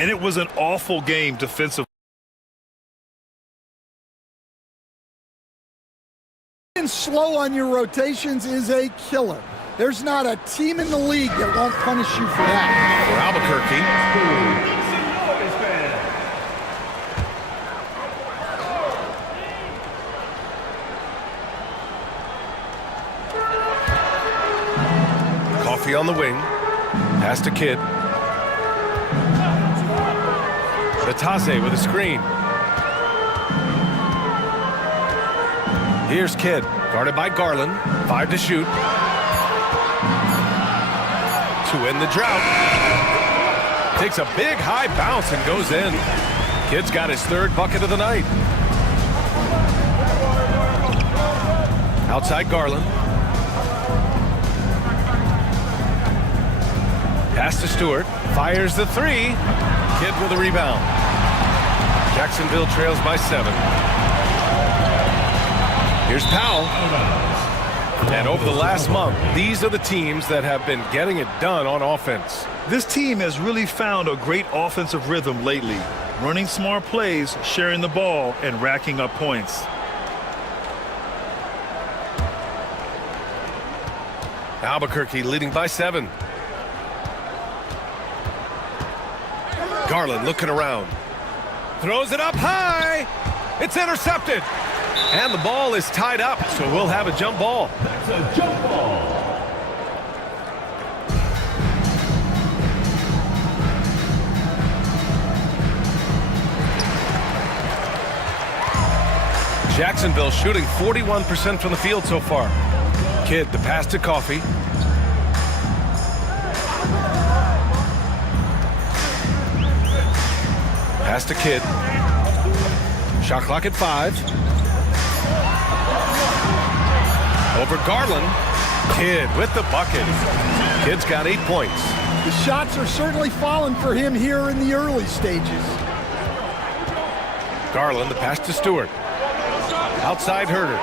And it was an awful game defensively. Being slow on your rotations is a killer. There's not a team in the league that won't punish you for that. For Albuquerque. Coffee on the wing. Pass to Kidd. Batase with a screen. Here's Kidd, guarded by Garland. 5 to shoot. To end the drought. Takes a big high bounce and goes in. Kidd's got his 3rd bucket of the night. Outside Garland. Pass to Stewart. Fires the 3. Kidd with a rebound. Jacksonville trails by 7. Here's Powell. And over the last month, these are the teams that have been getting it done on offense. This team has really found a great offensive rhythm lately, running smart plays, sharing the ball, and racking up points. Albuquerque leading by 7. Garland looking around. Throws it up high. It's intercepted. And the ball is tied up, so we'll have a jump ball. That's a jump ball. Jacksonville shooting 41% from the field so far. Kidd, the pass to Coffee. Pass to Kidd. Shot clock at 5. Over Garland. Kidd with the bucket. Kidd's got 8 points. The shots are certainly falling for him here in the early stages. Garland, the pass to Stewart. Outside Herder.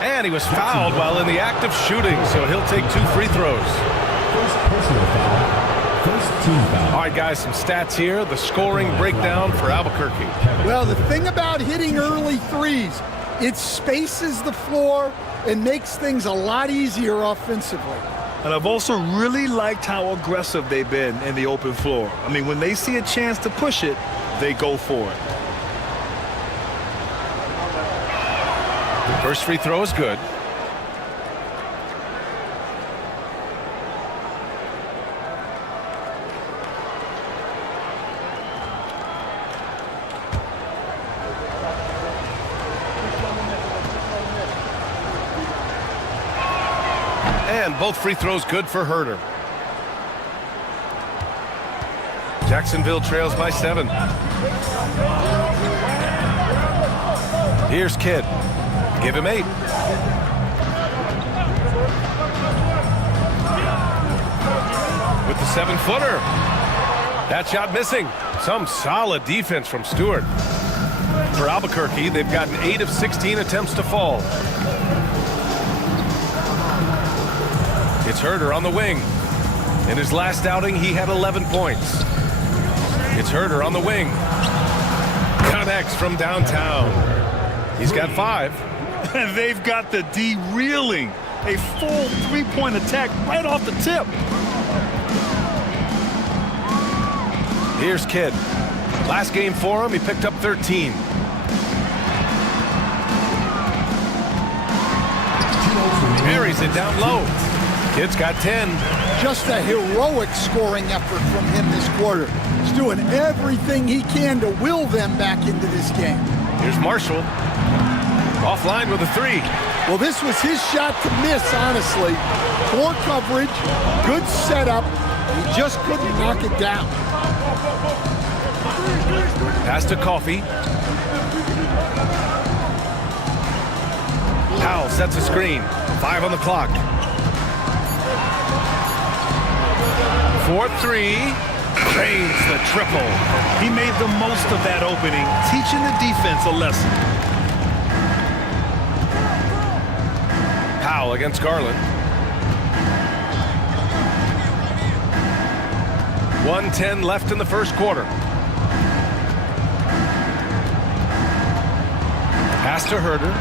And he was fouled while in the act of shooting, so he'll take 2 free throws. First personal foul. First team foul. All right, guys, some stats here. The scoring breakdown for Albuquerque. Well, the thing about hitting early threes, it spaces the floor and makes things a lot easier offensively. And I've also really liked how aggressive they've been in the open floor. I mean, when they see a chance to push it, they go for it. First free throw is good. And both free throws good for Herder. Jacksonville trails by 7. Here's Kidd. Give him 8. With the 7-footer. That shot missing. Some solid defense from Stewart. For Albuquerque, they've gotten 8 of 16 attempts to fall. It's Herder on the wing. In his last outing, he had 11 points. It's Herder on the wing. Connects from downtown. He's got 5. And they've got the D reeling. A full 3-point attack right off the tip. Here's Kidd. Last game for him, he picked up 13. Buries it down low. Kidd's got 10. Just a heroic scoring effort from him this quarter. He's doing everything he can to will them back into this game. Here's Marshall. Offline with a 3. Well, this was his shot to miss, honestly. Poor coverage, good setup. He just couldn't knock it down. Pass to Coffee. Powell sets a screen. 5 on the clock. 4-3. Drains the triple. He made the most of that opening, teaching the defense a lesson. Powell against Garland. 1:10 left in the first quarter. Pass to Herder.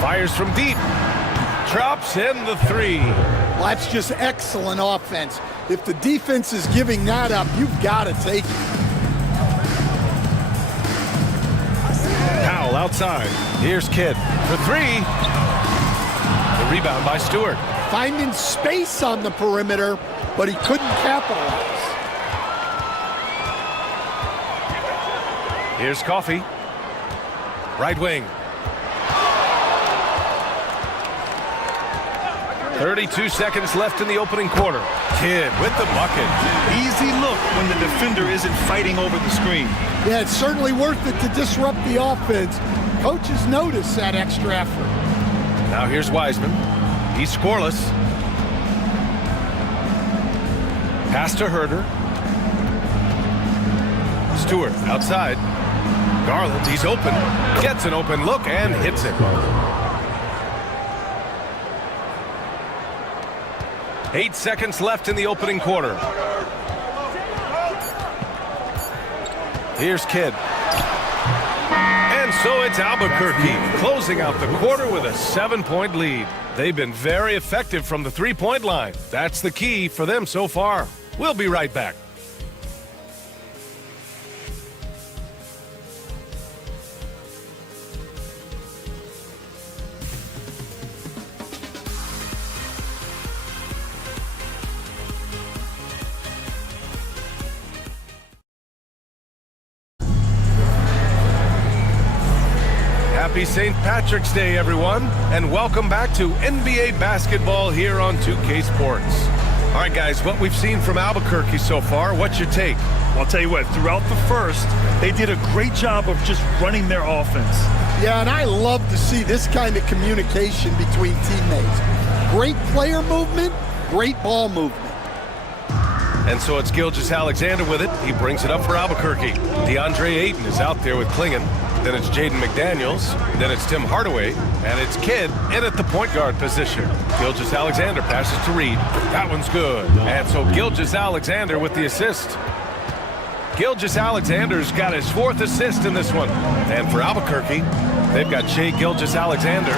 Fires from deep. Drops in the three. Well, that's just excellent offense. If the defense is giving that up, you've got to take it. Powell outside. Here's Kidd for three. The rebound by Stewart. Finding space on the perimeter, but he couldn't capitalize. Here's Coffey. Right wing. 32 seconds left in the opening quarter. Kidd with the bucket. Easy look when the defender isn't fighting over the screen. Yeah, it's certainly worth it to disrupt the offense. Coaches notice that extra effort. Now here's Wiseman. He's scoreless. Pass to Herder. Stewart outside. Garland, he's open. Gets an open look and hits it. 8 seconds left in the opening quarter. Here's Kidd. And so it's Albuquerque closing out the quarter with a 7-point lead. They've been very effective from the three-point line. That's the key for them so far. We'll be right back. Happy St. Patrick's Day, everyone, and welcome back to NBA basketball here on 2K Sports. All right, guys, what we've seen from Albuquerque so far, what's your take? Well, I'll tell you what, throughout the first, they did a great job of just running their offense. Yeah, and I love to see this kind of communication between teammates. Great player movement, great ball movement. And so it's Gilgeous-Alexander with it. He brings it up for Albuquerque. DeAndre Ayton is out there with Klingon. Then it's Jaden McDaniels. Then it's Tim Hardaway. And it's Kidd in at the point guard position. Gilgeous-Alexander passes to Reed. That one's good. And so Gilgeous-Alexander with the assist. Gilgeous-Alexander's got his 4th assist in this one. And for Albuquerque, they've got Shai Gilgeous-Alexander,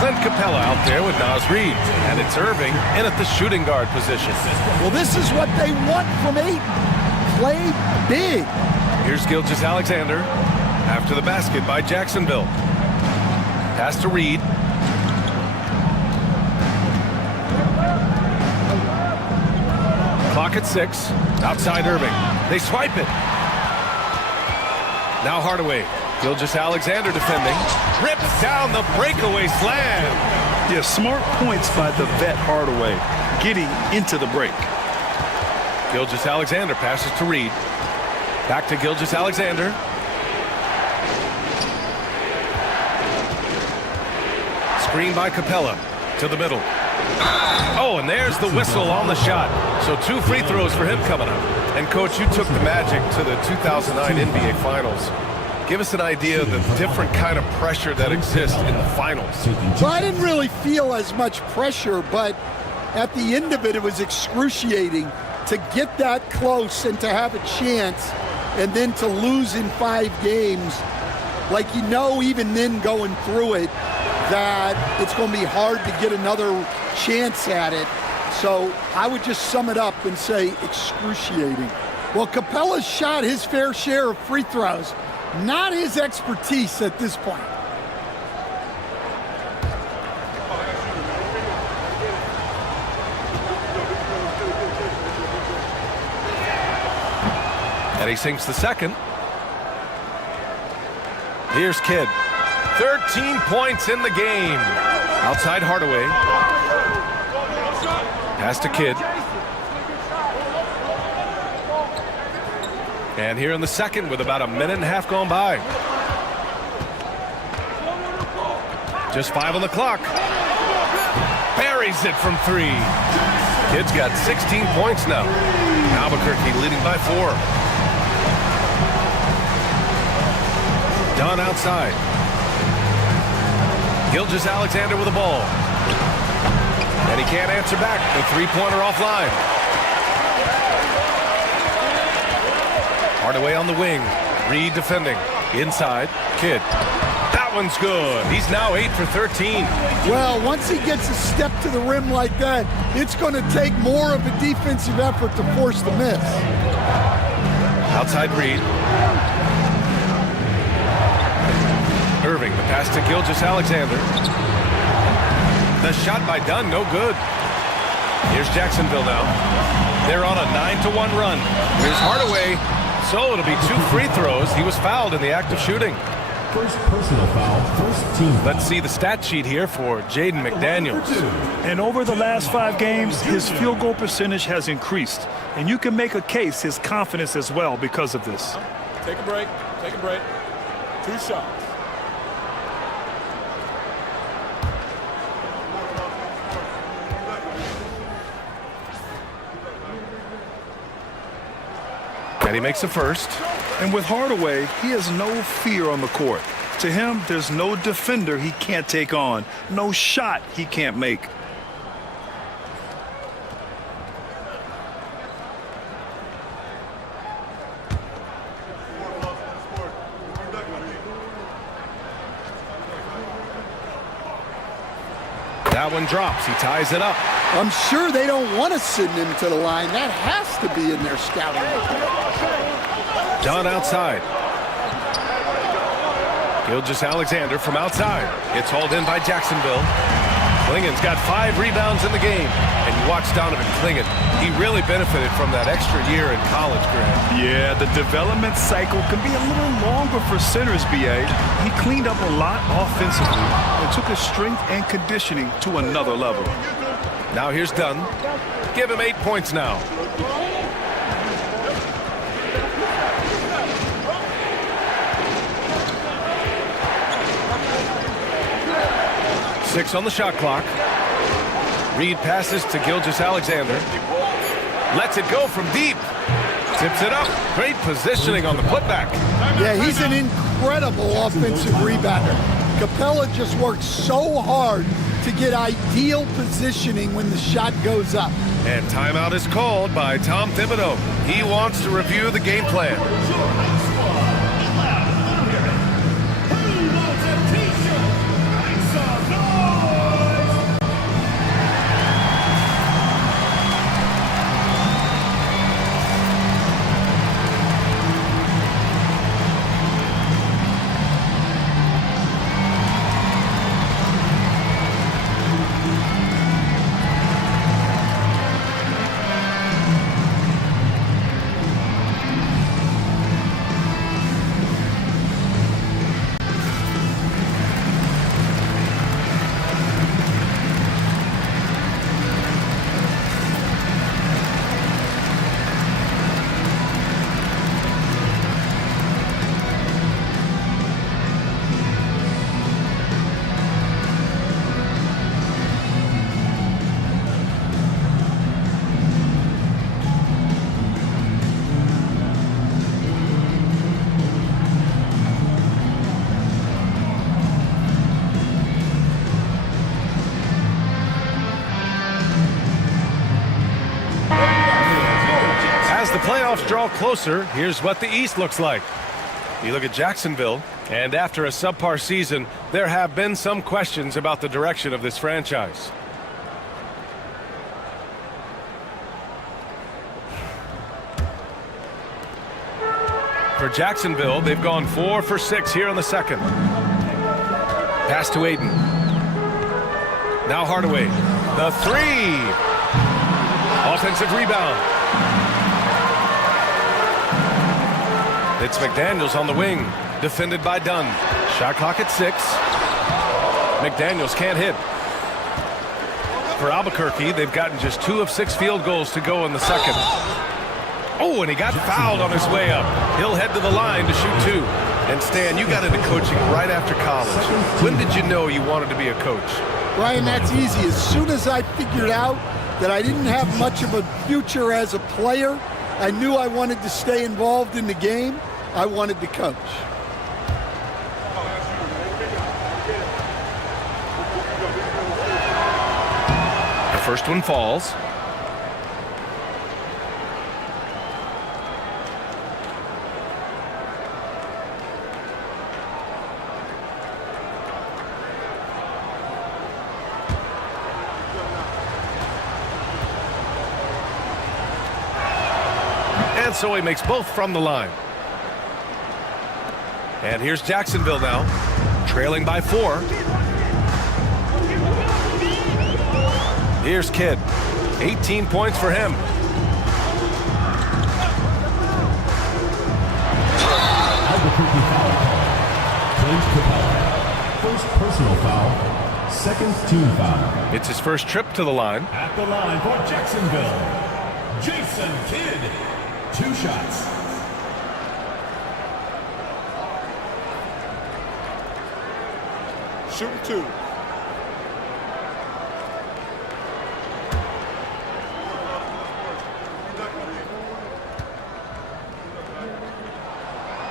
Clint Capella out there with Naz Reid. And it's Irving in at the shooting guard position. Well, this is what they want from Ayton. Play big. Here's Gilgeous-Alexander after the basket by Jacksonville. Pass to Reed. Clock at 6. Outside Irving. They swipe it. Now Hardaway. Gilgeous-Alexander defending. Rips down the breakaway slam. Yeah, smart points by the vet Hardaway, getting into the break. Gilgeous-Alexander passes to Reed. Back to Gilgeous-Alexander. Screen by Capella to the middle. Oh, and there's the whistle on the shot. So 2 free throws for him coming up. And, Coach, you took the Magic to the 2009 NBA Finals. Give us an idea of the different kind of pressure that exists in the finals. Well, I didn't really feel as much pressure, but at the end of it, it was excruciating to get that close and to have a chance and then to lose in 5 games. Like, you know, even then going through it, that it's going to be hard to get another chance at it. So I would just sum it up and say excruciating. Well, Capella's shot his fair share of free throws. Not his expertise at this point. And he sinks the second. Here's Kidd. 13 points in the game. Outside Hardaway. Pass to Kidd. And here in the second with about a minute and a half gone by. Just 5 on the clock. Buries it from 3. Kidd's got 16 points now. Albuquerque leading by 4. Dunn outside. Gilgeous-Alexander with the ball. And he can't answer back. The three-pointer offline. Hardaway on the wing. Reed defending. Inside. Kidd. That one's good. He's now 8 for 13. Well, once he gets a step to the rim like that, it's going to take more of a defensive effort to force the miss. Outside Reed. Irving, the pass to Gilgeous-Alexander. The shot by Dunn, no good. Here's Jacksonville now. They're on a 9-1 run. Here's Hardaway. So it'll be 2 free throws. He was fouled in the act of shooting. First personal foul, first team foul. Let's see the stat sheet here for Jaden McDaniels. And over the last 5 games, his field goal percentage has increased. And you can make a case his confidence as well because of this. Take a break. Take a break. 2 shots. And he makes a first. And with Hardaway, he has no fear on the court. To him, there's no defender he can't take on, no shot he can't make. That one drops. He ties it up. I'm sure they don't want to send him to the line. That has to be in their scouting report. Dunn outside. Gilgeous-Alexander from outside. It's hauled in by Jacksonville. Klingen's got 5 rebounds in the game. And you watch Donovan Klingen. He really benefited from that extra year in college, Grant. Yeah, the development cycle can be a little longer for centers, B.A. He cleaned up a lot offensively and took his strength and conditioning to another level. Now here's Dunn. Give him 8 points now. Six on the shot clock. Reed passes to Gilgeous-Alexander. Lets it go from deep. Tips it up. Great positioning on the putback. Yeah, he's an incredible offensive rebounder. Capella just works so hard to get ideal positioning when the shot goes up. And timeout is called by Tom Thibodeau. He wants to review the game plan. Playoffs draw closer. Here's what the East looks like. You look at Jacksonville, and after a subpar season, there have been some questions about the direction of this franchise. For Jacksonville, they've gone 4 for 6 here in the second. Pass to Aiden. Now Hardaway. The 3. Offensive rebound. It's McDaniels on the wing, defended by Dunn. Shot clock at 6. McDaniels can't hit. For Albuquerque, they've gotten just 2 of 6 field goals to go in the second. Oh, and he got fouled on his way up. He'll head to the line to shoot 2. And Stan, you got into coaching right after college. When did you know you wanted to be a coach? Ryan, that's easy. As soon as I figured out that I didn't have much of a future as a player, I knew I wanted to stay involved in the game. I wanted to coach. The first one falls. And so he makes both from the line. And here's Jacksonville now, trailing by 4. Here's Kidd, 18 points for him. Albuquerque foul call. James Capella. First personal foul. Second team foul. It's his first trip to the line. At the line for Jacksonville, Jason Kidd. 2 shots. Shooting 2.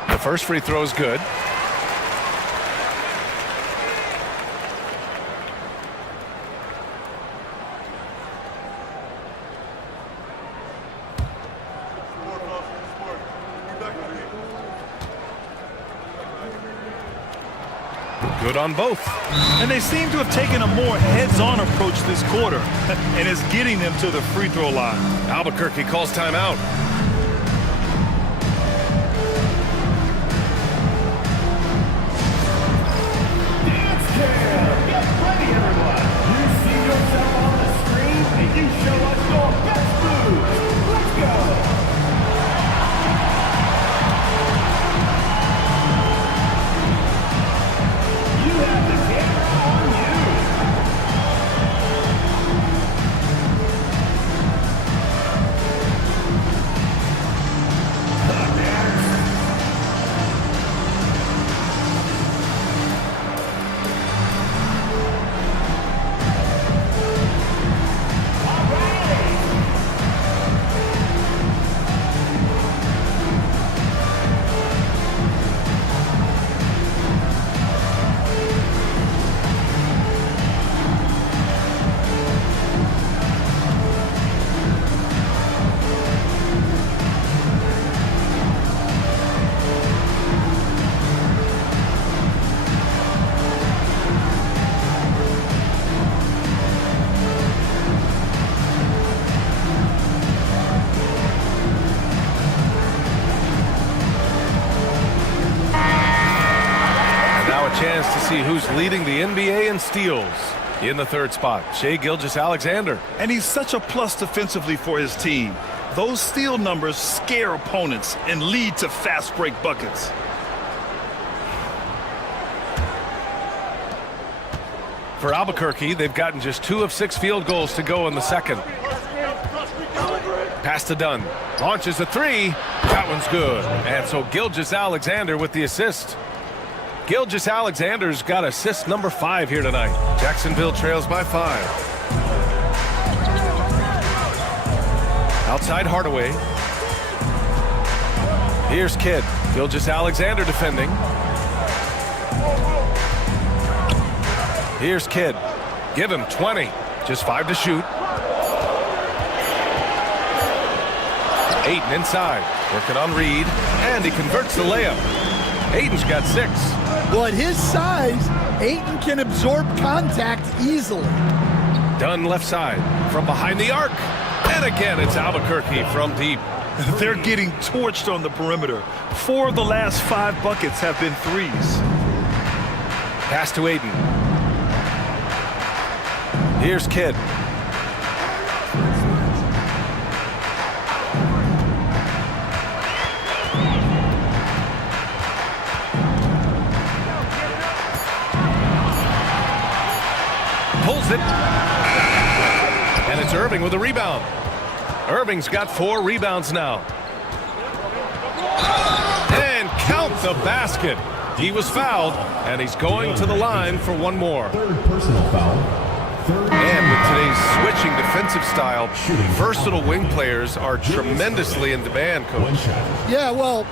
The first free throw is good. Good on both. And they seem to have taken a more heads-on approach this quarter, and it's getting them to the free throw line. Albuquerque calls timeout. Dance cam! Get ready, everyone! You see yourself on the screen, and you show us your best moves. Let's go! You have the camera on you. Up next. All right. And now a chance to see who's leading the NBA in steals. In the third spot, Shai Gilgeous-Alexander. And he's such a plus defensively for his team. Those steal numbers scare opponents and lead to fast break buckets. For Albuquerque, they've gotten just 2 of 6 field goals to go in the second. Pass to Dunn. Launches a 3. That one's good. And so Gilgeous-Alexander with the assist. Gilgeous-Alexander's got assist number 5 here tonight. Jacksonville trails by 5. Outside Hardaway. Here's Kidd. Gilgeous-Alexander defending. Here's Kidd. Give him 20. Just 5 to shoot. Ayton inside. Working on Reed. And he converts the layup. Ayton's got 6. Well, at his size, Ayton can absorb contact easily. Dunn left side. From behind the arc. And again, it's Albuquerque from deep. They're getting torched on the perimeter. 4 of the last 5 buckets have been threes. Pass to Ayton. Here's Kidd. Pulls it. And it's Irving with a rebound. Irving's got 4 rebounds now. And count the basket. He was fouled, and he's going to the line for one more. Third personal foul. And with today's switching defensive style, versatile wing players are tremendously in demand, Coach. Yeah, well,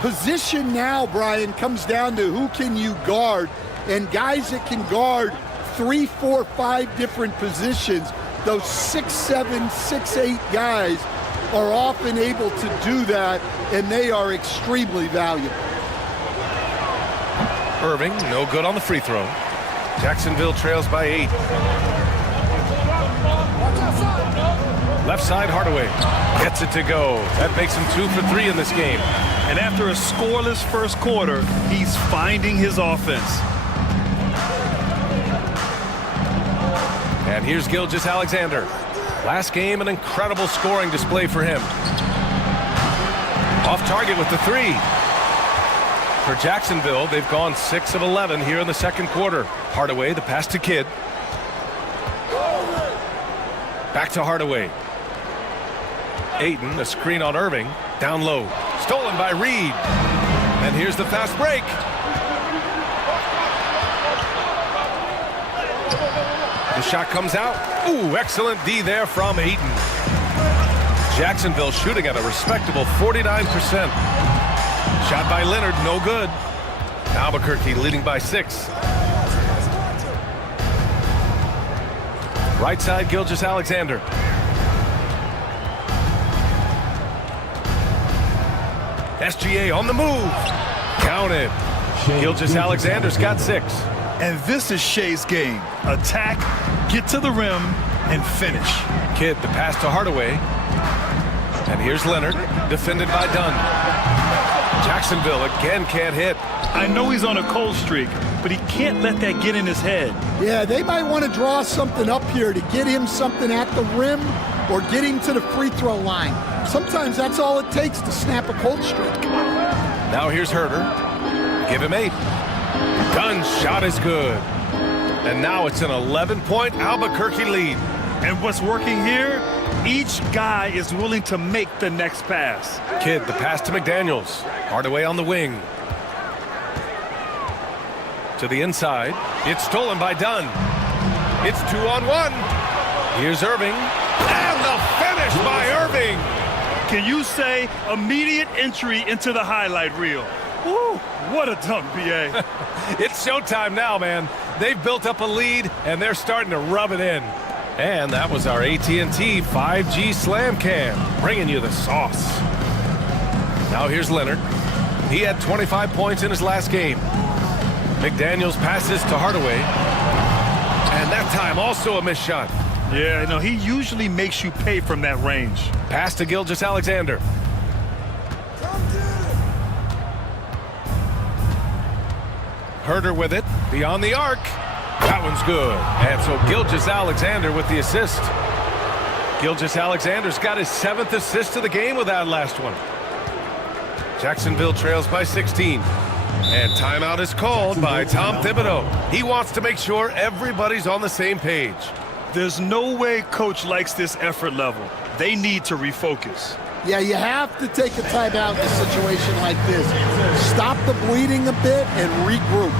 position now, Brian, comes down to who can you guard, and guys that can guard 3, 4, 5 different positions, those 6'7", 6'8" guys are often able to do that, and they are extremely valuable. Irving, no good on the free throw. Jacksonville trails by 8. Left side, Hardaway gets it to go. That makes him 2 for 3 in this game. And after a scoreless first quarter, he's finding his offense. And here's Gilgeous-Alexander. Last game, an incredible scoring display for him. Off target with the 3. For Jacksonville, they've gone 6 of 11 here in the second quarter. Hardaway, the pass to Kidd. Back to Hardaway. Ayton, a screen on Irving. Down low. Stolen by Reed. And here's the fast break. The shot comes out. Ooh, excellent D there from Ayton. Jacksonville shooting at a respectable 49%. Shot by Leonard, no good. Albuquerque leading by 6. Right side, Gilgeous-Alexander. SGA on the move. Counted. Gilgeous-Alexander's got 6. And this is Shea's game. Attack, get to the rim, and finish. Kidd, the pass to Hardaway. And here's Leonard, defended by Dunn. Jacksonville again can't hit. I know he's on a cold streak, but he can't let that get in his head. Yeah, they might want to draw something up here to get him something at the rim or get him to the free throw line. Sometimes that's all it takes to snap a cold streak. Now here's Herter. Give him 8. Dunn's shot is good. And now it's an 11-point Albuquerque lead. And what's working here? Each guy is willing to make the next pass. Kidd, the pass to McDaniels. Hardaway on the wing. To the inside. It's stolen by Dunn. It's 2-on-1. Here's Irving. And the finish by Irving. Can you say immediate entry into the highlight reel? Woo, what a dunk, B.A. It's showtime now, man. They've built up a lead, and they're starting to rub it in. And that was our AT&T 5G Slam Cam, bringing you the sauce. Now here's Leonard. He had 25 points in his last game. McDaniels passes to Hardaway. And that time also a missed shot. Yeah, no, he usually makes you pay from that range. Pass to Gilgeous-Alexander. Herter with it, beyond the arc. That one's good. And so Gilgeous-Alexander with the assist. Gilgeous-Alexander's got his 7th assist of the game with that last one. Jacksonville trails by 16. And timeout is called by Tom Thibodeau. He wants to make sure everybody's on the same page. There's no way coach likes this effort level. They need to refocus. Yeah, you have to take a timeout in a situation like this. Stop the bleeding a bit and regroup.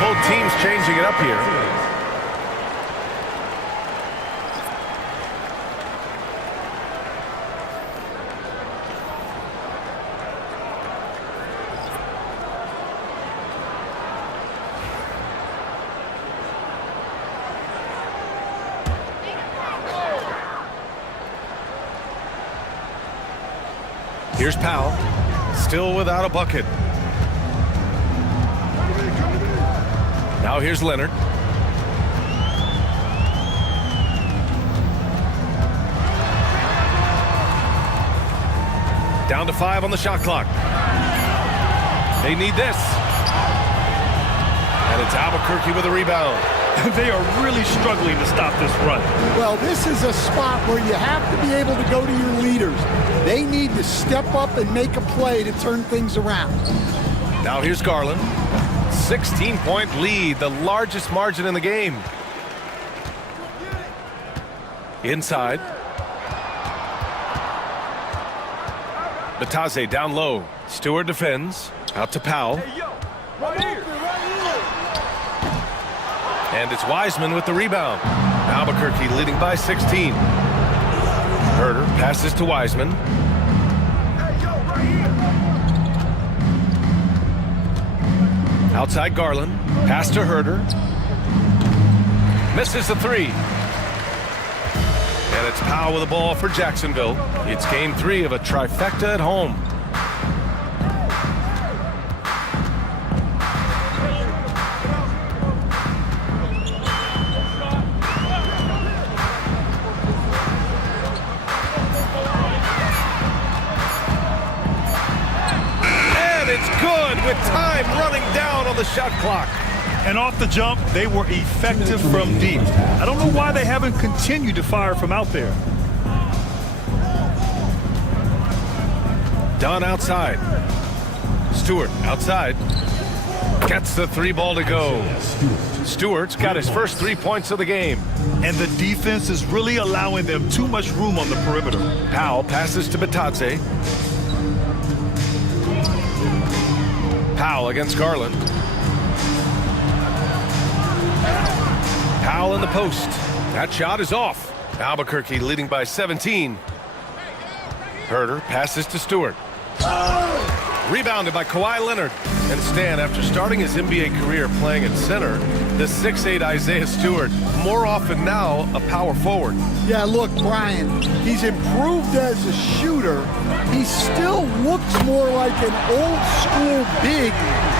Both teams changing it up here. Here's Powell, still without a bucket. Now here's Leonard. Down to 5 on the shot clock. They need this. And it's Albuquerque with a rebound. They are really struggling to stop this run. Well, this is a spot where you have to be able to go to your leaders. They need to step up and make a play to turn things around. Now here's Garland. 16-point lead, the largest margin in the game. Inside. Batase down low. Stewart defends. Out to Powell. And it's Wiseman with the rebound. Albuquerque leading by 16. Herder passes to Wiseman. Outside Garland. Pass to Herder. Misses the 3. And it's Powell with the ball for Jacksonville. It's game 3 of a trifecta at home. With time running down on the shot clock. And off the jump, they were effective from deep. I don't know why they haven't continued to fire from out there. Dunn outside. Stewart outside. Gets the 3 ball to go. Stewart's got his first 3 points of the game. And the defense is really allowing them too much room on the perimeter. Powell passes to Batadze. Powell against Garland. Powell in the post. That shot is off. Albuquerque leading by 17. Herder passes to Stewart. Rebounded by Kawhi Leonard. And Stan, after starting his NBA career playing at center, the 6'8" Isaiah Stewart, more often now a power forward. Yeah, look, Brian, he's improved as a shooter. He still looks more like an old school big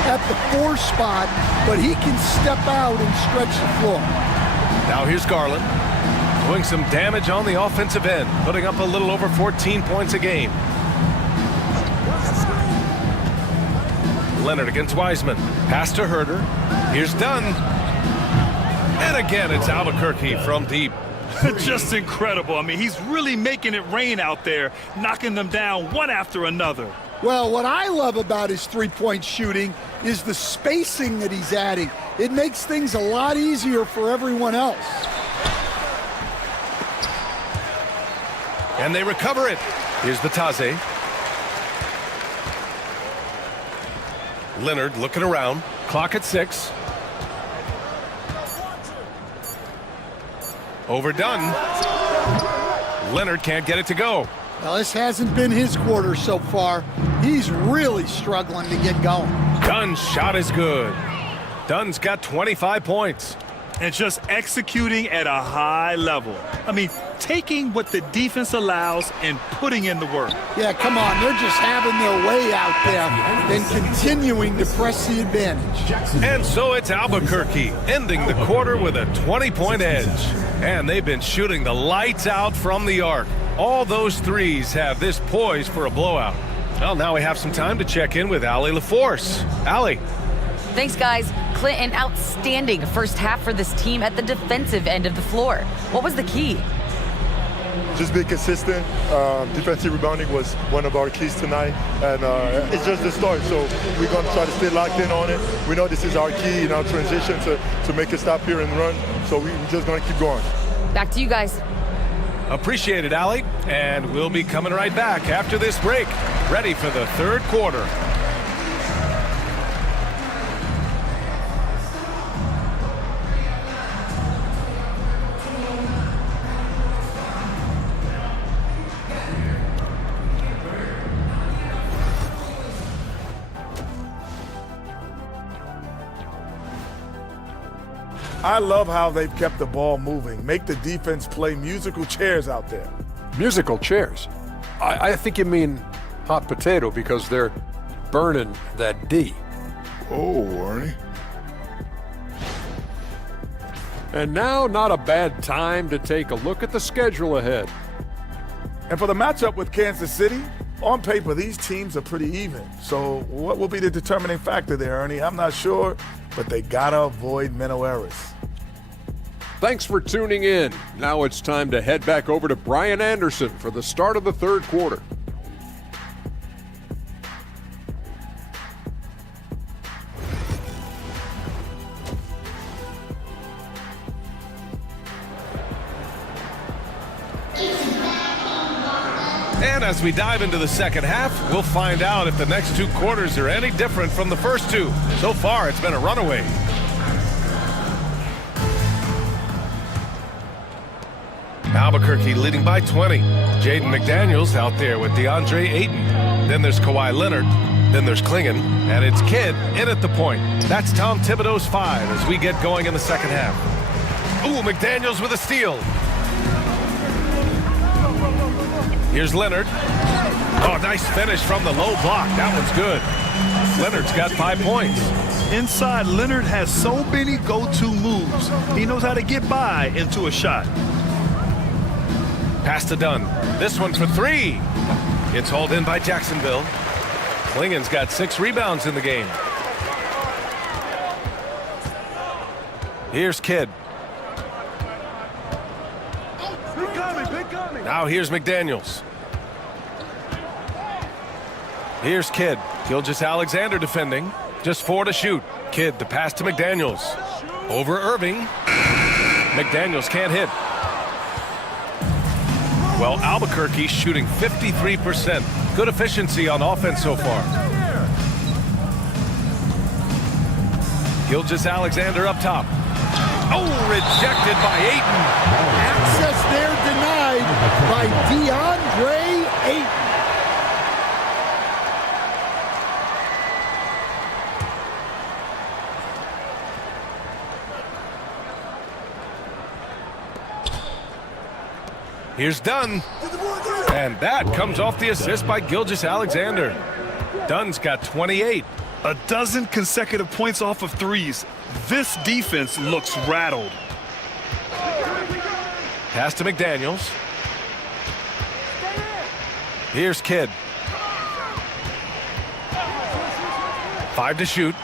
at the 4 spot, but he can step out and stretch the floor. Now here's Garland, doing some damage on the offensive end, putting up a little over 14 points a game. Leonard against Wiseman. Pass to Herder. Here's Dunn. And again, it's Albuquerque from deep. Just incredible. I mean, he's really making it rain out there, knocking them down one after another. Well, what I love about his three-point shooting is the spacing that he's adding. It makes things a lot easier for everyone else. And they recover it. Here's Batadze. Leonard looking around. Clock at 6. Overdone. Leonard can't get it to go. Well, this hasn't been his quarter so far. He's really struggling to get going. Dunn's shot is good. Dunn's got 25 points. And just executing at a high level. I mean, taking what the defense allows and putting in the work. Yeah, come on. They're just having their way out there and continuing to press the advantage. And so it's Albuquerque ending the quarter with a 20-point edge. And they've been shooting the lights out from the arc. All those threes have this poised for a blowout. Well, now we have some time to check in with Allie LaForce. Allie. Thanks, guys. Clint, an outstanding first half for this team at the defensive end of the floor. What was the key? Just be consistent. Defensive rebounding was one of our keys tonight, and it's just the start. So we're going to try to stay locked in on it. We know this is our key in our transition to make a stop here and run. So we're just going to keep going. Back to you guys. Appreciate it, Allie. And we'll be coming right back after this break, ready for the third quarter. I love how they've kept the ball moving. Make the defense play musical chairs out there. Musical chairs? I think you mean hot potato because they're burning that D. Oh, Ernie. And now, not a bad time to take a look at the schedule ahead. And for the matchup with Kansas City, on paper, these teams are pretty even. So what will be the determining factor there, Ernie? I'm not sure, but they gotta avoid mental errors. Thanks for tuning in. Now it's time to head back over to Brian Anderson for the start of the third quarter. And as we dive into the second half, we'll find out if the next two quarters are any different from the first two. So far, it's been a runaway. Albuquerque leading by 20. Jaden McDaniels out there with DeAndre Ayton. Then there's Kawhi Leonard. Then there's Klingon. And it's Kidd in at the point. That's Tom Thibodeau's 5 as we get going in the second half. Ooh, McDaniels with a steal. Here's Leonard. Oh, nice finish from the low block. That one's good. Leonard's got 5 points. Inside, Leonard has so many go-to moves. He knows how to get by into a shot. Pass to Dunn. This one for 3. It's hauled in by Jacksonville. Klingon's got 6 rebounds in the game. Here's Kidd. Now here's McDaniels. Here's Kidd. Gilgeous-Alexander defending. Just 4 to shoot. Kidd the pass to McDaniels. Over Irving. McDaniels can't hit. Well, Albuquerque shooting 53%. Good efficiency on offense so far. Gilgeous-Alexander up top. Oh, rejected by Ayton. Access there denied by DeAndre Ayton. Here's Dunn. And that comes off the assist by Gilgeous-Alexander. Dunn's got 28. A dozen consecutive points off of threes. This defense looks rattled. Pass to McDaniels. Here's Kidd. 5 to shoot.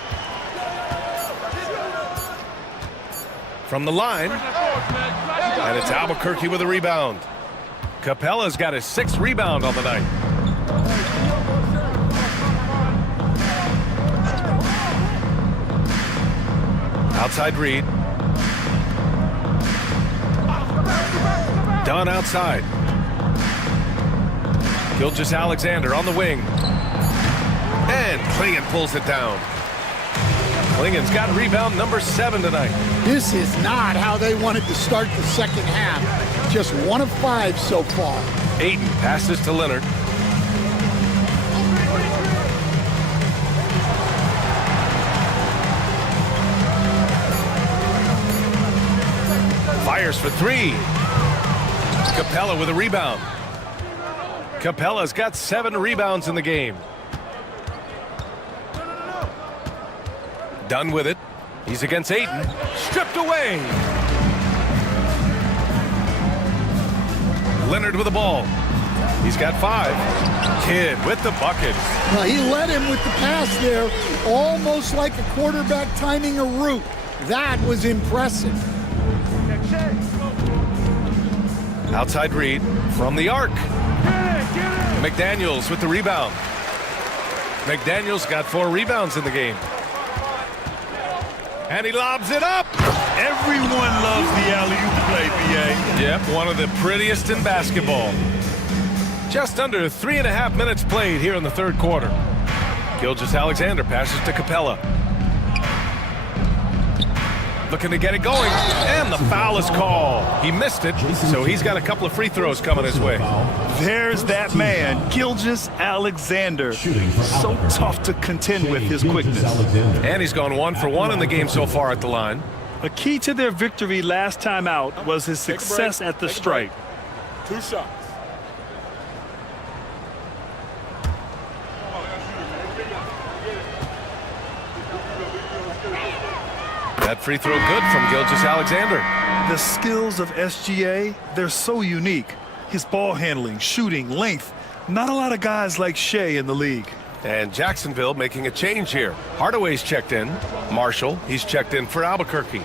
From the line. And it's Albuquerque with a rebound. Capella's got his 6th rebound on the night. Outside Reed. Dunn outside. Gilgeous-Alexander on the wing. And Klingon pulls it down. Klingon's got rebound number 7 tonight. This is not how they wanted to start the second half. Just 1 of 5 so far. Ayton passes to Leonard. Fires for 3. Capella with a rebound. Capella's got 7 rebounds in the game. Dunn with it. He's against Ayton. Stripped away. Leonard with the ball. He's got 5. Kidd with the bucket. Well, he led him with the pass there, almost like a quarterback timing a route. That was impressive. Outside Reed from the arc. McDaniels with the rebound. McDaniels got 4 rebounds in the game. And he lobs it up. Everyone loves the alley-oop play, B.A. Yep, one of the prettiest in basketball. Just under 3.5 minutes played here in the third quarter. Gilgeous-Alexander passes to Capella. Looking to get it going, and the foul is called. He missed it, so he's got a couple of free throws coming his way. There's that man, Gilgeous-Alexander. So tough to contend with his quickness. And he's gone 1 for 1 in the game so far at the line. A key to their victory last time out was his success at the stripe. 2 shots. That free throw good from Gilgeous-Alexander. The skills of SGA, they're so unique. His ball handling, shooting, length. Not a lot of guys like Shea in the league. And Jacksonville making a change here. Hardaway's checked in. Marshall, he's checked in for Albuquerque.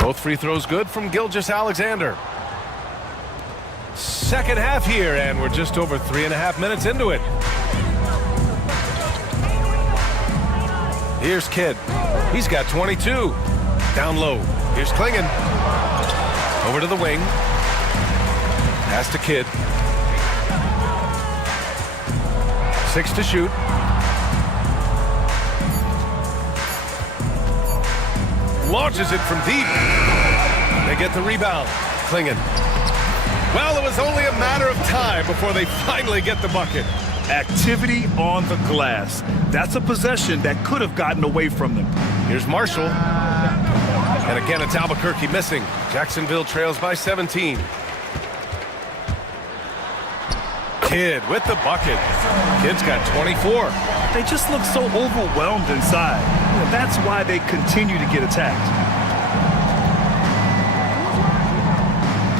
Both free throws good from Gilgeous-Alexander. Second half here, and we're just over 3.5 minutes into it. Here's Kidd. He's got 22. Down low. Here's Klingon. Over to the wing. Pass to Kidd. 6 to shoot. Launches it from deep. They get the rebound. Klingon. Well, it was only a matter of time before they finally get the bucket. Activity on the glass. That's a possession that could have gotten away from them. Here's Marshall. And again, it's Albuquerque missing. Jacksonville trails by 17. Kidd with the bucket. Kidd's got 24. They just look so overwhelmed inside. Well, that's why they continue to get attacked.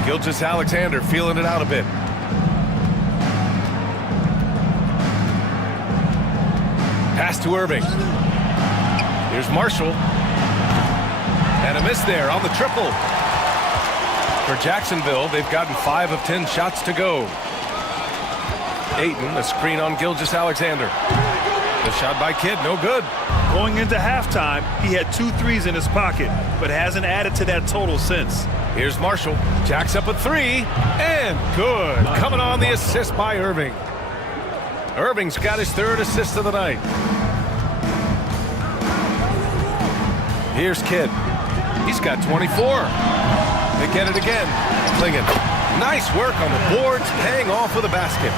Gilgeous-Alexander feeling it out a bit. Pass to Irving. Here's Marshall. And a miss there on the triple. For Jacksonville, they've gotten 5 of 10 shots to go. Ayton, a screen on Gilgeous-Alexander. The shot by Kidd, no good. Going into halftime, he had 2 threes in his pocket, but hasn't added to that total since. Here's Marshall. Jacks up a 3, and good. Coming on the assist by Irving. Irving's got his 3rd assist of the night. Here's Kidd. He's got 24. They get it again. Klingon. Nice work on the boards, paying off with a basket.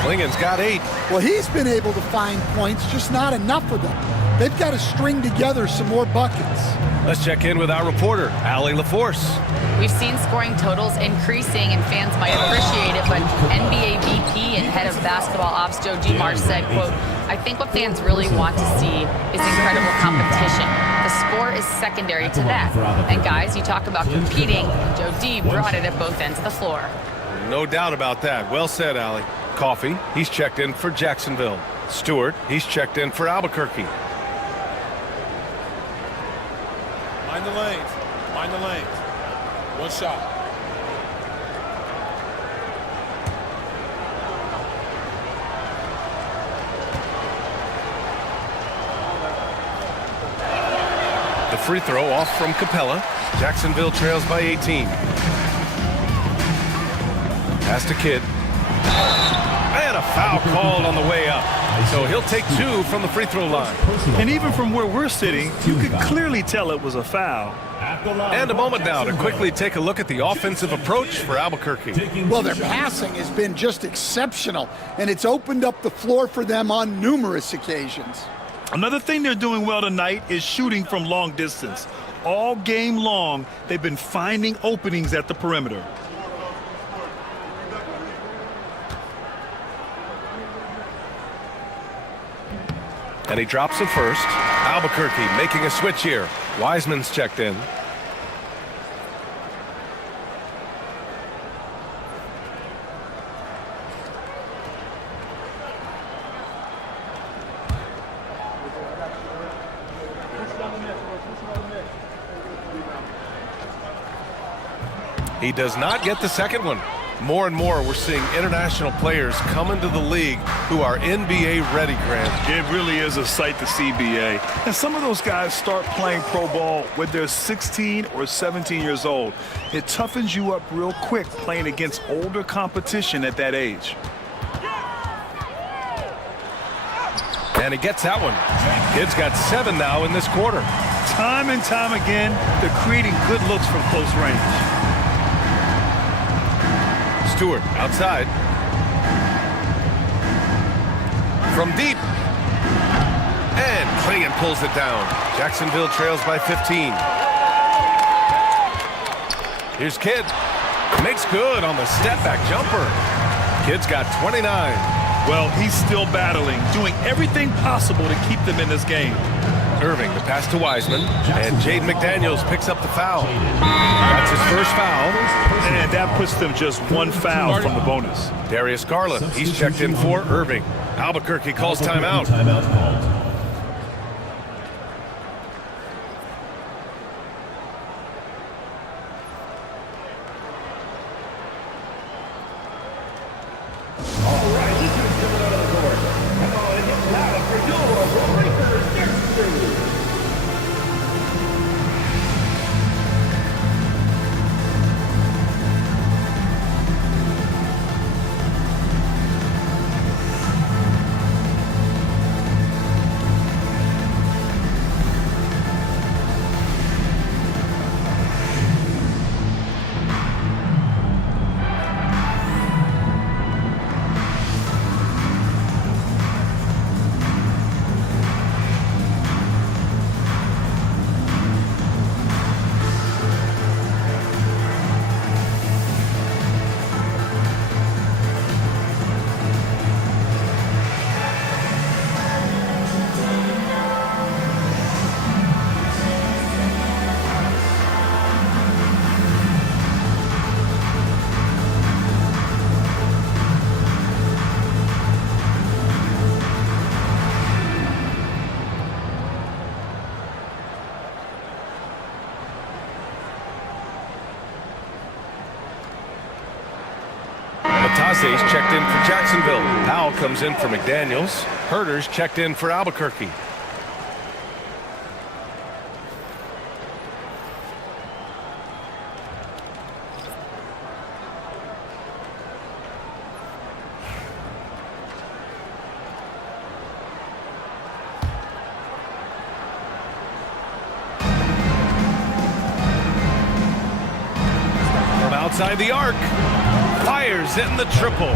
Klingon's got 8. Well, he's been able to find points, just not enough of them. They've got to string together some more buckets. Let's check in with our reporter, Allie LaForce. We've seen scoring totals increasing, and fans might appreciate it, but NBA VP and head of basketball ops Joe Dumars said, quote, "I think what fans really want to see is incredible competition. The score is secondary to that. And guys, you talk about competing, Joe D brought it at both ends of the floor." No doubt about that. Well said, Allie. Coffey, he's checked in for Jacksonville. Stewart, he's checked in for Albuquerque. Mind the lanes. Mind the lanes. One shot. The free throw off from Capella. Jacksonville trails by 18. Pass to Kidd. And a foul called on the way up. So he'll take 2 from the free throw line. And even from where we're sitting, you could clearly tell it was a foul. And a moment now to quickly take a look at the offensive approach for Albuquerque. Well, their passing has been just exceptional, and it's opened up the floor for them on numerous occasions. Another thing they're doing well tonight is shooting from long distance. All game long, they've been finding openings at the perimeter. And he drops it first. Albuquerque making a switch here. Wiseman's checked in. He does not get the second one. More and more, we're seeing international players come into the league who are NBA ready, Grant. It really is a sight to see, BA. And some of those guys start playing pro ball when they're 16 or 17 years old. It toughens you up real quick playing against older competition at that age. And he gets that one. Kidd's got 7 now in this quarter. Time and time again, they're creating good looks from close range. Stewart outside. From deep. And Klingon pulls it down. Jacksonville trails by 15. Here's Kidd. Makes good on the step-back jumper. Kidd's got 29. Well, he's still battling, doing everything possible to keep them in this game. Irving, the pass to Wiseman, and Jaden McDaniels picks up the foul. That's his first foul. And that puts them just one foul from the bonus. Darius Garland, he's checked in for Irving. Albuquerque calls timeout. All right, this is coming out of the court. Come on and get loud for your Breakers next through. Matase's checked in for Jacksonville. Powell comes in for McDaniels. Herter's checked in for Albuquerque. From outside the arc. Fires in the triple.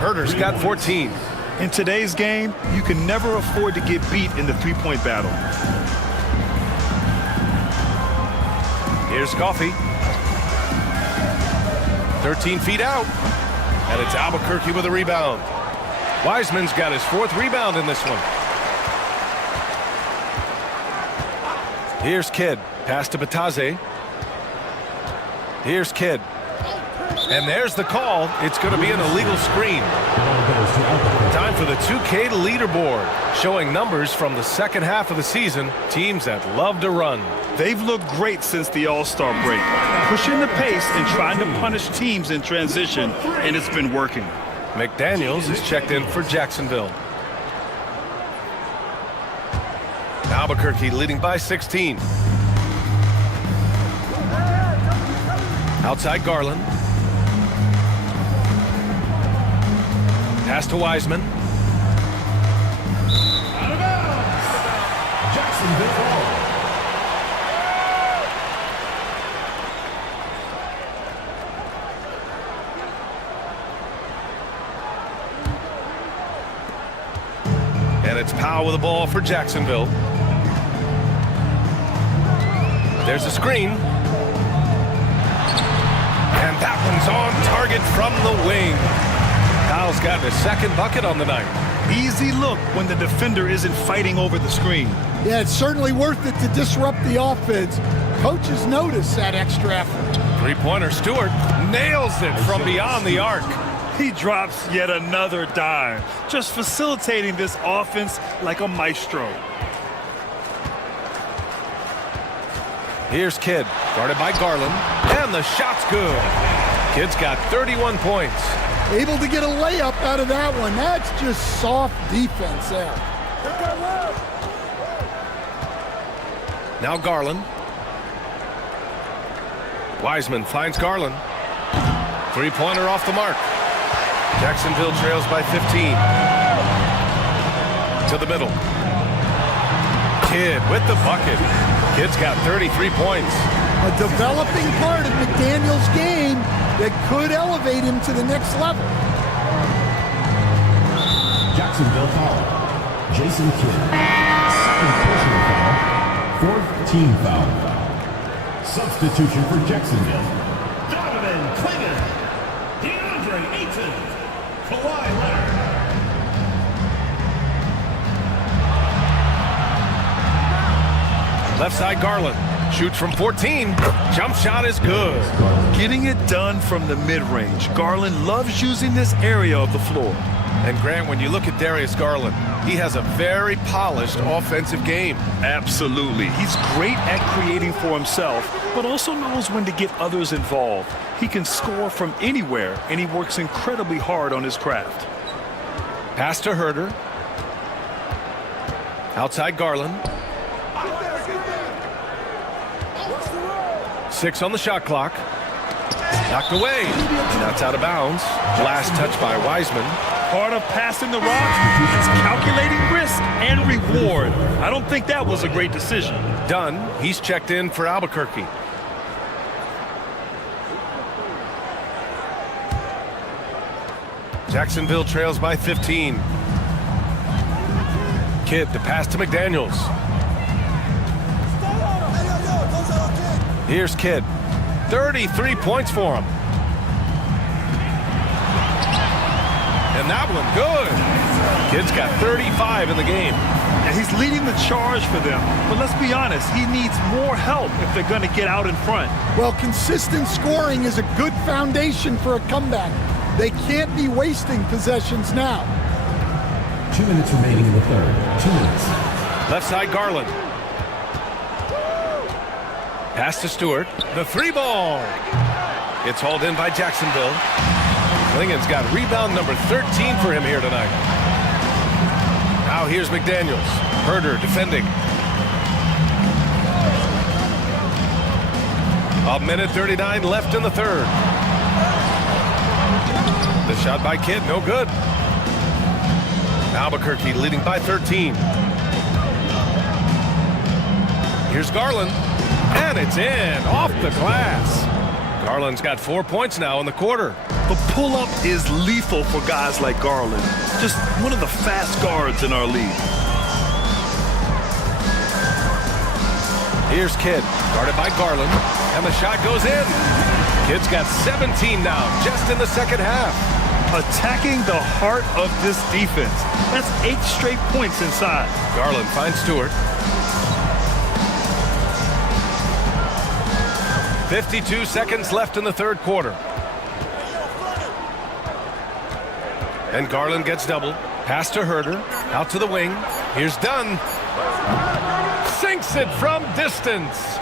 Herter's got 14. In today's game, you can never afford to get beat in the three-point battle. Here's Coffey. 13 feet out. And it's Albuquerque with a rebound. Wiseman's got his fourth rebound in this one. Here's Kidd. Pass to Batase. Here's Kidd. And there's the call. It's going to be an illegal screen. Time for the 2K leaderboard, showing numbers from the second half of the season, teams that love to run. They've looked great since the All-Star break, pushing the pace and trying to punish teams in transition, and it's been working. McDaniels is checked in for Jacksonville. Albuquerque leading by 16. Outside Garland. Pass to Wiseman. Out of bounds. Jacksonville ball. And it's Powell with the ball for Jacksonville. There's a screen. And that one's on target from the wing. Powell's gotten his second bucket on the night. Easy look when the defender isn't fighting over the screen. Yeah, it's certainly worth it to disrupt the offense. Coaches notice that extra effort. Three-pointer Stewart nails it from beyond the arc. He drops yet another dime, just facilitating this offense like a maestro. Here's Kidd, guarded by Garland, and the shot's good. Kidd's got 31 points. Able to get a layup out of that one. That's just soft defense there. Now Garland. Wiseman finds Garland. Three-pointer off the mark. Jacksonville trails by 15. To the middle. Kidd with the bucket. Kidd's got 33 points. A developing part of McDaniels' game that could elevate him to the next level. Jacksonville foul. Jason Kidd. Second personal foul. Fourth team foul. Substitution for Jacksonville. Donovan Clingan. DeAndre Ayton. Kawhi Leonard. Left side Garland. Shoots from 14. Jump shot is good. Getting it done from the mid-range. Garland loves using this area of the floor. And Grant, when you look at Darius Garland, he has a very polished offensive game. Absolutely. He's great at creating for himself, but also knows when to get others involved. He can score from anywhere, and he works incredibly hard on his craft. Pass to Herder. Outside Garland. 6 on the shot clock. Knocked away. And that's out of bounds. Last touch by Wiseman. Part of passing the rock is calculating risk and reward. I don't think that was a great decision. Dunn, he's checked in for Albuquerque. Jacksonville trails by 15. Kidd, the pass to McDaniels. Here's Kidd. 33 points for him. And that one good. Kidd's got 35 in the game. And he's leading the charge for them. But let's be honest, he needs more help if they're going to get out in front. Well, consistent scoring is a good foundation for a comeback. They can't be wasting possessions now. 2 minutes remaining in the third. 2 minutes. Left side Garland. Pass to Stewart. The 3 ball. It's hauled in by Jacksonville. Klingen's got rebound number 13 for him here tonight. Now here's McDaniels. Herder defending. 1:39 left in the third. The shot by Kidd, no good. Albuquerque leading by 13. Here's Garland. And it's in, off the glass. Garland's got 4 points now in the quarter. The pull-up is lethal for guys like Garland. Just one of the fast guards in our league. Here's Kidd, guarded by Garland, and the shot goes in. Kidd's got 17 now, just in the second half. Attacking the heart of this defense. That's 8 straight points inside. Garland finds Stewart. 52 seconds left in the third quarter. And Garland gets doubled. Pass to Herder. Out to the wing. Here's Dunn. Sinks it from distance.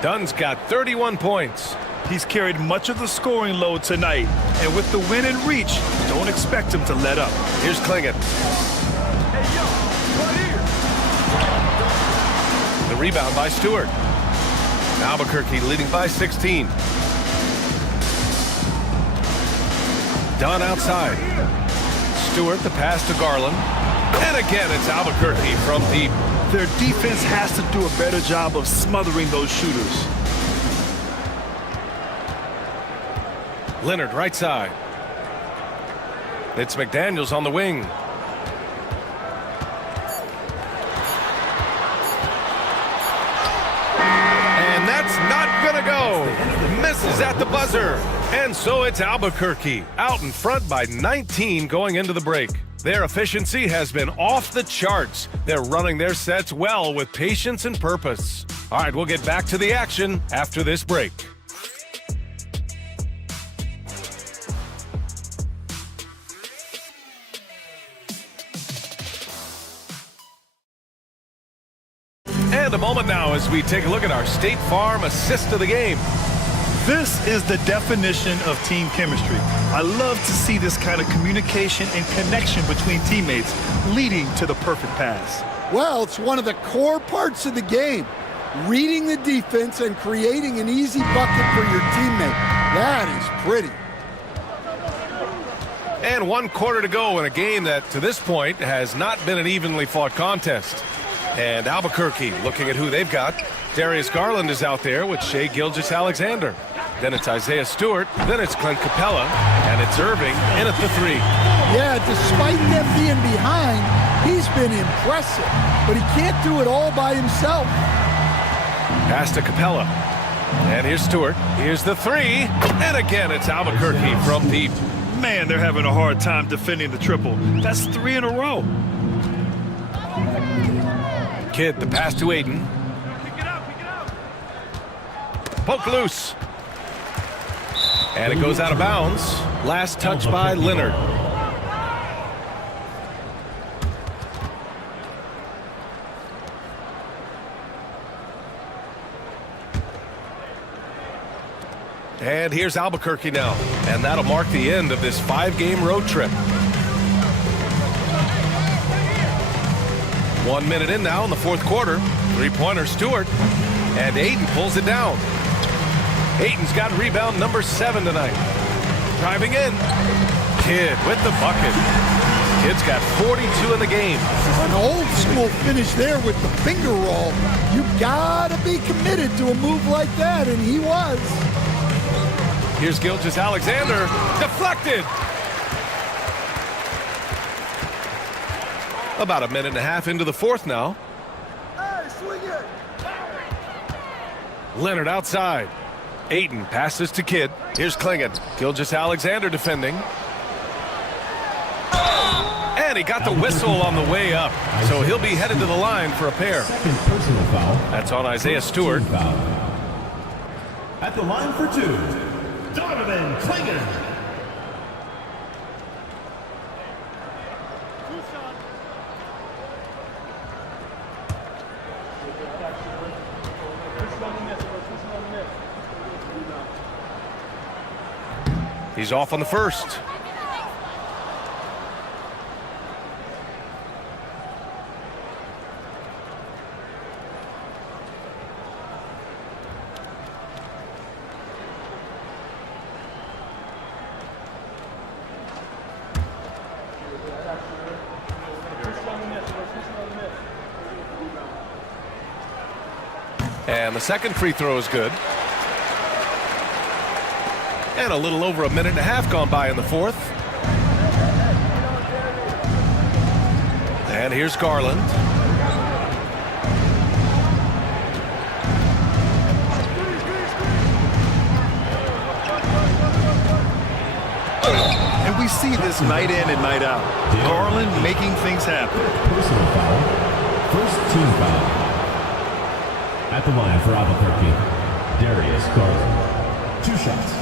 Dunn's got 31 points. He's carried much of the scoring load tonight. And with the win and reach, don't expect him to let up. Here's Klingen. The rebound by Stewart. Albuquerque leading by 16. Dunn outside. Stewart, the pass to Garland. And again, it's Albuquerque from deep. Their defense has to do a better job of smothering those shooters. Leonard, right side. It's McDaniels on the wing. And that's not gonna go. Misses at the buzzer. And so it's Albuquerque out in front by 19 going into the break. Their efficiency has been off the charts. They're running their sets well with patience and purpose. All right, we'll get back to the action after this break. And a moment now as we take a look at our State Farm assist of the game. This is the definition of team chemistry. I love to see this kind of communication and connection between teammates leading to the perfect pass. Well, it's one of the core parts of the game. Reading the defense and creating an easy bucket for your teammate. That is pretty. And 1 quarter to go in a game that, to this point, has not been an evenly fought contest. And Albuquerque looking at who they've got. Darius Garland is out there with Shai Gilgeous-Alexander. Then it's Isaiah Stewart. Then it's Clint Capella. And it's Irving in at the 3. Yeah, despite them being behind, he's been impressive. But he can't do it all by himself. Pass to Capella. And here's Stewart. Here's the 3. And again, it's Albuquerque from deep. Man, they're having a hard time defending the triple. That's 3 in a row. Kidd, the pass to Aiden. poke loose. And it goes out of bounds. Last touch by Leonard. And here's Albuquerque now. And that'll mark the end of this 5-game road trip. 1 minute in now in the fourth quarter. Three-pointer Stewart. And Ayton pulls it down. Ayton's got rebound number 7 tonight. Driving in. Kidd with the bucket. Kidd's got 42 in the game. An old school finish there with the finger roll. You gotta be committed to a move like that, and he was. Here's Gilgeous-Alexander. Deflected. About a minute and a half into the fourth now. Hey, swing it. Leonard outside. Ayton passes to Kidd. Here's Klingon. Gilgeous-Alexander defending. And he got the whistle on the way up. So he'll be headed to the line for a pair. Second personal foul. That's on Isaiah Stewart. At the line for 2, Donovan Klingon. He's off on the first. And the second free throw is good. And a little over a minute and a half gone by in the fourth. And here's Garland. And we see this night in and night out. Garland making things happen. Personal foul. First team foul. At the line for Albuquerque, Darius Garland. 2 shots.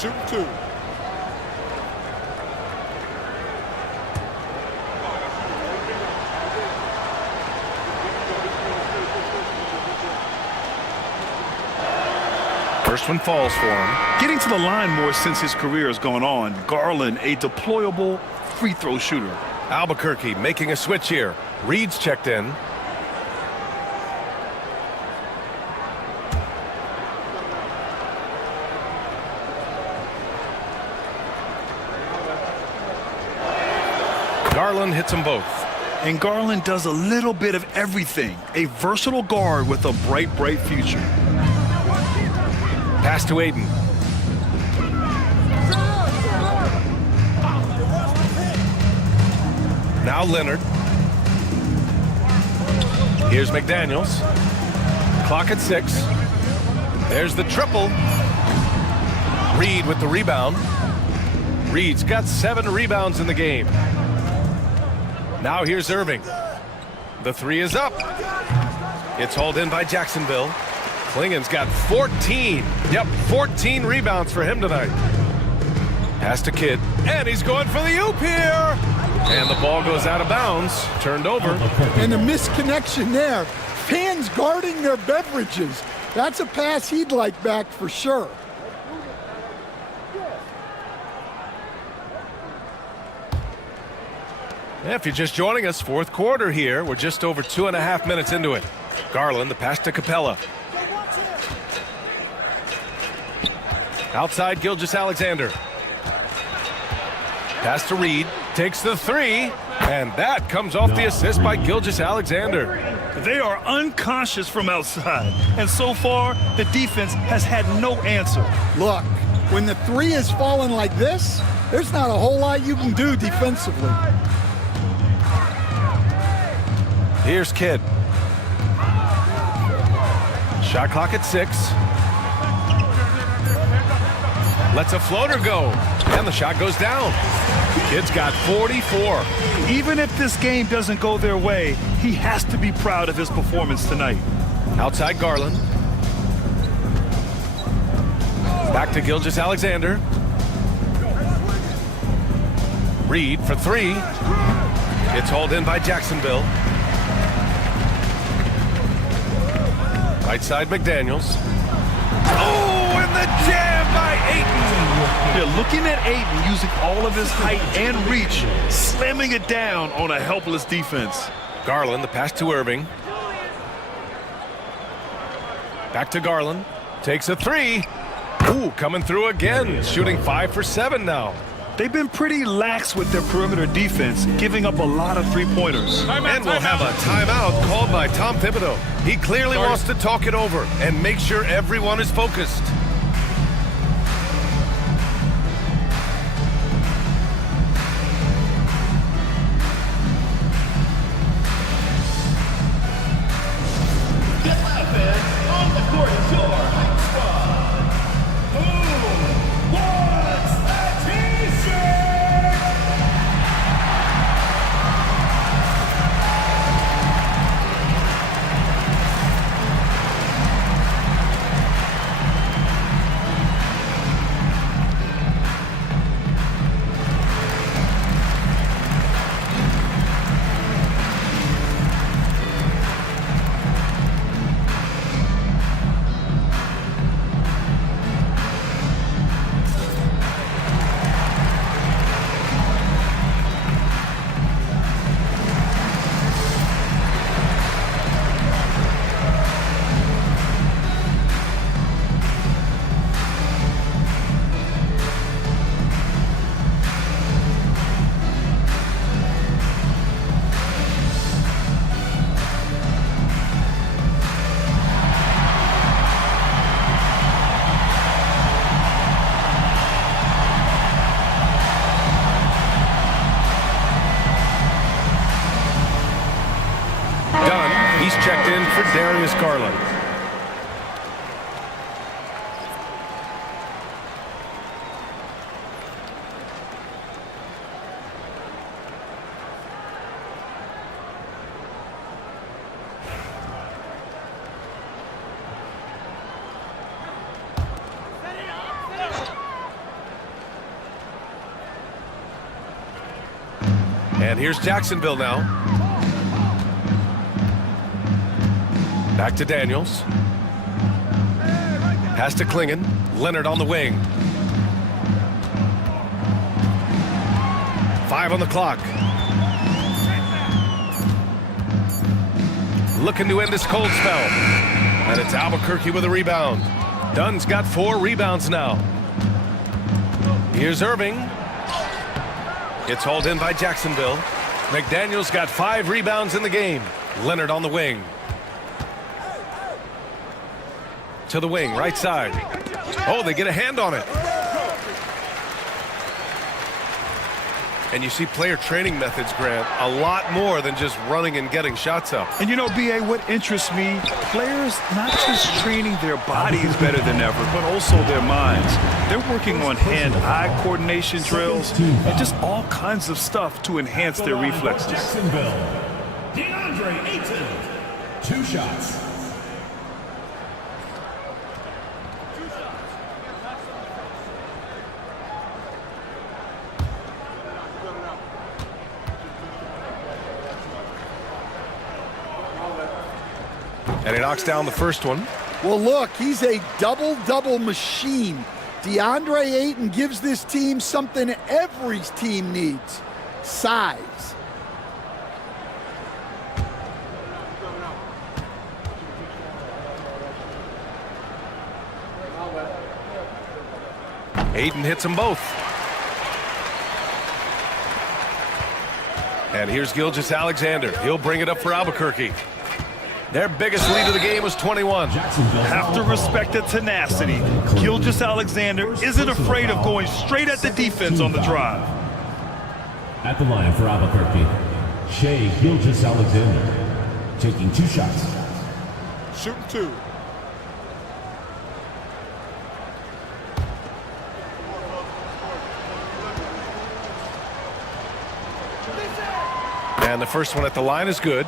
Shoot 2. First one falls for him. Getting to the line more since his career has gone on. Garland, a deployable free throw shooter. Albuquerque making a switch here. Reed's checked in. Garland hits them both. And Garland does a little bit of everything. A versatile guard with a bright, bright future. Pass to Ayton. Now Leonard. Here's McDaniels. Clock at 6. There's the triple. Reed with the rebound. Reed's got 7 rebounds in the game. Now here's Irving. The 3 is up. It's hauled in by Jacksonville. Klingon's got 14. Yep, 14 rebounds for him tonight. Pass to Kidd. And he's going for the oop here. And the ball goes out of bounds. Turned over. And a misconnection there. Fans guarding their beverages. That's a pass he'd like back for sure. Yeah, if you're just joining us, fourth quarter here. We're just over 2.5 minutes into it. Garland, the pass to Capella. Outside, Gilgeous-Alexander. Pass to Reed. Takes the 3. And that comes off the assist by Gilgeous-Alexander. They are unconscious from outside. And so far, the defense has had no answer. Look, when the 3 is falling like this, there's not a whole lot you can do defensively. Here's Kidd. Shot clock at 6. Lets a floater go. And the shot goes down. Kidd's got 44. Even if this game doesn't go their way, he has to be proud of his performance tonight. Outside Garland. Back to Gilgeous-Alexander. Reed for three. It's hauled in by Jacksonville. Right side McDaniels. Oh, and the jam by Ayton. They're looking at Ayton using all of his height and reach, slamming it down on a helpless defense. Garland, the pass to Irving. Back to Garland. Takes a three. Ooh, coming through again. Shooting 5 for 7 now. They've been pretty lax with their perimeter defense, giving up a lot of three-pointers. And we'll have a timeout called by Tom Thibodeau. He clearly wants to talk it over and make sure everyone is focused. Get live fans on the court is your hype squad. Who wants a t-shirt? He's checked in for Darius Garland. And here's Jacksonville now. Back to Daniels. Pass to Klingon. Leonard on the wing. 5 on the clock. Looking to end this cold spell. And it's Albuquerque with a rebound. Dunn's got 4 rebounds now. Here's Irving. It's hauled in by Jacksonville. McDaniels got 5 rebounds in the game. Leonard on the wing. To the wing, right side. Oh, they get a hand on it. And you see player training methods, Grant, a lot more than just running and getting shots up. And you know, B.A., what interests me, players not just training their bodies better than ever, but also their minds. They're working on hand-eye coordination drills and just all kinds of stuff to enhance their reflexes. Jacksonville. DeAndre Ayton. 2 shots. And he knocks down the first one. Well, look, he's a double-double machine. DeAndre Ayton gives this team something every team needs: size. Ayton hits them both. And here's Gilgeous-Alexander. He'll bring it up for Albuquerque. Their biggest lead of the game was 21. Have to respect the tenacity. Gilgeous-Alexander isn't afraid of going straight at the defense on the drive. At the line for Albuquerque, Shai Gilgeous-Alexander, taking 2 shots. Shooting 2. And the first one at the line is good.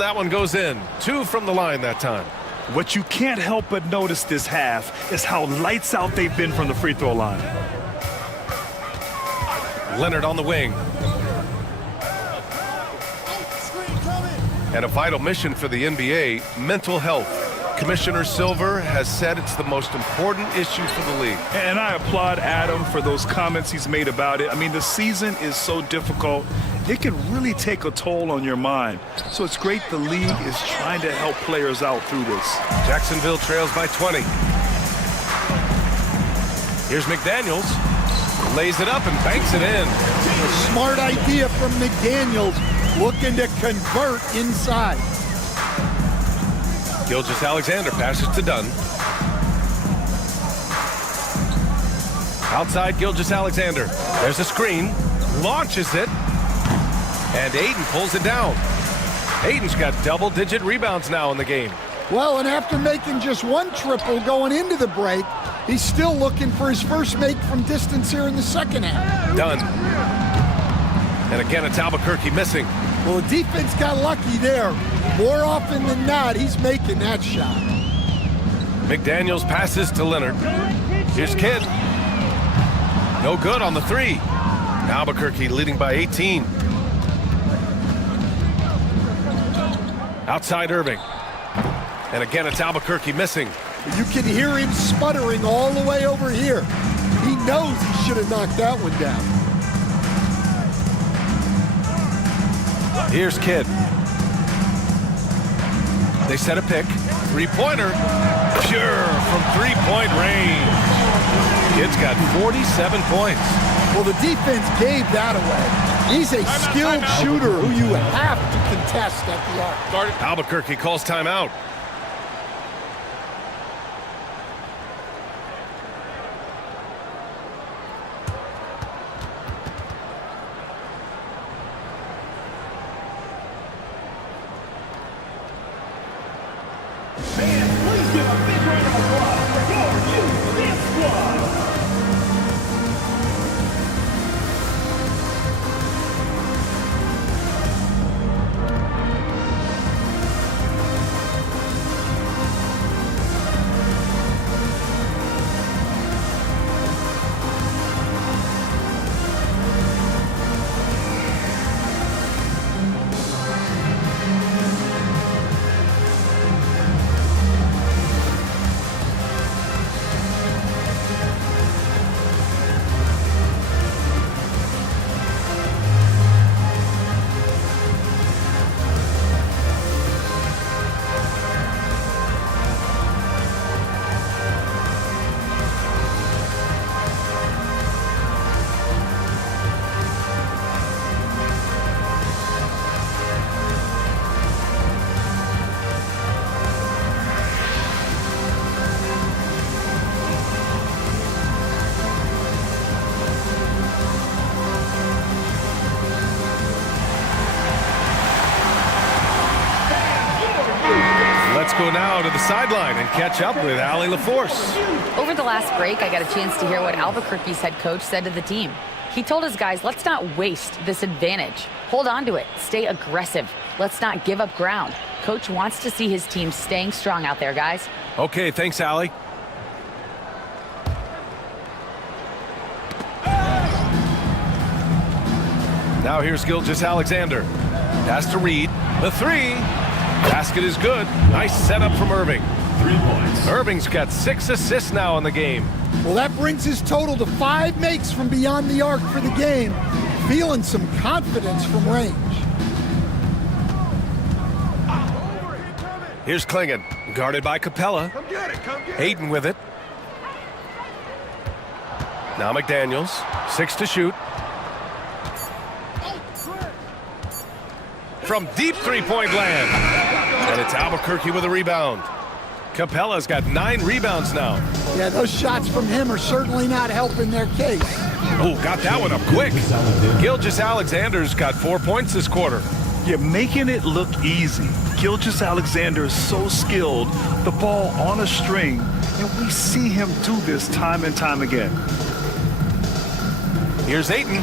And that one goes in. 2 from the line that time. What you can't help but notice this half is how lights out they've been from the free throw line. Leonard on the wing. And a vital mission for the NBA, mental health. Commissioner Silver has said it's the most important issue for the league. And I applaud Adam for those comments he's made about it. I mean, the season is so difficult. It can really take a toll on your mind. So it's great the league is trying to help players out through this. Jacksonville trails by 20. Here's McDaniels. Lays it up and banks it in. A smart idea from McDaniels, looking to convert inside. Gilgeous-Alexander passes to Dunn. Outside Gilgeous-Alexander. There's a screen. Launches it. And Ayton pulls it down. Ayton's got double-digit rebounds now in the game. Well, and after making just 1 triple going into the break, he's still looking for his first make from distance here in the second half. Dunn. And again, it's Albuquerque missing. Well, the defense got lucky there. More often than not, he's making that shot. McDaniels passes to Leonard. Here's Kidd. No good on the 3. Albuquerque leading by 18. Outside Irving. And again, it's Albuquerque missing. You can hear him sputtering all the way over here. He knows he should have knocked that one down. Here's Kidd. They set a pick. 3-pointer. Pure from 3-point range. Kidd's got 47 points. Well, the defense gave that away. He's a skilled shooter who you have to contest at the arc. Albuquerque calls timeout. Please give a big round of applause for your UConn squad. Let's go now to the sideline and catch up with Allie LaForce. Over the last break, I got a chance to hear what Albuquerque's head coach said to the team. He told his guys, let's not waste this advantage. Hold on to it. Stay aggressive. Let's not give up ground. Coach wants to see his team staying strong out there, guys. Okay, thanks, Allie. Now here's Gilgeous-Alexander. Pass to Reed. The 3. Basket is good. Nice setup from Irving. 3 points. Irving's got 6 assists now in the game. Well, that brings his total to 5 makes from beyond the arc for the game. Feeling some confidence from range. Here's Klingon, guarded by Capella. Ayton with it. Now McDaniels, 6 to shoot. From deep three-point land. And it's Albuquerque with a rebound. Capella's got 9 rebounds now. Yeah, those shots from him are certainly not helping their case. Oh, got that one up quick. Gilgeous-Alexander's got 4 points this quarter. You're making it look easy. Gilgeous-Alexander is so skilled, the ball on a string, and we see him do this time and time again. Here's Ayton.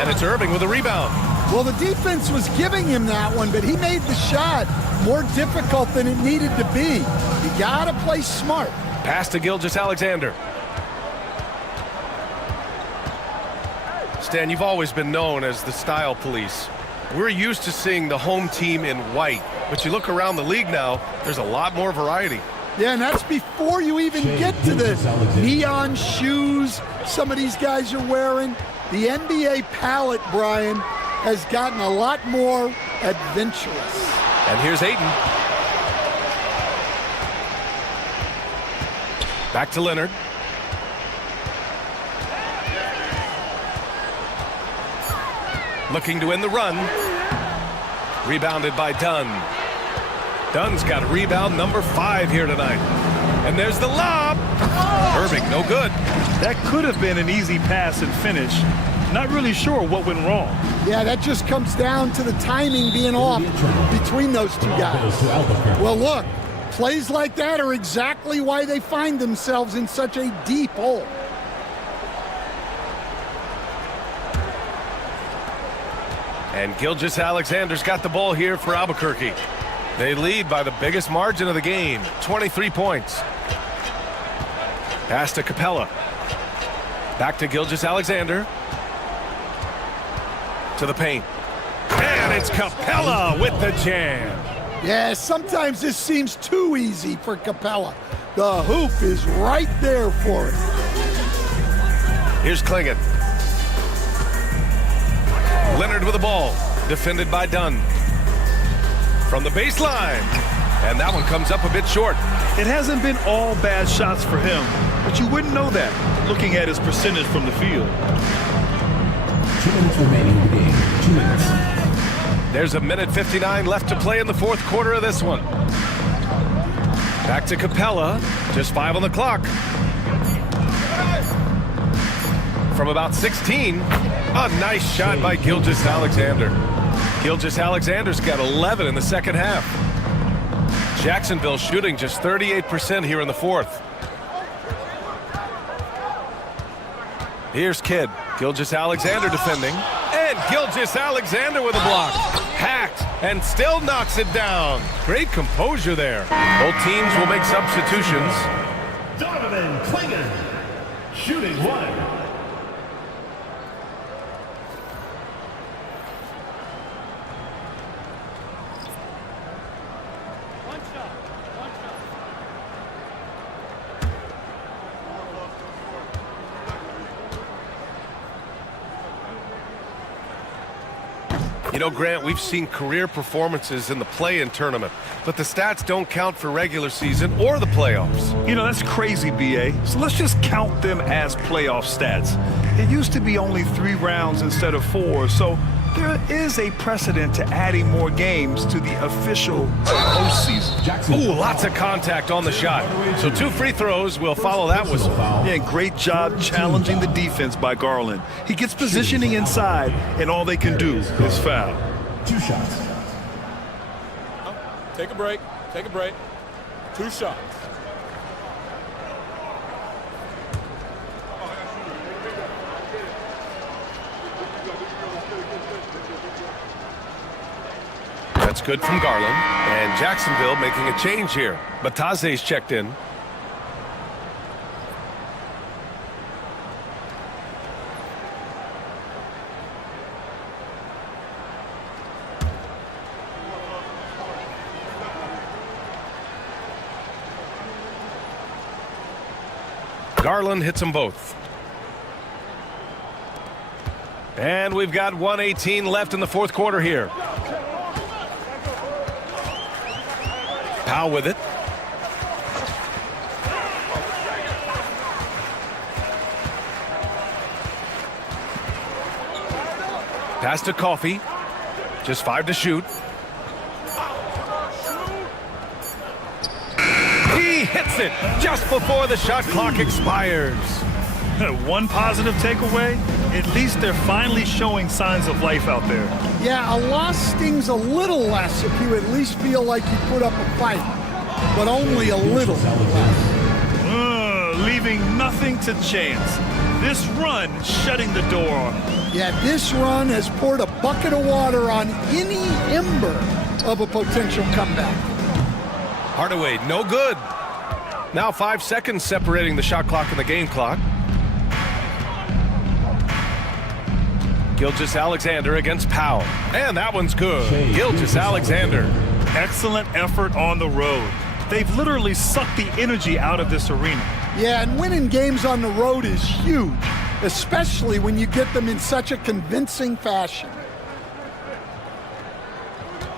And it's Irving with a rebound. Well, the defense was giving him that one, but he made the shot more difficult than it needed to be. You gotta play smart. Pass to Gilgeous-Alexander. Stan, you've always been known as the style police. We're used to seeing the home team in white, but you look around the league now, there's a lot more variety. Yeah, and that's before you even get to the neon shoes some of these guys are wearing. The NBA palette, Brian, has gotten a lot more adventurous. And here's Ayton. Back to Leonard. Looking to win the run. Rebounded by Dunn. Dunn's got rebound number 5 here tonight. And there's the lob. Irving, no good. That could have been an easy pass and finish. Not really sure what went wrong. Yeah, that just comes down to the timing being off between those two guys. Well, look, plays like that are exactly why they find themselves in such a deep hole. And Gilgeous-Alexander's got the ball here for Albuquerque. They lead by the biggest margin of the game, 23 points. Pass to Capella. Back to Gilgeous-Alexander. To the paint. And it's Capella with the jam. Yeah, sometimes this seems too easy for Capella. The hoop is right there for it. Here's Klingon. Leonard with the ball, defended by Dunn. From the baseline, and that one comes up a bit short. It hasn't been all bad shots for him, but you wouldn't know that looking at his percentage from the field. 2 minutes remaining in the game. 2 minutes. There's a minute 59 left to play in the fourth quarter of this one. Back to Capella, just 5 on the clock. From about 16, a nice shot by Gilgeous-Alexander. Gilgeous-Alexander's got 11 in the second half. Jacksonville shooting just 38% here in the fourth. Here's Kidd. Gilgeous-Alexander defending. And Gilgeous-Alexander with a block. Hacked and still knocks it down. Great composure there. Both teams will make substitutions. Donovan Klingon, shooting 1. You know, Grant, we've seen career performances in the play-in tournament, but the stats don't count for regular season or the playoffs. You know, that's crazy, B.A. So let's just count them as playoff stats. It used to be only 3 rounds instead of 4, so there is a precedent to adding more games to the official postseason. Ooh, lots of contact on the shot. So 2 free throws will follow that whistle. Yeah, great job challenging the defense by Garland. He gets positioning inside, and all they can do is foul. 2 shots. Take a break. Take a break. 2 shots. That's good from Garland. And Jacksonville making a change here. Bataze's checked in. Garland hits them both. And we've got 1:18 left in the fourth quarter here. Powell with it. Pass to Coffey. Just 5 to shoot. He hits it just before the shot clock expires. One positive takeaway, at least they're finally showing signs of life out there. Yeah, a loss stings a little less if you at least feel like you put up a fight, but only a little less. Leaving nothing to chance. This run shutting the door Yeah, this run has poured a bucket of water on any ember of a potential comeback. Hardaway, no good. Now 5 seconds separating the shot clock and the game clock. Gilgeous-Alexander against Powell. And that one's good. Gilgeous-Alexander. Excellent effort on the road. They've literally sucked the energy out of this arena. Yeah, and winning games on the road is huge, especially when you get them in such a convincing fashion.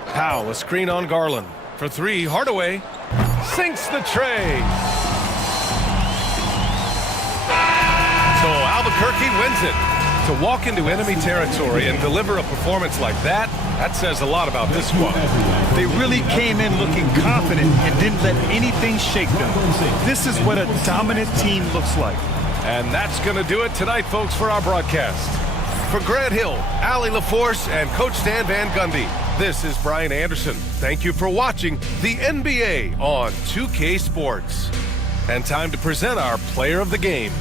Powell, a screen on Garland. For three, Hardaway sinks the tray. So Albuquerque wins it. To walk into enemy territory and deliver a performance like that says a lot about this squad. They really came in looking confident and didn't let anything shake them. This is what a dominant team looks like. And that's going to do it tonight, folks, for our broadcast. For Grant Hill, Allie LaForce, and Coach Stan Van Gundy, this is Brian Anderson. Thank you for watching the NBA on 2K Sports. And time to present our player of the game.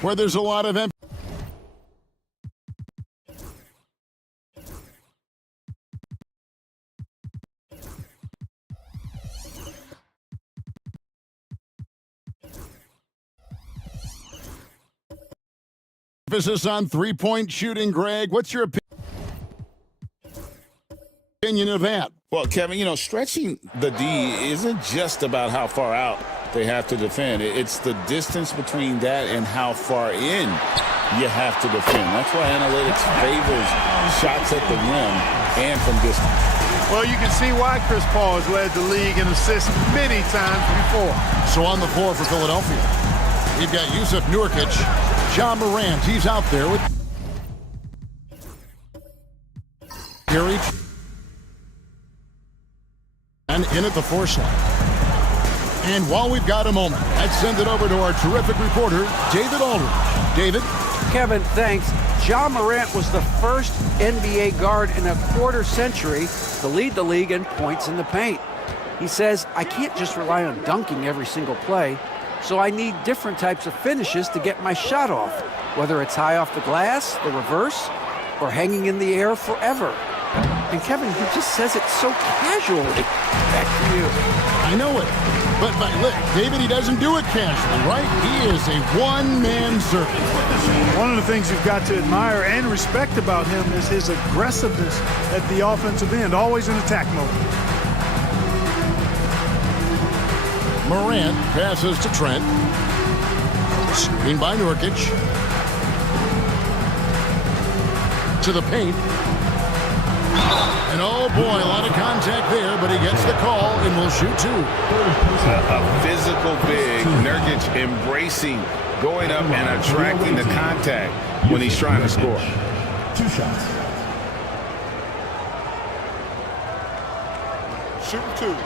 where there's a lot of emphasis on three-point shooting. Greg, what's your opinion of that? Well, Kevin, stretching the D isn't just about how far out they have to defend. It's the distance between that and how far in you have to defend. That's why analytics favors shots at the rim and from distance. Well, you can see why Chris Paul has led the league in assists many times before. So on the floor for Philadelphia, we've got Yusuf Nurkic, John Morant. He's out there with Gary. And in at the force line. And while we've got a moment, let's send it over to our terrific reporter, David Aldridge. David? Kevin, thanks. Ja Morant was the first NBA guard in a quarter century to lead the league in points in the paint. He says, I can't just rely on dunking every single play, so I need different types of finishes to get my shot off, whether it's high off the glass, the reverse, or hanging in the air forever. And Kevin, he just says it so casually. Back to you. I know it. But look, David, he doesn't do it casually, right? He is a one-man circus. One of the things you've got to admire and respect about him is his aggressiveness at the offensive end, always in attack mode. Morant passes to Trent. Screen by Nurkic. To the paint. And oh boy, a lot of contact there, but he gets the call and will shoot two. A physical big, Nurkic embracing, going up and attracting the contact when he's trying to score. 2 shots. Shooting two.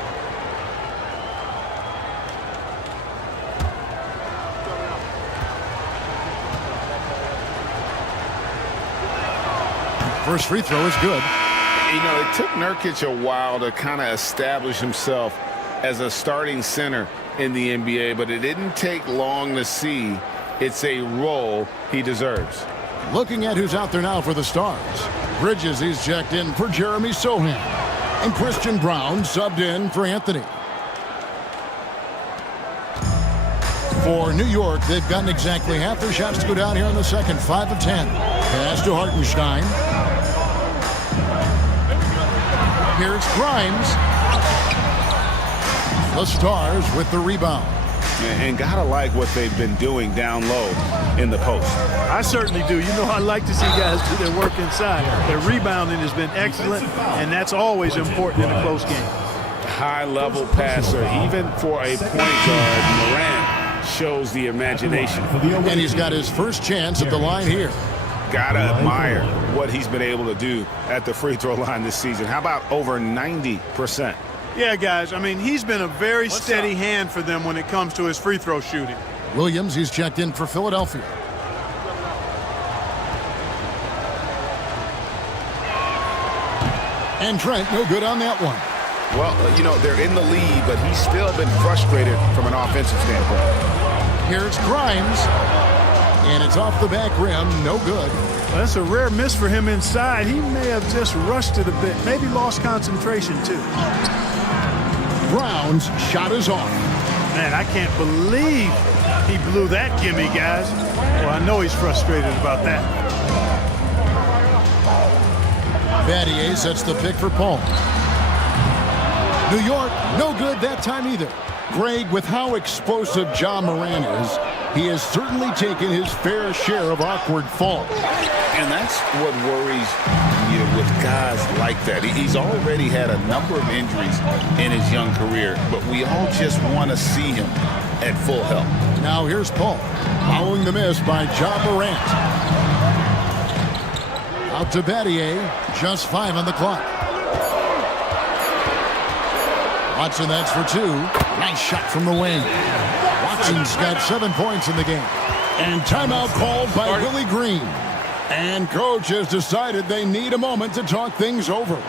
First free throw is good. It took Nurkic a while to kind of establish himself as a starting center in the NBA, but it didn't take long to see it's a role he deserves. Looking at who's out there now for the Stars. Bridges is checked in for Jeremy Sohan. And Christian Brown subbed in for Anthony. For New York, they've gotten exactly half their shots to go down here in the second. 5 of 10. Pass to Hartenstein. Here's Grimes. The Stars with the rebound. And gotta like what they've been doing down low in the post. I certainly do. I like to see guys do their work inside. Their rebounding has been excellent, and that's always important in a close game. High-level passer, even for a point guard. Morant shows the imagination. And he's got his first chance at the line here. Gotta admire what he's been able to do at the free throw line this season. How about over 90%? Yeah, guys, he's been a very steady hand for them when it comes to his free throw shooting. Williams, he's checked in for Philadelphia. And Trent, no good on that one. Well, they're in the lead, but he's still been frustrated from an offensive standpoint. Here's Grimes. And it's off the back rim, no good. Well, that's a rare miss for him inside. He may have just rushed it a bit, maybe lost concentration too. Brown's shot is off. Man, I can't believe he blew that gimme, guys. Well, I know he's frustrated about that. Battier sets the pick for Paul. New York, no good that time either. Greg, with how explosive Ja Morant is, he has certainly taken his fair share of awkward falls. And that's what worries you with guys like that. He's already had a number of injuries in his young career, but we all just want to see him at full health. Now here's Paul, following the miss by Ja Morant. Out to Battier, just 5 on the clock. Watson, that's for 2. Nice shot from the wing. Watson's got 7 points in the game. And timeout called by Willie Green. And coach has decided they need a moment to talk things over.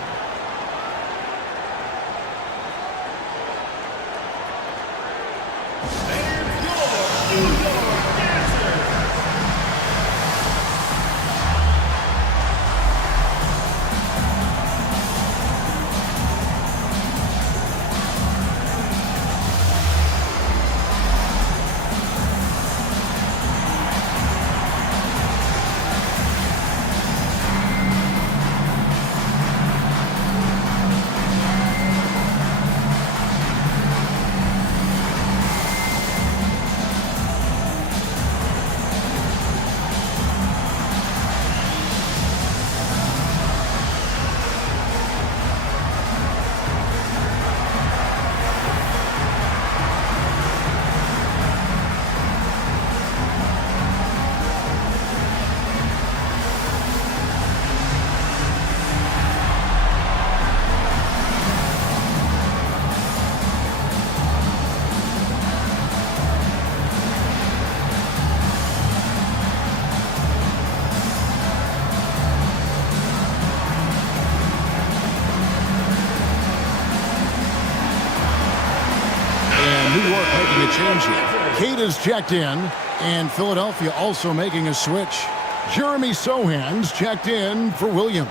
Angie. Kate is checked in, and Philadelphia also making a switch. Jeremy Sohan's checked in for Williams.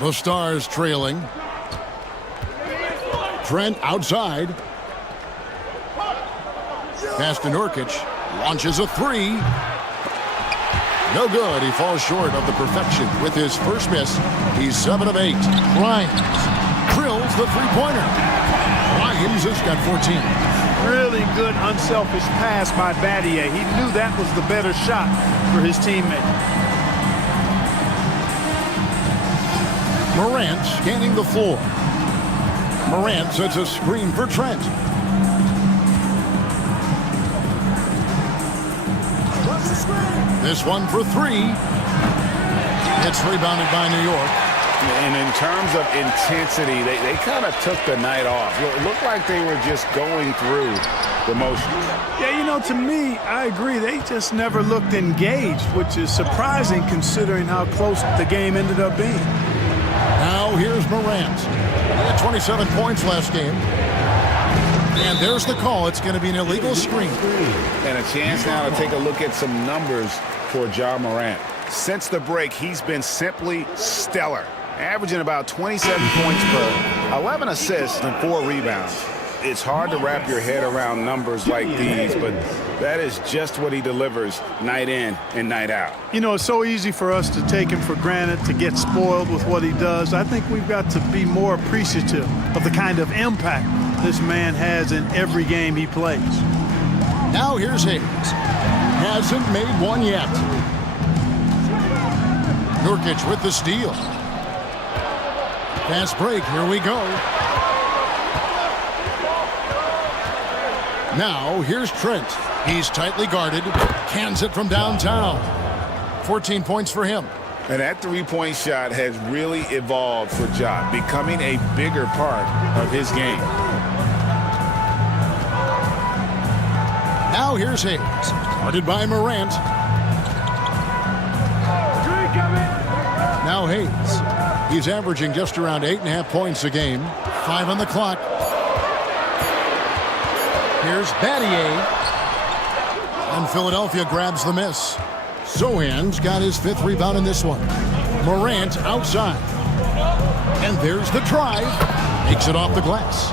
The Stars trailing. Trent outside. Pass to Nurkic. Launches a three. No good. He falls short of the perfection with his first miss. He's 7 of 8. Grimes drills the three-pointer. Grimes has got 14. Really good unselfish pass by Battier. He knew that was the better shot for his teammate. Morant scanning the floor. Morant sets a screen for Trent. This one for three. It's rebounded by New York. And in terms of intensity, they kind of took the night off. It looked like they were just going through the motions. Yeah, you know, to me, I agree. They just never looked engaged, which is surprising considering how close the game ended up being. Now here's Morant. He had 27 points last game. And there's the call. It's going to be an illegal screen. And a chance now to take a look at some numbers for Ja Morant. Since the break, he's been simply stellar, averaging about 27 points per 11 assists and 4 rebounds. It's hard to wrap your head around numbers like these, but that is just what he delivers night in and night out. You know, it's so easy for us to take him for granted, to get spoiled with what he does. I think we've got to be more appreciative of the kind of impact this man has in every game he plays. Now here's Hayes. Hasn't made one yet. Nurkic with the steal. Fast break, here we go. Now here's Trent. He's tightly guarded. Cans it from downtown. 14 points for him. And that three-point shot has really evolved for Ja, becoming a bigger part of his game. Now here's Hayes. Guarded by Morant. Now Hayes. He's averaging just around 8.5 points a game. 5 on the clock. Here's Battier. And Philadelphia grabs the miss. Sohan's got his 5th rebound in this one. Morant outside. And there's the drive. Makes it off the glass.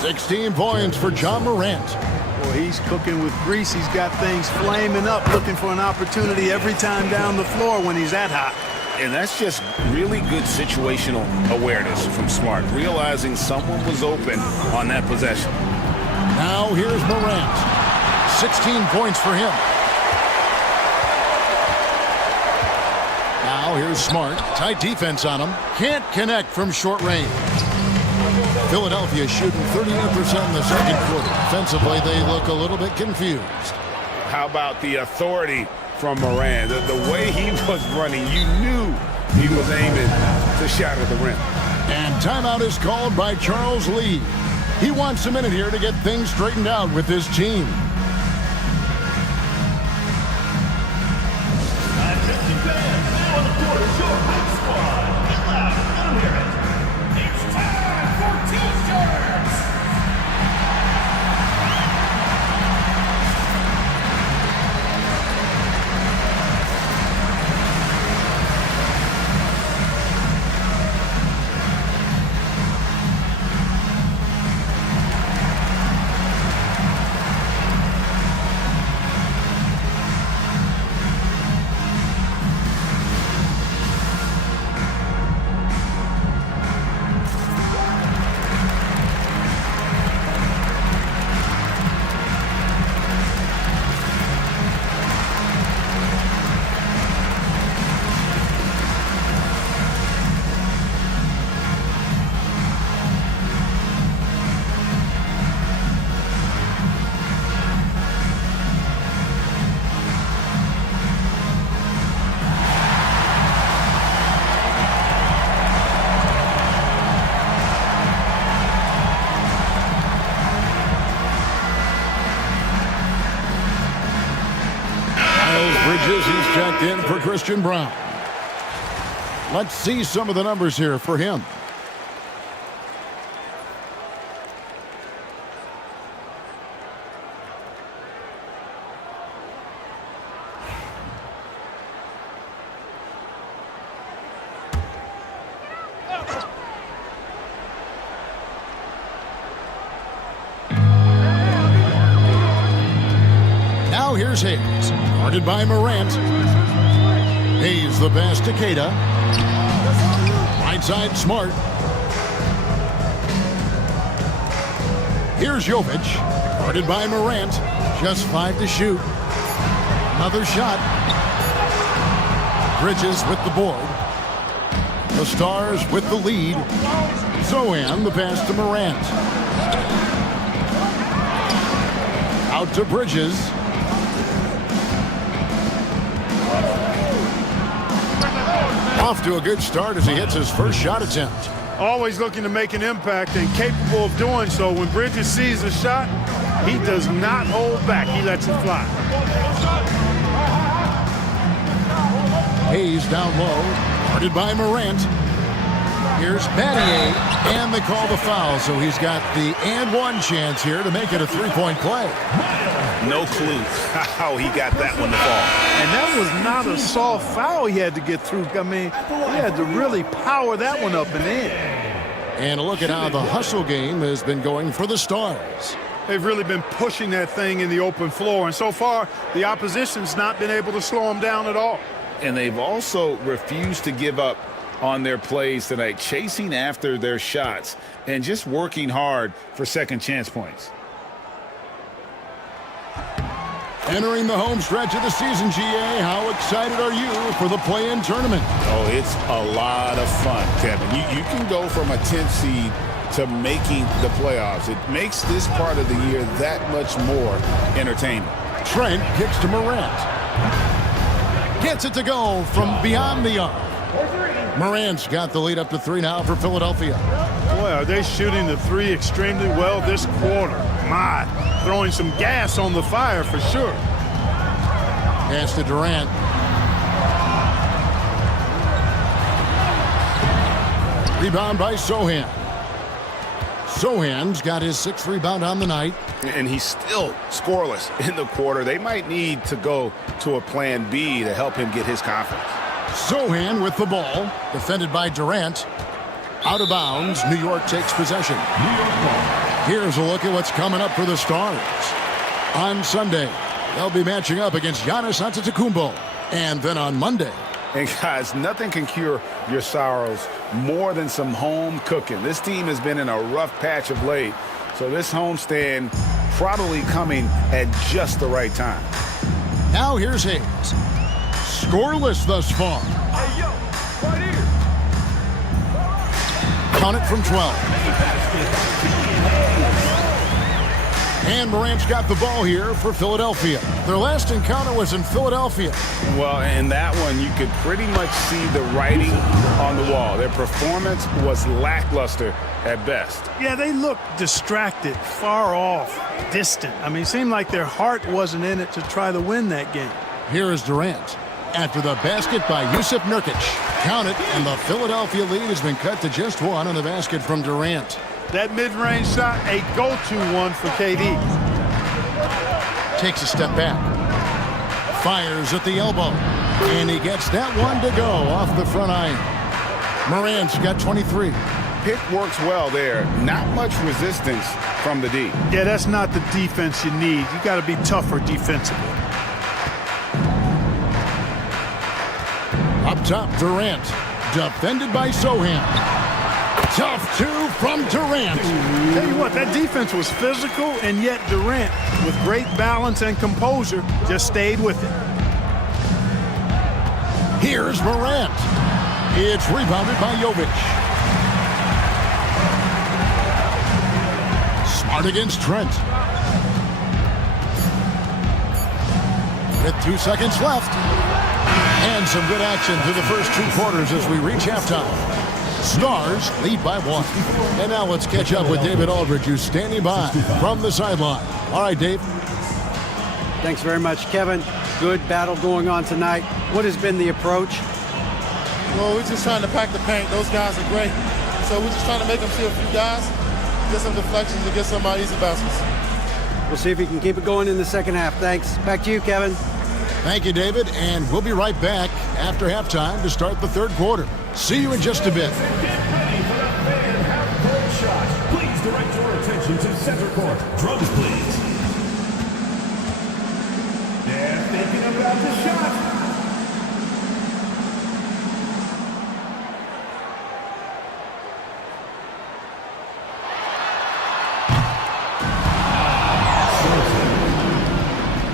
16 points for Ja Morant. Boy, he's cooking with grease. He's got things flaming up, looking for an opportunity every time down the floor when he's that hot. And that's just really good situational awareness from Smart, realizing someone was open on that possession. Now here's Morant. 16 points for him. Now here's Smart. Tight defense on him. Can't connect from short range. Philadelphia shooting 38% in the second quarter. Offensively, they look a little bit confused. How about the authority from Morant? The way he was running, you knew he was aiming to shatter the rim. And timeout is called by Charles Lee. He wants a minute here to get things straightened out with his team. he's checked in for Christian Brown. Let's see some of the numbers here for him. Now here's Hayes, guarded by Morant. Hayes the pass to Queta. Right side, Smart. Here's Jovic, guarded by Morant. Just 5 to shoot. Another shot. Bridges with the board. The Stars with the lead. Zohan the pass to Morant. Out to Bridges. Off to a good start as he hits his first shot attempt. Always looking to make an impact and capable of doing so. When Bridges sees a shot, he does not hold back. He lets it fly. Hayes down low, guarded by Morant. Here's Battier, and they call the foul, so he's got the and one chance here to make it a three-point play. No clue how he got that one to fall. And that was not a soft foul he had to get through. I mean, he had to really power that one up and in. And a look at how the hustle game has been going for the Stars. They've really been pushing that thing in the open floor, and so far, the opposition's not been able to slow them down at all. And they've also refused to give up on their plays tonight, chasing after their shots and just working hard for second chance points. Entering the home stretch of the season, GA, how excited are you for the play-in tournament? Oh, it's a lot of fun, Kevin. You can go from a 10th seed to making the playoffs. It makes this part of the year that much more entertaining. Trent kicks to Morant. Gets it to go from beyond the arc. Morant's got the lead up to 3 now for Philadelphia. Boy, are they shooting the 3 extremely well this quarter. My, throwing some gas on the fire for sure. Pass to Durant. Rebound by Zohan. Zohan's got his 6th rebound on the night. And he's still scoreless in the quarter. They might need to go to a plan B to help him get his confidence. Zohan with the ball, defended by Durant. Out of bounds, New York takes possession. Here's a look at what's coming up for the Stars. On Sunday, they'll be matching up against Giannis Antetokounmpo. And then on Monday. And guys, nothing can cure your sorrows more than some home cooking. This team has been in a rough patch of late, so this homestand probably coming at just the right time. Now here's Hayes. Scoreless thus far. Hey, yo, right here. Count it from 12. And Morant's got the ball here for Philadelphia. Their last encounter was in Philadelphia. Well, in that one, you could pretty much see the writing on the wall. Their performance was lackluster at best. Yeah, they looked distracted, far off, distant. I mean, it seemed like their heart wasn't in it to try to win that game. Here is Durant. After the basket by Jusuf Nurkic. Count it, and the Philadelphia lead has been cut to just 1 on the basket from Durant. That mid-range shot, a go-to one for KD. Takes a step back. Fires at the elbow. And he gets that one to go off the front iron. Morant's got 23. Pick works well there. Not much resistance from the D. Yeah, that's not the defense you need. You got to be tougher defensively. Up top, Durant. Defended by Zohan. Tough 2 from Durant. Tell you what, that defense was physical, and yet Durant, with great balance and composure, just stayed with it. Here's Morant. It's rebounded by Jovic. Smart against Trent. With 2 seconds left. And some good action through the first 2 quarters as we reach halftime. Stars lead by 1. And now let's catch up with David Aldridge, who's standing by from the sideline. All right, Dave. Thanks very much, Kevin. good battle going on tonight. What has been the approach? Well, we're just trying to pack the paint. Those guys are great. So we're just trying to make them see a few guys, get some deflections, and get some easy baskets. We'll see if he can keep it going in the second half. Thanks. Back to you, Kevin. Thank you, David, and we'll be right back after halftime to start the third quarter. See you in just a bit. Get ready for the fan half-court shot. Please direct your attention to center court. Drums, please. They're thinking about the shot.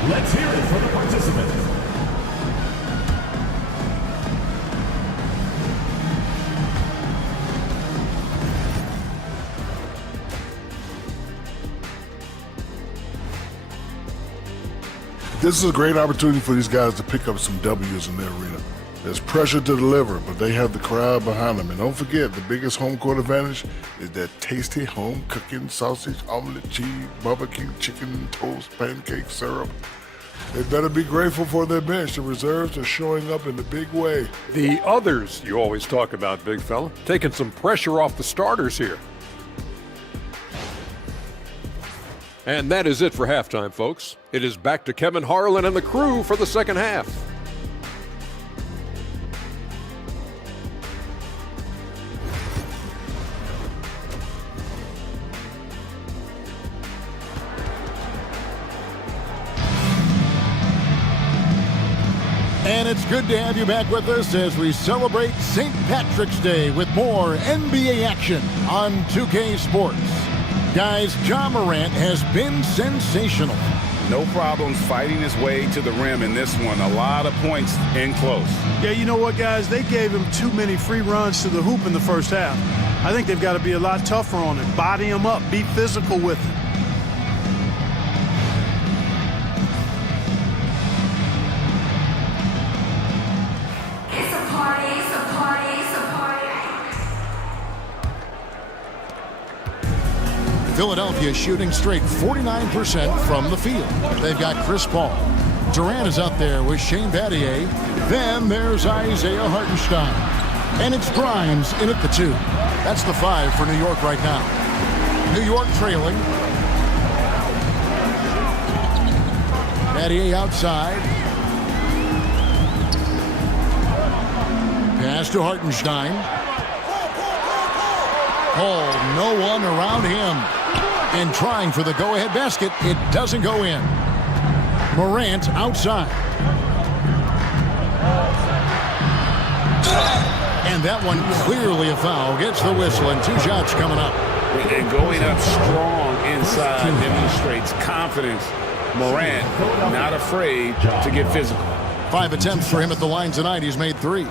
Let's hear it for the participant. This is a great opportunity for these guys to pick up some W's in their arena. There's pressure to deliver, but they have the crowd behind them. And don't forget, the biggest home court advantage is that tasty home cooking sausage, omelet, cheese, barbecue, chicken, toast, pancake, syrup. They better be grateful for their bench. The reserves are showing up in a big way. The others you always talk about, big fella. Taking some pressure off the starters here. And that is it for halftime, folks. It is back to Kevin Harlan and the crew for the second half. And it's good to have you back with us as we celebrate St. Patrick's Day with more NBA action on 2K Sports. Guys, Ja Morant has been sensational. No problems fighting his way to the rim in this one. A lot of points in close. Yeah, you know what, guys? They gave him too many free runs to the hoop in the first half. I think they've got to be a lot tougher on him. Body him up. Be physical with him. Philadelphia shooting straight 49% from the field. They've got Chris Paul. Durant is out there with Shane Battier. Then there's Isaiah Hartenstein. And it's Grimes in at the 2. That's the 5 for New York right now. New York trailing. Battier outside. Pass to Hartenstein. Paul, no one around him. And trying for the go-ahead basket, it doesn't go in. Morant outside. And that one clearly a foul. Gets the whistle and 2 shots coming up. And going up strong inside demonstrates confidence. Morant not afraid to get physical. 5 attempts for him at the line tonight. He's made 3.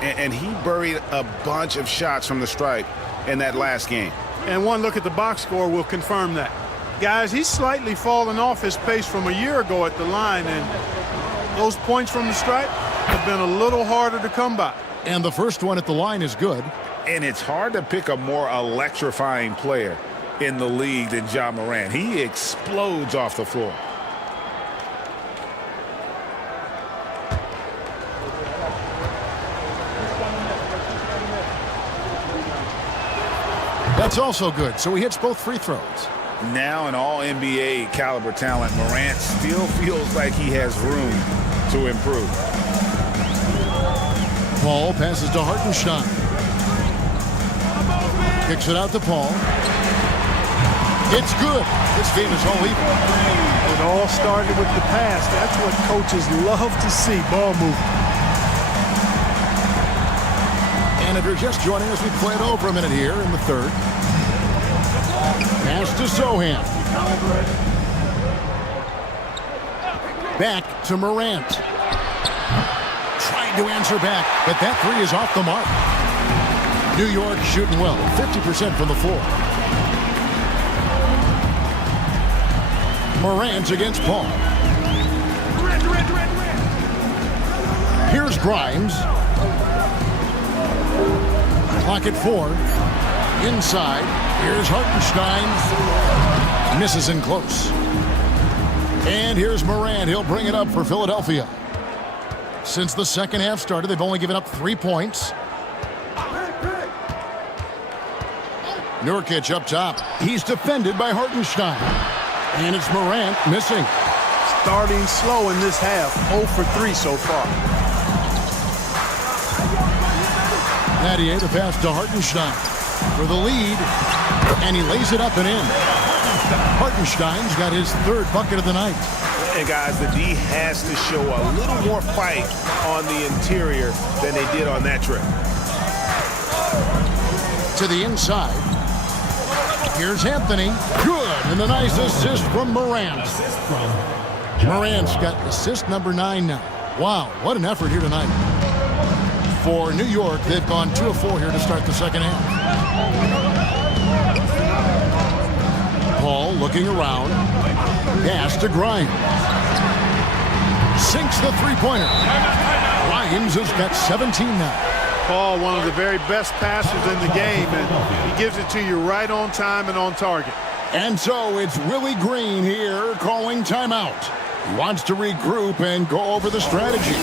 And he buried a bunch of shots from the stripe in that last game. And one look at the box score will confirm that. Guys, he's slightly fallen off his pace from a year ago at the line, and those points from the stripe have been a little harder to come by. And the first one at the line is good. And it's hard to pick a more electrifying player in the league than Ja Morant. He explodes off the floor. That's also good, so he hits both free throws. Now an all-NBA caliber talent, Morant still feels like he has room to improve. Paul passes to Hartenstein. Kicks it out to Paul. It's good. This game is all even. It all started with the pass. That's what coaches love to see, ball movement. And if you're just joining us, we played over a minute here in the third. Pass to Sohan. Back to Morant. Trying to answer back, but that 3 is off the mark. New York shooting well, 50% from the floor. Morant against Paul. Here's Grimes. Clock at 4. Inside. Here's Hartenstein. Misses in close. And here's Morant. He'll bring it up for Philadelphia. Since the second half started, they've only given up 3 points. Nurkic up top. He's defended by Hartenstein. And it's Morant missing. Starting slow in this half. 0 for 3 so far. Nattier, the pass to Hartenstein for the lead. And he lays it up and in. Hartenstein's got his 3rd bucket of the night. And guys, the D has to show a little more fight on the interior than they did on that trip. To the inside. Here's Anthony. Good. And a nice assist from Morant. Morant's got assist number 9 now. Wow, what an effort here tonight. For New York, they've gone 2 of 4 here to start the second half. Paul looking around. Pass to Grimes. Sinks the three-pointer. Grimes has got 17 now. Paul, one of the very best passers in the game, and he gives it to you right on time and on target. And so it's Willie Green here calling timeout. He wants to regroup and go over the strategy.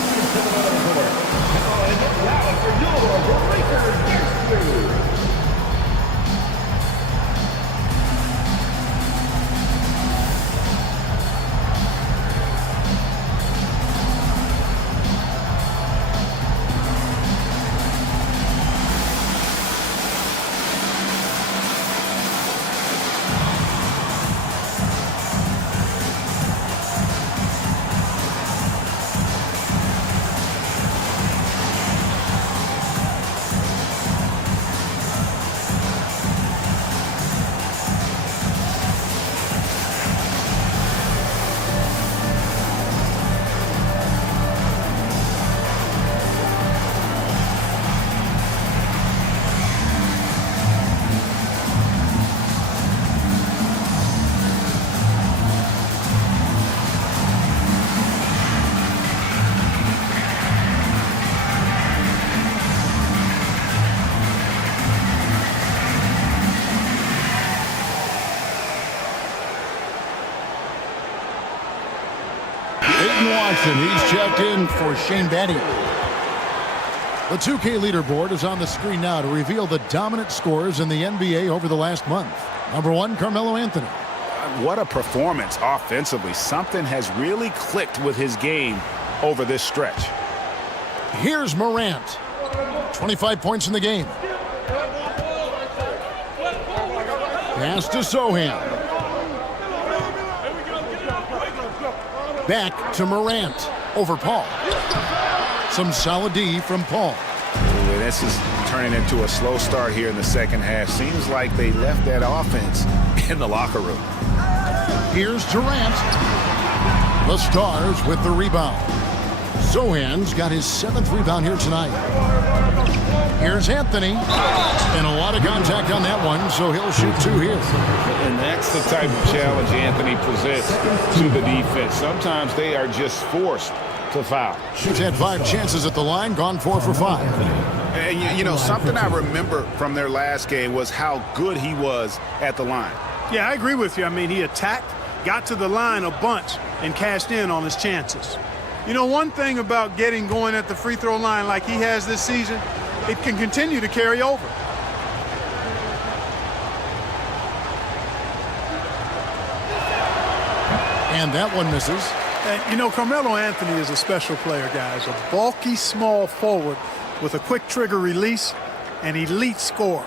He's checked in for Shane Batty. The 2K leaderboard is on the screen now to reveal the dominant scores in the NBA over the last month. Number 1, Carmelo Anthony. What a performance offensively. Something has really clicked with his game over this stretch. Here's Morant. 25 points in the game. Pass to Sohan. Back to Morant. Over Paul. Some solid D from Paul. Ooh, this is turning into a slow start here in the second half. Seems like they left that offense in the locker room. Here's Durant. The Stars with the rebound. Sohan's got his 7th rebound here tonight. Here's Anthony. And a lot of contact on that one, so he'll shoot 2 here. And that's the type of challenge Anthony presents to the defense. Sometimes they are just forced to foul. He's had 5 chances at the line, gone 4 for 5. And you know, something I remember from their last game was how good he was at the line. Yeah, I agree with you. I mean, he attacked, got to the line a bunch, and cashed in on his chances. You know, one thing about getting going at the free throw line like he has this season, it can continue to carry over. And that one misses. And, you know, Carmelo Anthony is a special player, guys. A bulky, small forward with a quick trigger release, an elite scorer.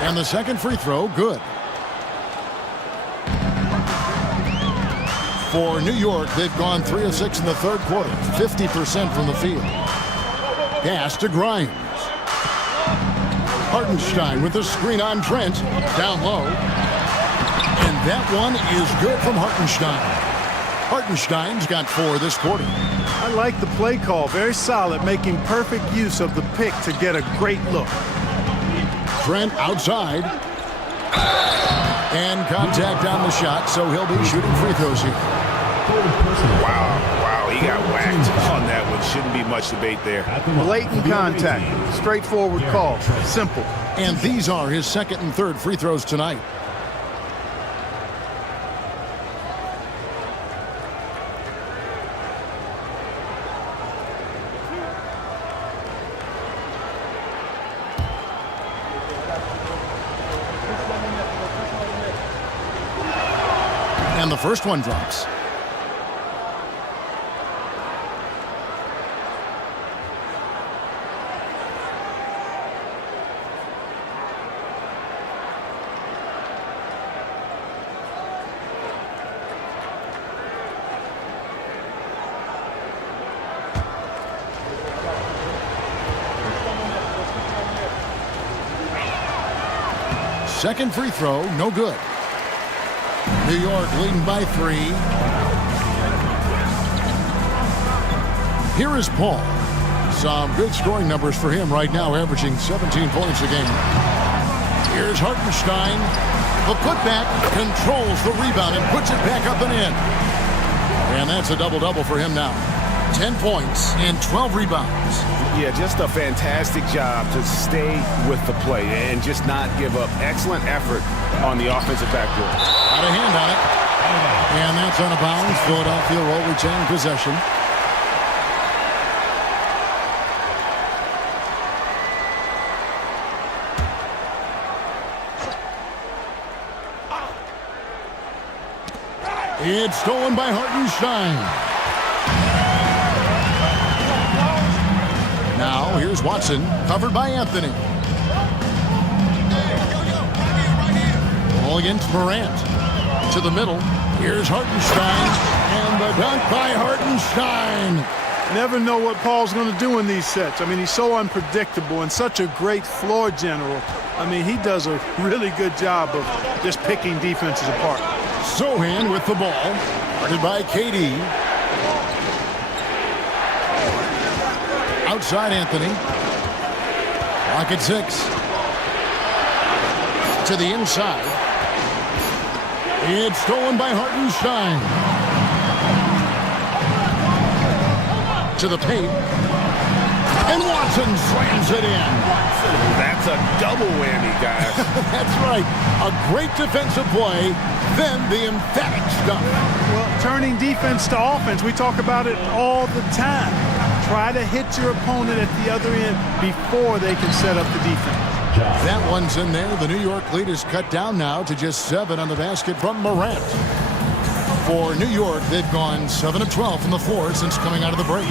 And the second free throw, good. For New York, they've gone 3 of 6 in the third quarter, 50% from the field. Pass to Grimes. Hartenstein with the screen on Trent, down low. And that one is good from Hartenstein. Hartenstein's got 4 this quarter. I like the play call, very solid, making perfect use of the pick to get a great look. Trent outside. And contact on the shot, so he'll be shooting free throws here. Wow, he got whacked on that one. Shouldn't be much debate there. Blatant contact. Straightforward call. Simple. And these are his second and third free throws tonight. And the first one drops. Second free throw, no good. New York leading by 3. Here is Paul. Some good scoring numbers for him right now, averaging 17 points a game. Here's Hartenstein. The putback, controls the rebound and puts it back up and in. And that's a double-double for him now. 10 points and 12 rebounds. Yeah, just a fantastic job to stay with the play and just not give up. Excellent effort on the offensive backboard. Got a hand on it. And that's out of bounds. Philadelphia will retain possession. It's stolen by Hartenstein. Now, here's Watson, covered by Anthony. Ball against Morant. To the middle. Here's Hartenstein. And the dunk by Hartenstein. Never know what Paul's going to do in these sets. I mean, he's so unpredictable and such a great floor general. I mean, he does a really good job of just picking defenses apart. Sohan with the ball. Guarded by KD. Outside Anthony. Clock at 6. To the inside. It's stolen by Hartenstein. To the paint. And Watson slams it in. That's a double whammy, guys. That's right. A great defensive play, then the emphatic stuff. Well, turning defense to offense, we talk about it all the time. Try to hit your opponent at the other end before they can set up the defense. That one's in there. The New York lead is cut down now to just 7 on the basket from Morant. For New York, they've gone 7 of 12 from the floor since coming out of the break.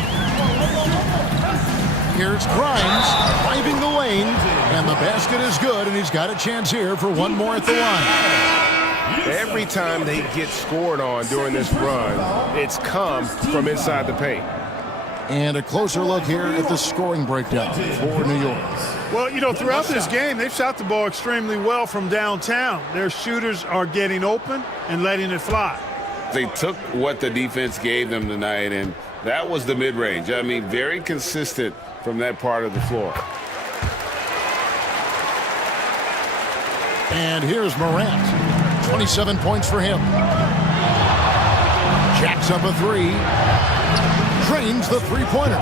Here's Grimes driving the lane, and the basket is good, and he's got a chance here for one more at the line. Every time they get scored on during this run, it's come from inside the paint. And a closer look here at the scoring breakdown for New York. Well, you know, throughout this game, they've shot the ball extremely well from downtown. Their shooters are getting open and letting it fly. They took what the defense gave them tonight, and that was the mid-range. I mean, very consistent from that part of the floor. And here's Morant. 27 points for him. Jacks up a 3. Drains the three-pointer.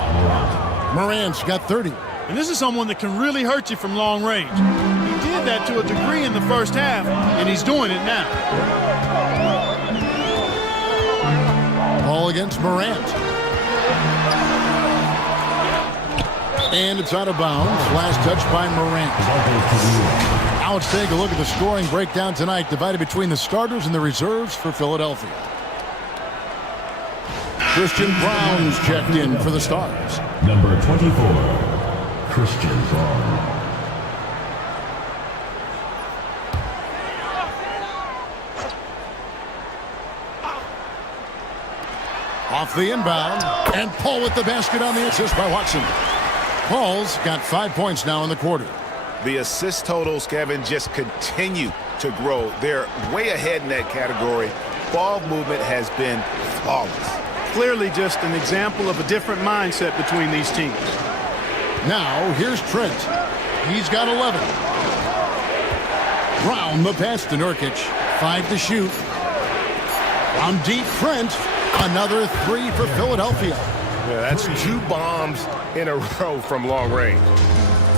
Morant's got 30. And this is someone that can really hurt you from long range. He did that to a degree in the first half, and he's doing it now. Ball against Morant. And it's out of bounds. Last touch by Morant. Now let's take a look at the scoring breakdown tonight, divided between the starters and the reserves for Philadelphia. Christian Brown's checked in for the Stars. Number 24, Christian Braun. Off the inbound, and Paul with the basket on the assist by Watson. Paul's got 5 points now in the quarter. The assist totals, Kevin, just continue to grow. They're way ahead in that category. Ball movement has been flawless. Clearly just an example of a different mindset between these teams. Now, here's Trent. He's got 11. Brown the pass to Nurkic. 5 to shoot. From deep, Trent. Another 3 for Philadelphia. Yeah, that's 2 bombs in a row from long range.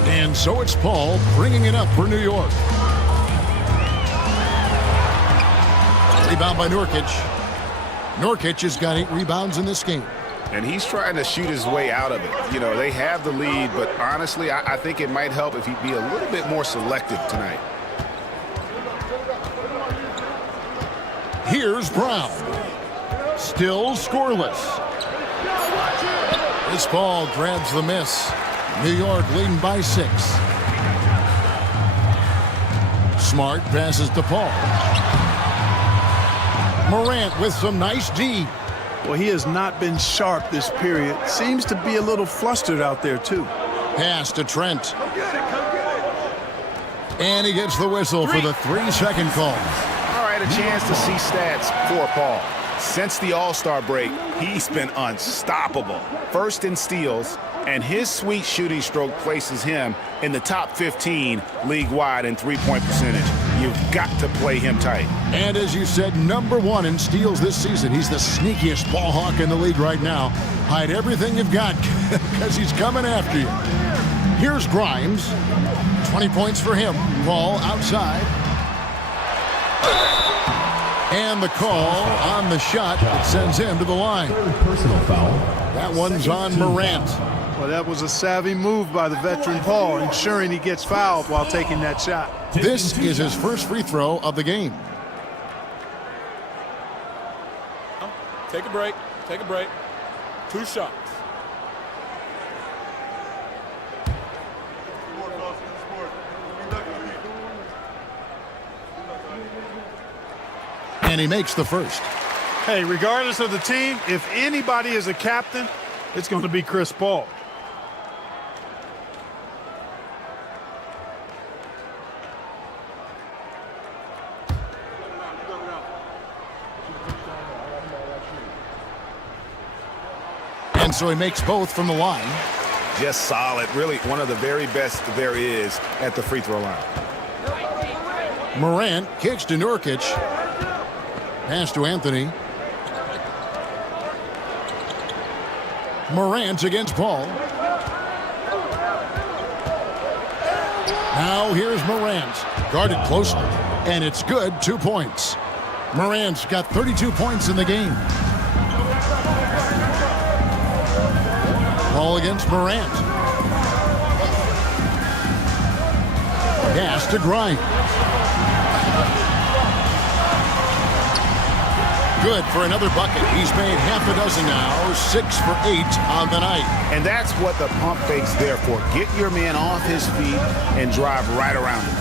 And so it's Paul bringing it up for New York. Rebound by Nurkic. Nurkic has got 8 rebounds in this game. And he's trying to shoot his way out of it. You know, they have the lead, but honestly, I think it might help if he'd be a little bit more selective tonight. Here's Brown. Still scoreless. This ball grabs the miss. New York leading by 6. Smart passes to Paul. Morant with some nice D. Well, he has not been sharp this period. Seems to be a little flustered out there, too. Pass to Trent. And he gets the whistle for the 3-second call. All right, a chance to see stats for Paul. Since the All-Star break, he's been unstoppable. First in steals, and his sweet shooting stroke places him in the top 15 league-wide in three-point percentage. You've got to play him tight. And as you said, #1 in steals this season. He's the sneakiest ball hawk in the league right now. Hide everything you've got because he's coming after you. Here's Grimes. 20 points for him. Paul outside. And the call on the shot that sends him to the line. Personal foul. That one's on Morant. Well, that was a savvy move by the veteran Paul, ensuring he gets fouled while taking that shot. This is his first free throw of the game. Take a break. Take a break. 2 shots. And he makes the first. Hey, regardless of the team, if anybody is a captain, it's going to be Chris Paul. And so he makes both from the line. Just solid. Really one of the very best there is at the free throw line. Morant kicks to Nurkic. Pass to Anthony. Morant against Paul. Now here's Morant. Guarded closely. And it's good. 2 points. Morant's got 32 points in the game. Paul against Morant. Pass to Grimes. Good for another bucket. He's made half a dozen now, 6 for 8 on the night. And that's what the pump fake's there for. Get your man off his feet and drive right around him.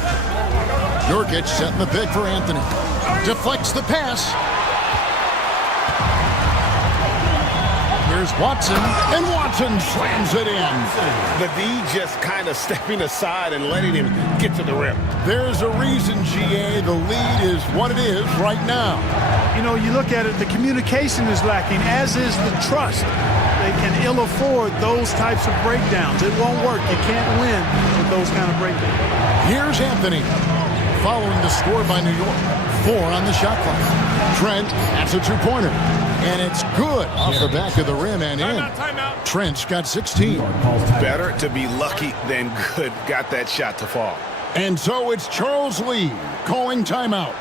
Nurkic setting the pick for Anthony. Deflects the pass. Here's Watson, and Watson slams it in. The D just kind of stepping aside and letting him get to the rim. There's a reason, GA, the lead is what it is right now. You know, you look at it, the communication is lacking, as is the trust. They can ill afford those types of breakdowns. It won't work. You can't win with those kind of breakdowns. Here's Anthony, following the score by New York. 4 on the shot clock. Trent, that's a 2-pointer. And it's good off the back of the rim and in. Timeout. Trent's got 16. Better to be lucky than good. Got that shot to fall. And so it's Charles Lee calling timeout.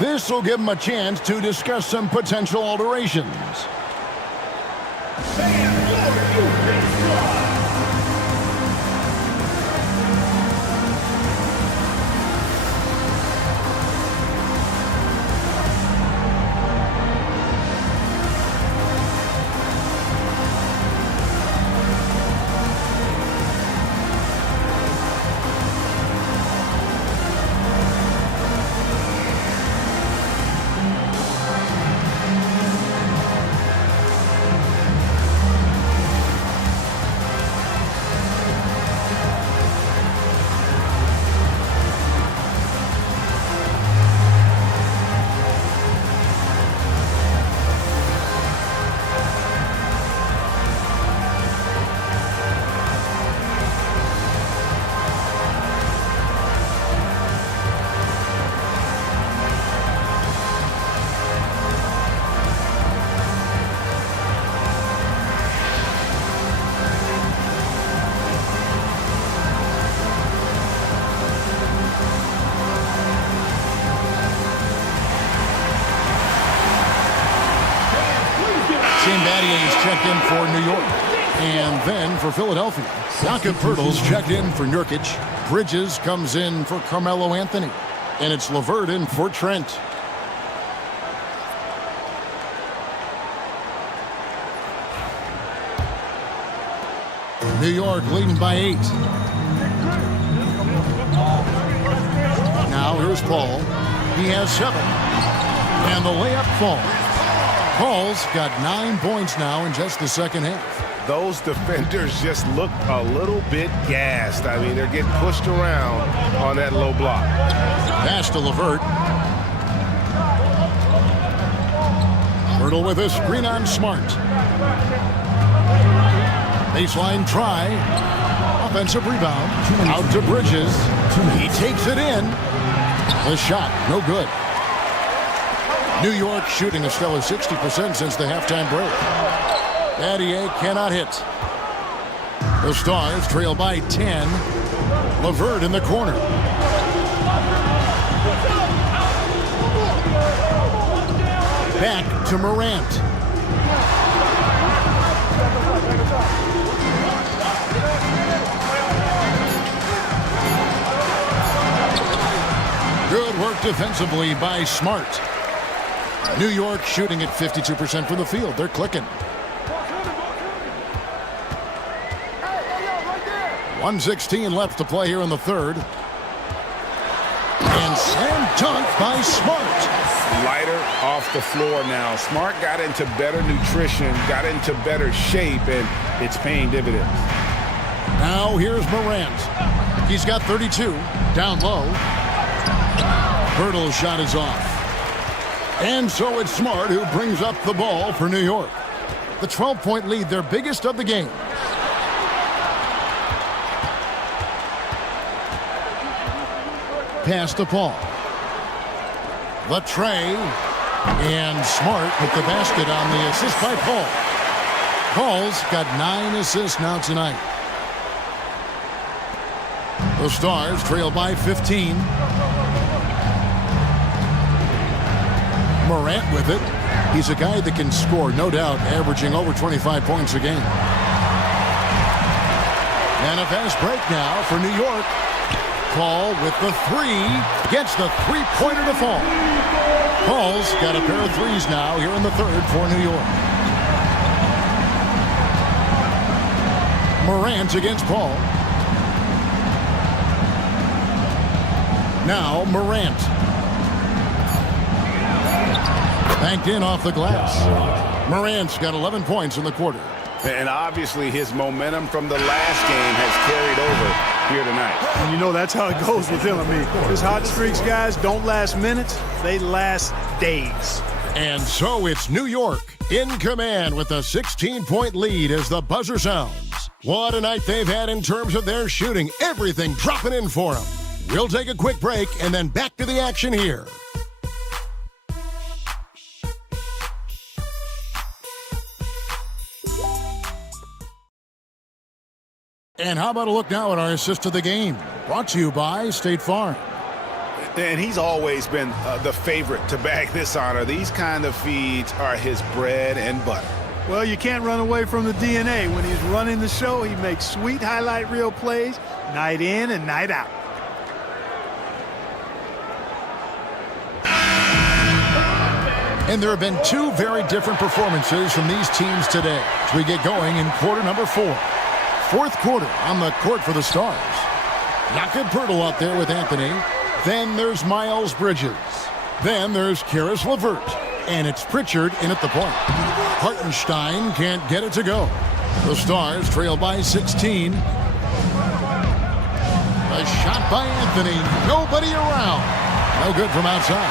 This will give him a chance to discuss some potential alterations. Battier is checked in for New York. And then for Philadelphia, Jakob Poeltl's checked in for Nurkic. Bridges comes in for Carmelo Anthony. And it's LeVert in for Trent. New York leading by 8. Now here's Paul. He has 7. And the layup falls. Paul's got 9 points now in just the second half. Those defenders just look a little bit gassed. I mean, they're getting pushed around on that low block. Pass to LeVert. Poeltl with a screen on Smart. Baseline try. Offensive rebound. Out to Bridges. He takes it in. The shot, no good. New York shooting a stellar 60% since the halftime break. Battier cannot hit. The Stars trail by 10. LeVert in the corner. Back to Morant. Good work defensively by Smart. New York shooting at 52% from the field. They're clicking. 1:16 left to play here in the third. And slam dunk by Smart. Lighter off the floor now. Smart got into better nutrition, got into better shape, and it's paying dividends. Now here's Morant. He's got 32. Down low. Poeltl's shot is off. And so it's Smart who brings up the ball for New York. The 12-point lead, their biggest of the game. Pass to Paul. The tray. And Smart with the basket on the assist by Paul. Paul's got 9 assists now tonight. The Stars trail by 15. Morant with it. He's a guy that can score, no doubt, averaging over 25 points a game. And a fast break now for New York. Paul with the 3. Gets the three-pointer to fall. Paul's got a pair of threes now here in the third for New York. Morant against Paul. Now Morant. Banked in off the glass. Morant's got 11 points in the quarter. And obviously his momentum from the last game has carried over here tonight. And you know that's how it goes with him. I mean, his hot streaks, guys, don't last minutes. They last days. And so it's New York in command with a 16-point lead as the buzzer sounds. What a night they've had in terms of their shooting. Everything dropping in for them. We'll take a quick break and then back to the action here. And how about a look now at our assist of the game? Brought to you by State Farm. And he's always been the favorite to bag this honor. These kind of feeds are his bread and butter. Well, you can't run away from the DNA. When he's running the show, he makes sweet highlight reel plays night in and night out. And there have been 2 very different performances from these teams today as we get going in quarter number 4. Fourth quarter on the court for the Stars. Jakob Poeltl out there with Anthony. Then there's Miles Bridges. Then there's Karis LeVert. And it's Pritchard in at the point. Hartenstein can't get it to go. The Stars trail by 16. A shot by Anthony. Nobody around. No good from outside.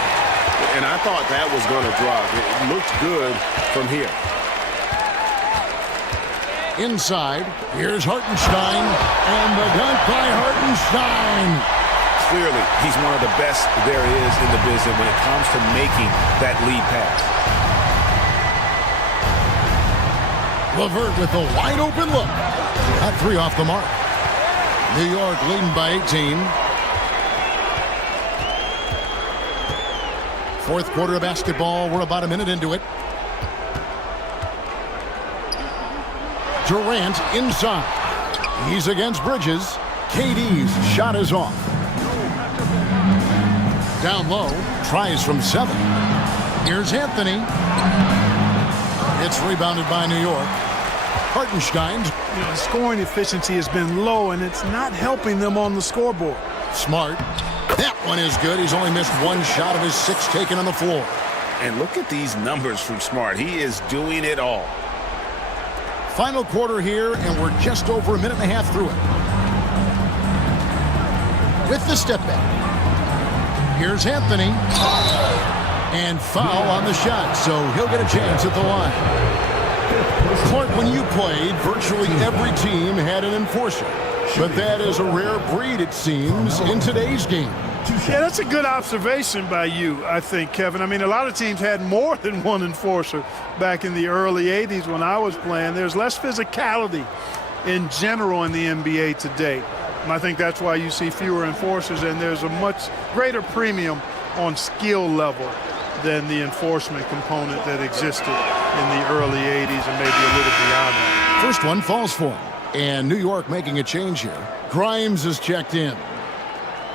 And I thought that was going to drop. It looked good from here. Inside, here's Hartenstein, and the dunk by Hartenstein. Clearly, he's one of the best there is in the business when it comes to making that lead pass. LeVert with a wide open look. Got 3 off the mark. New York leading by 18. Fourth quarter of basketball. We're about a minute into it. Durant inside. He's against Bridges. KD's shot is off. Down low, tries from 7. Here's Anthony. It's rebounded by New York. Hartenstein. The scoring efficiency has been low, and it's not helping them on the scoreboard. Smart. That one is good. He's only missed 1 shot of his 6 taken on the floor. And look at these numbers from Smart. He is doing it all. Final quarter here, and we're just over a minute and a half through it. With the step back. Here's Anthony. And foul on the shot, so he'll get a chance at the line. Clark, when you played, virtually every team had an enforcer. But that is a rare breed, it seems, in today's game. Yeah, that's a good observation by you, I think, Kevin. I mean, a lot of teams had more than one enforcer back in the early 80s when I was playing. There's less physicality in general in the NBA today. And I think that's why you see fewer enforcers, and there's a much greater premium on skill level than the enforcement component that existed in the early 80s and maybe a little beyond that. First one falls for him. And New York making a change here. Grimes is checked in.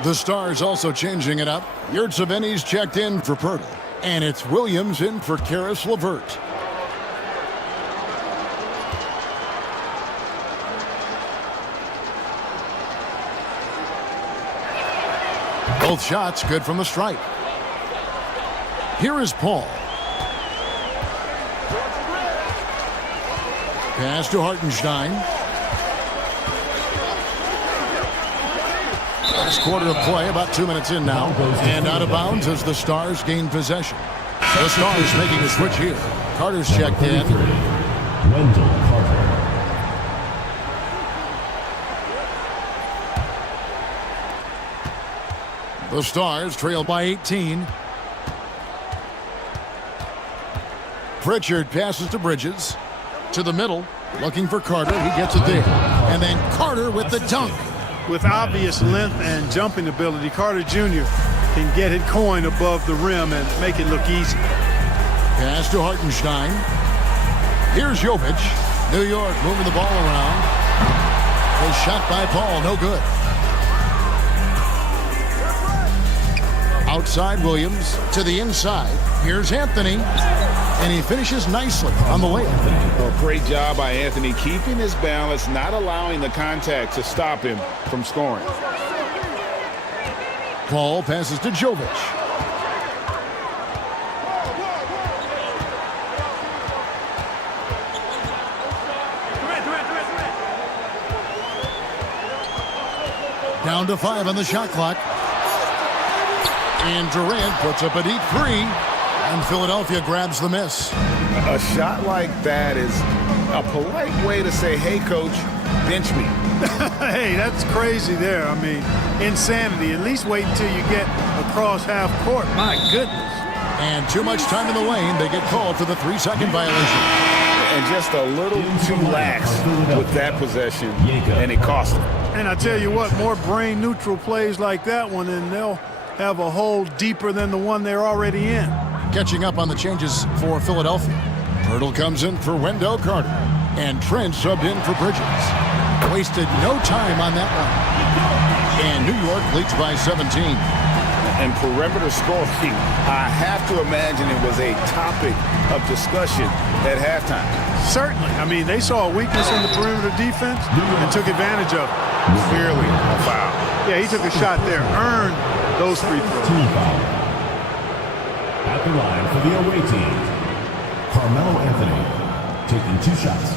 The Stars also changing it up. Yurtseveni's checked in for Pirtle. And it's Williams in for Karis LeVert. Both shots good from the stripe. Here is Paul. Pass to Hartenstein. Last quarter of play, about 2 minutes in now. And out of bounds as the Stars gain possession. The Stars making a switch here. Carter's checked in. Wendell Carter. The Stars trail by 18. Pritchard passes to Bridges. To the middle, looking for Carter. He gets it there. And then Carter with the dunk. With obvious length and jumping ability, Carter Jr. can get it going above the rim and make it look easy. Pass to Hartenstein. Here's Jovic. New York moving the ball around. A shot by Paul, no good. Outside Williams to the inside. Here's Anthony. And he finishes nicely on the layup. Well, great job by Anthony, keeping his balance, not allowing the contact to stop him from scoring. Paul passes to Jovic. Down to 5 on the shot clock. And Durant puts up a deep 3. And Philadelphia grabs the miss. A shot like that is a polite way to say, hey, coach, bench me. Hey, that's crazy there. I mean, insanity. At least wait until you get across half court. My goodness. And too much time in the lane. They get called for the 3-second violation. And just a little too lax with that possession, and it cost them. And I tell you what, more brain-neutral plays like that one, and they'll have a hole deeper than the one they're already in. Catching up on the changes for Philadelphia. Pirtle comes in for Wendell Carter. And Trent subbed in for Bridges. Wasted no time on that one. And New York leads by 17. And perimeter scoring, I have to imagine it was a topic of discussion at halftime. Certainly. I mean, they saw a weakness in the perimeter defense and took advantage of it. Clearly a foul. Yeah, he took a shot there. Earned those free throws. At the line for the away team, Carmelo Anthony taking 2 shots.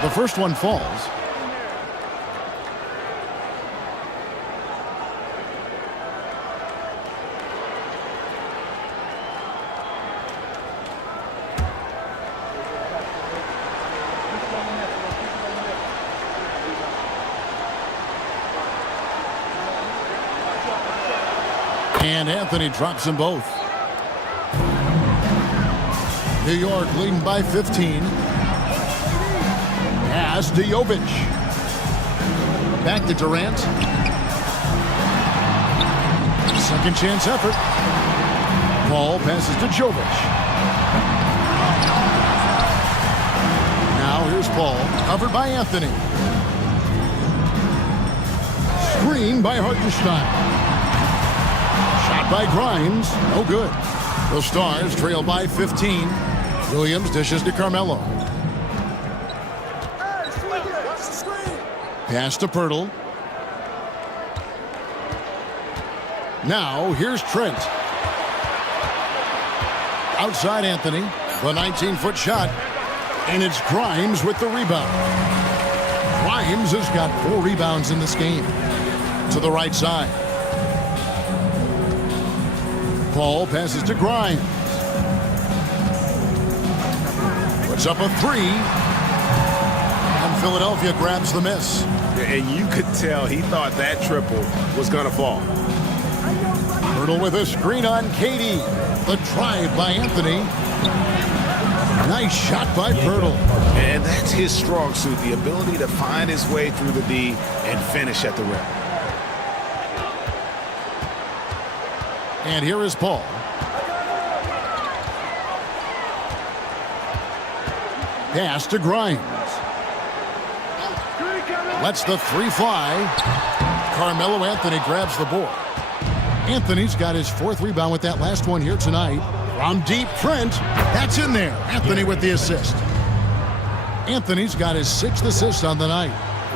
The first one falls. And Anthony drops them both. New York leading by 15. Pass to Jovic. Back to Durant. Second chance effort. Paul passes to Jovic. Now here's Paul, covered by Anthony. Screen by Hartenstein. Shot by Grimes, no good. The Stars trail by 15. Williams dishes to Carmelo. Pass to Pirtle. Now here's Trent. Outside Anthony, the 19-foot shot, and it's Grimes with the rebound. Grimes has got 4 rebounds in this game. To the right side. Paul passes to Grimes. Puts up a 3. And Philadelphia grabs the miss. And you could tell he thought that triple was going to fall. Pirtle with a screen on KD. The drive by Anthony. Nice shot by Pirtle. And that's his strong suit, the ability to find his way through the D and finish at the rim. And here is Paul. Pass to Grimes. Lets the 3 fly. Carmelo Anthony grabs the board. Anthony's got his 4th rebound with that last one here tonight. From deep, Trent. That's in there. Anthony with the assist. Anthony's got his 6th assist on the night.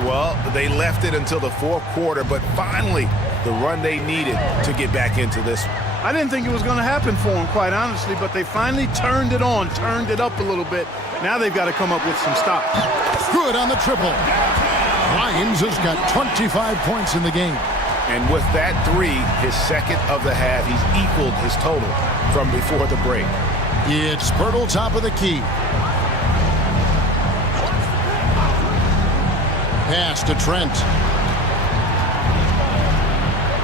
Well, they left it until the 4th quarter, but finally the run they needed to get back into this one. I didn't think it was going to happen for them, quite honestly, but they finally turned it on, turned it up a little bit. Now they've got to come up with some stops. Good on the triple. Grimes has got 25 points in the game. And with that 3, his 2nd of the half, he's equaled his total from before the break. It's Pirtle top of the key. Pass to Trent.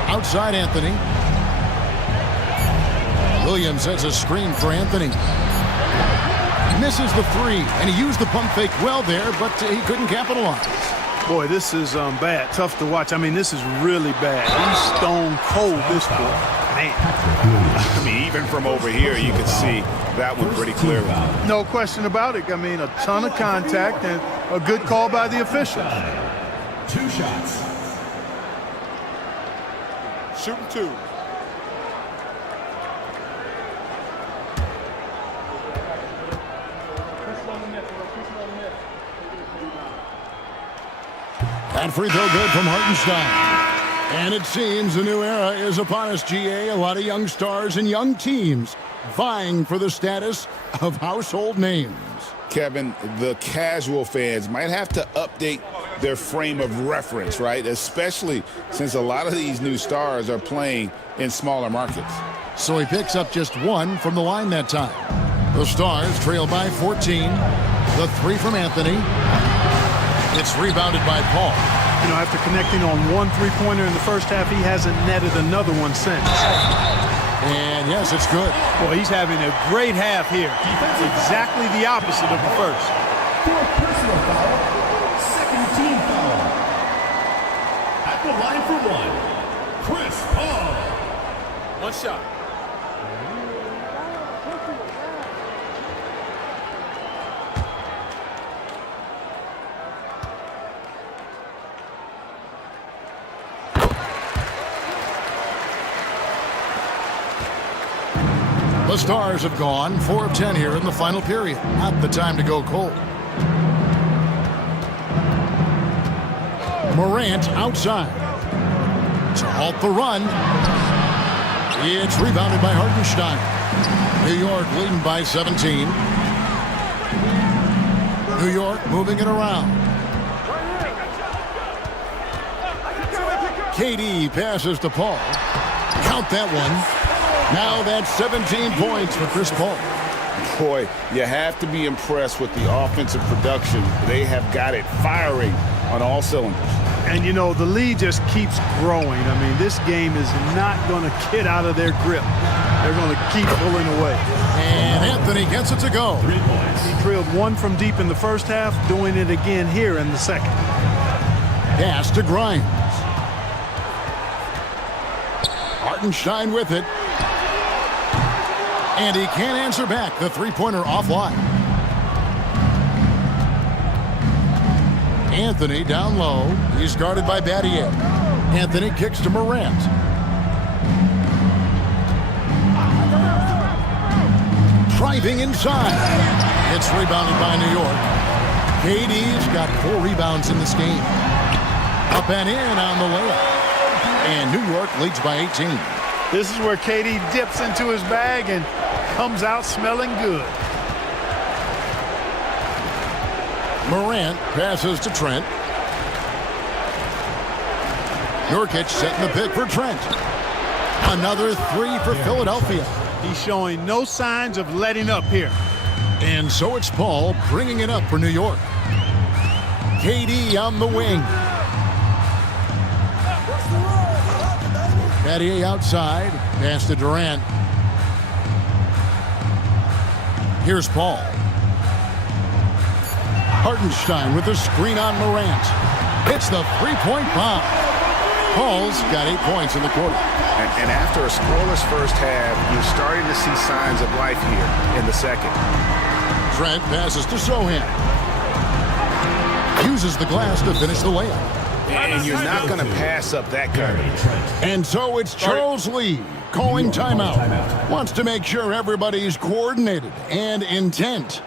Outside Anthony. Williams has a screen for Anthony. Misses the 3, and he used the pump fake well there, but he couldn't capitalize. Boy, this is bad. Tough to watch. I mean, this is really bad. He's stone cold, this boy. Man. I mean, even from over here, you can see that one pretty clearly. No question about it. I mean, a ton of contact and a good call by the officials. 2 shots. Shooting 2. That free throw good from Hartenstein. And it seems a new era is upon us, GA. A lot of young stars and young teams vying for the status of household names. Kevin, the casual fans might have to update their frame of reference, right? Especially since a lot of these new stars are playing in smaller markets. So he picks up just 1 from the line that time. The Stars trail by 14. The 3 from Anthony. It's rebounded by Paul. You know, after connecting on 1 3-pointer in the first half, he hasn't netted another one since. And yes, it's good. Boy, he's having a great half here. Exactly the opposite of the first. 4th personal foul. 2nd team foul. At the line for 1, Chris Paul. 1 shot. The Stars have gone 4 of 10 here in the final period. Not the time to go cold. Morant outside. To halt the run. It's rebounded by Hartenstein. New York leading by 17. New York moving it around. KD passes to Paul. Count that one. Now that's 17 points for Chris Paul. Boy, you have to be impressed with the offensive production. They have got it firing on all cylinders. And, you know, the lead just keeps growing. I mean, this game is not going to get out of their grip. They're going to keep pulling away. And Anthony gets it to go. 3 points. He drilled one from deep in the first half, doing it again here in the second. Pass to Grimes. Hartenstein with it. And he can't answer back. The three-pointer offline. Anthony down low. He's guarded by Battier. Anthony kicks to Morant. Driving inside. It's rebounded by New York. KD's got 4 rebounds in this game. Up and in on the layup. And New York leads by 18. This is where KD dips into his bag and comes out smelling good. Morant passes to Trent. Nurkic setting the pick for Trent. Another 3 for Philadelphia. He's showing no signs of letting up here. And so it's Paul bringing it up for New York. KD on the wing. Battier outside. Pass to Durant. Here's Paul. Hartenstein with the screen on Morant. Hits the three-point bomb. Paul's got 8 points in the quarter. And after a scoreless first half, you're starting to see signs of life here in the second. Trent passes to Sohan. Uses the glass to finish the layup. And you're not going to pass up that guy. And so it's Charles Lee calling timeout. Wants to make sure everybody's coordinated and intent.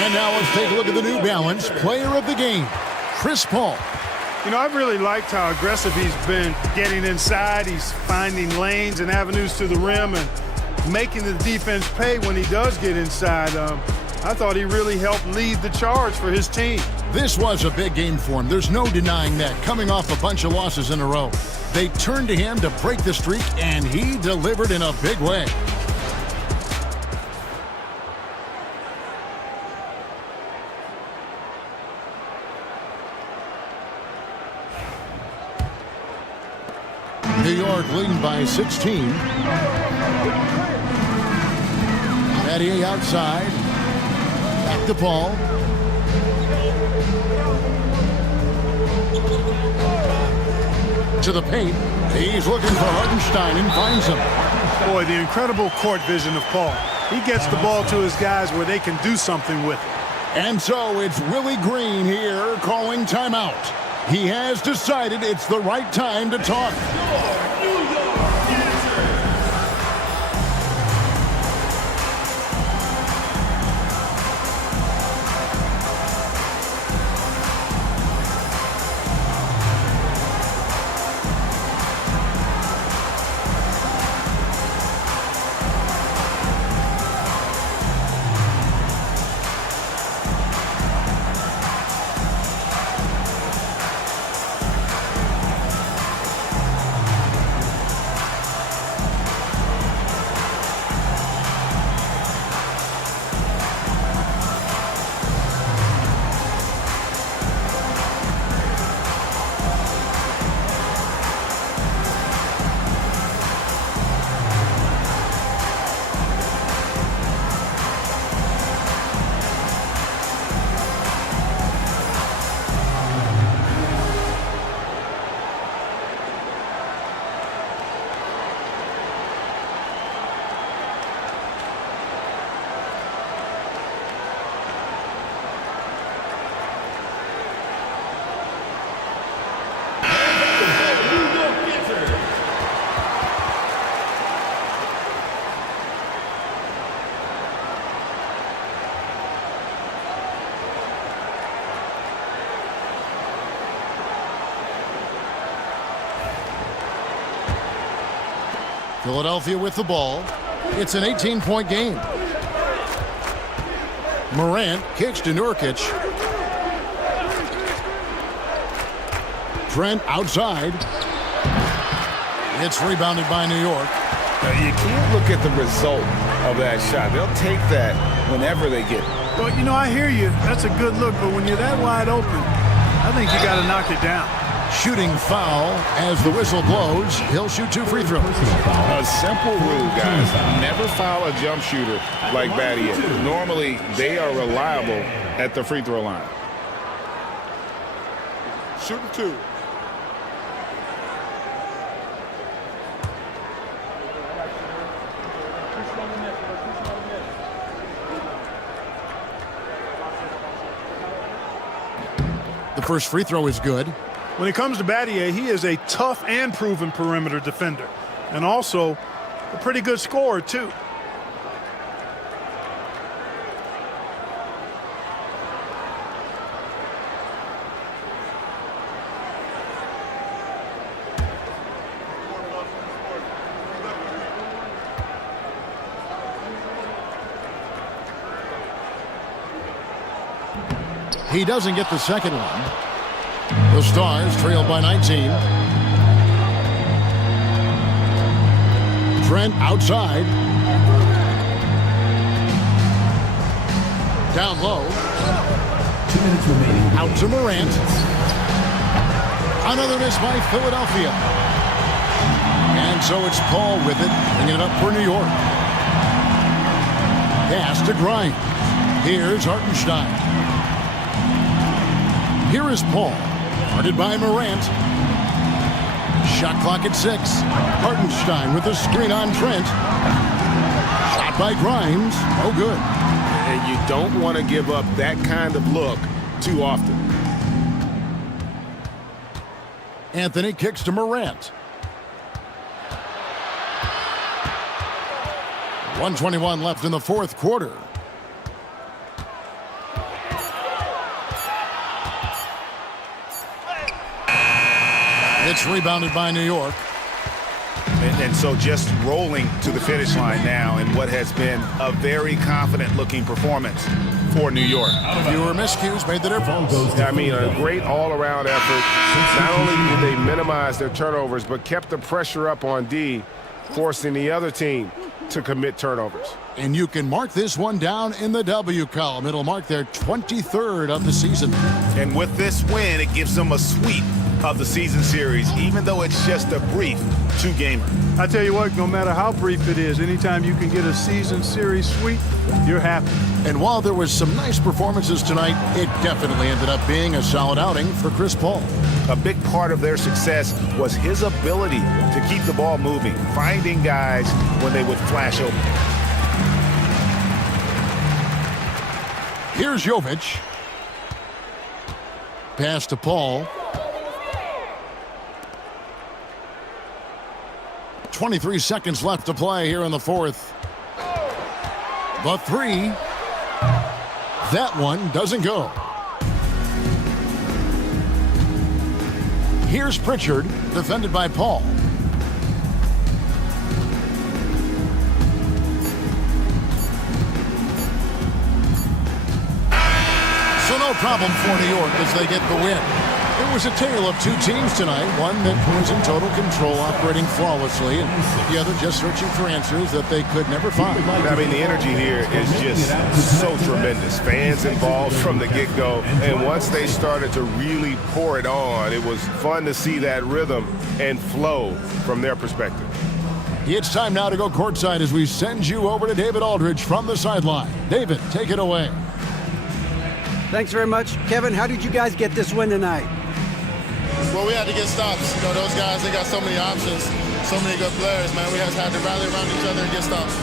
And now let's take a look at the New Balance player of the game, Chris Paul. You know, I've really liked how aggressive he's been getting inside. He's finding lanes and avenues to the rim and making the defense pay when he does get inside. I thought he really helped lead the charge for his team. This was a big game for him. There's no denying that. Coming off a bunch of losses in a row, they turned to him to break the streak, and he delivered in a big way. New York leading by 16. Battier outside. Back to Paul. To the paint. He's looking for Hartenstein and finds him. Boy, the incredible court vision of Paul. He gets the ball to his guys where they can do something with it. And so it's Willie Green here calling timeout. He has decided it's the right time to talk. Philadelphia with the ball. It's an 18-point game. Morant kicks to Nurkic. Trent outside. It's rebounded by New York. You can't look at the result of that shot. They'll take that whenever they get it. Well, you know, I hear you. That's a good look, but when you're that wide open, I think you got to knock it down. Shooting foul as the whistle blows. He'll shoot 2 free throws. A simple rule, guys. Never foul a jump shooter like Battier. Normally, they are reliable at the free throw line. Shooting 2. The first free throw is good. When it comes to Battier, he is a tough and proven perimeter defender, and also a pretty good scorer, too. He doesn't get the second one. The Stars trail by 19. Trent outside. Down low. 2 minutes remaining. Out to Morant. Another miss by Philadelphia. And so it's Paul with it, bringing it up for New York. Pass to Grimes. Here's Hartenstein. Here is Paul, guarded by Morant. Shot clock at 6. Hartenstein with the screen on Trent. Shot by Grimes. Oh, good. And you don't want to give up that kind of look too often. Anthony kicks to Morant. 1:21 left in the fourth quarter. It's rebounded by New York. And so just rolling to the finish line now in what has been a very confident-looking performance for New York. Fewer miscues made the difference. I mean, a great all-around effort. Not only did they minimize their turnovers, but kept the pressure up on D, forcing the other team to commit turnovers. And you can mark this one down in the W column. It'll mark their 23rd of the season. And with this win, it gives them a sweep of the season series, even though it's just a brief 2-gamer. I tell you what, no matter how brief it is, anytime you can get a season series sweep, you're happy. And while there was some nice performances tonight, it definitely ended up being a solid outing for Chris Paul. A big part of their success was his ability to keep the ball moving, finding guys when they would flash open. Here's Jovic. Pass to Paul. 23 seconds left to play here in the fourth. The 3. That one doesn't go. Here's Pritchard, defended by Paul. So no problem for New York as they get the win. It was a tale of 2 teams tonight, one that was in total control, operating flawlessly, and the other just searching for answers that they could never find. I mean, the energy here is just so tremendous. Fans involved from the get-go, and once they started to really pour it on, it was fun to see that rhythm and flow from their perspective. It's time now to go courtside as we send you over to David Aldridge from the sideline. David, take it away. Thanks very much. Kevin, how did you guys get this win tonight? Well, we had to get stops. You know, those guys, they got so many options, so many good players, man. We just had to rally around each other and get stops.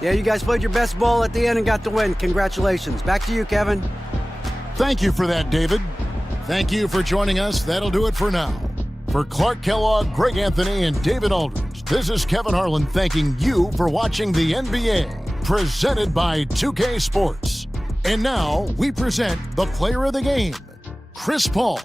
Yeah, you guys played your best ball at the end and got the win. Congratulations. Back to you, Kevin. Thank you for that, David. Thank you for joining us. That'll do it for now. For Clark Kellogg, Greg Anthony, and David Aldridge, this is Kevin Harlan thanking you for watching the NBA, presented by 2K Sports. And now, we present the player of the game, Chris Paul.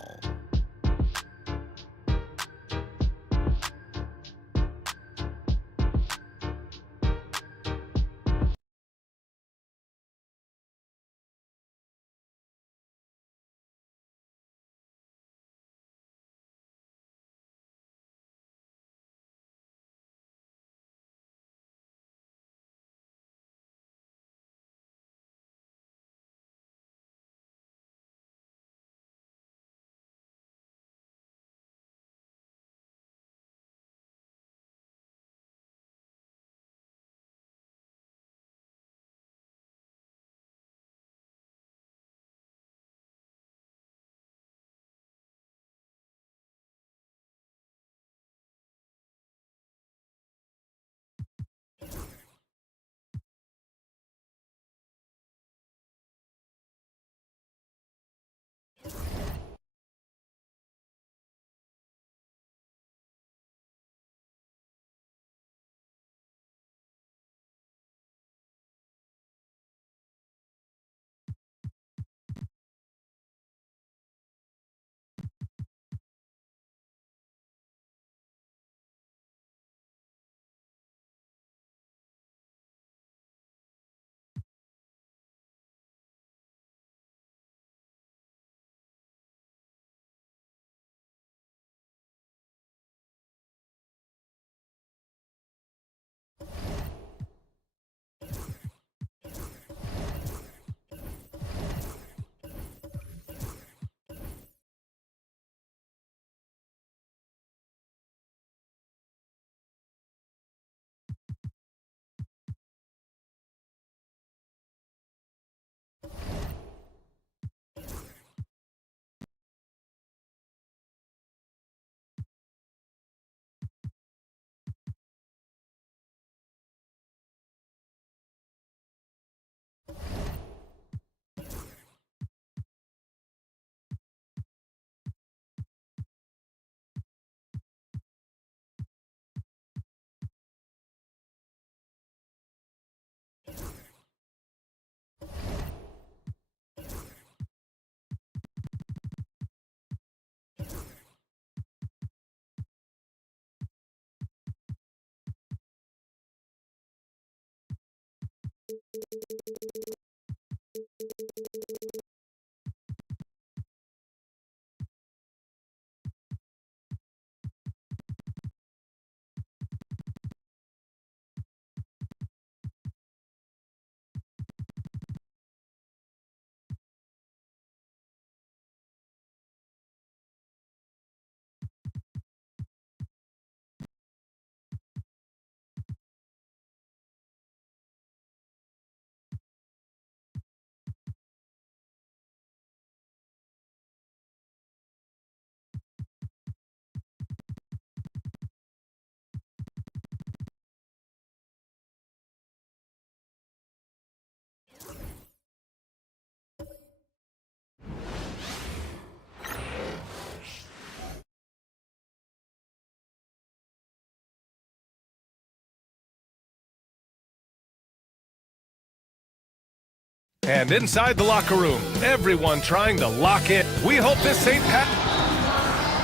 And inside the locker room, everyone trying to lock in. We hope this ain't Pat.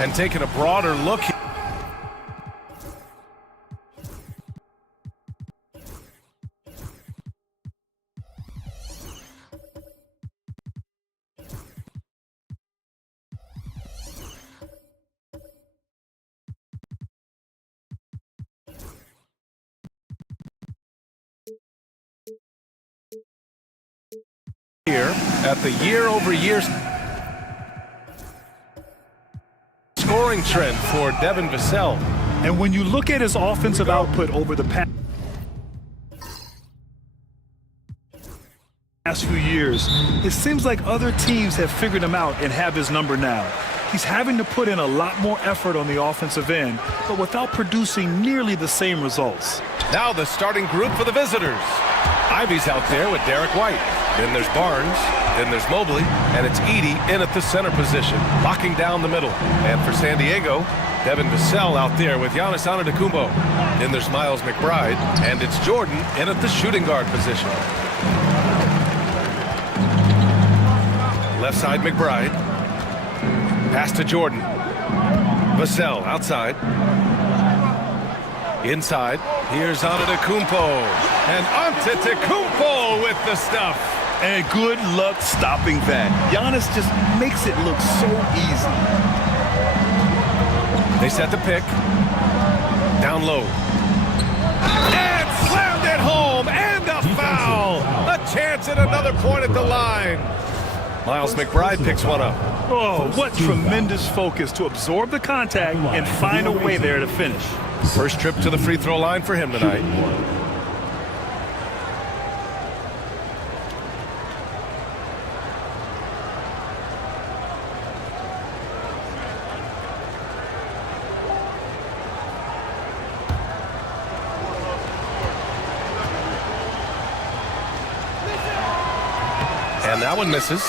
And taking a broader look here at the year-over-year scoring trend for Devin Vassell. And when you look at his offensive output over the past few years, it seems like other teams have figured him out and have his number now. He's having to put in a lot more effort on the offensive end, but without producing nearly the same results. Now the starting group for the visitors. Ivy's out there with Derek White. Then there's Barnes. Then there's Mobley. And it's Edey in at the center position, locking down the middle. And for San Diego, Devin Vassell out there with Giannis Antetokounmpo. Then there's Miles McBride. And it's Jordan in at the shooting guard position. Left side, McBride. Pass to Jordan. Vassell outside. Inside, here's Antetokounmpo. And Antetokounmpo with the stuff. And good luck stopping that. Giannis just makes it look so easy. They set the pick. Down low. And slammed it home. And a foul. A chance at another point at the line. Miles McBride picks one up. Oh, what tremendous focus to absorb the contact and find a way there to finish. First trip to the free throw line for him tonight. And that one misses.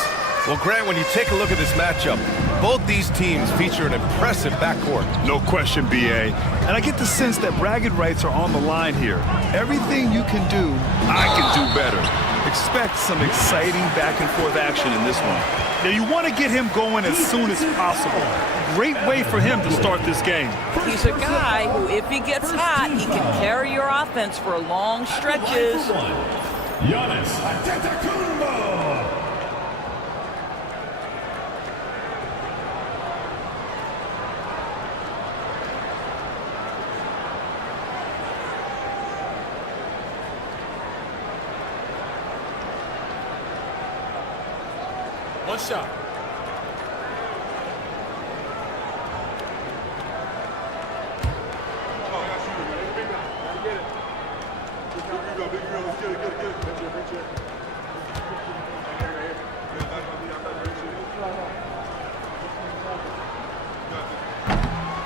Well, Grant, when you take a look at this matchup, both these teams feature an impressive backcourt. No question, BA. And I get the sense that bragging rights are on the line here. Everything you can do, I can do better. Expect some exciting back-and-forth action in this one. Now, you want to get him going as soon as possible. Great way for him to start this game. He's a guy who, if he gets hot, he can carry your offense for long stretches. Giannis Antetokounmpo. One shot.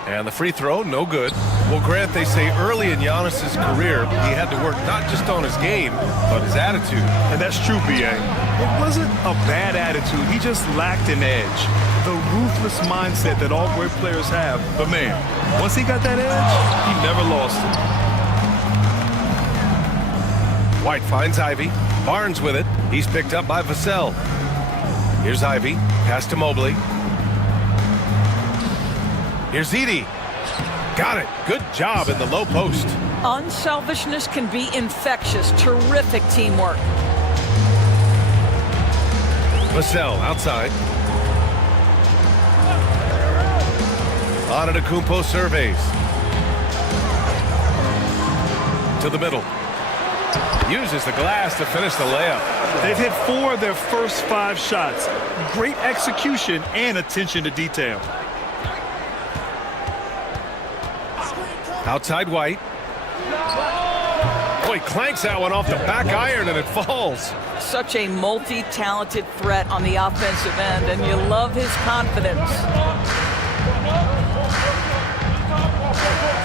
And the free throw, no good. Well, Grant, they say early in Giannis's career, he had to work not just on his game, but his attitude. And that's true, B.A. It wasn't a bad attitude. He just lacked an edge. The ruthless mindset that all great players have. But, man, once he got that edge, he never lost it. White finds Ivy. Barnes with it. He's picked up by Vassell. Here's Ivy. Pass to Mobley. Here's Edey. Got it. Good job in the low post. Unselfishness can be infectious. Terrific teamwork. Vassell outside. Antetokounmpo surveys. To the middle. Uses the glass to finish the layup. They've hit 4 of their first 5 shots. Great execution and attention to detail. Outside White. Oh, he clanks that one off the back iron and it falls. Such a multi-talented threat on the offensive end, and you love his confidence.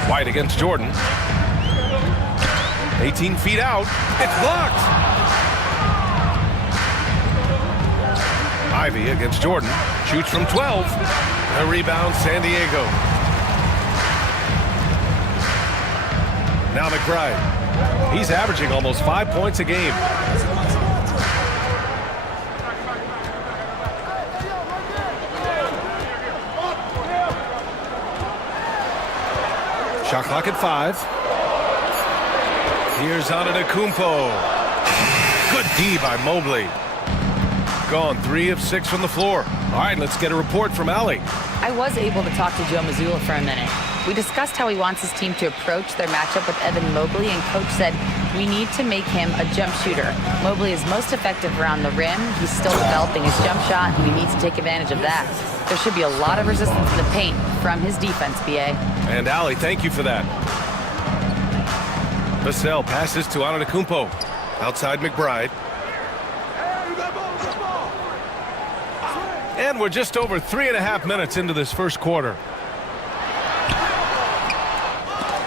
White against Jordan. 18 feet out. It's blocked. Ivy against Jordan. Shoots from 12. A rebound, San Diego. Now McBride. He's averaging almost 5 points a game. Shot clock at 5. Here's Antetokounmpo. Good D by Mobley. Gone 3 of 6 from the floor. All right, let's get a report from Allie. I was able to talk to Joe Mazzulla for a minute. We discussed how he wants his team to approach their matchup with Evan Mobley, and Coach said we need to make him a jump shooter. Mobley is most effective around the rim. He's still developing his jump shot, and we need to take advantage of that. There should be a lot of resistance in the paint from his defense, BA. And Allie, thank you for that. Vassell passes to Antetokounmpo. Outside McBride. And we're just over 3.5 minutes into this first quarter.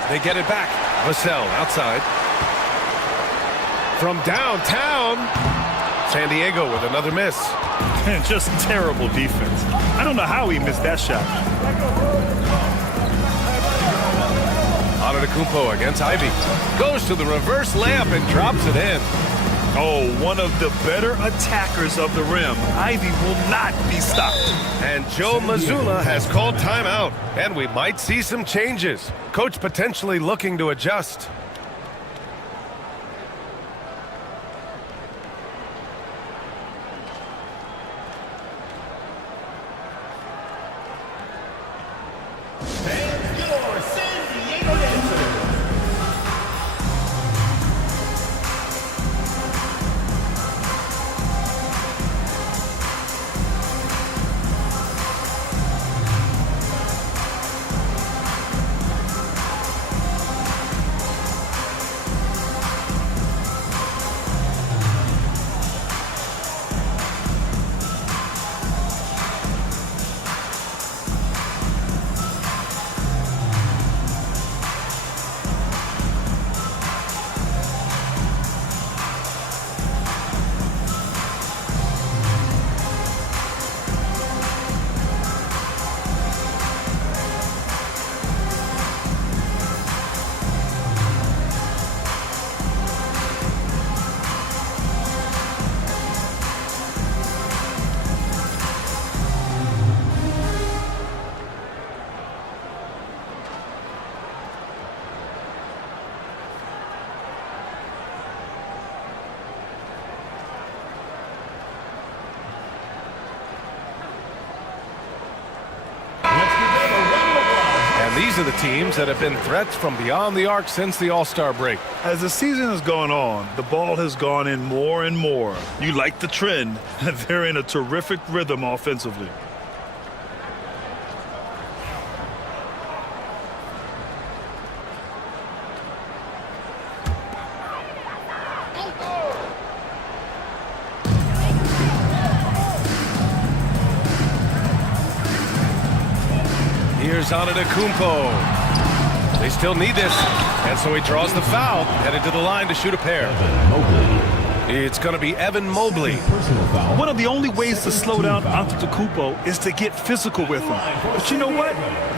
They get it back. Vassell outside. From downtown. San Diego with another miss. And just terrible defense. I don't know how he missed that shot. Antetokounmpo against Ivy. Goes to the reverse layup and drops it in. Oh, one of the better attackers of the rim. Ivy will not be stopped. And Joe Mazzulla has called timeout. And we might see some changes. Coach potentially looking to adjust. These are the teams that have been threats from beyond the arc since the All-Star break. As the season has gone on, the ball has gone in more and more. You like the trend. They're in a terrific rhythm offensively. Here's Antetokounmpo. They still need this, and so he draws the foul, headed to the line to shoot a pair. It's going to be Evan Mobley. One of the only ways to slow down Antetokounmpo is to get physical with him. But you know what?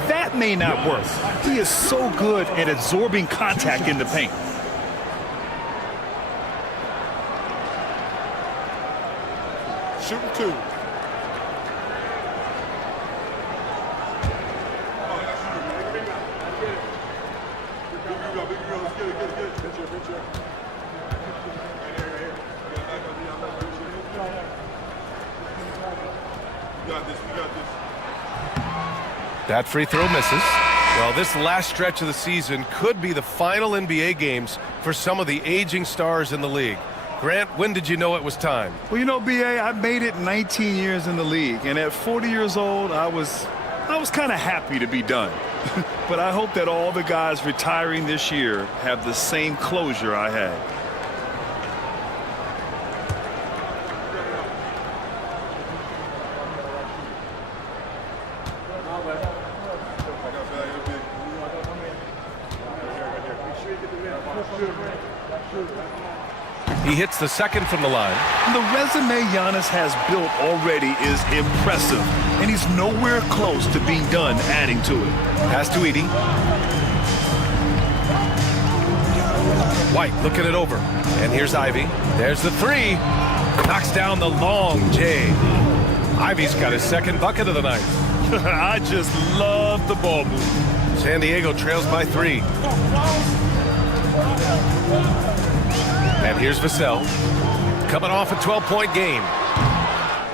That may not work. He is so good at absorbing contact in the paint. Shooting 2. That free throw misses. Well, this last stretch of the season could be the final NBA games for some of the aging stars in the league. Grant, when did you know it was time? Well, you know, B.A., I made it 19 years in the league, and at 40 years old, I was kind of happy to be done. But I hope that all the guys retiring this year have the same closure I had. He hits the second from the line. The resume Giannis has built already is impressive, and he's nowhere close to being done adding to it. Pass to Edey. White looking it over. And here's Ivy. There's the three. Knocks down the long J. Ivy's got his second bucket of the night. I just love the ball move. San Diego trails by 3. And here's Vassell, coming off a 12-point game.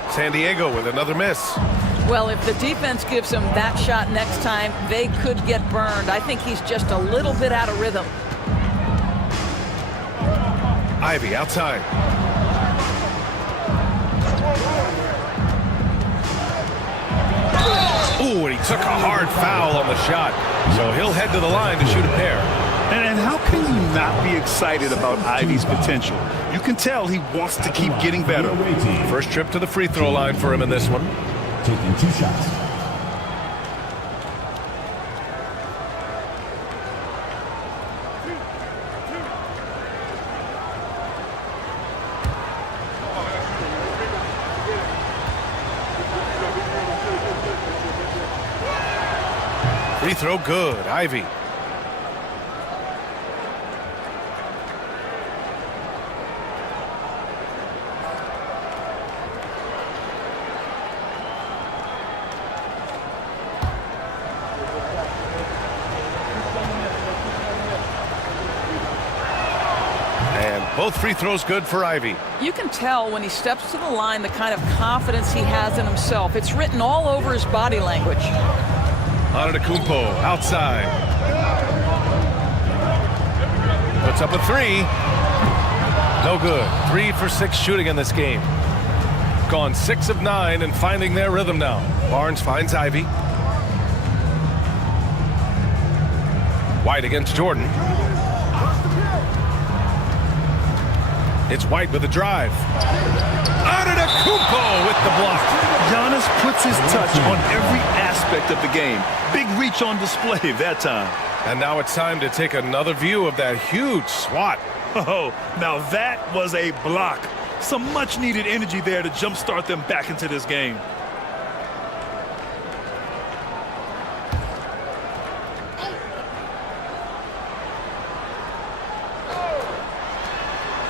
San Diego with another miss. Well, if the defense gives him that shot next time, they could get burned. I think he's just a little bit out of rhythm. Ivy outside. Ooh, and he took a hard foul on the shot. So he'll head to the line to shoot a pair. And how can you not be excited about Ivy's potential? You can tell he wants to keep getting better. First trip to the free throw line for him in this one. Taking 2 shots. Free throw good. Ivy. Both free throws good for Ivy. You can tell when he steps to the line the kind of confidence he has in himself. It's written all over his body language. Antetokounmpo outside. Puts up a 3. No good. 3 for 6 shooting in this game. Gone 6 of 9 and finding their rhythm now. Barnes finds Ivy. White against Jordan. It's White with a drive. Antetokounmpo with the block. Giannis puts his touch on every aspect of the game. Big reach on display that time. And now it's time to take another view of that huge swat. Oh, now that was a block. Some much-needed energy there to jumpstart them back into this game.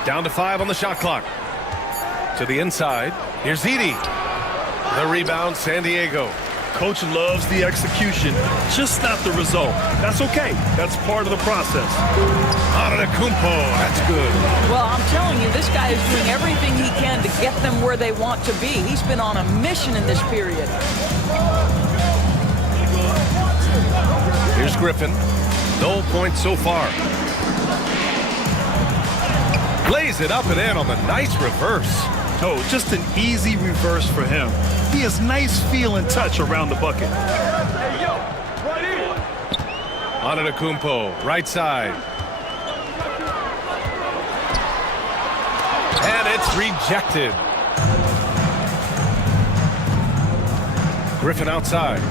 Down to 5 on the shot clock. To the inside. Here's Edey. The rebound, San Diego. Coach loves the execution, just not the result. That's okay. That's part of the process. Antetokounmpo, that's good. Well, I'm telling you, this guy is doing everything he can to get them where they want to be. He's been on a mission in this period. Here's Griffin. No points so far. Lays it up and in on the nice reverse. Oh, just an easy reverse for him. He has nice feel and touch around the bucket. Antetokounmpo, right side. And it's rejected. Griffin outside.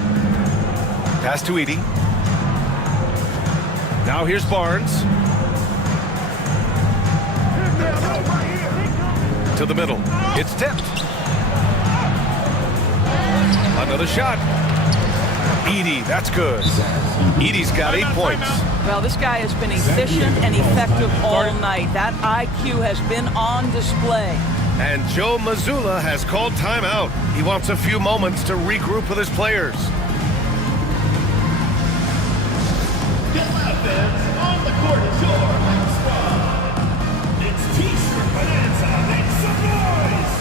Pass to Edey. Now here's Barnes. To the middle. It's tipped. Another shot. Edey, that's good. Edey's got 8 points. Well, this guy has been efficient and effective all night. That IQ has been on display. And Joe Mazzulla has called timeout. He wants a few moments to regroup with his players. Get loud, fans. On the court is your home squad. It's T-shirt Bonanza. Make some noise.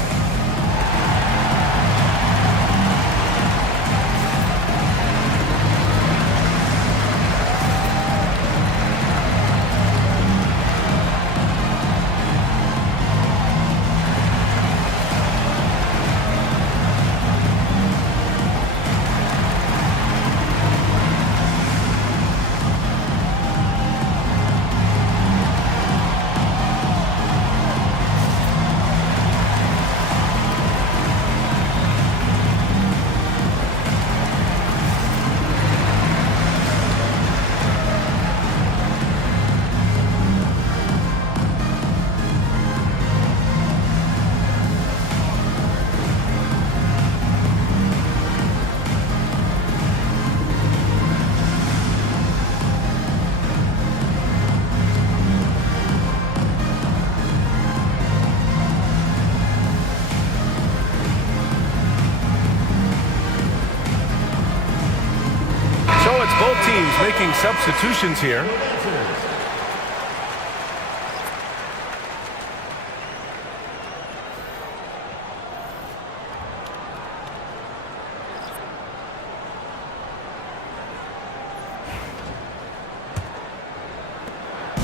teams making substitutions here.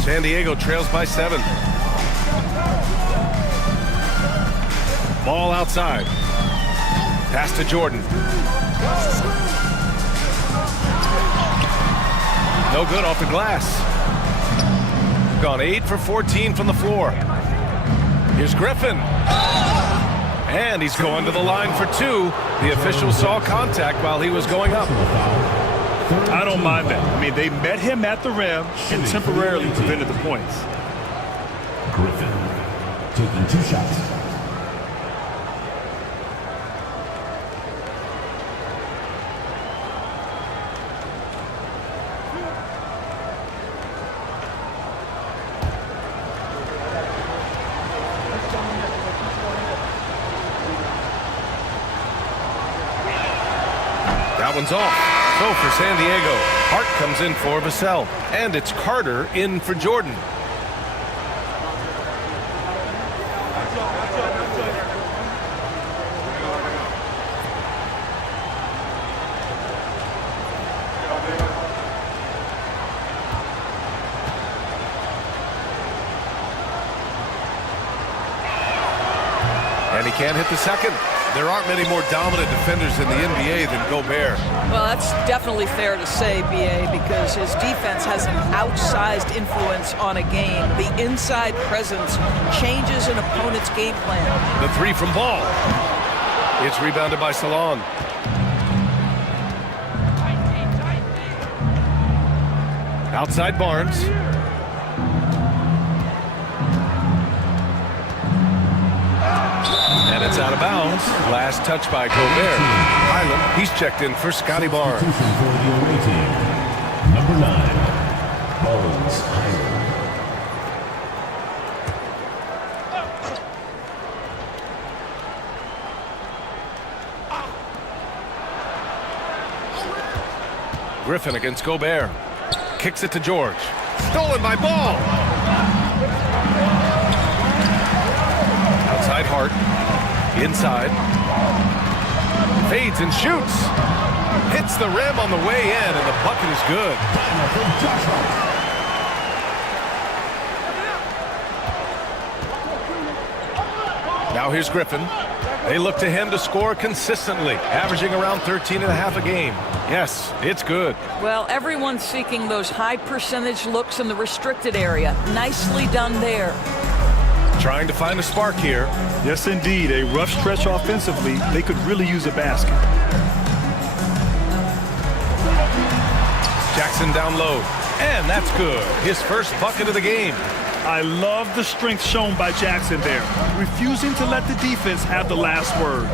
San Diego trails by 7. Ball outside. Pass to Jordan. No good off the glass. Gone 8 for 14 from the floor. Here's Griffin. And he's going to the line for 2. The official saw contact while he was going up. I don't mind that. I mean, they met him at the rim and temporarily prevented the points. Griffin taking 2 shots. That one's off. So for San Diego, Hart comes in for Vassell. And it's Carter in for Jordan. And he can't hit the second. There aren't many more dominant defenders in the NBA than Gobert. Well, that's definitely fair to say, B.A., because his defense has an outsized influence on a game. The inside presence changes an opponent's game plan. The 3 from Ball. It's rebounded by Salon. Outside Barnes. And it's out of bounds. Last touch by Gobert. Highland, he's checked in for Scotty Barnes. Number 9, Bones Highland. Griffin against Gobert. Kicks it to George. Stolen by Ball. Outside Hart. Inside. Fades and shoots. Hits the rim on the way in, and the bucket is good. Now here's Griffin. They look to him to score consistently, averaging around 13.5 a game. Yes, it's good. Well, everyone's seeking those high percentage looks in the restricted area. Nicely done there. Trying to find a spark here. Yes, indeed. A rough stretch offensively. They could really use a basket. Jackson down low. And that's good. His first bucket of the game. I love the strength shown by Jackson there, refusing to let the defense have the last word.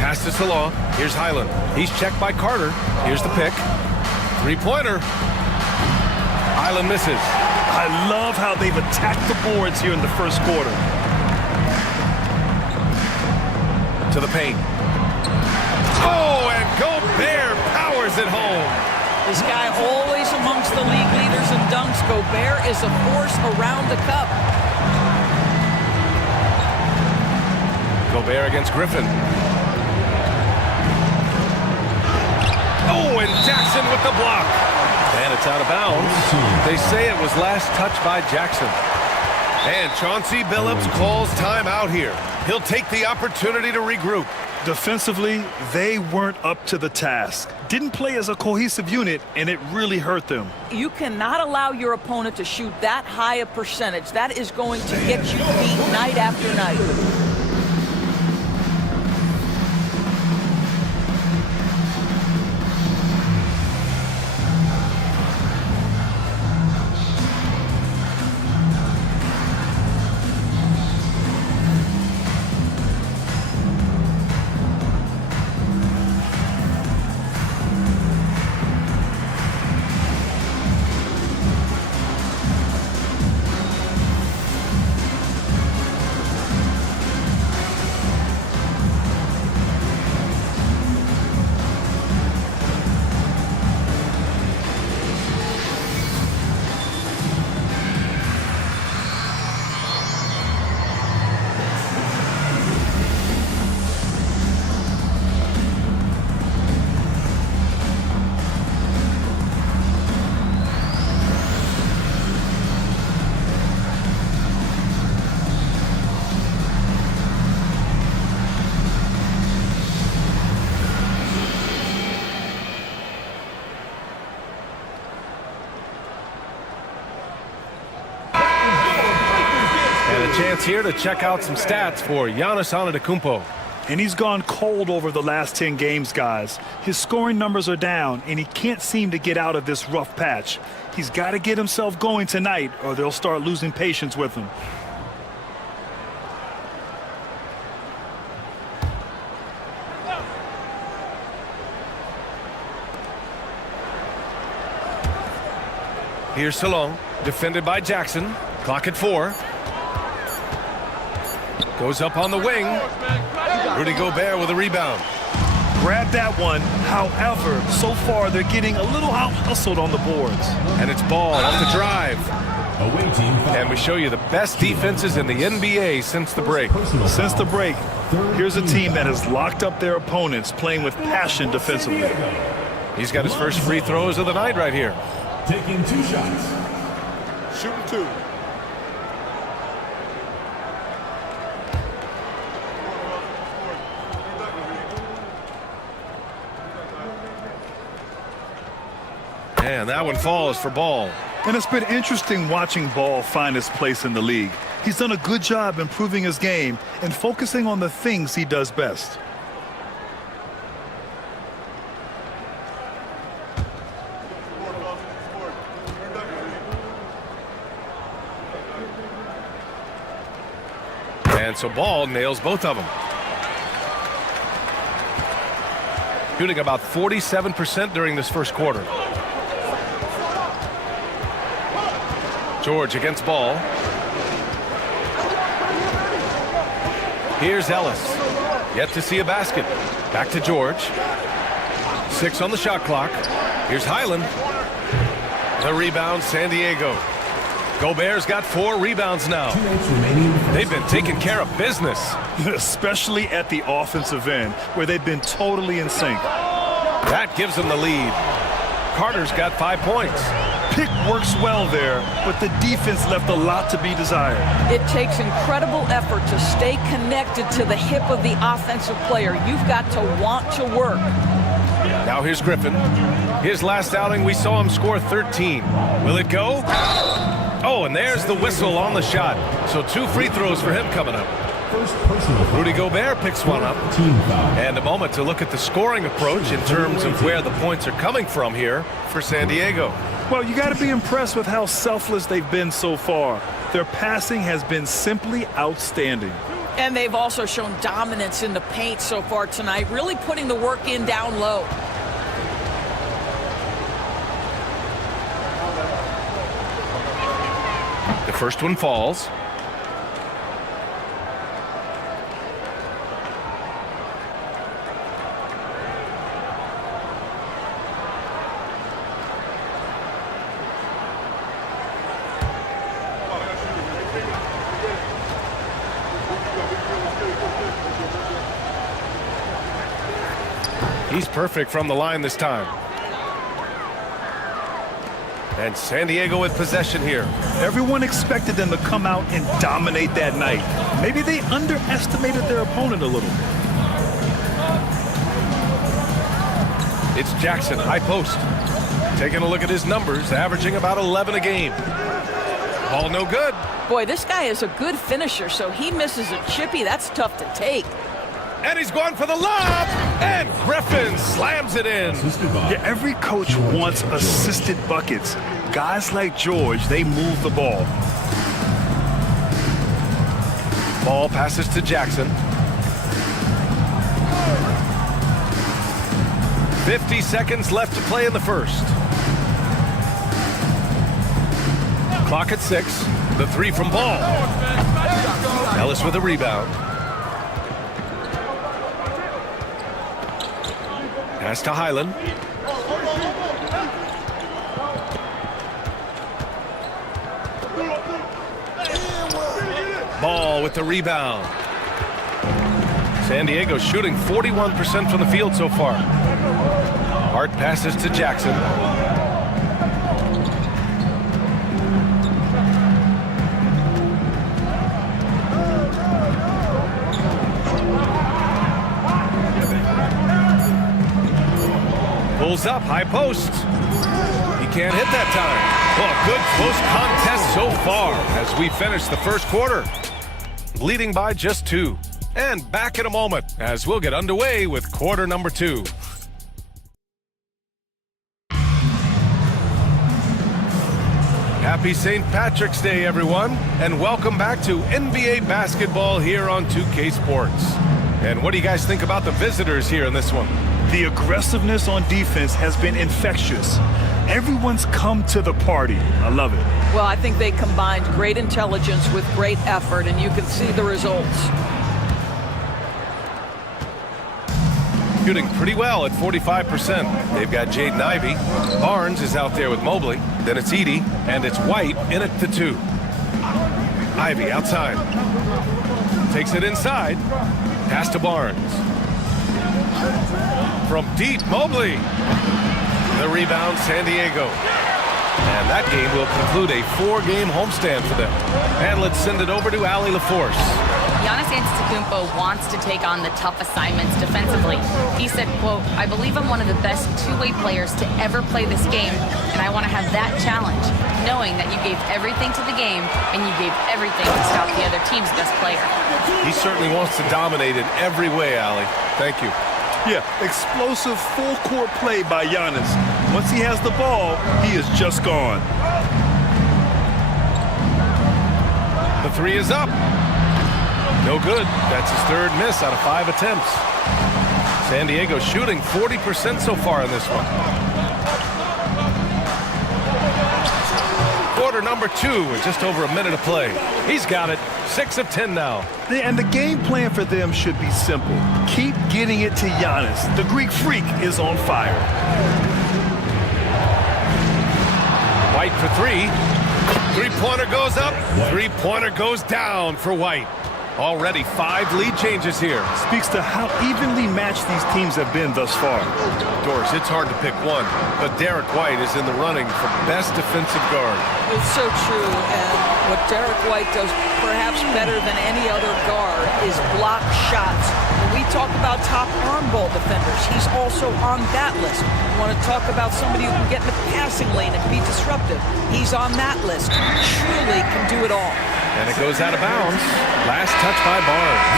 Pass to Salah. Here's Highland. He's checked by Carter. Here's the pick. 3-pointer. Highland misses. I love how they've attacked the boards here in the first quarter. To the paint. Oh, and Gobert powers it home. This guy always amongst the league leaders in dunks. Gobert is a force around the cup. Gobert against Griffin. Oh, and Jackson with the block. And it's out of bounds. They say it was last touched by Jackson. And Chauncey Billups calls timeout here. He'll take the opportunity to regroup. Defensively, they weren't up to the task. Didn't play as a cohesive unit, and it really hurt them. You cannot allow your opponent to shoot that high a percentage. That is going to get you beat night after night. here to check out some stats for Giannis Antetokounmpo. And he's gone cold over the last 10 games, guys. His scoring numbers are down, and he can't seem to get out of this rough patch. He's got to get himself going tonight, or they'll start losing patience with him. Here's Salon, defended by Jackson. Clock at 4. Goes up on the wing. Rudy Gobert with a rebound. Grab that one. However, so far they're getting a little out-hustled on the boards. And it's Ball off the drive. And we show you the best defenses in the NBA since the break. Since the break, here's a team that has locked up their opponents, playing with passion defensively. He's got his first free throws of the night right here. Taking 2 shots. Shooting 2. And that one falls for Ball. And it's been interesting watching Ball find his place in the league. He's done a good job improving his game and focusing on the things he does best. And so Ball nails both of them. Shooting about 47% during this first quarter. George against Ball. Here's Ellis. Yet to see a basket. Back to George. 6 on the shot clock. Here's Highland. The rebound, San Diego. Gobert's got 4 rebounds now. They've been taking care of business. Especially at the offensive end, where they've been totally in sync. That gives them the lead. Carter's got 5 points. Pick works well there, but the defense left a lot to be desired. It takes incredible effort to stay connected to the hip of the offensive player. You've got to want to work. Now here's Griffin. His last outing, we saw him score 13. Will it go? Oh, and there's the whistle on the shot. So 2 free throws for him coming up. Rudy Gobert picks one up. And a moment to look at the scoring approach in terms of where the points are coming from here for San Diego. Well, you got to be impressed with how selfless they've been so far. Their passing has been simply outstanding. And they've also shown dominance in the paint so far tonight, really putting the work in down low. The first one falls. He's perfect from the line this time. And San Diego with possession here. Everyone expected them to come out and dominate that night. Maybe they underestimated their opponent a little. It's Jackson, high post. Taking a look at his numbers, averaging about 11 a game. Ball no good. Boy, this guy is a good finisher, so he misses a chippy. That's tough to take. And he's going for the lob, and Griffin slams it in. Yeah, every coach wants assisted buckets. Guys like George, they move the ball. Ball passes to Jackson. 50 seconds left to play in the first. Clock at 6. The 3 from Ball. Ellis with a rebound. Pass to Highland. Ball with the rebound. San Diego shooting 41% from the field so far. Hart passes to Jackson. Pulls up, high post. He can't hit that time. Well, a good close contest so far as we finish the first quarter. leading by just 2. And back in a moment as we'll get underway with quarter number 2. Happy St. Patrick's Day, everyone, and welcome back to NBA basketball here on 2K Sports. And what do you guys think about the visitors here in this one? The aggressiveness on defense has been infectious. Everyone's come to the party. I love it. Well, I think they combined great intelligence with great effort, and you can see the results. Shooting pretty well at 45%. They've got Jaden Ivey. Barnes is out there with Mobley. Then it's Edey, and it's White in at the 2. Ivey outside. Takes it inside. Pass to Barnes. From deep, Mobley. The rebound, San Diego. And that game will conclude a 4-game homestand for them. And let's send it over to Allie LaForce. Giannis Antetokounmpo wants to take on the tough assignments defensively. He said, quote, "I believe I'm one of the best two-way players to ever play this game, and I want to have that challenge, knowing that you gave everything to the game and you gave everything to stop the other team's best player." He certainly wants to dominate in every way, Allie. Thank you. Yeah, explosive full-court play by Giannis. Once he has the ball, he is just gone. The 3 is up. No good. That's his 3rd miss out of 5 attempts. San Diego shooting 40% so far in this one. Quarter number 2 with just over a minute to play. He's got it. 6 of 10 now. And the game plan for them should be simple. Keep getting it to Giannis. The Greek freak is on fire. White for 3. 3-pointer goes up. 3-pointer goes down for White. Already 5 lead changes here. Speaks to how evenly matched these teams have been thus far. Doris, it's hard to pick one, but Derek White is in the running for best defensive guard. It's so true, and what Derek White does perhaps better than any other guard is block shots. When we talk about top arm ball defenders, he's also on that list. You want to talk about somebody who can get in the passing lane and be disruptive. He's on that list. Truly can do it all. And it goes out of bounds. Last touch by Barnes.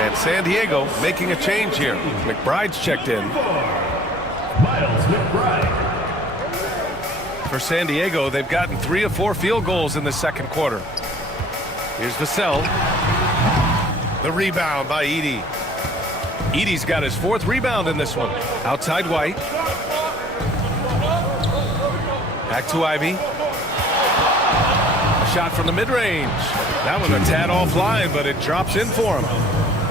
And San Diego making a change here. McBride's checked in. Miles McBride. For San Diego, they've gotten 3 of 4 field goals in the second quarter. Here's Vassell. The rebound by Edey. Edey's got his 4th rebound in this one. Outside White. Back to Ivey. Shot from the mid-range. That one a tad offline, but it drops in for him.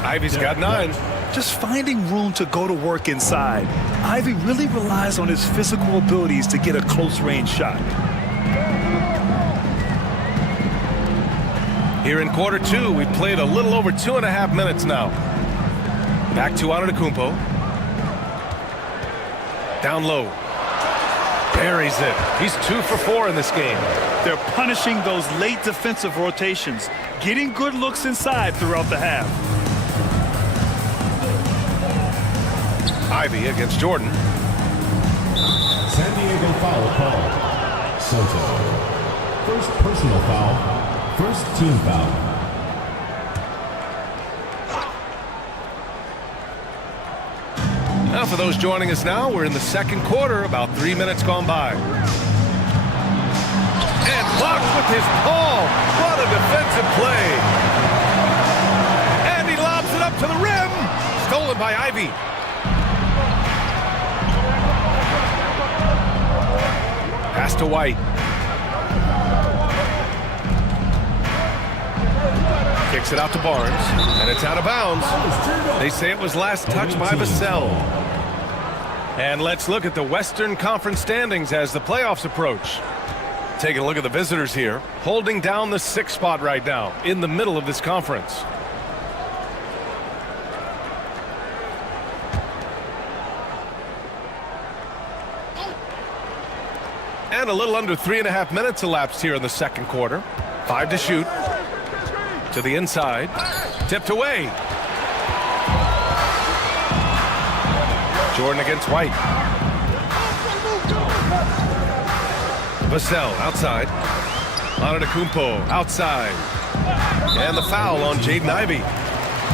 Ivey's got 9. Just finding room to go to work inside. Ivey really relies on his physical abilities to get a close-range shot. Here in quarter 2, we've played a little over 2.5 minutes now. Back to Antetokounmpo. Down low. Buries it. He's 2 for 4 in this game. They're punishing those late defensive rotations, getting good looks inside throughout the half. Ivey against Jordan. San Diego foul call. Soto. First personal foul. First team foul. Now for those joining us now, we're in the second quarter, about 3 minutes gone by. And blocked with his palm. What a defensive play. And he lobs it up to the rim. Stolen by Ivey. Pass to White. Kicks it out to Barnes, and it's out of bounds. They say it was last touched by Vassell. And let's look at the Western Conference standings as the playoffs approach. Taking a look at the visitors here, holding down the 6th spot right now in the middle of this conference. And a little under 3.5 minutes elapsed here in the second quarter. 5 to shoot. To the inside. Tipped away. Jordan against White. Vassell outside. Antetokounmpo outside. And the foul on Jaden Ivey.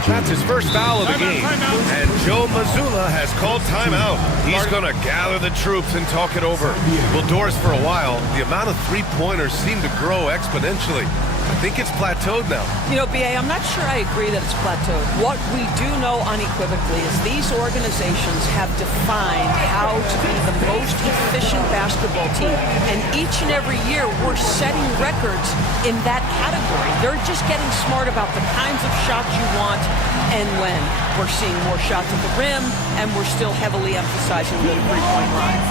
That's his first foul of the game. And Joe Mazzulla has called timeout. He's going to gather the troops and talk it over. Well, Doris, for a while, the amount of three-pointers seemed to grow exponentially. I think it's plateaued now. You know, B.A., I'm not sure I agree that it's plateaued. What we do know unequivocally is these organizations have defined how to be the most efficient basketball team. And each and every year, we're setting records in that category. They're just getting smart about the kinds of shots you want and when. We're seeing more shots at the rim, and we're still heavily emphasizing the three-point line.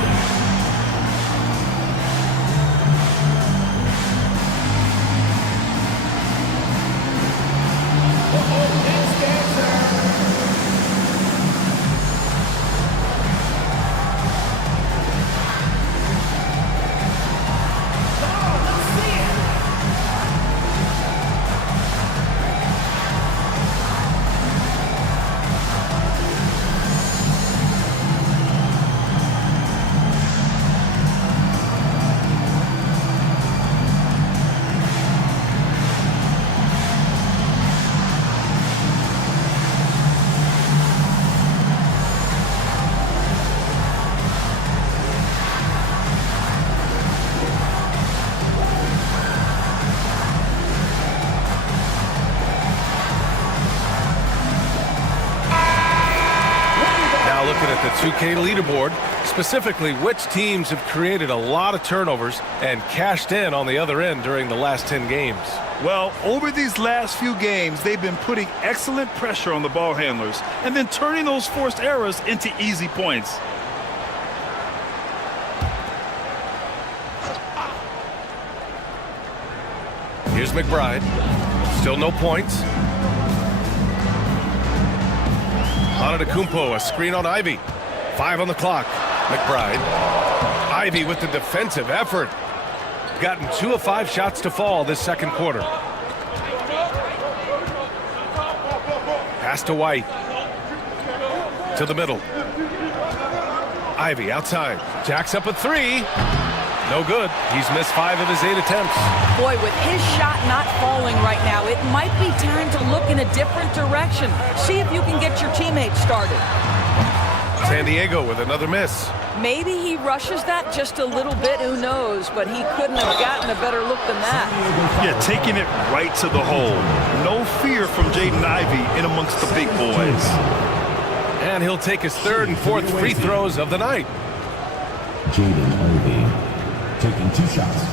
Looking at the 2K leaderboard, specifically which teams have created a lot of turnovers and cashed in on the other end during the last 10 games. Well, over these last few games, they've been putting excellent pressure on the ball handlers and then turning those forced errors into easy points. Here's McBride. Still no points. Antetokounmpo, a screen on Ivey. 5 on the clock. McBride. Ivey with the defensive effort. Gotten 2 of 5 shots to fall this second quarter. Pass to White. To the middle. Ivey outside. Jacks up a 3. No good. He's missed 5 of his 8 attempts. Boy, with his shot not falling right now, it might be time to look in a different direction. See if you can get your teammates started. San Diego with another miss. Maybe he rushes that just a little bit, who knows, but he couldn't have gotten a better look than that. Yeah, taking it right to the hole. No fear from Jaden Ivey in amongst the big boys. And he'll take his 3rd and 4th free throws of the night. Jaden Ivey taking 2 shots.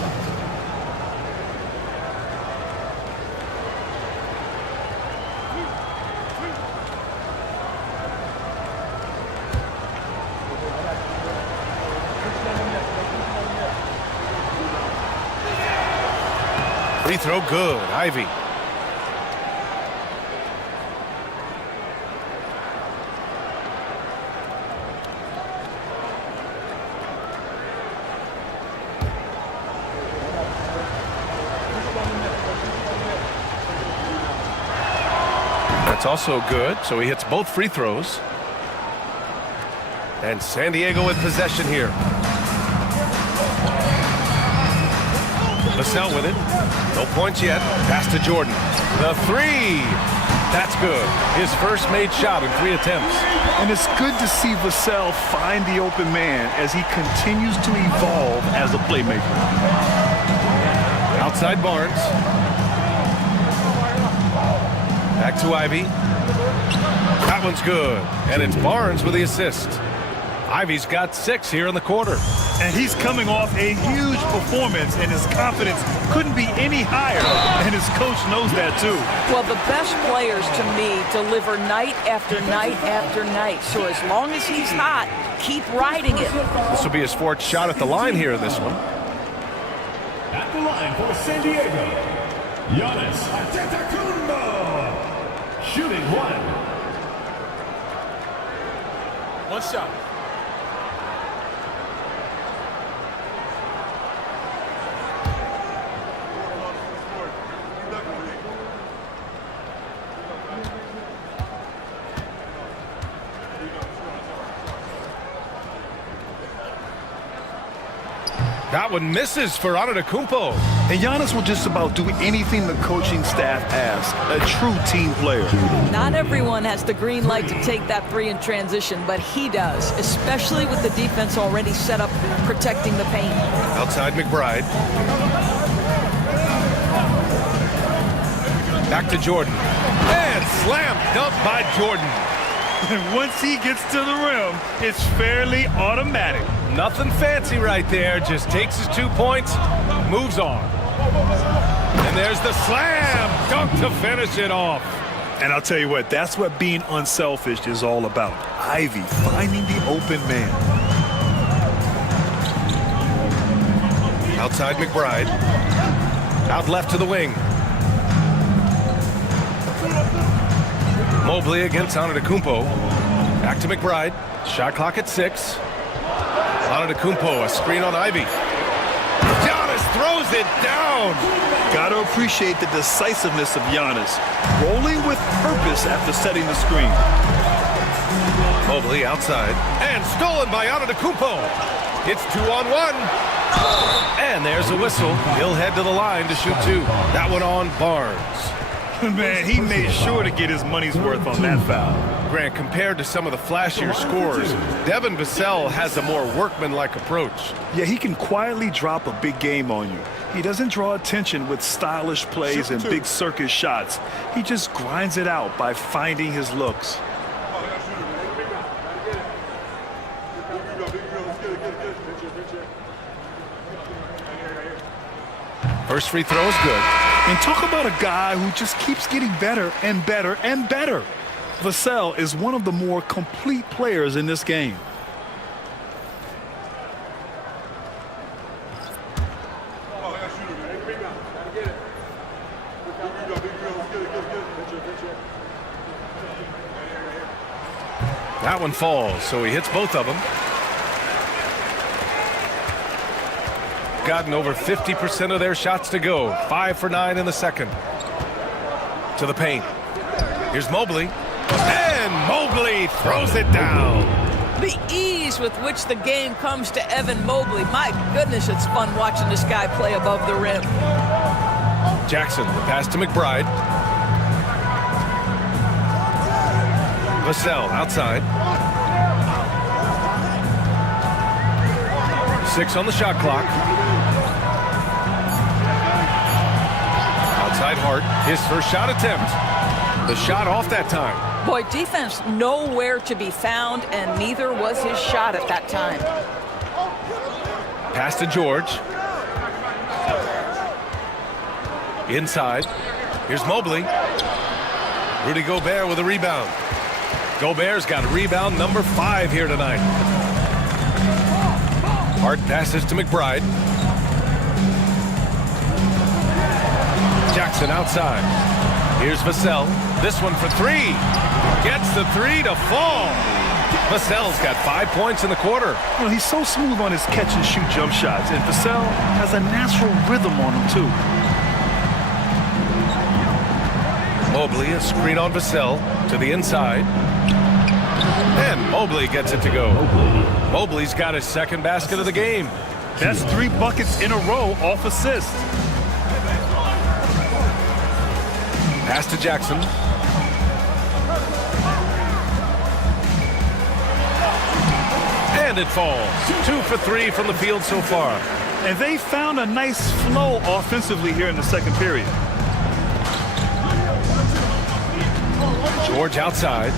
Free throw good. Ivey. That's also good, so he hits both free throws. And San Diego with possession here. Vassell with it. No points yet. Pass to Jordan. The 3. That's good. His first made shot in 3 attempts. And it's good to see Vassell find the open man as he continues to evolve as a playmaker. Outside Barnes. Back to Ivey. That one's good. And it's Barnes with the assist. Ivey's got 6 here in the quarter. And he's coming off a huge performance, and his confidence couldn't be any higher. And his coach knows that, too. Well, the best players, to me, deliver night after night after night. So as long as he's hot, keep riding it. This will be his 4th shot at the line here in this one. At the line for San Diego, Giannis Antetokounmpo. Shooting 1. 1 shot. That one misses for Antetokounmpo. And Giannis will just about do anything the coaching staff asks. A true team player. Not everyone has the green light to take that three in transition, but he does, especially with the defense already set up protecting the paint. Outside McBride. Back to Jordan. And slam dunk by Jordan. And once he gets to the rim, it's fairly automatic. Nothing fancy right there. Just takes his 2 points, moves on. And there's the slam dunk to finish it off. And I'll tell you what, that's what being unselfish is all about. Ivy finding the open man. Outside McBride. Out left to the wing. Mobley against Antetokounmpo. Back to McBride. Shot clock at 6. Antetokounmpo, a screen on Ivy. Giannis throws it down. Gotta appreciate the decisiveness of Giannis. Rolling with purpose after setting the screen. Mobley outside. And stolen by Antetokounmpo. It's 2-on-1. And there's a whistle. He'll head to the line to shoot 2. That one on Barnes. Man, he made sure to get his money's worth on that foul. Grant, compared to some of the flashier scores, Devin Vassell has a more workmanlike approach. Yeah, he can quietly drop a big game on you. He doesn't draw attention with stylish plays and big circus shots. He just grinds it out by finding his looks. First free throw is good. And talk about a guy who just keeps getting better and better and better. Vassell is one of the more complete players in this game. That one falls, so he hits both of them. Gotten over 50% of their shots to go. 5 for 9 in the second. To the paint. Here's Mobley. And Mobley throws it down. The ease with which the game comes to Evan Mobley. My goodness, it's fun watching this guy play above the rim. Jackson, the pass to McBride. Vassell outside. 6 on the shot clock. Outside Hart, his first shot attempt. The shot off that time. Boy, defense nowhere to be found, and neither was his shot at that time. Pass to George. Inside. Here's Mobley. Rudy Gobert with a rebound. Gobert's got rebound number 5 here tonight. Hart passes to McBride. Jackson outside. Here's Vassell. This one for 3. Gets the 3 to fall. Vassell's got 5 points in the quarter. Well, he's so smooth on his catch and shoot jump shots, and Vassell has a natural rhythm on him too. Mobley, a screen on Vassell to the inside. And Mobley gets it to go. Mobley's got his second basket of the game. That's 3 buckets in a row off assist. Pass to Jackson. And it falls. 2 for 3 from the field so far. And they found a nice flow offensively here in the second period. George outside.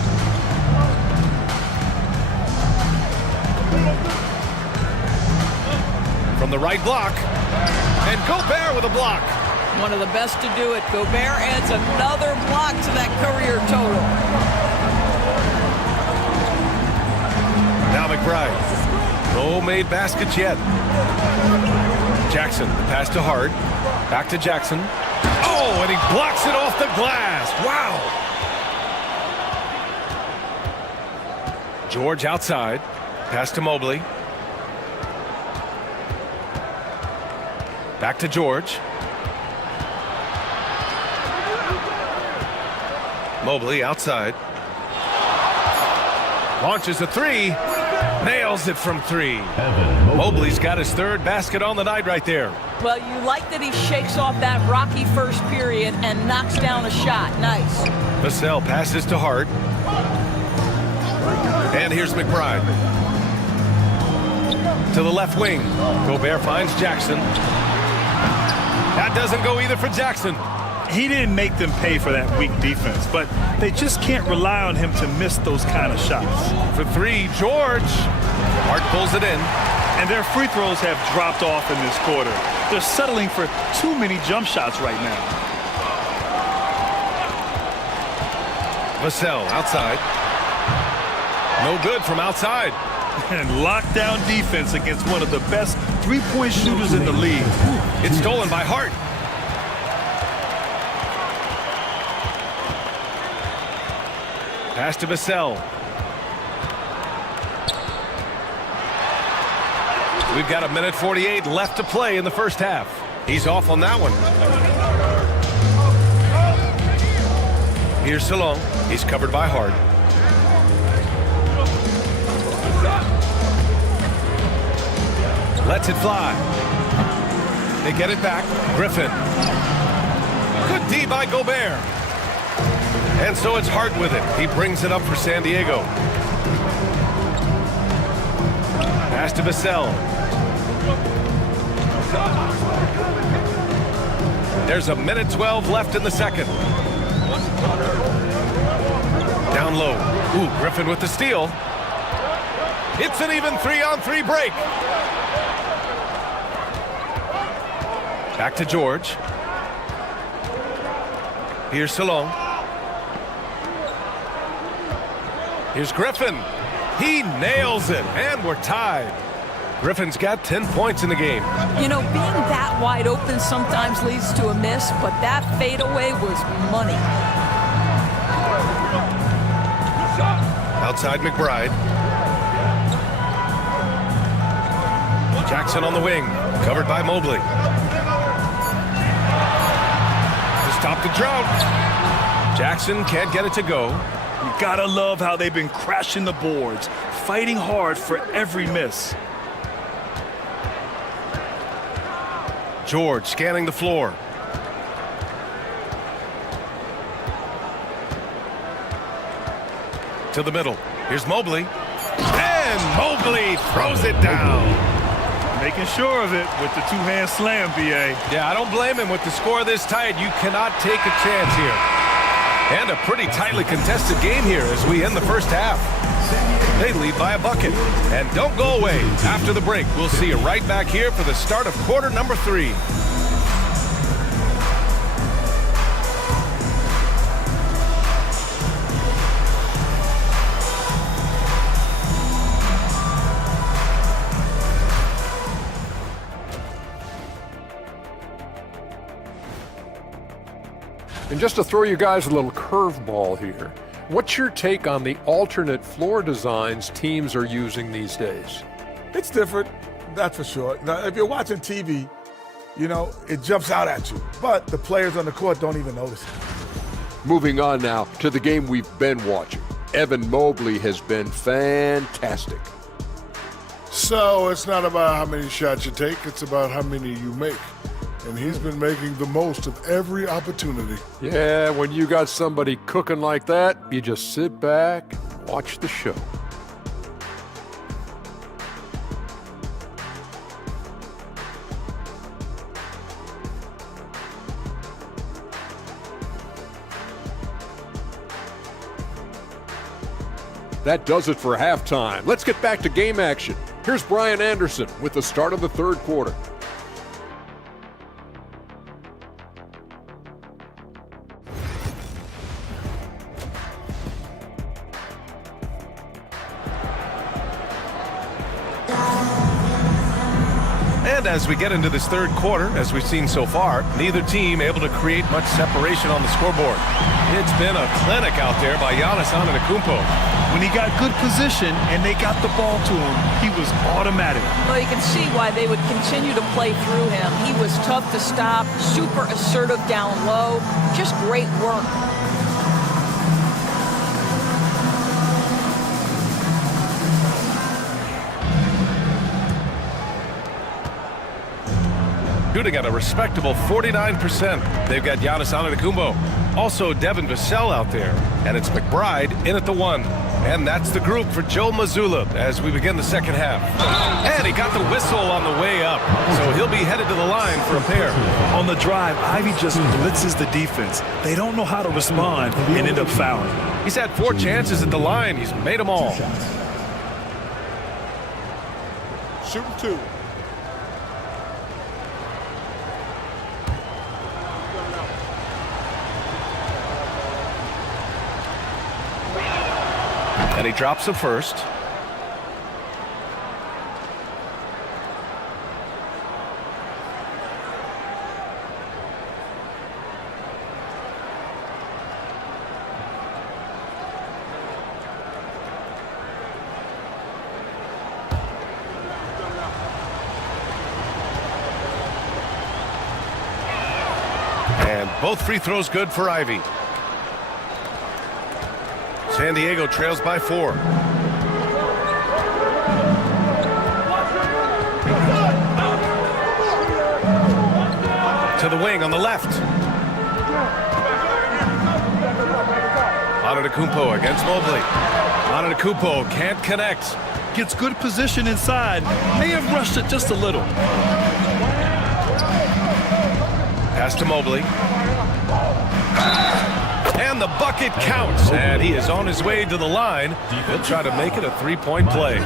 From the right block. And Gobert with a block. One of the best to do it. Gobert adds another block to that career total. Now McBride. No made baskets yet. Jackson, the pass to Hart. Back to Jackson. Oh, and he blocks it off the glass. Wow. George outside. Pass to Mobley. Back to George. Mobley outside. Launches a 3. Nails it from 3. Mobley's got his 3rd basket on the night right there. Well, you like that he shakes off that rocky first period and knocks down a shot. Nice. Vassell passes to Hart. And here's McBride. To the left wing. Gobert finds Jackson. That doesn't go either for Jackson. He didn't make them pay for that weak defense, but they just can't rely on him to miss those kind of shots. For 3, George. Hart pulls it in. And their free throws have dropped off in this quarter. They're settling for too many jump shots right now. Vassell outside. No good from outside. And lockdown defense against one of the best three-point shooters in the league. It's stolen by Hart. Pass to Vassell. We've got 1:48 left to play in the first half. He's off on that one. Here's Salon. He's covered by Hart. Lets it fly. They get it back. Griffin. Good D by Gobert. And so it's Hart with it. He brings it up for San Diego. Pass to Vassell. There's 1:12 left in the second. Down low. Ooh, Griffin with the steal. It's an even 3-on-3 break. Back to George. Here's Salon. Here's Griffin. He nails it, and we're tied. Griffin's got 10 points in the game. You know, being that wide open sometimes leads to a miss, but that fadeaway was money. Outside McBride. Jackson on the wing, covered by Mobley. To stop the drought. Jackson can't get it to go. You gotta love how they've been crashing the boards, fighting hard for every miss. George scanning the floor. To the middle. Here's Mobley. And Mobley throws it down. Making sure of it with the two-hand slam, B.A. Yeah, I don't blame him. With the score this tight, you cannot take a chance here. And a pretty tightly contested game here as we end the first half. They lead by a bucket. And don't go away. After the break, we'll see you right back here for the start of quarter number 3. And just to throw you guys a little curveball here, what's your take on the alternate floor designs teams are using these days? It's different, that's for sure. Now, if you're watching TV, you know, it jumps out at you. But the players on the court don't even notice it. Moving on now to the game we've been watching. Evan Mobley has been fantastic. So it's not about how many shots you take, it's about how many you make. And he's been making the most of every opportunity. Yeah, when you got somebody cooking like that, you just sit back and watch the show. That does it for halftime. Let's get back to game action. Here's Brian Anderson with the start of the third quarter. And as we get into this third quarter, as we've seen so far, neither team able to create much separation on the scoreboard. It's been a clinic out there by Giannis Antetokounmpo. When he got good position and they got the ball to him, he was automatic. Well, you can see why they would continue to play through him. He was tough to stop, super assertive down low, just great work. shooting at a respectable 49%. They've got Giannis Antetokounmpo, also Devin Vassell out there, and it's McBride in at the 1. And that's the group for Joe Mazzulla as we begin the second half. And he got the whistle on the way up, so he'll be headed to the line for a pair. On the drive, Ivy just blitzes the defense. They don't know how to respond and end up fouling. He's had 4 chances at the line. He's made them all. Shooting 2. And he drops the first. And both free throws good for Ivy. San Diego trails by 4. To the wing on the left. Antetokounmpo against Mobley. Antetokounmpo can't connect. Gets good position inside. May have rushed it just a little. Pass to Mobley. And the bucket counts, and he is on his way to the line. He'll try to make it a 3-point play.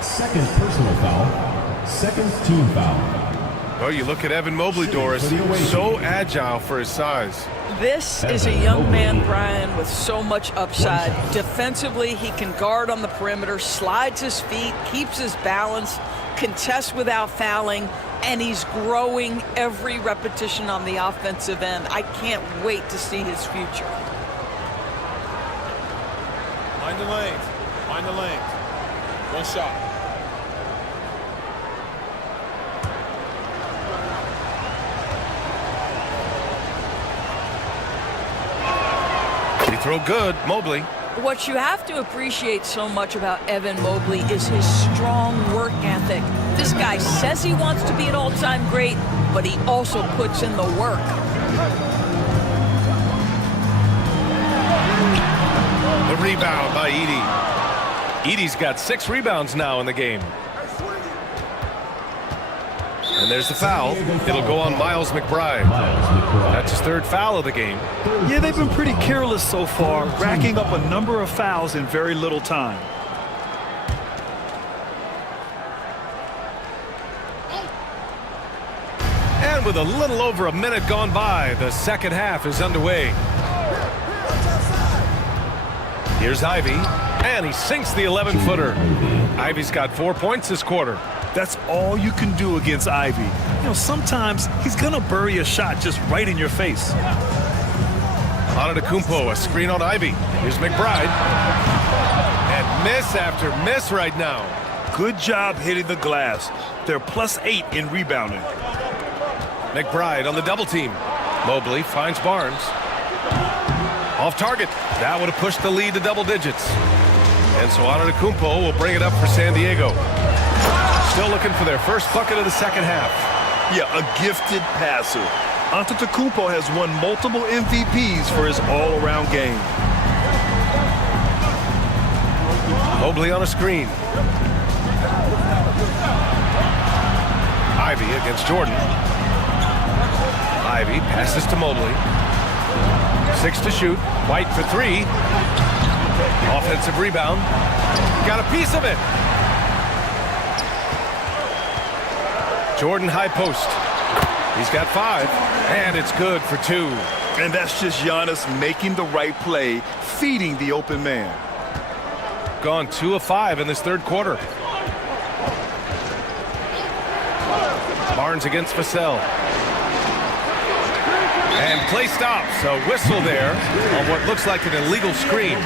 Second personal foul. Second team foul. Well, you look at Evan Mobley, Doris, so agile for his size. This is a young man, Brian, with so much upside. Defensively, he can guard on the perimeter, slides his feet, keeps his balance, contests without fouling, and he's growing every repetition on the offensive end. I can't wait to see his future. Mind the lanes. Mind the lanes. One shot. Free throw good, Mobley. What you have to appreciate so much about Evan Mobley is his strong work ethic. This guy says he wants to be an all-time great, but he also puts in the work. The rebound by Edey. Edey's got 6 rebounds now in the game. And there's the foul. It'll go on Miles McBride. That's his 3rd foul of the game. Yeah, they've been pretty careless so far, racking up a number of fouls in very little time. And with a little over a minute gone by, the second half is underway. Here's Ivy, and he sinks the 11-footer. Ivy's got 4 points this quarter. That's all you can do against Ivy. You know, sometimes he's going to bury a shot just right in your face. Antetokounmpo, a screen on Ivy. Here's McBride. And miss after miss right now. Good job hitting the glass. They're +8 in rebounding. McBride on the double team. Mobley finds Barnes. Off target. That would have pushed the lead to double digits. And so Antetokounmpo will bring it up for San Diego. Still looking for their first bucket of the second half. Yeah, a gifted passer. Antetokounmpo has won multiple MVPs for his all-around game. Mobley on a screen. Ivy against Jordan. Ivy passes to Mobley. 6 to shoot. White for 3. Offensive rebound. Got a piece of it. Jordan high post. He's got 5, and it's good for 2. And that's just Giannis making the right play, feeding the open man. Gone 2 of 5 in this 3rd quarter. Barnes against Vassell. And play stops. A whistle there on what looks like an illegal screen.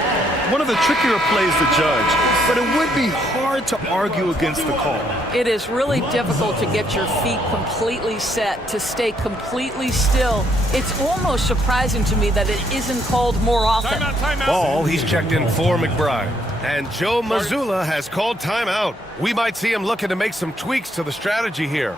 One of the trickier plays to judge, but it would be hard to argue against the call. It is really difficult to get your feet completely set, to stay completely still. It's almost surprising to me that it isn't called more often. Timeout. Ball, he's checked in for McBride. And Joe Mazzulla has called timeout. We might see him looking to make some tweaks to the strategy here.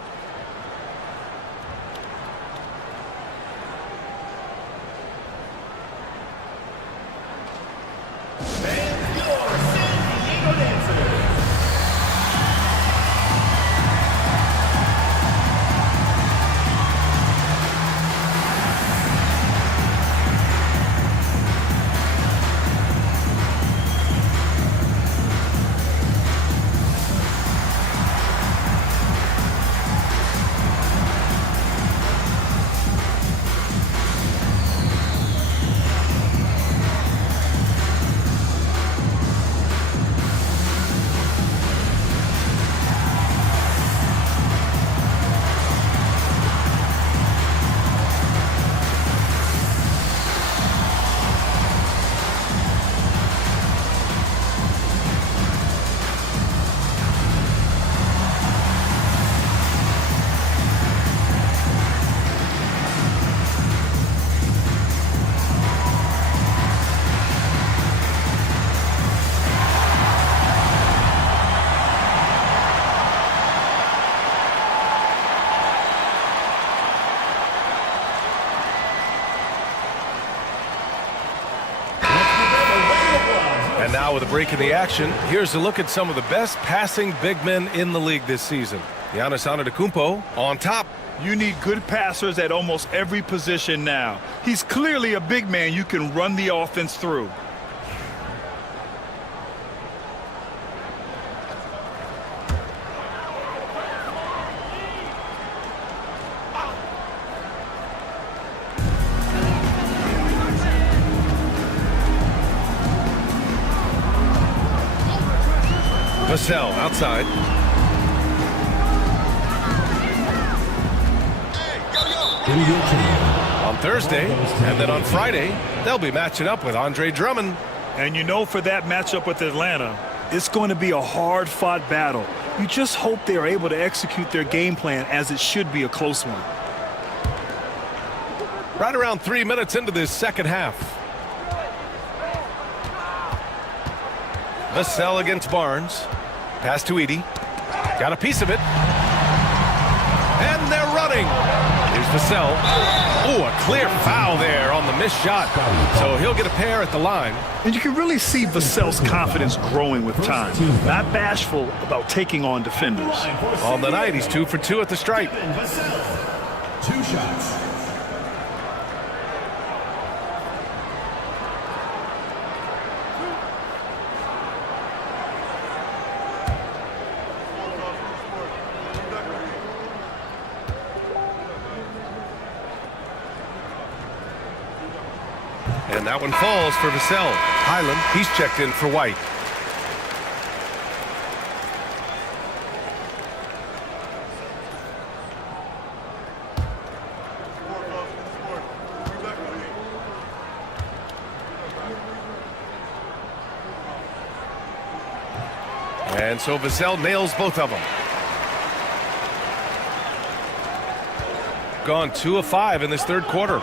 with a break in the action, here's a look at some of the best passing big men in the league this season. Giannis Antetokounmpo on top. You need good passers at almost every position now. He's clearly a big man you can run the offense through. Vassell outside. On Thursday, and then on Friday, they'll be matching up with Andre Drummond. And you know, for that matchup with Atlanta, it's going to be a hard-fought battle. You just hope they're able to execute their game plan, as it should be a close one. Right around 3 minutes into this second half. Vassell against Barnes. Pass to Edey. Got a piece of it. And they're running. Here's Vassell. Oh, a clear foul there on the missed shot. So he'll get a pair at the line. And you can really see Vassell's confidence growing with time. Not bashful about taking on defenders. On the night, he's 2 for 2 at the stripe. 2 shots. And that one falls for Vassell. Highland, he's checked in for White. And so Vassell nails both of them. Gone 2 of 5 in this third quarter.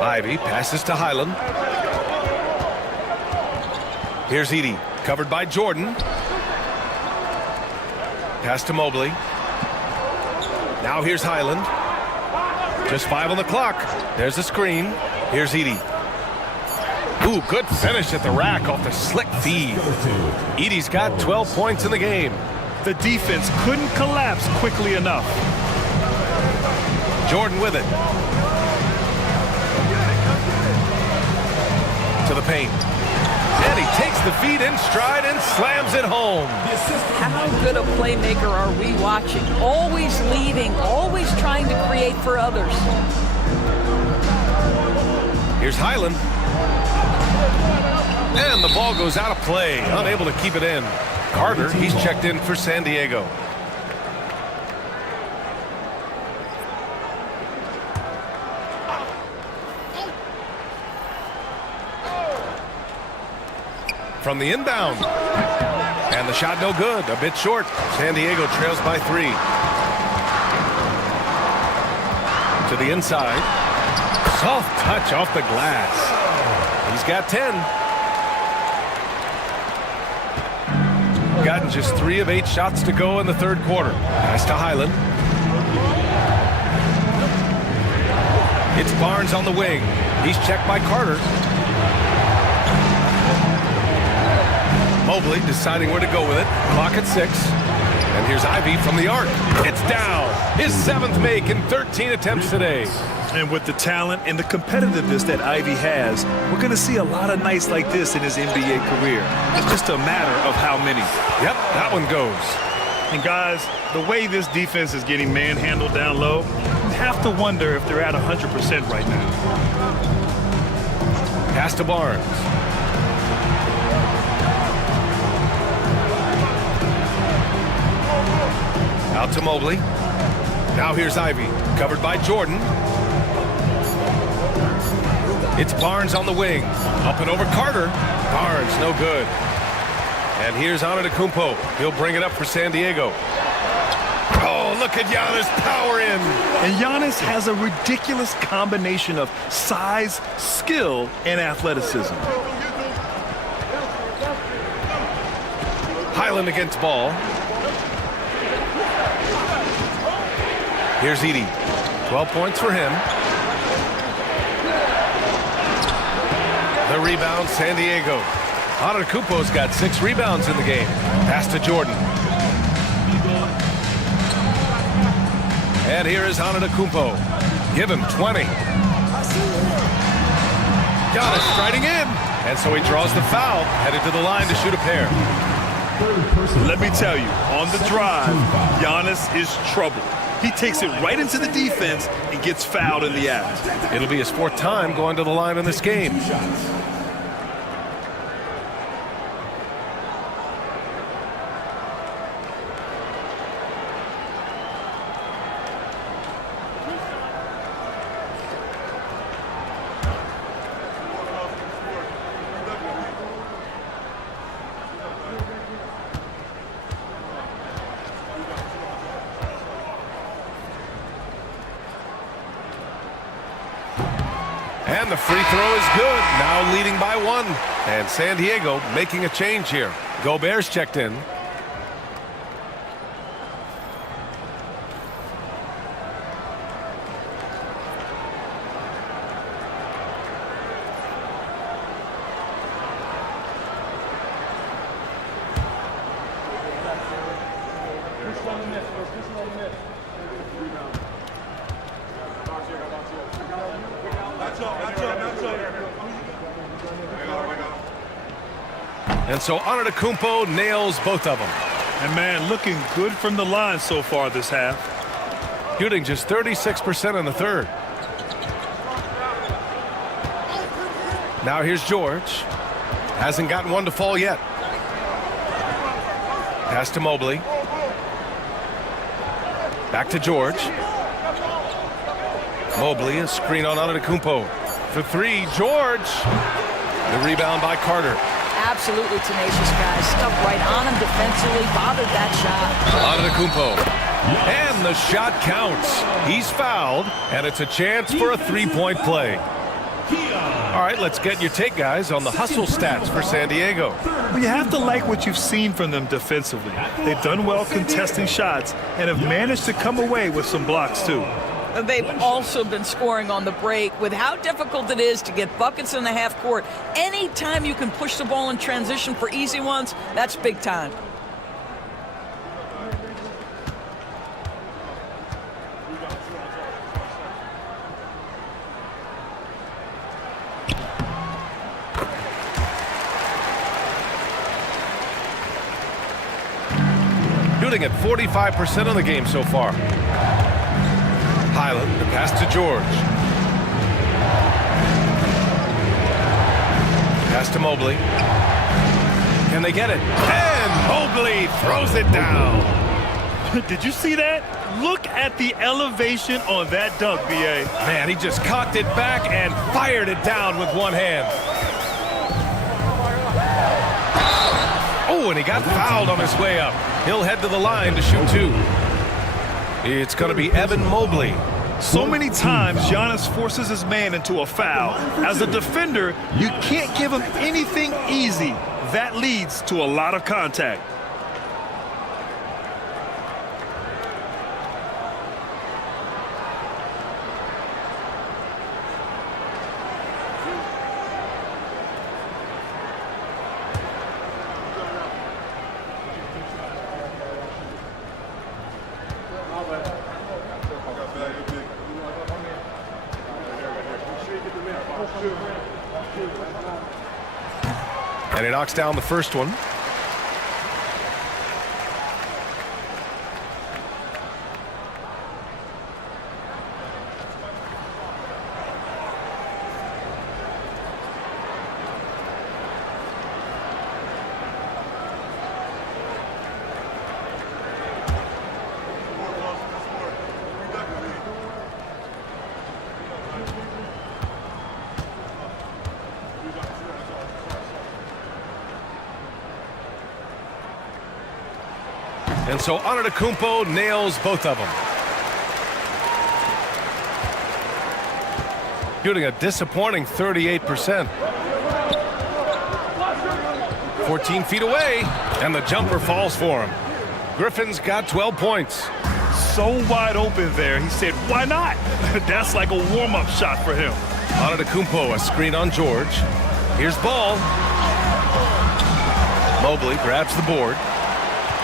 Ivy passes to Highland. Here's Edey, covered by Jordan. Pass to Mobley. Now here's Highland. Just 5 on the clock. There's the screen. Here's Edey. Ooh, good finish at the rack off the slick feed. Edey's got 12 points in the game. The defense couldn't collapse quickly enough. Jordan with it. To the paint. And he takes the feed in stride and slams it home. How good a playmaker are we watching? Always leading, always trying to create for others. Here's Highland. And the ball goes out of play. Unable to keep it in. Carter, he's checked in for San Diego. From the inbound. And the shot no good. A bit short. San Diego trails by 3. To the inside. Soft touch off the glass. He's got 10. Gotten just 3 of 8 shots to go in the third quarter. Pass to Highland. It's Barnes on the wing. He's checked by Carter. Mobley deciding where to go with it. Clock at 6. And here's Ivy from the arc. It's down. His 7th make in 13 attempts today. And with the talent and the competitiveness that Ivy has, we're going to see a lot of nights like this in his NBA career. It's just a matter of how many. Yep, that one goes. And guys, the way this defense is getting manhandled down low, you have to wonder if they're at 100% right now. Pass to Barnes. Out to Mobley. Now here's Ivy, covered by Jordan. It's Barnes on the wing. Up and over Carter. Barnes, no good. And here's Antetokounmpo. He'll bring it up for San Diego. Oh, look at Giannis power in. And Giannis has a ridiculous combination of size, skill, and athleticism. Highland against ball. Here's Edey. 12 points for him. The rebound, San Diego. Antetokounmpo's got 6 rebounds in the game. Pass to Jordan. And here is Antetokounmpo. Give him 20. Giannis striding in. And so he draws the foul, headed to the line to shoot a pair. Let me tell you, on the drive, Giannis is trouble. He takes it right into the defense and gets fouled in the act. It'll be his 4th time going to the line in this game. And the free throw is good. Now leading by 1. And San Diego making a change here. Gobert's checked in. And so Antetokounmpo nails both of them. And man, looking good from the line so far this half. Shooting just 36% in the 3rd. Now here's George. Hasn't gotten one to fall yet. Pass to Mobley. Back to George. Mobley, a screen on Antetokounmpo. For 3, George. The rebound by Carter. Absolutely tenacious guys. Stuck right on him defensively. Bothered that shot. Antetokounmpo. And the shot counts. He's fouled, and it's a chance for a 3-point play. All right, let's get your take, guys, on the hustle stats for San Diego. Well, you have to like what you've seen from them defensively. They've done well contesting shots and have managed to come away with some blocks, too. They've also been scoring on the break. With how difficult it is to get buckets in the half court, anytime you can push the ball in transition for easy ones, that's big time. Shooting at 45% of the game so far. Highland, the pass to George. Pass to Mobley. Can they get it? And Mobley throws it down. Did you see that? Look at the elevation on that dunk, B.A. Man, he just cocked it back and fired it down with one hand. Oh, and he got fouled on his way up. He'll head to the line to shoot 2. It's going to be Evan Mobley. So many times, Giannis forces his man into a foul. As a defender, you can't give him anything easy. That leads to a lot of contact. And he knocks down the first one. And so Antetokounmpo nails both of them. Shooting a disappointing 38%. 14 feet away, and the jumper falls for him. Griffin's got 12 points. So wide open there, he said, why not? That's like a warm-up shot for him. Antetokounmpo, a screen on George. Here's Ball. Mobley grabs the board.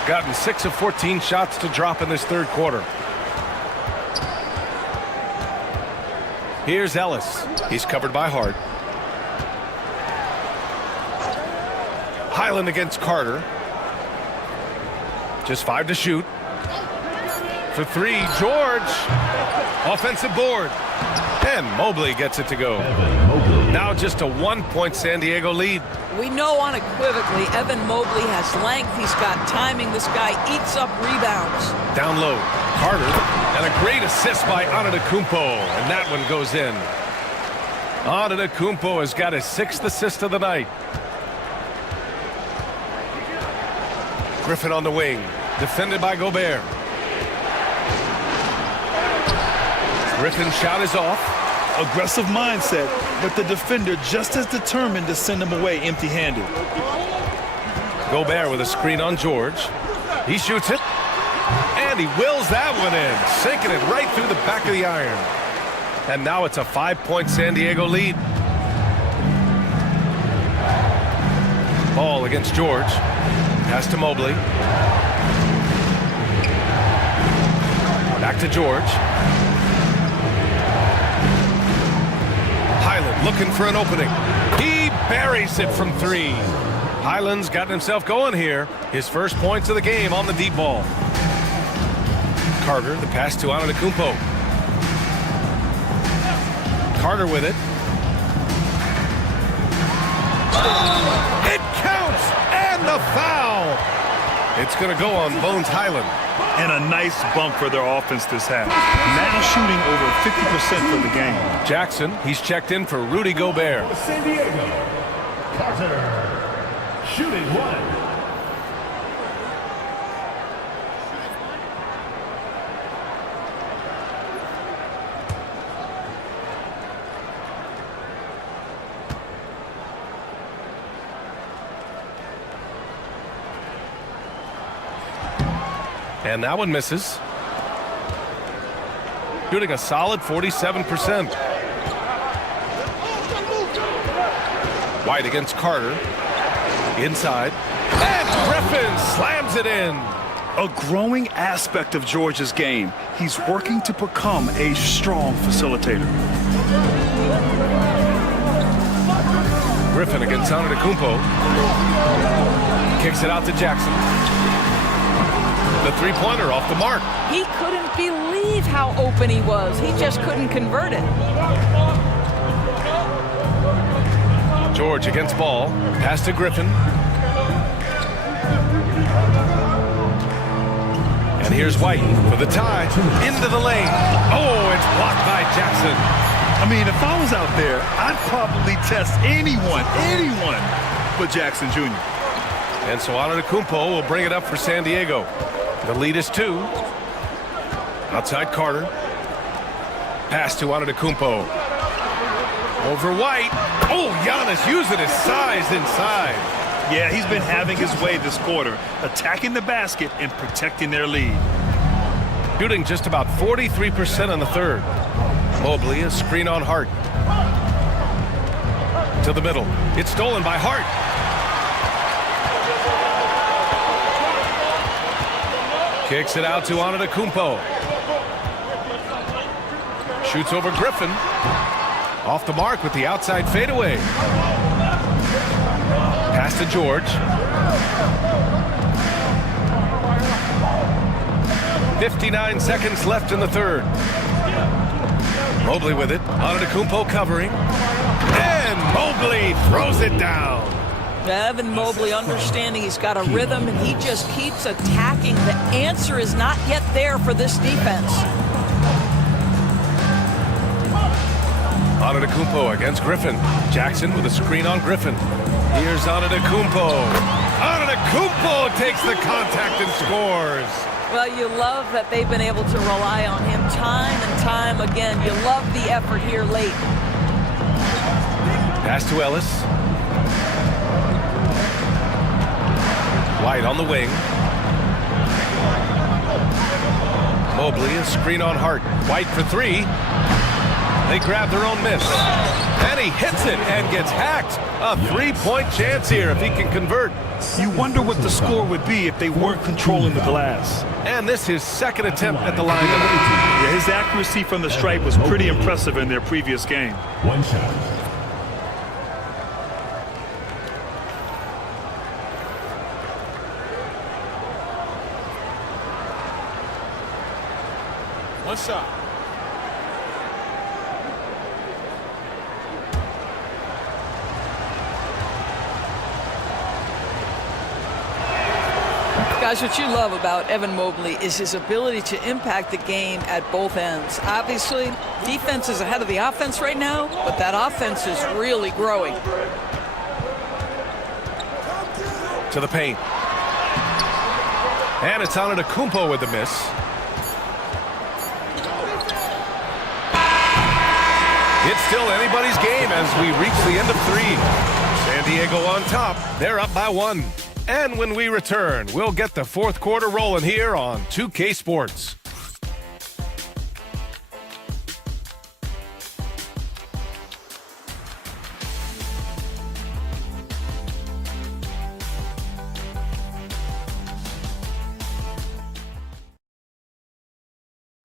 Gotten 6 of 14 shots to drop in this third quarter. Here's Ellis. He's covered by Hart. Highland against Carter. Just 5 to shoot. For 3, George. Offensive board. And Mobley gets it to go. Now just a 1-point San Diego lead. We know unequivocally Evan Mobley has length. He's got timing. This guy eats up rebounds. Down low, Carter, and a great assist by Antetokounmpo, and that one goes in. Antetokounmpo has got his 6th assist of the night. Griffin on the wing, defended by Gobert. Griffin's shot is off. Aggressive mindset, but the defender just as determined to send him away empty-handed. Gobert with a screen on George. He shoots it, and he wills that one in, sinking it right through the back of the iron. And now it's a 5-point San Diego lead. Ball against George. Pass to Mobley. Back to George. Highland looking for an opening. He buries it from 3. Highland's gotten himself going here. His first points of the game on the deep ball. Carter, the pass to Antetokounmpo. Carter with it. It counts! And the foul! It's going to go on Bones Highland. And a nice bump for their offense this half. Now shooting over 50% for the game. Jackson, he's checked in for Rudy Gobert. San Diego, Carter, shooting 1. And that one misses. Shooting a solid 47%. White against Carter. Inside. And Griffin slams it in. A growing aspect of George's game. He's working to become a strong facilitator. Griffin against Antetokounmpo. Kicks it out to Jackson. The three-pointer off the mark. He couldn't believe how open he was. He just couldn't convert it. George against ball. Pass to Griffin. And here's White for the tie. Into the lane. Oh, it's blocked by Jackson. I mean, if I was out there, I'd probably test anyone but Jackson Jr. And so Antetokounmpo will bring it up for San Diego. The lead is 2. Outside Carter. Pass to Antetokounmpo. Over White. Oh, Giannis using his size inside. Yeah, he's been having his way this quarter, attacking the basket and protecting their lead. Shooting just about 43% on the third. Mobley, a screen on Hart. To the middle. It's stolen by Hart. Kicks it out to Antetokounmpo. Shoots over Griffin. Off the mark with the outside fadeaway. Pass to George. 59 seconds left in the third. Mobley with it. Antetokounmpo covering. And Mobley throws it down. Evan Mobley understanding he's got a rhythm and he just keeps attacking. The answer is not yet there for this defense. Antetokounmpo against Griffin. Jackson with a screen on Griffin. Here's Antetokounmpo. Antetokounmpo takes the contact and scores. Well, you love that they've been able to rely on him time and time again. You love the effort here late. Pass to Ellis. White on the wing. Mobley, a screen on Hart. White for 3. They grab their own miss. And he hits it and gets hacked. A three-point chance here if he can convert. You wonder what the score would be if they weren't controlling the glass. And this is his second attempt at the line. Yeah, his accuracy from the stripe was pretty impressive in their previous game. One shot. One shot. Guys, what you love about Evan Mobley is his ability to impact the game at both ends. Obviously, defense is ahead of the offense right now, but that offense is really growing. To the paint. And it's Antetokounmpo with the miss. It's still anybody's game as we reach the end of 3. San Diego on top. They're up by 1. And when we return, we'll get the fourth quarter rolling here on 2K Sports.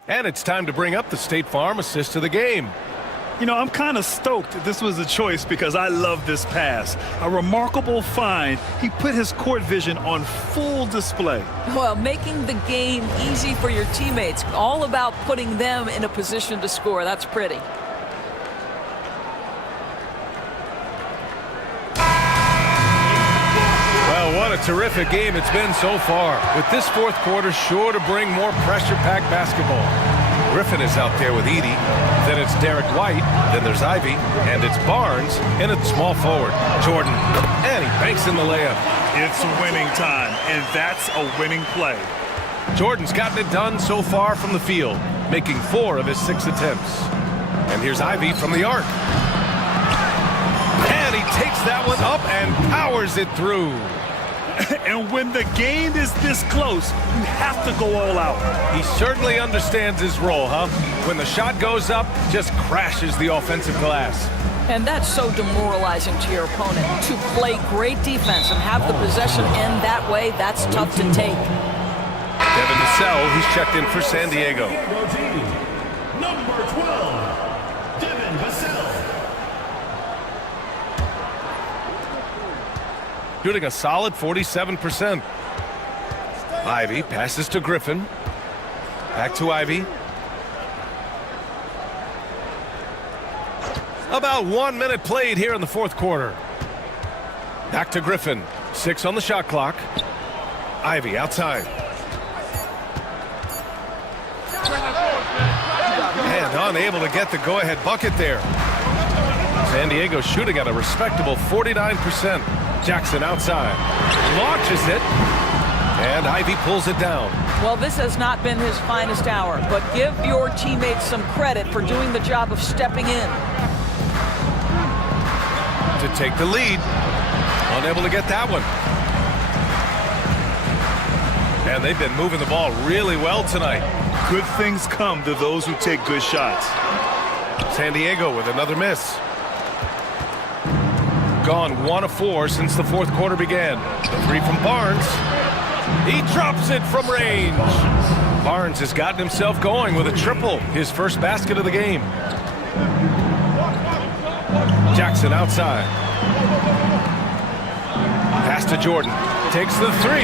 And it's time to bring up the State Farm assist of the game. You know, I'm kind of stoked this was a choice because I love this pass. A remarkable find. He put his court vision on full display. Well, making the game easy for your teammates. All about putting them in a position to score. That's pretty. Well, what a terrific game it's been so far. With this fourth quarter sure to bring more pressure-packed basketball. Griffin is out there with Edey. Then it's Derek White. Then there's Ivy. And it's Barnes in at small forward. Jordan. And he banks in the layup. It's winning time, and that's a winning play. Jordan's gotten it done so far from the field, making 4 of his 6 attempts. And here's Ivy from the arc. And he takes that one up and powers it through. And when the game is this close, you have to go all out. He certainly understands his role, huh? When the shot goes up, just crashes the offensive glass. And that's so demoralizing to your opponent. To play great defense and have the possession end that way, that's tough to take. Devin Vassell, he's checked in for San Diego. Number 12, Devin Vassell. Shooting a solid 47%. Ivy passes to Griffin. Back to Ivy. About 1 minute played here in the fourth quarter. Back to Griffin. 6 on the shot clock. Ivy outside. And unable to get the go-ahead bucket there. San Diego shooting at a respectable 49%. Jackson outside. Launches it. And Ivy pulls it down. Well, this has not been his finest hour, but give your teammates some credit for doing the job of stepping in. To take the lead. Unable to get that one. And they've been moving the ball really well tonight. Good things come to those who take good shots. San Diego with another miss. Gone 1 of 4 since the fourth quarter began. The 3 from Barnes. He drops it from range. Barnes has gotten himself going with a triple, his first basket of the game. Jackson outside. Pass to Jordan. Takes the 3.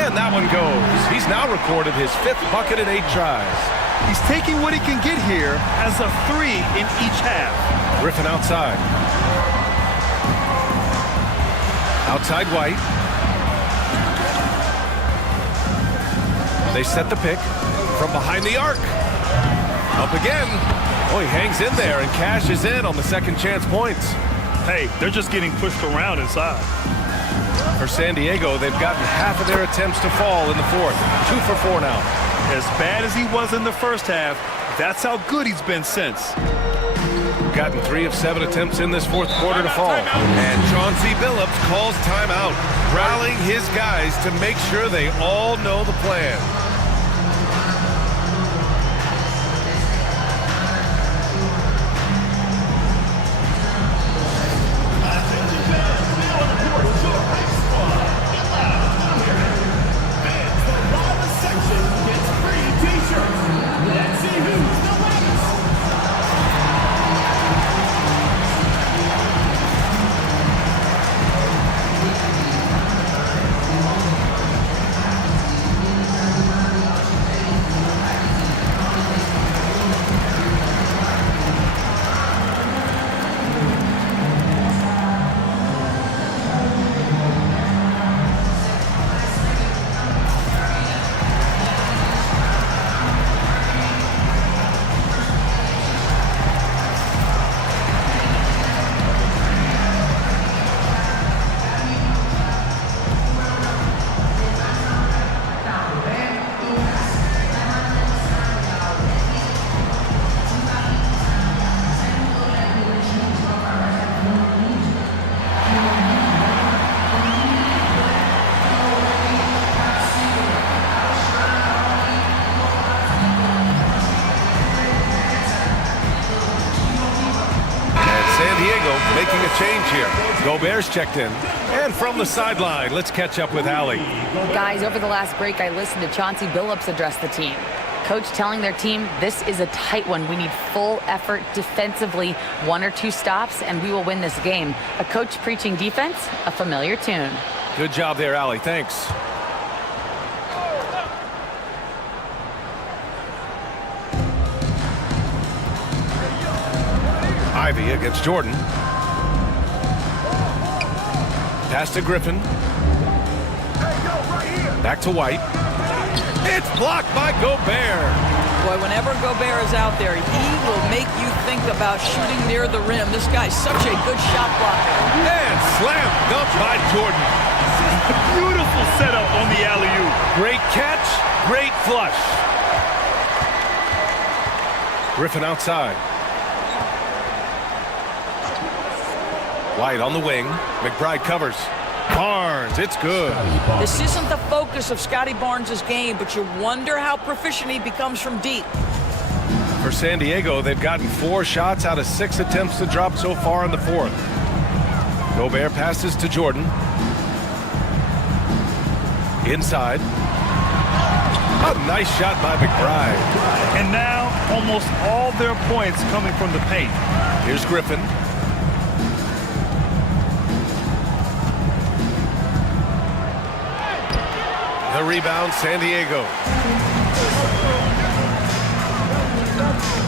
And that one goes. He's now recorded his 5th bucket in 8 tries. He's taking what he can get here as a 3 in each half. Griffin outside. Outside White. They set the pick from behind the arc. Up again. Oh, he hangs in there and cashes in on the second chance points. Hey, they're just getting pushed around inside. For San Diego, they've gotten half of their attempts to fall in the fourth. 2 for 4 now. As bad as he was in the first half, that's how good he's been since. Gotten 3 of 7 attempts in this fourth quarter to fall. And Chauncey Billups calls timeout, rallying his guys to make sure they all know the plan. change here. Gobert's checked in. And from the sideline, let's catch up with Allie. Guys, over the last break, I listened to Chauncey Billups address the team. Coach telling their team, this is a tight one. We need full effort defensively, 1 or 2 stops, and we will win this game. A coach preaching defense, a familiar tune. Good job there, Allie. Thanks. Ivy against Jordan. Pass to Griffin. Back to White. It's blocked by Gobert. Boy, whenever Gobert is out there, he will make you think about shooting near the rim. This guy's such a good shot blocker. And slam dunk by Jordan. Beautiful setup on the alley-oop. Great catch, great flush. Griffin outside. White on the wing. McBride covers. Barnes, it's good. This isn't the focus of Scotty Barnes' game, but you wonder how proficient he becomes from deep. For San Diego, they've gotten 4 shots out of 6 attempts to drop so far in the 4th. Gobert passes to Jordan. Inside. A nice shot by McBride. And now, almost all their points coming from the paint. Here's Griffin. The rebound, San Diego.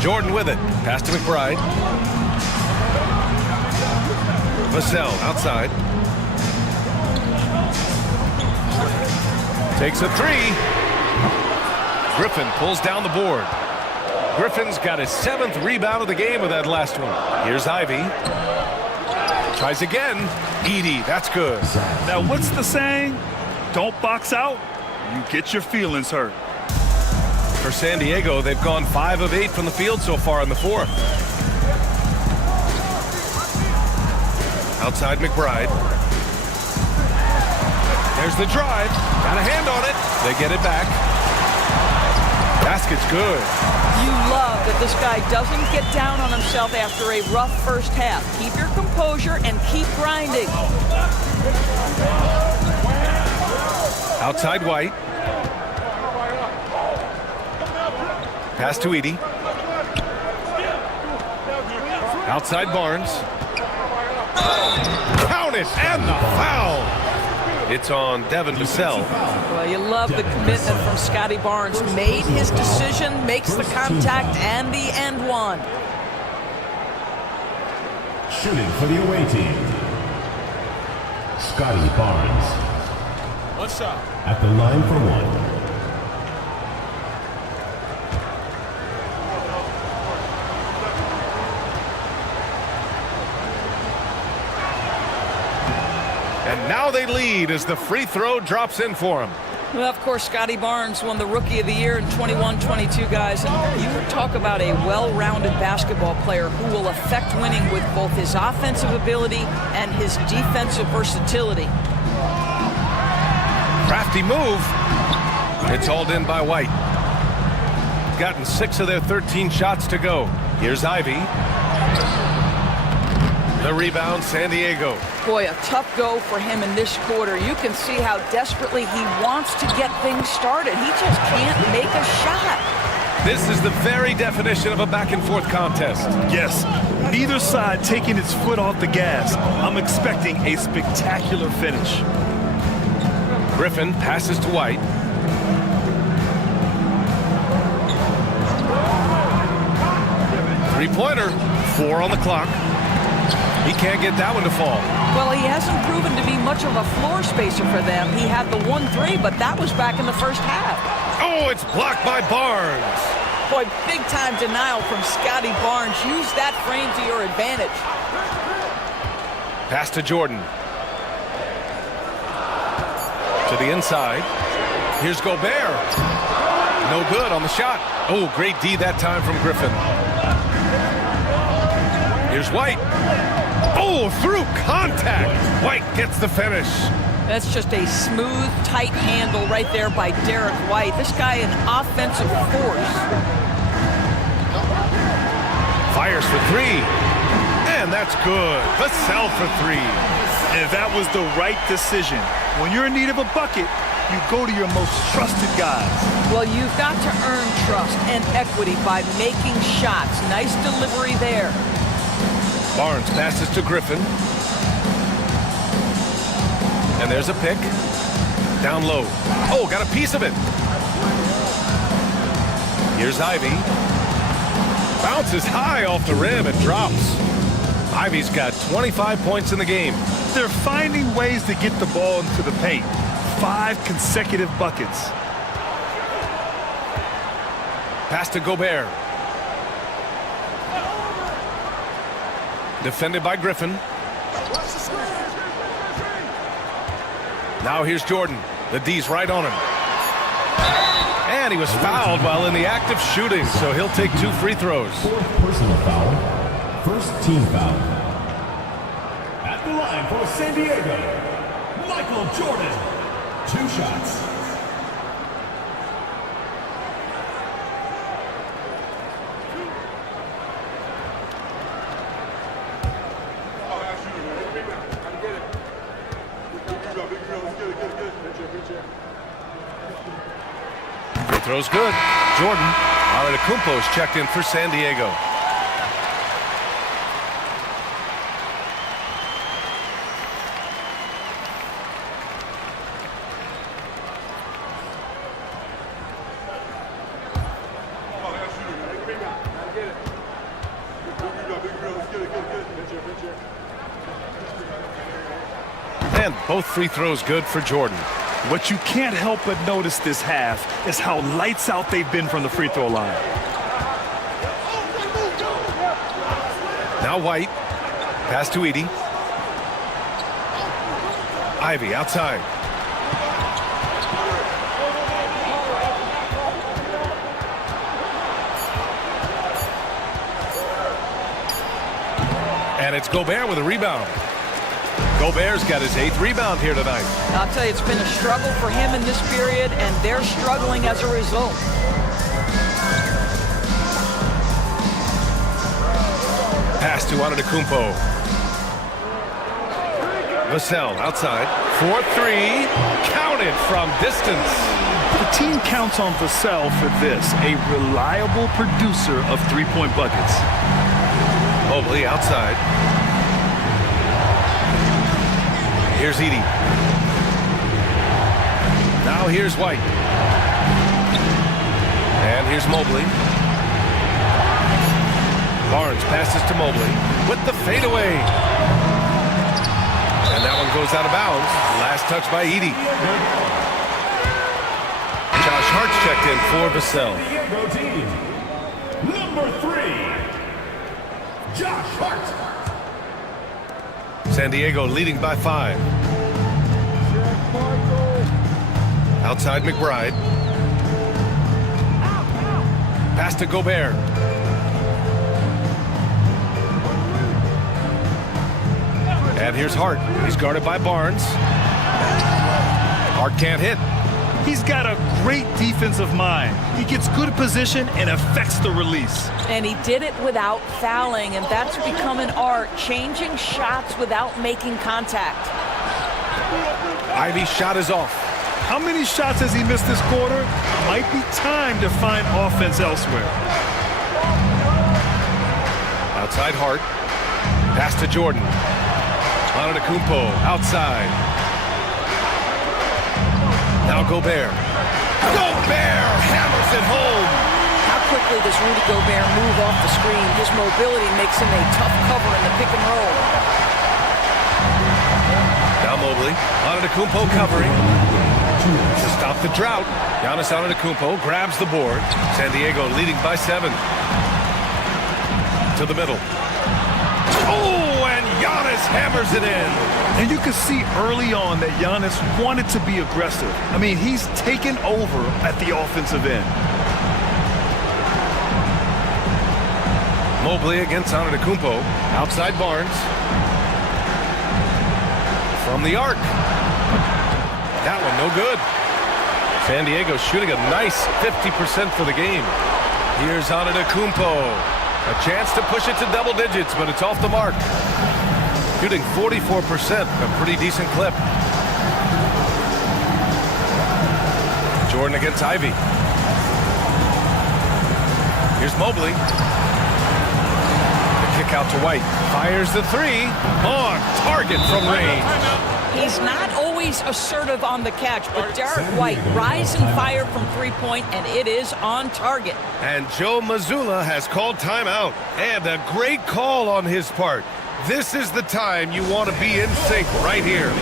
Jordan with it. Pass to McBride. Vassell outside. Takes a 3. Griffin pulls down the board. Griffin's got his 7th rebound of the game with that last one. Here's Ivy. Tries again. Edey, that's good. Now, what's the saying? Don't box out. You get your feelings hurt. For San Diego, they've gone 5 of 8 from the field so far in the 4th. Outside McBride. There's the drive. Got a hand on it. They get it back. Basket's good. You love that this guy doesn't get down on himself after a rough first half. Keep your composure and keep grinding. Outside White. Pass to Edey. Outside Barnes. Count it, and the foul. It's on Devin Vassell. Well, you love the commitment from Scotty Barnes. Made his decision, makes the contact, and the end one. Shooting for the away team, Scotty Barnes. One shot. At the line for 1. And now they lead as the free throw drops in for him. Well, of course, Scotty Barnes won the Rookie of the Year in 21-22, guys. And you talk about a well-rounded basketball player who will affect winning with both his offensive ability and his defensive versatility. Crafty move. It's hauled in by White. Gotten 6 of their 13 shots to go. Here's Ivy. The rebound, San Diego. Boy, a tough go for him in this quarter. You can see how desperately he wants to get things started. He just can't make a shot. This is the very definition of a back-and-forth contest. Yes, neither side taking its foot off the gas. I'm expecting a spectacular finish. Griffin passes to White. Three-pointer, 4 on the clock. He can't get that one to fall. Well, he hasn't proven to be much of a floor spacer for them. He had the 1-3, but that was back in the first half. Oh, it's blocked by Barnes. Boy, big-time denial from Scotty Barnes. Use that frame to your advantage. Pass to Jordan. To the inside. Here's Gobert. No good on the shot. Oh, great D that time from Griffin. Here's White. Oh, through contact. White gets the finish. That's just a smooth, tight handle right there by Derek White. This guy an offensive force. Fires for 3. And that's good. Vassell for three. And that was the right decision. When you're in need of a bucket, you go to your most trusted guys. Well, you've got to earn trust and equity by making shots. Nice delivery there. Barnes passes to Griffin. And there's a pick. Down low. Oh, got a piece of it. Here's Ivy. Bounces high off the rim and drops. Ivy's got 25 points in the game. They're finding ways to get the ball into the paint. 5 consecutive buckets. Pass to Gobert. Defended by Griffin. Now here's Jordan. The D's right on him. And he was fouled while in the act of shooting, so he'll take 2 free throws. Fourth personal foul. First team foul. At the line for San Diego, Michael Jordan. 2 shots. Free throw's good. Jordan. Antetokounmpo's checked in for San Diego. And both free throws good for Jordan. What you can't help but notice this half is how lights out they've been from the free throw line. Now White. Pass to Edey. Ivy outside. And it's Gobert with a rebound. Gobert's got his 8th rebound here tonight. I'll tell you, it's been a struggle for him in this period, and they're struggling as a result. Pass to Antetokounmpo. Vassell outside. 4-3. Counted from distance. The team counts on Vassell for this, a reliable producer of 3-point buckets. Mobley outside. Here's Edey. Now here's White. And here's Mobley. Barnes passes to Mobley with the fadeaway. And that one goes out of bounds. Last touch by Edey. Josh Hart's checked in for Vassell. Number 3, Josh Hart. San Diego leading by 5. Outside McBride. Pass to Gobert. And here's Hart. He's guarded by Barnes. Hart can't hit. He's got a great defensive mind. He gets good position and affects the release. And he did it without fouling, and that's become an art, changing shots without making contact. Ivy's shot is off. How many shots has he missed this quarter? Might be time to find offense elsewhere. Outside Hart. Pass to Jordan. Antetokounmpo outside. Now Gobert. Gobert hammers it home. How quickly does Rudy Gobert move off the screen? His mobility makes him a tough cover in the pick and roll. Now Mobley. Antetokounmpo covering. To stop the drought, Giannis Antetokounmpo grabs the board. San Diego leading by 7. To the middle. Oh, and Giannis hammers it in. And you can see early on that Giannis wanted to be aggressive. I mean, he's taken over at the offensive end. Mobley against Antetokounmpo. Outside Barnes. From the arc. That one no good. San Diego shooting a nice 50% for the game. Here's Antetokounmpo. A chance to push it to double digits, but it's off the mark. Shooting 44%, a pretty decent clip. Jordan against Ivy. Here's Mobley. The kick out to White. Fires the three. On target from range. He's not always assertive on the catch, but Derek White rise and fire from three-point, and it is on target. And Joe Mazzulla has called timeout. And a great call on his part. This is the time you want to be in sync right here.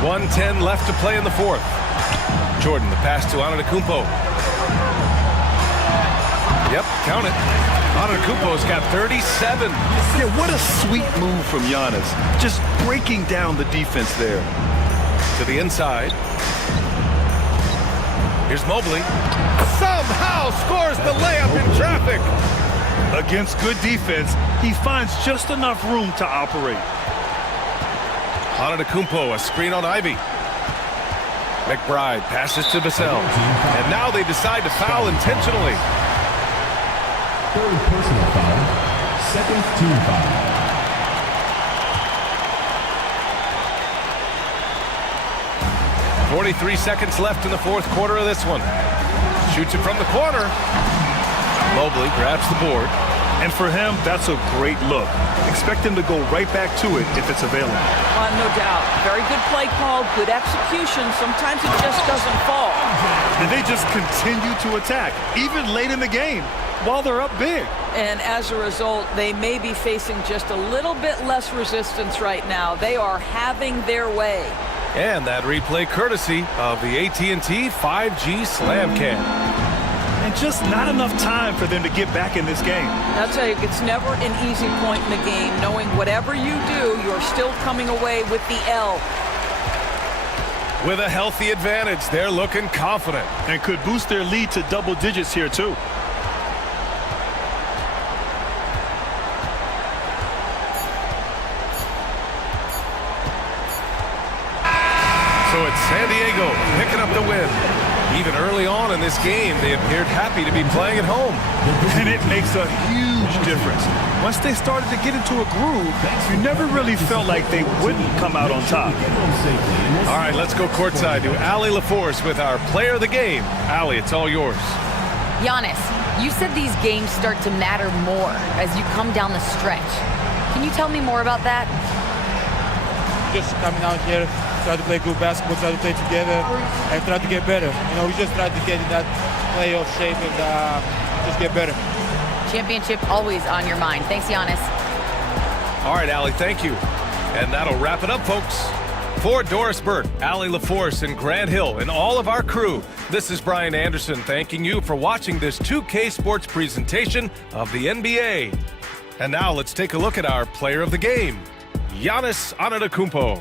.110 left to play in the fourth. Jordan, the pass to Antetokounmpo. Yep, count it. Antetokounmpo's got 37. Yeah, what a sweet move from Giannis. Just breaking down the defense there. To the inside. Here's Mobley. Somehow scores the layup in traffic. Against good defense, he finds just enough room to operate. Antetokounmpo, a screen on Ivy. McBride passes to Vassell. And now they decide to foul intentionally. Third personal foul. Second team foul. .43 seconds left in the fourth quarter of this one. Shoots it from the corner. Mobley grabs the board. And for him, that's a great look. Expect him to go right back to it if it's available. No doubt. Very good play call, good execution. Sometimes it just doesn't fall. And they just continue to attack, even late in the game, while they're up big. And as a result, they may be facing just a little bit less resistance right now. They are having their way. And that replay courtesy of the AT&T 5G Slam Cam. And just not enough time for them to get back in this game. I'll tell you, it's never an easy point in the game, knowing whatever you do, you're still coming away with the L. With a healthy advantage, they're looking confident. And could boost their lead to double digits here, too. So it's San Diego picking up the win. Even early on in this game, they appeared happy to be playing at home. And it makes a huge difference. Once they started to get into a groove, you never really felt like they wouldn't come out on top. All right, let's go courtside to Allie LaForce with our player of the game. Allie, it's all yours. Giannis, you said these games start to matter more as you come down the stretch. Can you tell me more about that? Just coming out here, try to play good basketball, try to play together, and try to get better. You know, we just try to get in that playoff shape and just get better. Championship always on your mind. Thanks, Giannis. All right, Allie, thank you. And that'll wrap it up, folks. For Doris Burke, Allie LaForce, and Grant Hill, and all of our crew, this is Brian Anderson thanking you for watching this 2K Sports presentation of the NBA. And now let's take a look at our player of the game, Giannis Antetokounmpo.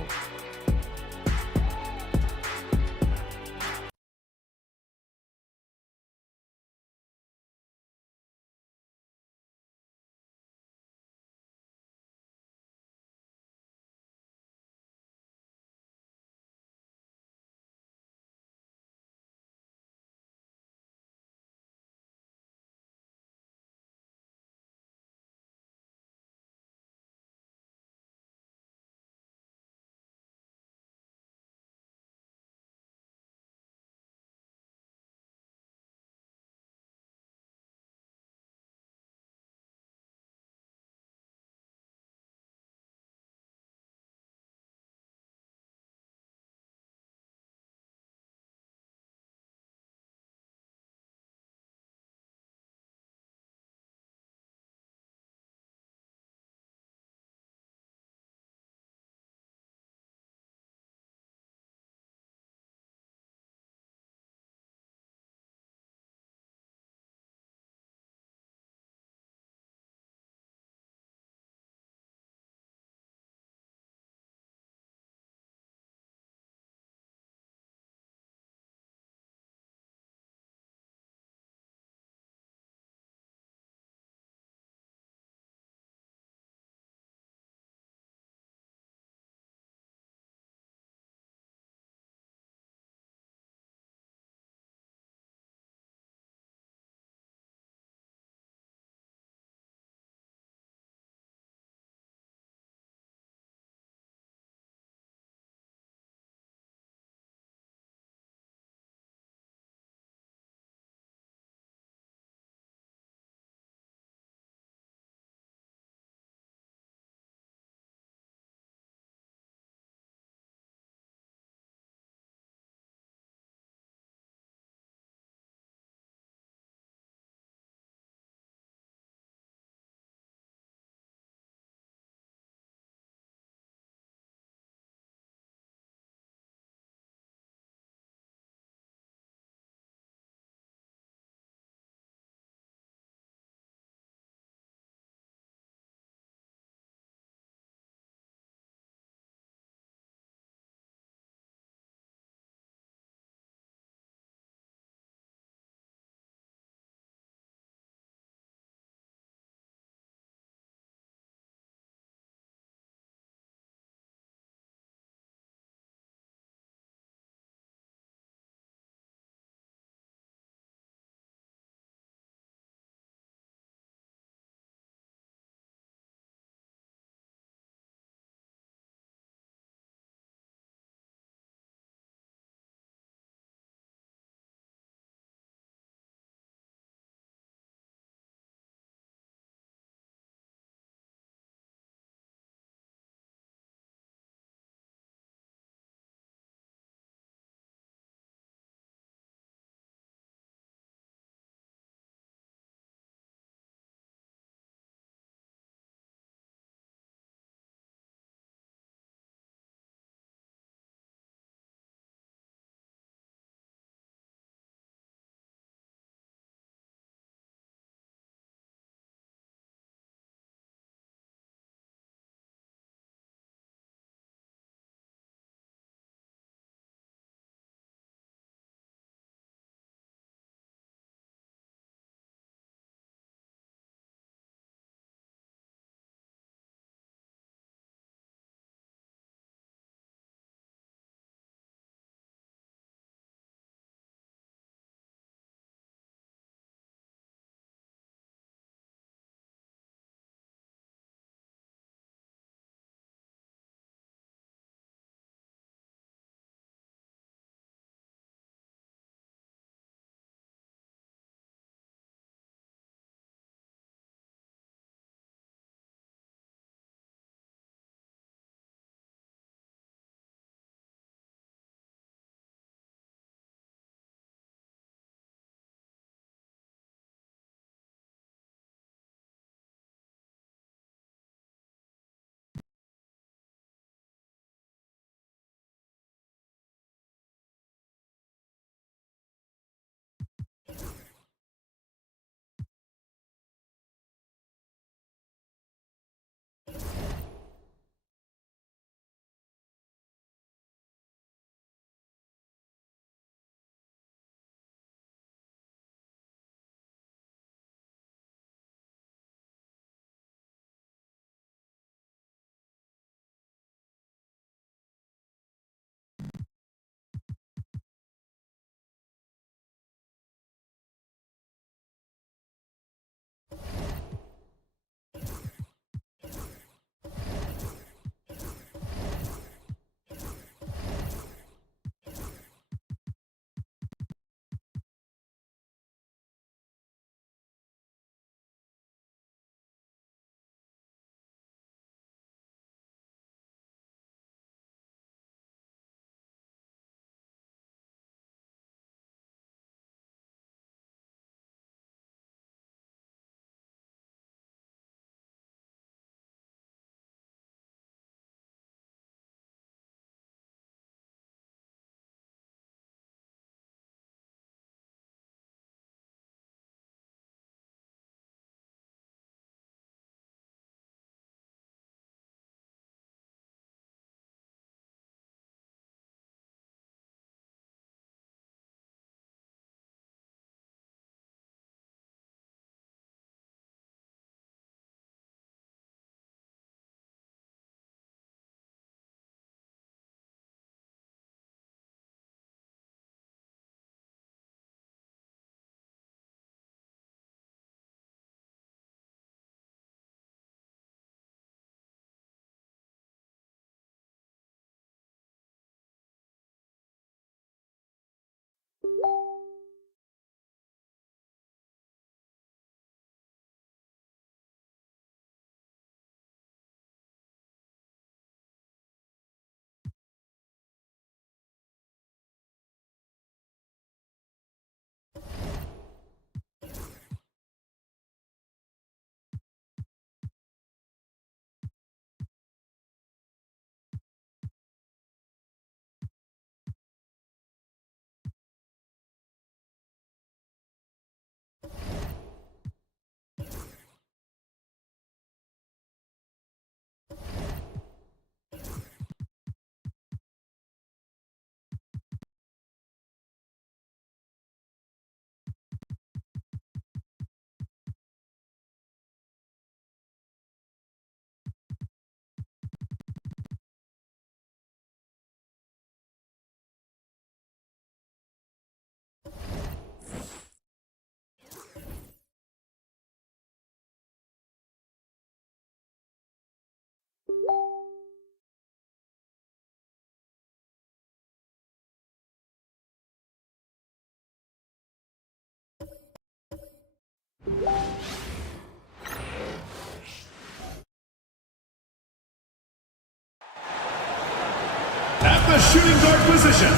the shooting guard position,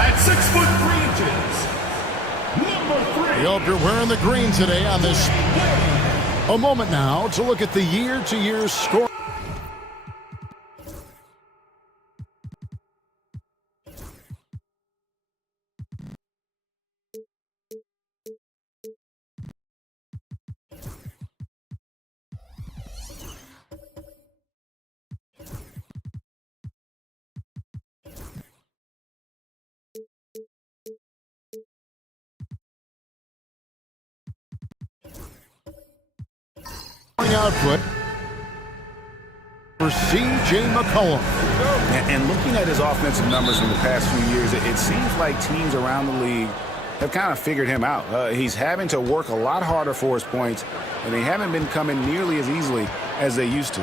at 6 foot 3 inches, number 3. We hope you're wearing the green today on this. A moment now to look at the year-to-year score. Output for C.J. McCollum. And looking at his offensive numbers from the past few years, it seems like teams around the league have kind of figured him out. He's having to work a lot harder for his points, and they haven't been coming nearly as easily as they used to.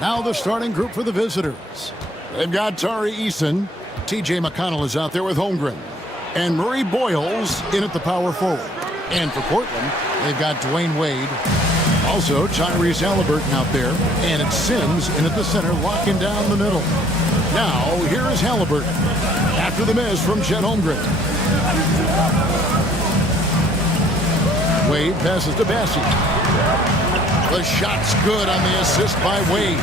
Now the starting group for the visitors. They've got Tari Eason. T.J. McConnell is out there with Holmgren. And Murray Boyles in at the power forward. And for Portland, they've got Dwayne Wade. Also, Tyrese Halliburton out there, and it's Sims in at the center, locking down the middle. Now, here is Halliburton after the miss from Chet Holmgren. Wade passes to Bassey. The shot's good on the assist by Wade.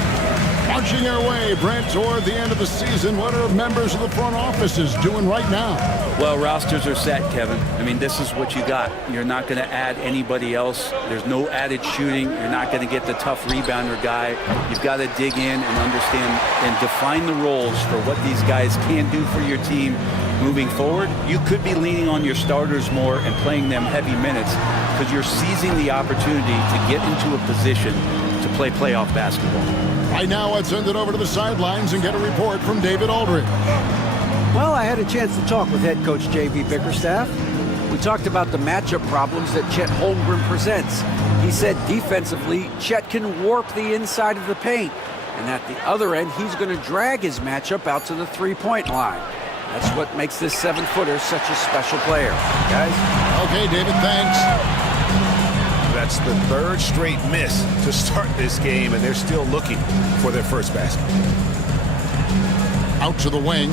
Marching our way, Brent, toward the end of the season. What are members of the front offices doing right now? Well, rosters are set, Kevin. I mean, this is what you got. You're not going to add anybody else. There's no added shooting. You're not going to get the tough rebounder guy. You've got to dig in and understand and define the roles for what these guys can do for your team moving forward. You could be leaning on your starters more and playing them heavy minutes because you're seizing the opportunity to get into a position to play playoff basketball. Right now, let's send it over to the sidelines and get a report from David Aldridge. Well, I had a chance to talk with head coach J.V. Bickerstaff. We talked about the matchup problems that Chet Holmgren presents. He said defensively, Chet can warp the inside of the paint. And at the other end, he's going to drag his matchup out to the three-point line. That's what makes this 7-footer such a special player. Guys? Okay, David, thanks. That's the third straight miss to start this game, and they're still looking for their first basket. Out to the wing.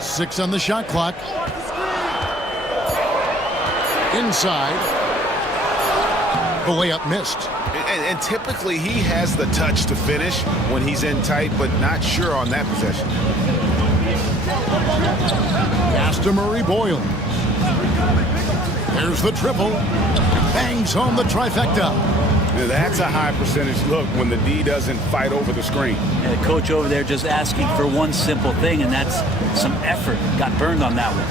6 on the shot clock. Inside. The layup missed. And typically he has the touch to finish when he's in tight, but not sure on that possession. Pass to Murray Boyle. There's the triple. Bangs home the trifecta. Now that's a high percentage look when the D doesn't fight over the screen. And the coach over there just asking for one simple thing, and that's some effort. Got burned on that one.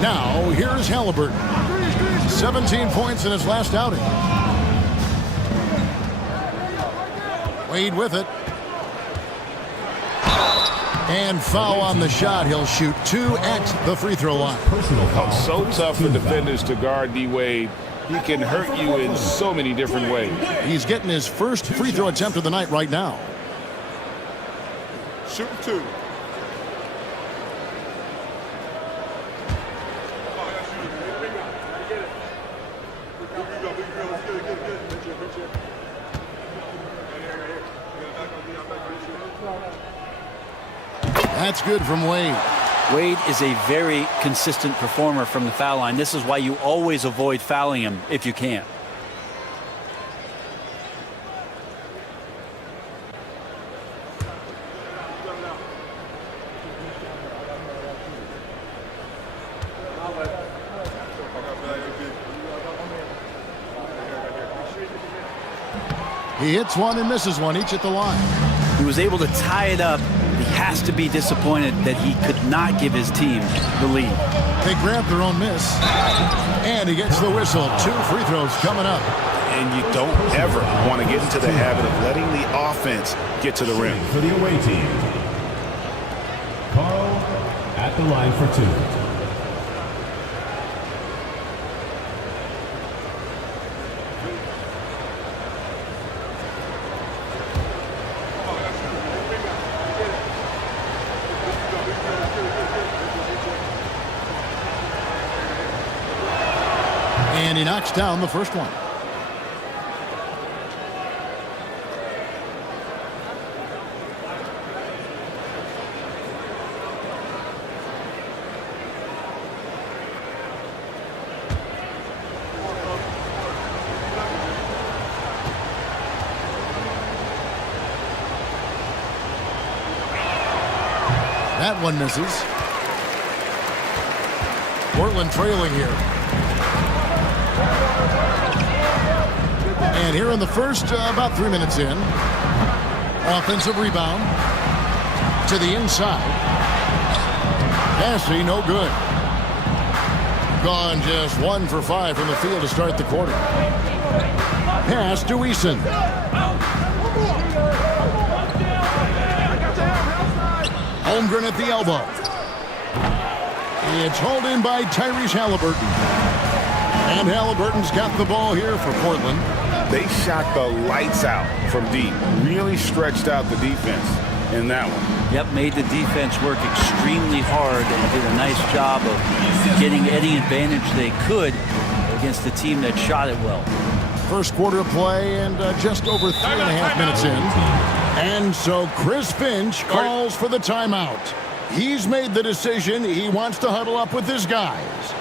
Now, here's Halliburton. 17 points in his last outing. Wade with it. And foul on the shot. He'll shoot 2 at the free throw line. Oh, so tough for defenders to guard D. Wade. He can hurt you in so many different ways. He's getting his first free throw attempt of the night right now. Shoot 2. That's good from Wade. Wade is a very consistent performer from the foul line. This is why you always avoid fouling him if you can. He hits one and misses one, each at the line. He was able to tie it up. He has to be disappointed that he could not give his team the lead. They grab their own miss. And he gets the whistle. 2 free throws coming up. And you don't ever want to get into the habit of letting the offense get to the rim. For the away team, Carl at the line for 2. And he knocks down the first one. That one misses. Portland trailing here. And here in the first, about 3 minutes in. Offensive rebound to the inside. Passing, no good. Gone just 1 for 5 from the field to start the quarter. Pass to Eason. Holmgren at the elbow. It's hauled in by Tyrese Halliburton. And Halliburton's got the ball here for Portland. They shot the lights out from deep. Really stretched out the defense in that one. Yep, made the defense work extremely hard and did a nice job of getting any advantage they could against the team that shot it well. First quarter play and just over 3.5 minutes in. And so Chris Finch calls for the timeout. He's made the decision. He wants to huddle up with his guys.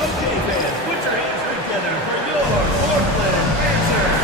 Okay, fans, put your hands together for your Portland Panthers.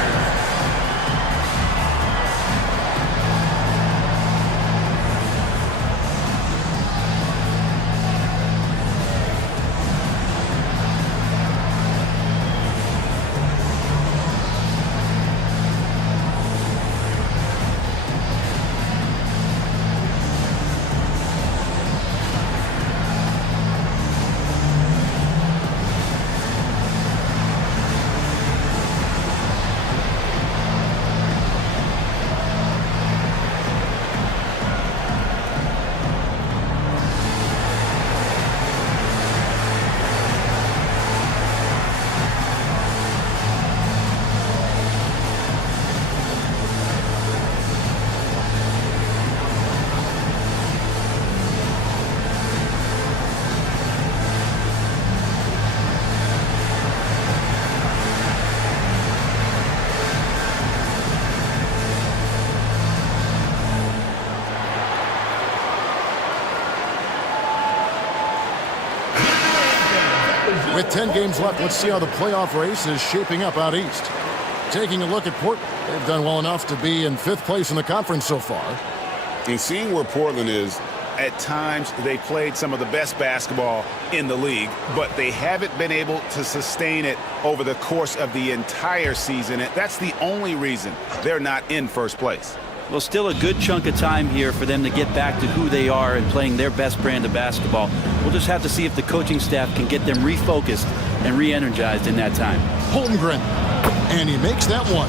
With 10 games left, let's see how the playoff race is shaping up out east. Taking a look at Portland, they've done well enough to be in 5th place in the conference so far. And seeing where Portland is, at times they played some of the best basketball in the league, but they haven't been able to sustain it over the course of the entire season. And that's the only reason they're not in first place. Well, still a good chunk of time here for them to get back to who they are and playing their best brand of basketball. We'll just have to see if the coaching staff can get them refocused and re-energized in that time. Holmgren, and he makes that one.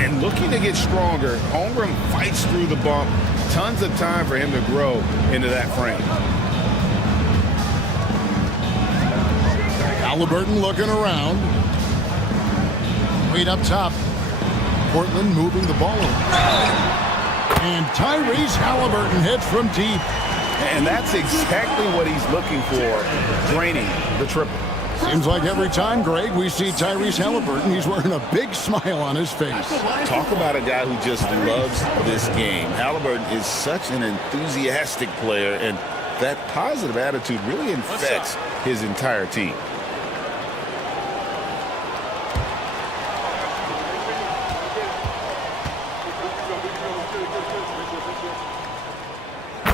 And looking to get stronger, Holmgren fights through the bump. Tons of time for him to grow into that frame. Halliburton looking around. Wade up top. Portland moving the ball around. And Tyrese Halliburton hits from deep. And that's exactly what he's looking for, draining the triple. Seems like every time, Greg, we see Tyrese Halliburton, he's wearing a big smile on his face. Talk about a guy who just loves this game. Halliburton is such an enthusiastic player, and that positive attitude really infects his entire team.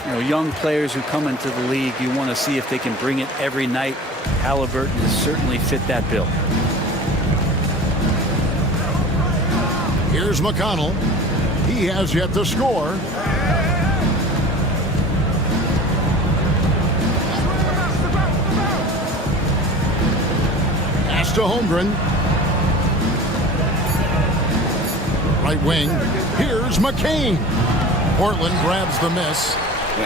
You know, young players who come into the league, you want to see if they can bring it every night. Halliburton has certainly fit that bill. Here's McConnell. He has yet to score. Pass to Holmgren. Right wing. Here's McCain. Portland grabs the miss.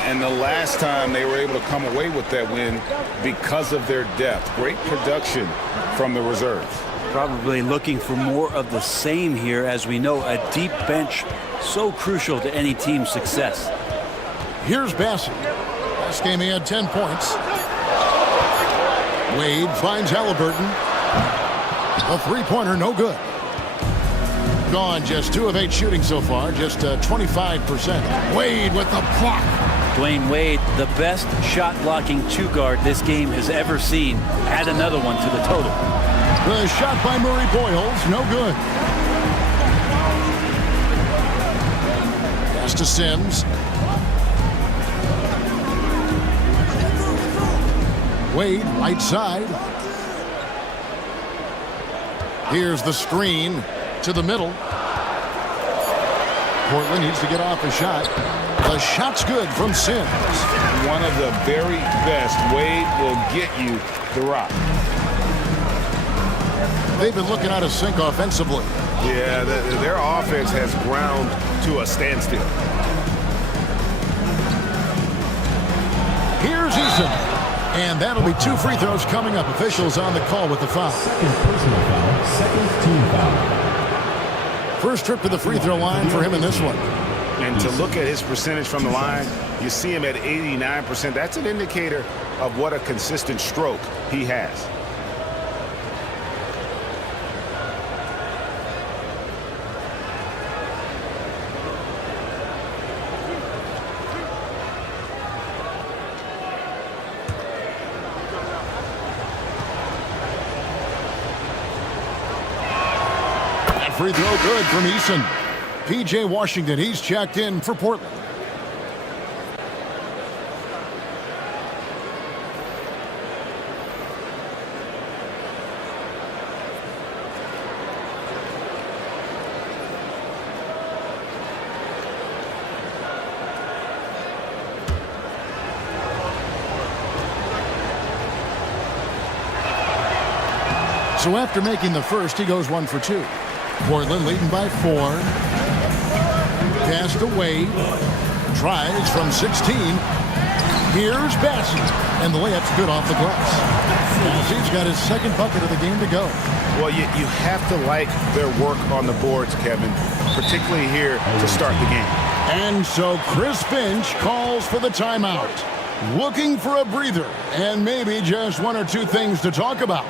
And the last time they were able to come away with that win because of their depth. Great production from the reserves. Probably looking for more of the same here. As we know, a deep bench so crucial to any team's success. Here's Bassey. Last game he had 10 points. Wade finds Halliburton. A three-pointer, no good. Gone just 2 of 8 shooting so far, just 25%. Wade with the block. Dwayne Wade, the best shot-blocking two-guard this game has ever seen. Add another one to the total. The shot by Murray Boyles, no good. Pass to Sims. Wade, right side. Here's the screen to the middle. Portland needs to get off a shot. The shot's good from Sims. One of the very best. Wade will get you the rock. They've been looking out of sync offensively. Yeah, their offense has ground to a standstill. Here's Eason. And that'll be 2 free throws coming up. Officials on the call with the foul. Second personal foul, second team foul. First trip to the free throw line for him in this one. And to look at his percentage from the line, you see him at 89%. That's an indicator of what a consistent stroke he has. Free throw good from Eason. P.J. Washington, he's checked in for Portland. So after making the first, he goes 1 for 2. Portland leading by 4. Pass to Wade. Tries from 16. Here's Bassey. And the layup's good off the glass. Bassey's got his second bucket of the game to go. Well, you have to like their work on the boards, Kevin, particularly here to start the game. And so Chris Finch calls for the timeout. Looking for a breather and maybe just 1 or 2 things to talk about.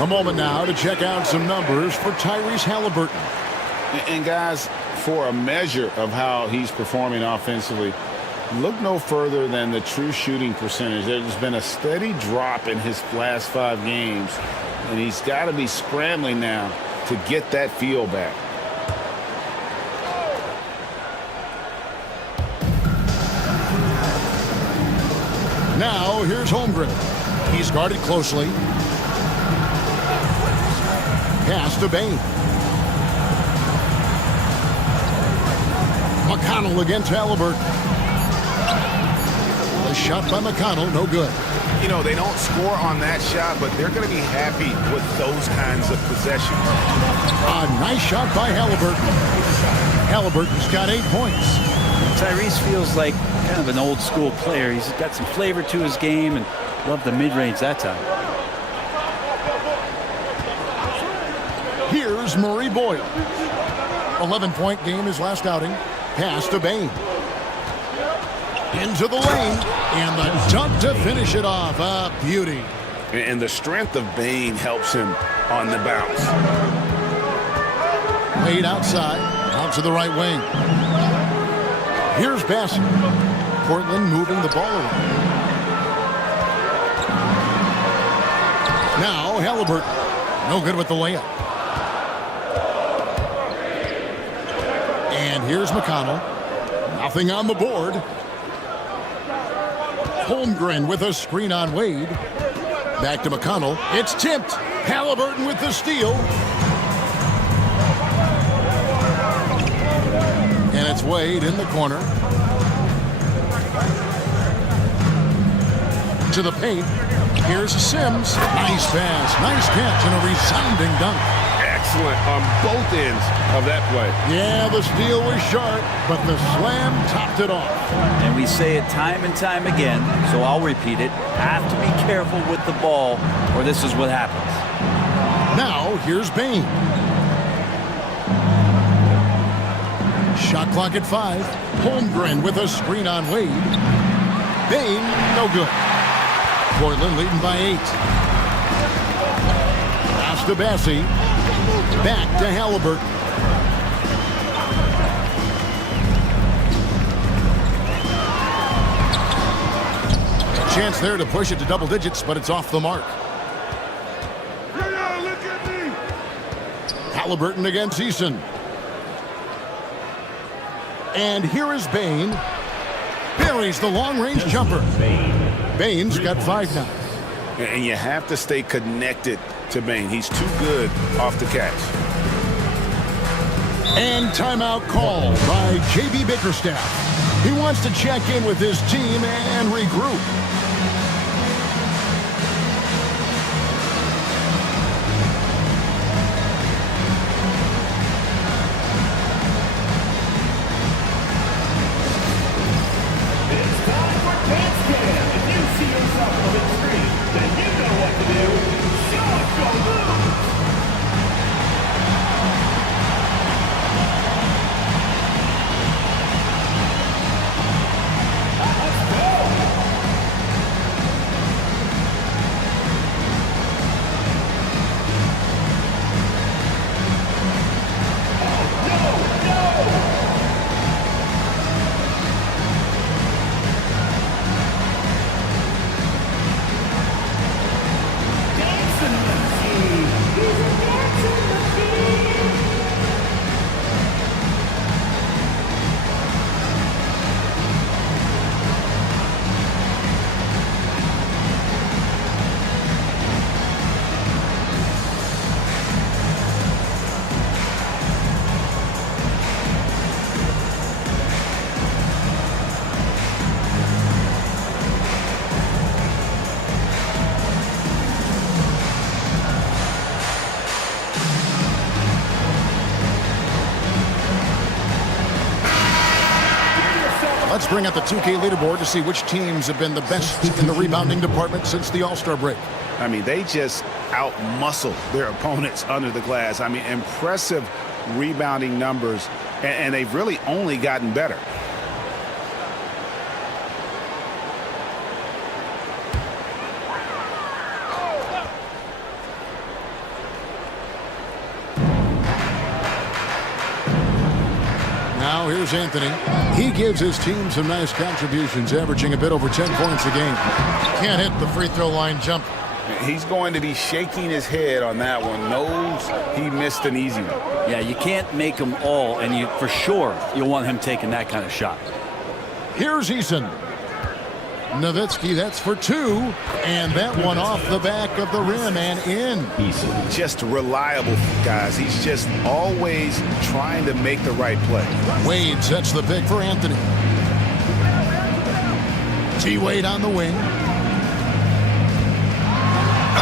A moment now to check out some numbers for Tyrese Halliburton. And guys, for a measure of how he's performing offensively, look no further than the true shooting percentage. There's been a steady drop in his last 5 games, and he's got to be scrambling now to get that feel back. Now here's Holmgren. He's guarded closely. Pass to Bain. McConnell against Halliburton. The shot by McConnell, no good. You know, they don't score on that shot, but they're going to be happy with those kinds of possessions. A nice shot by Halliburton. Halliburton's got 8 points. Tyrese feels like kind of an old school player. He's got some flavor to his game and loved the mid-range that time. Here's Murray Boyle. 11-point game his last outing. Pass to Bain. Into the lane. And the dunk to finish it off. A beauty. And the strength of Bane helps him on the bounce. Wade outside, out to the right wing. Here's Bassett. Portland moving the ball around. Now Halliburton. No good with the layup. And here's McConnell. Nothing on the board. Holmgren with a screen on Wade. Back to McConnell. It's tipped. Halliburton with the steal. And it's Wade in the corner. To the paint. Here's Sims. Nice pass. Nice catch and a resounding dunk. Excellent on both ends of that play. Yeah, the steal was sharp, but the slam topped it off. And we say it time and time again, so I'll repeat it. Have to be careful with the ball, or this is what happens. Now, here's Bane. Shot clock at 5. Holmgren with a screen on Wade. Bane, no good. Portland leading by 8. Pass to Bassie. Back to Halliburton. Chance there to push it to double digits, but it's off the mark. Halliburton against Eason. And here is Bane. Buries the long-range jumper. Bane's got 5 now. And you have to stay connected to Bane. He's too good off the catch. And timeout called by J.B. Bickerstaff. He wants to check in with his team and regroup. It's time for dance cam. If you see yourself on the big screen, then you know what to do. Show us your moves. Let's go. Let's bring up the 2K leaderboard to see which teams have been the best in the rebounding department since the All-Star break. I mean, they just out-muscle their opponents under the glass. I mean, impressive rebounding numbers, and they've really only gotten better. Now here's Anthony. He gives his team some nice contributions, averaging a bit over 10 points a game. Can't hit the free throw line jump. He's going to be shaking his head on that one. Knows he missed an easy one. Yeah, you can't make them all, and for sure you'll want him taking that kind of shot. Here's Eason. Nowitzki, that's for 2. And that one off the back of the rim and in. Just reliable, guys. He's just always trying to make the right play. Wade sets the pick for Anthony. T-Wade on the wing.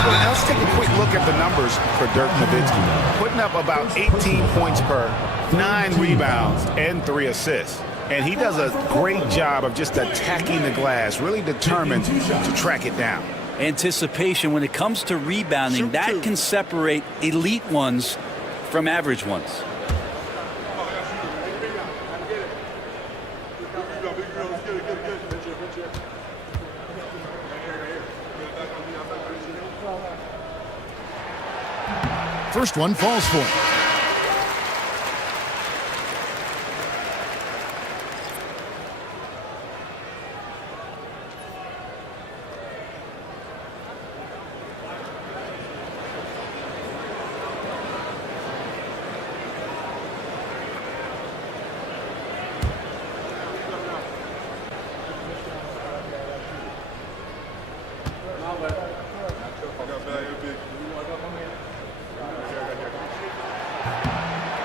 Well, let's take a quick look at the numbers for Dirk Nowitzki. Putting up about 18 points per, 9 rebounds, and 3 assists. And he does a great job of just attacking the glass, really determined to track it down. Anticipation, when it comes to rebounding, that can separate elite ones from average ones. first one falls for him.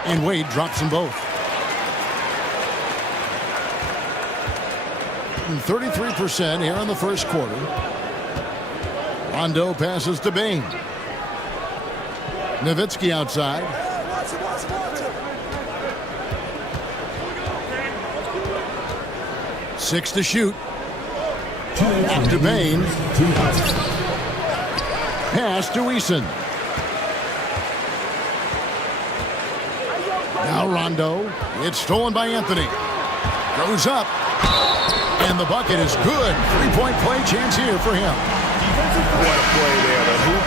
And Wade drops them both. 33% here in the first quarter. Rondo passes to Bain. Nowitzki outside. 6 to shoot. Back to Bain. Pass to Eason. Now Rondo. It's stolen by Anthony. Goes up. And the bucket is good. 3-point play chance here for him. What a play there. The hoop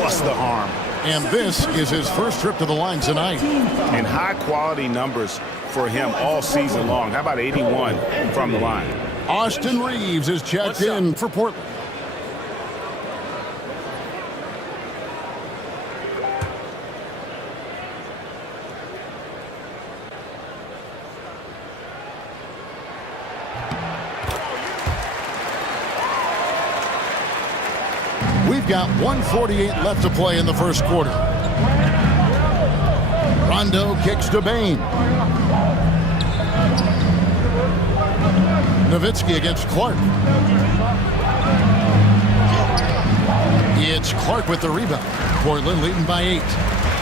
plus the arm. And this is his first trip to the line tonight. And high-quality numbers for him all season long. How about 81 from the line? Austin Reeves is checked in for Portland. We've got 1:48 left to play in the first quarter. Rondo kicks to Bain. Nowitzki against Clark. It's Clark with the rebound. Portland leading by 8.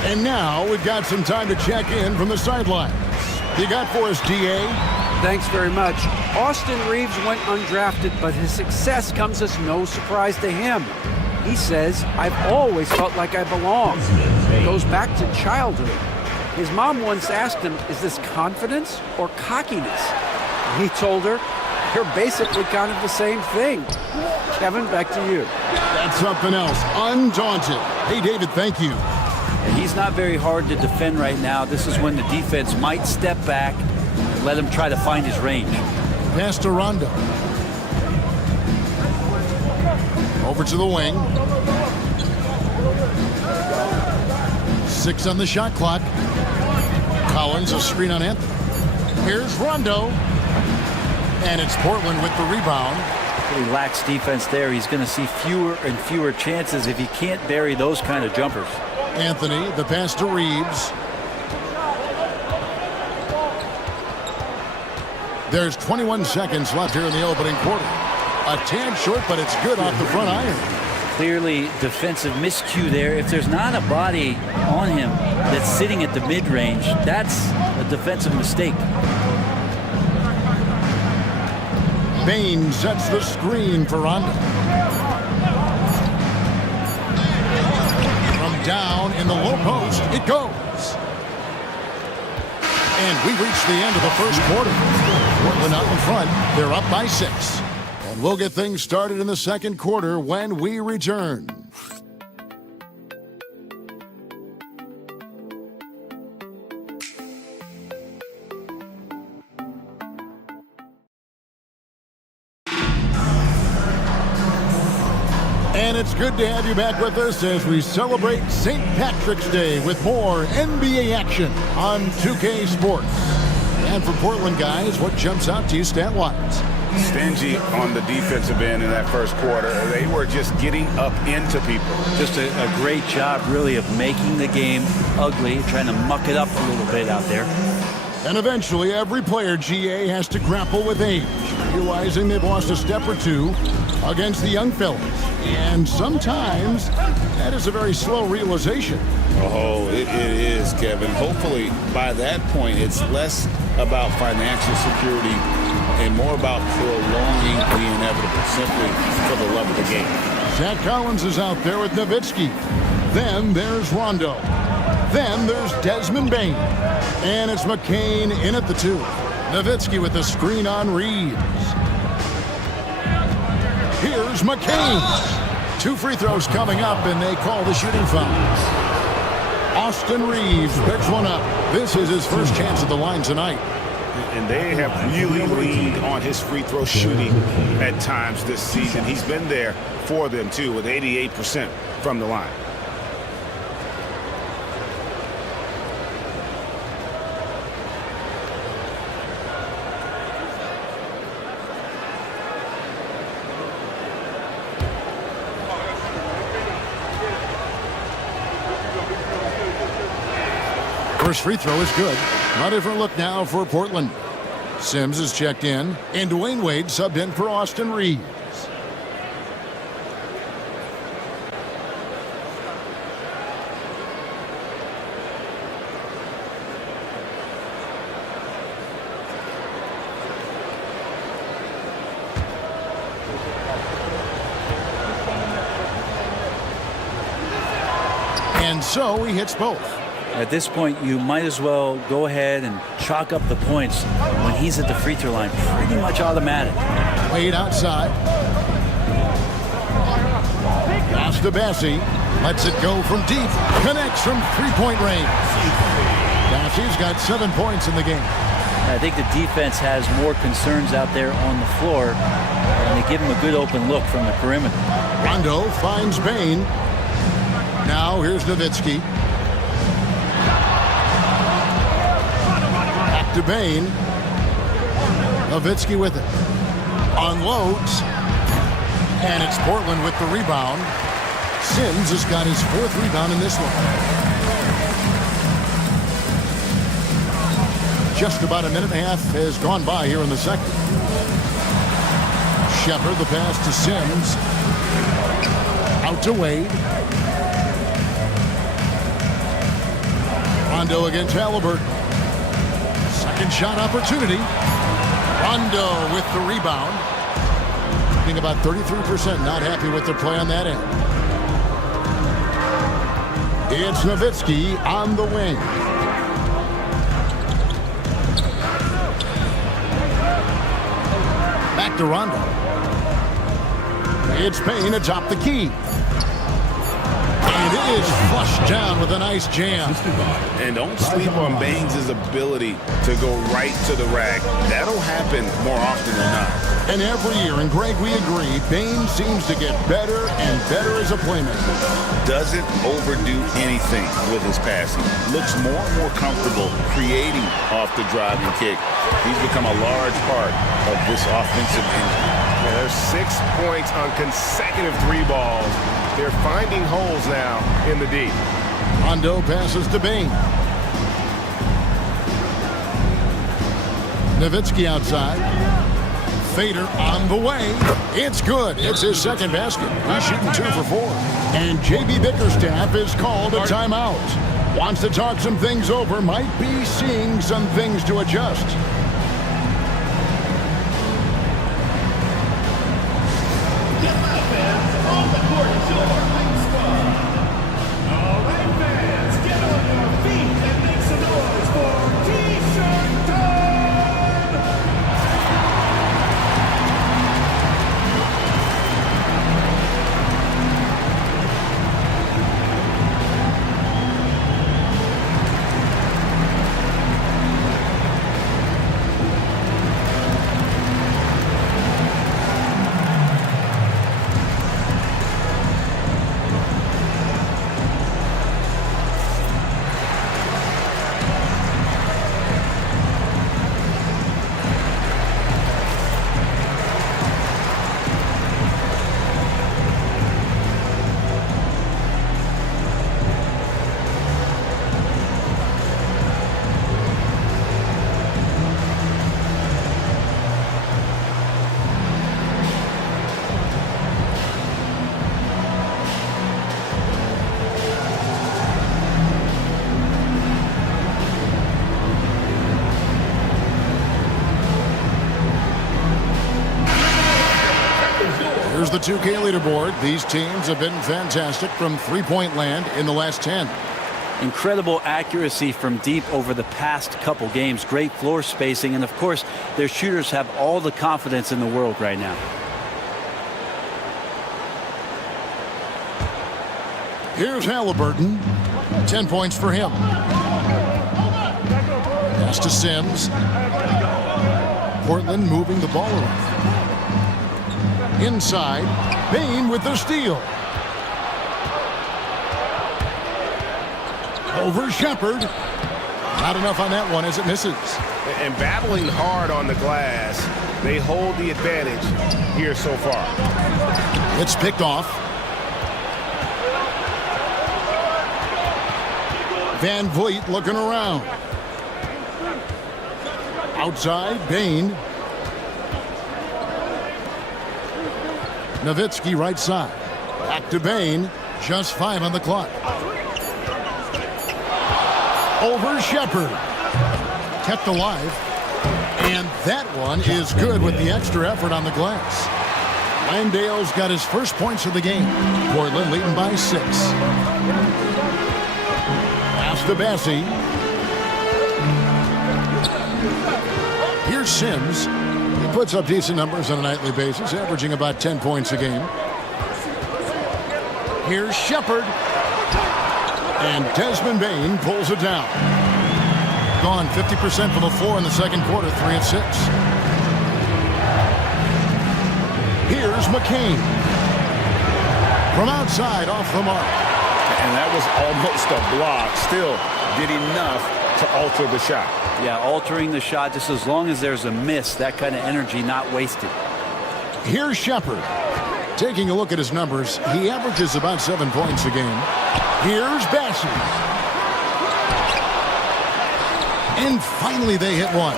And now we've got some time to check in from the sidelines. You got for us, DA? Thanks very much. Austin Reeves went undrafted, but his success comes as no surprise to him. He says, I've always felt like I belong. It goes back to childhood. His mom once asked him, is this confidence or cockiness? He told her, you're basically kind of the same thing. Kevin, back to you. That's something else. Undaunted. Hey, David, thank you. He's not very hard to defend right now. This is when the defense might step back and let him try to find his range. Pass to Rondo. Over to the wing. 6 on the shot clock. Collins, a screen on Anthony. Here's Rondo. And it's Portland with the rebound. He lacks defense there. He's going to see fewer and fewer chances if he can't bury those kind of jumpers. Anthony, the pass to Reeves. There's 21 seconds left here in the opening quarter. A tad short, but it's good off the front iron. Clearly defensive miscue there. If there's not a body on him that's sitting at the mid-range, that's a defensive mistake. Bain sets the screen for Rondo. From down in the low post, it goes. And we reach the end of the first quarter. Portland out in front. They're up by 6. And we'll get things started in the second quarter when we return. And it's good to have you back with us as we celebrate St. Patrick's Day with more NBA action on 2K Sports. And for Portland guys, what jumps out to you stat-wise? Stingy on the defensive end in that first quarter. They were just getting up into people. Just a great job, really, of making the game ugly, trying to muck it up a little bit out there. And eventually, every player, GA, has to grapple with age, realizing they've lost a step or two against the young fellas. And sometimes that is a very slow realization. Oh, it is, Kevin. Hopefully, by that point, it's less about financial security and more about prolonging the inevitable, simply for the love of the game. Zach Collins is out there with Nowitzki. Then there's Rondo. Then there's Desmond Bain. And it's McCain in at the 2. Nowitzki with the screen on Reeves. Here's McCain. 2 free throws coming up, and they call the shooting foul. Austin Reeves picks one up. This is his first chance at the line tonight. And they have really leaned on his free throw shooting at times this season. He's been there for them, too, with 88% from the line. First free throw is good. A different look now for Portland. Sims is checked in, and Dwayne Wade subbed in for Austin Reeves. And so he hits both. At this point, you might as well go ahead and chalk up the points when he's at the free throw line. Pretty much automatic. Wade outside. Pass to Bassey. Lets it go from deep. Connects from three-point range. Bassey's got 7 points in the game. I think the defense has more concerns out there on the floor, and they give him a good open look from the perimeter. Rondo finds Bain. Now here's Nowitzki. Back to Bain. Nowitzki with it. Unloads. And it's Portland with the rebound. Sims has got his 4th rebound in this one. Just about a minute and a half has gone by here in the second. Shepard, the pass to Sims. Out to Wade. Rondo against Halliburton. Second shot opportunity. Rondo with the rebound. Shooting about 33%. Not happy with their play on that end. It's Nowitzki on the wing. Back to Rondo. It's Payne atop the key. And it is flushed down with a nice jam. And don't sleep on Baines' ability to go right to the rack. That'll happen more often than not. And every year, and Greg, we agree, Baines seems to get better and better as a playmaker. Doesn't overdo anything with his passing. Looks more and more comfortable creating off the driving kick. He's become a large part of this offensive engine. Yeah, there's 6 points on consecutive 3 balls. They're finding holes now in the D. Rondo passes to Bain. Nowitzki outside. Fader on the way. It's good. It's his second basket. He's shooting 2 for 4. And J.B. Bickerstaff is called a timeout. Wants to talk some things over. Might be seeing some things to adjust. On the court is your Relive squad. All right, fans, get on your feet and make some noise for T-shirt time! Here's the 2K leaderboard. These teams have been fantastic from three-point land in the last 10. Incredible accuracy from deep over the past couple games. Great floor spacing. And, of course, their shooters have all the confidence in the world right now. Here's Halliburton. 10 points for him. Pass to Sims. Portland moving the ball around. Inside, Bain with the steal. Over Shepard. Not enough on that one as it misses. And battling hard on the glass, they hold the advantage here so far. It's picked off. Van Vliet looking around. Outside, Bain. Nowitzki right side. Back to Bain. Just 5 on the clock. Over Shepard. Kept alive. And that one is good with the extra effort on the glass. Landale's got his first points of the game. Portland leading by 6. Pass to Bassie. Here's Sims. He puts up decent numbers on a nightly basis, averaging about 10 points a game. Here's Shepard. And Desmond Bain pulls it down. Gone 50% from the floor in the second quarter, 3 of 6. Here's McCain. From outside, off the mark. And that was almost a block. Still did enough to alter the shot. Yeah, altering the shot, just as long as there's a miss, that kind of energy not wasted. Here's Shepard. Taking a look at his numbers, he averages about 7 points a game. Here's Bassie. And finally they hit one.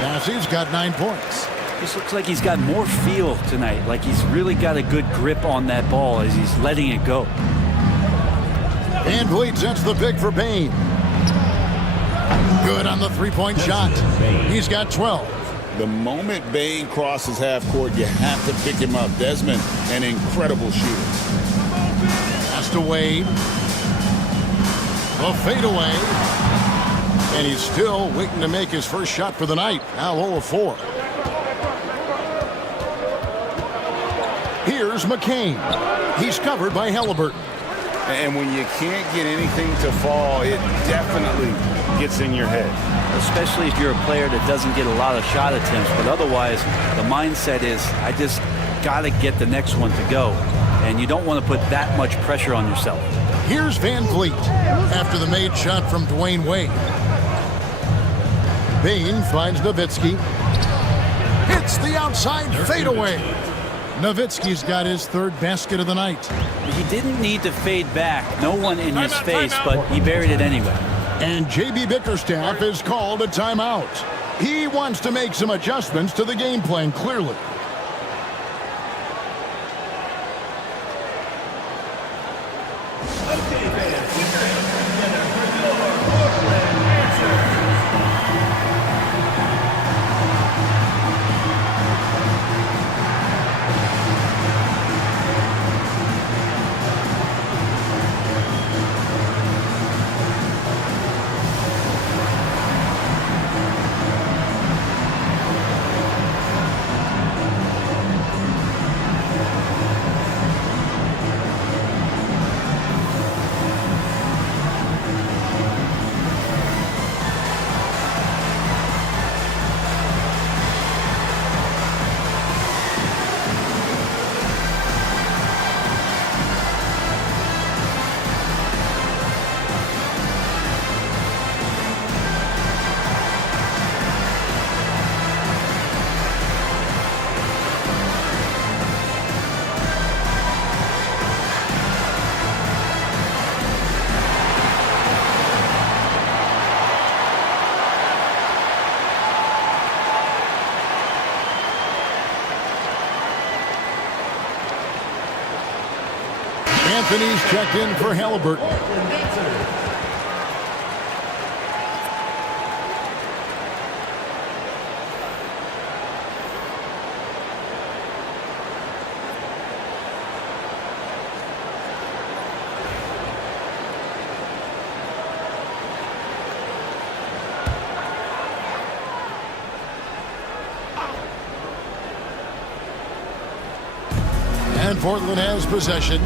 Bassie's got 9 points. This looks like he's got more feel tonight, like he's really got a good grip on that ball as he's letting it go. Van Vliet sets the pick for Bain. Good on the three-point shot. He's got 12. The moment Bain crosses half court, you have to pick him up. Desmond, an incredible shooter. Pass to Wade. The fadeaway. And he's still waiting to make his first shot for the night. Now 0 of 4. Here's McCain. He's covered by Halliburton. And when you can't get anything to fall, it definitely gets in your head. Especially if you're a player that doesn't get a lot of shot attempts. But otherwise, the mindset is, I just got to get the next one to go. And you don't want to put that much pressure on yourself. Here's Van Vliet after the made shot from Dwayne Wade. Bain finds Nowitzki. Hits the outside fadeaway. Nowitzki's got his third basket of the night. He didn't need to fade back. No one in his face, but he buried it anyway. And J.B. Bickerstaff is called a timeout. He wants to make some adjustments to the game plan, clearly. Anthony's checked in for Halliburton. And Portland has possession.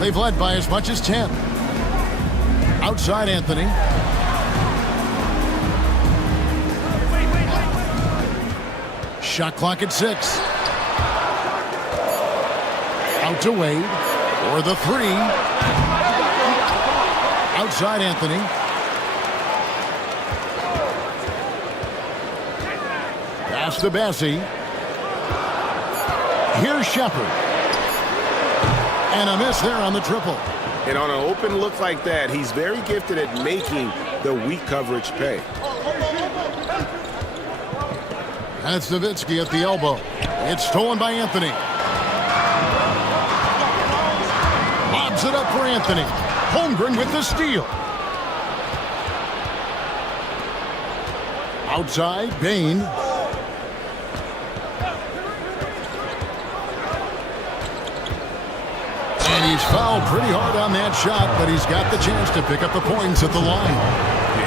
They've led by as much as 10. Outside Anthony. Shot clock at 6. Out to Wade. For the 3. Outside Anthony. Pass to Bassie. Here's Shepard. And a miss there on the triple. And on an open look like that, he's very gifted at making the weak coverage pay. And it's Nowitzki at the elbow. It's stolen by Anthony. Lobs it up for Anthony. Holmgren with the steal. Outside, Bain. And he's fouled pretty hard on that shot, but he's got the chance to pick up the points at the line.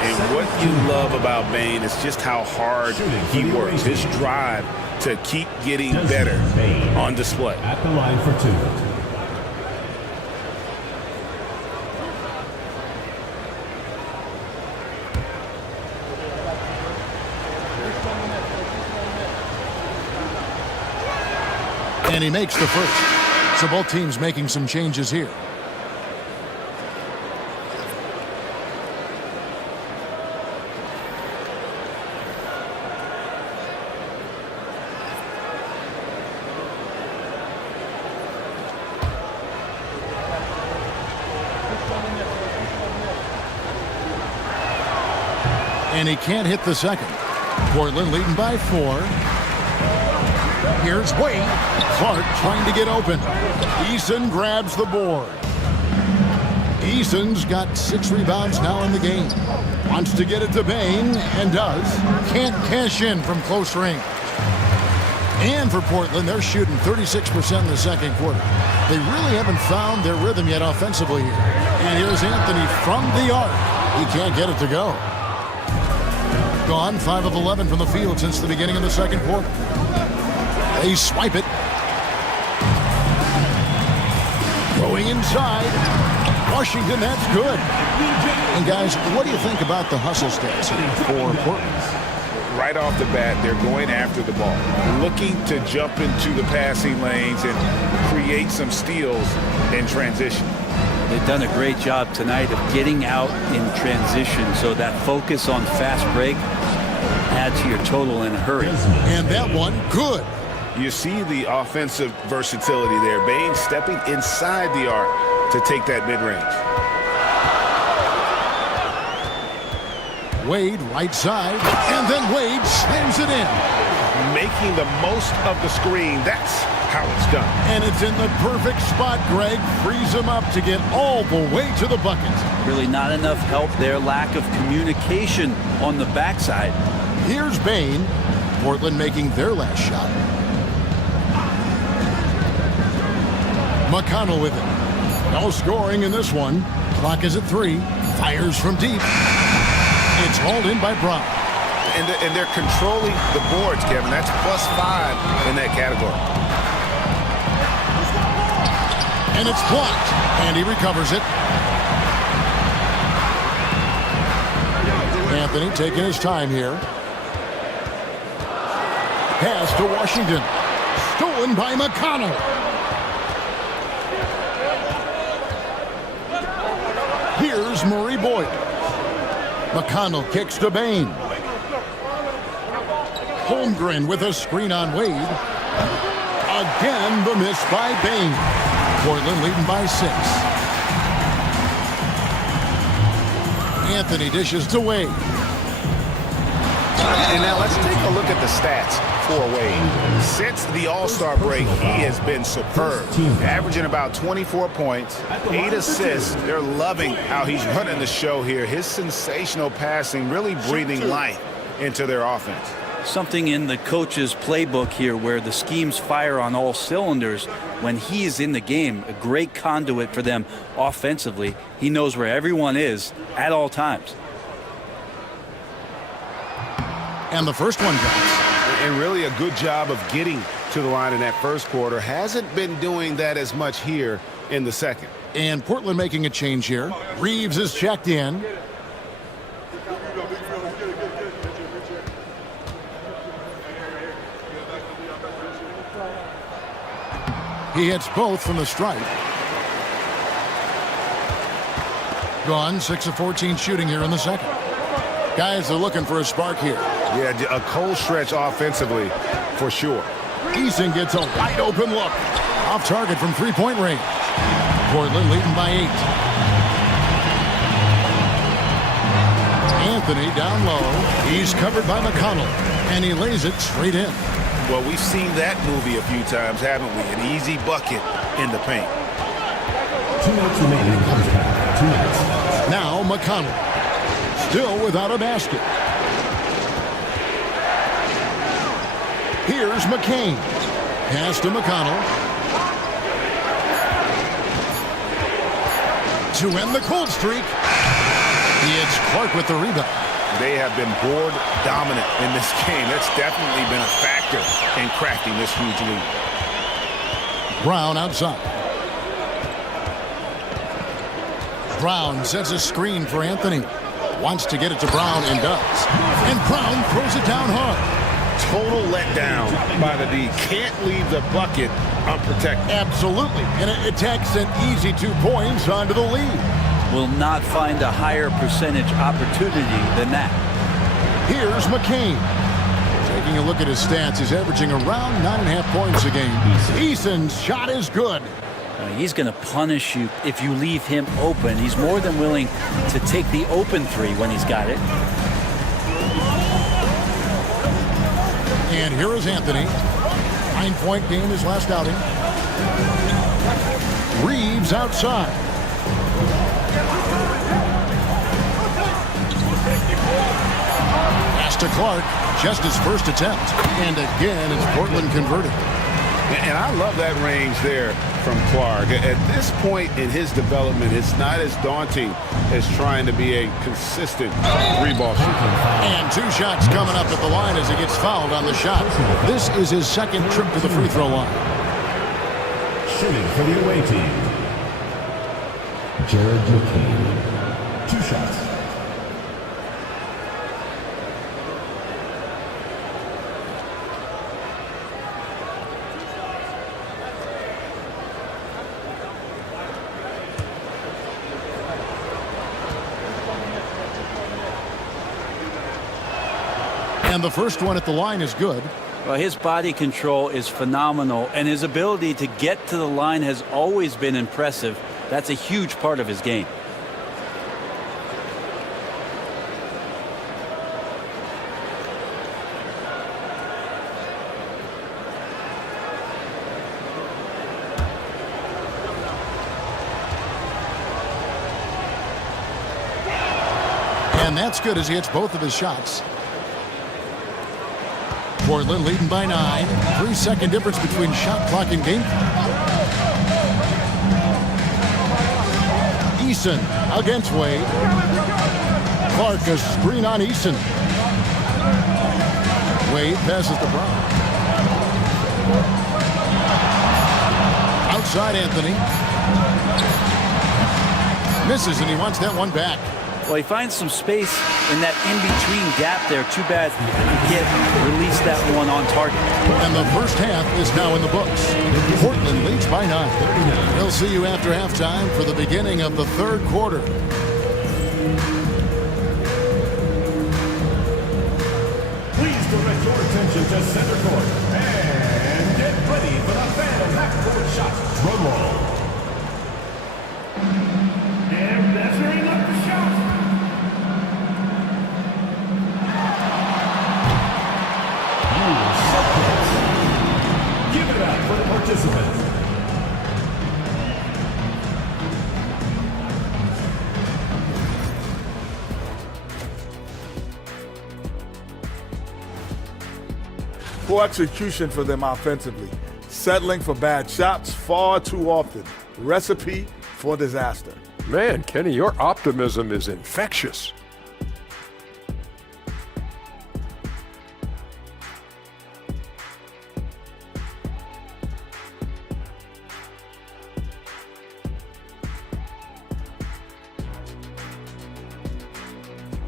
And what you love about Bain is just how hard he works. His drive to keep getting better on display. At the line for 2. And he makes the first. So both teams making some changes here. And he can't hit the second. Portland leading by 4. Here's Wade. Clark trying to get open. Eason grabs the board. Eason's got 6 rebounds now in the game. Wants to get it to Bain, and does. Can't cash in from close range. And for Portland, they're shooting 36% in the second quarter. They really haven't found their rhythm yet offensively here. And here's Anthony from the arc. He can't get it to go. Gone 5 of 11 from the field since the beginning of the second quarter. They swipe it. Going inside. Washington, that's good. And guys, what do you think about the hustle stats for Portland? Right off the bat, they're going after the ball, looking to jump into the passing lanes and create some steals in transition. They've done a great job tonight of getting out in transition, so that focus on fast break adds to your total in a hurry. And that one, good. You see the offensive versatility there. Bain stepping inside the arc to take that mid-range. Wade right side, and then Wade slams it in. Making the most of the screen. That's how it's done. And it's in the perfect spot, Greg. Frees him up to get all the way to the bucket. Really not enough help there. Lack of communication on the backside. Here's Bain. Portland making their last shot. McConnell with it. No scoring in this one. Clock is at 3. Fires from deep. It's hauled in by Brown. And they're controlling the boards, Kevin. That's +5 in that category. And it's blocked. And he recovers it. Anthony taking his time here. Pass to Washington. Stolen by McConnell. Here's Murray Boyd. McConnell kicks to Bain. Holmgren with a screen on Wade. Again, the miss by Bain. Portland leading by 6. Anthony dishes to Wade. And now let's take a look at the stats for Wade. Since the All-Star break, he has been superb, averaging about 24 points, 8 assists. They're loving how he's running the show here. His sensational passing really breathing life into their offense. Something in the coach's playbook here where the schemes fire on all cylinders. When he is in the game, a great conduit for them offensively. He knows where everyone is at all times. And the first one comes. And really a good job of getting to the line in that first quarter. Hasn't been doing that as much here in the second. And Portland making a change here. Reeves is checked in. He hits both from the stripe. Gone 6 of 14 shooting here in the second. Guys are looking for a spark here. Yeah, a cold stretch offensively for sure. Eason gets a wide open look. Off target from three-point range. Portland leading by 8. Anthony down low. He's covered by McConnell. And he lays it straight in. Well, we've seen that movie a few times, haven't we? An easy bucket in the paint. 2 minutes remaining. 2 minutes. Now McConnell. Still without a basket. Here's McCain. Pass to McConnell. To end the cold streak. It's Clark with the rebound. They have been board dominant in this game. That's definitely been a factor in crafting this huge lead. Brown outside. Brown sets a screen for Anthony. Wants to get it to Brown and does. And Brown throws it down hard. Total letdown by the D. Can't leave the bucket unprotected. Absolutely. And it takes an easy 2 points onto the lead. Will not find a higher percentage opportunity than that. Here's McCain. Taking a look at his stats, he's averaging around 9.5 points a game. Eason's shot is good. He's going to punish you if you leave him open. He's more than willing to take the open three when he's got it. And here is Anthony. 9-point game his last outing. Reeves outside. Pass to Clark. Just his first attempt. And again, it's Portland converted. And I love that range there from Clark. At this point in his development, it's not as daunting as trying to be a consistent three-ball shooter. And 2 shots coming up at the line as he gets fouled on the shot. This is his second trip to the free throw line. Shooting for the away team, Jared McCain. 2 shots. And the first one at the line is good. Well, his body control is phenomenal, and his ability to get to the line has always been impressive. That's a huge part of his game. And that's good as he hits both of his shots. Portland leading by 9. 3-second difference between shot clock and game clock. Eason against Wade. Clark a screen on Eason. Wade passes to Brown. Outside Anthony. Misses, and he wants that one back. Well, he finds some space in that in-between gap there. Too bad he can't release that one on target. And the first half is now in the books. Portland leads by 9. We'll see you after halftime for the beginning of the third quarter. Please direct your attention to center court and get ready for the fan backcourt shot. Drum roll. And measuring up the shot. Give it up for the participants. Poor execution for them offensively. Settling for bad shots far too often. Recipe for disaster. Man, Kenny, your optimism is infectious.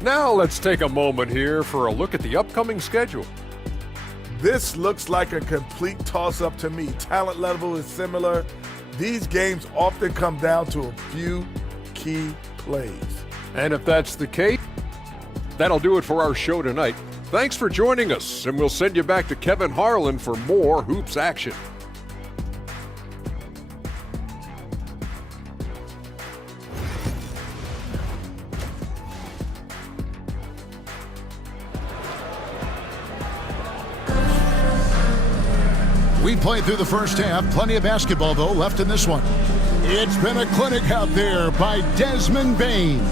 Now let's take a moment here for a look at the upcoming schedule. This looks like a complete toss-up to me. Talent level is similar. These games often come down to a few key plays. And if that's the case, that'll do it for our show tonight. Thanks for joining us, and we'll send you back to Kevin Harlan for more hoops action. We played through the first half. Plenty of basketball, though, left in this one. It's been a clinic out there by Desmond Bane.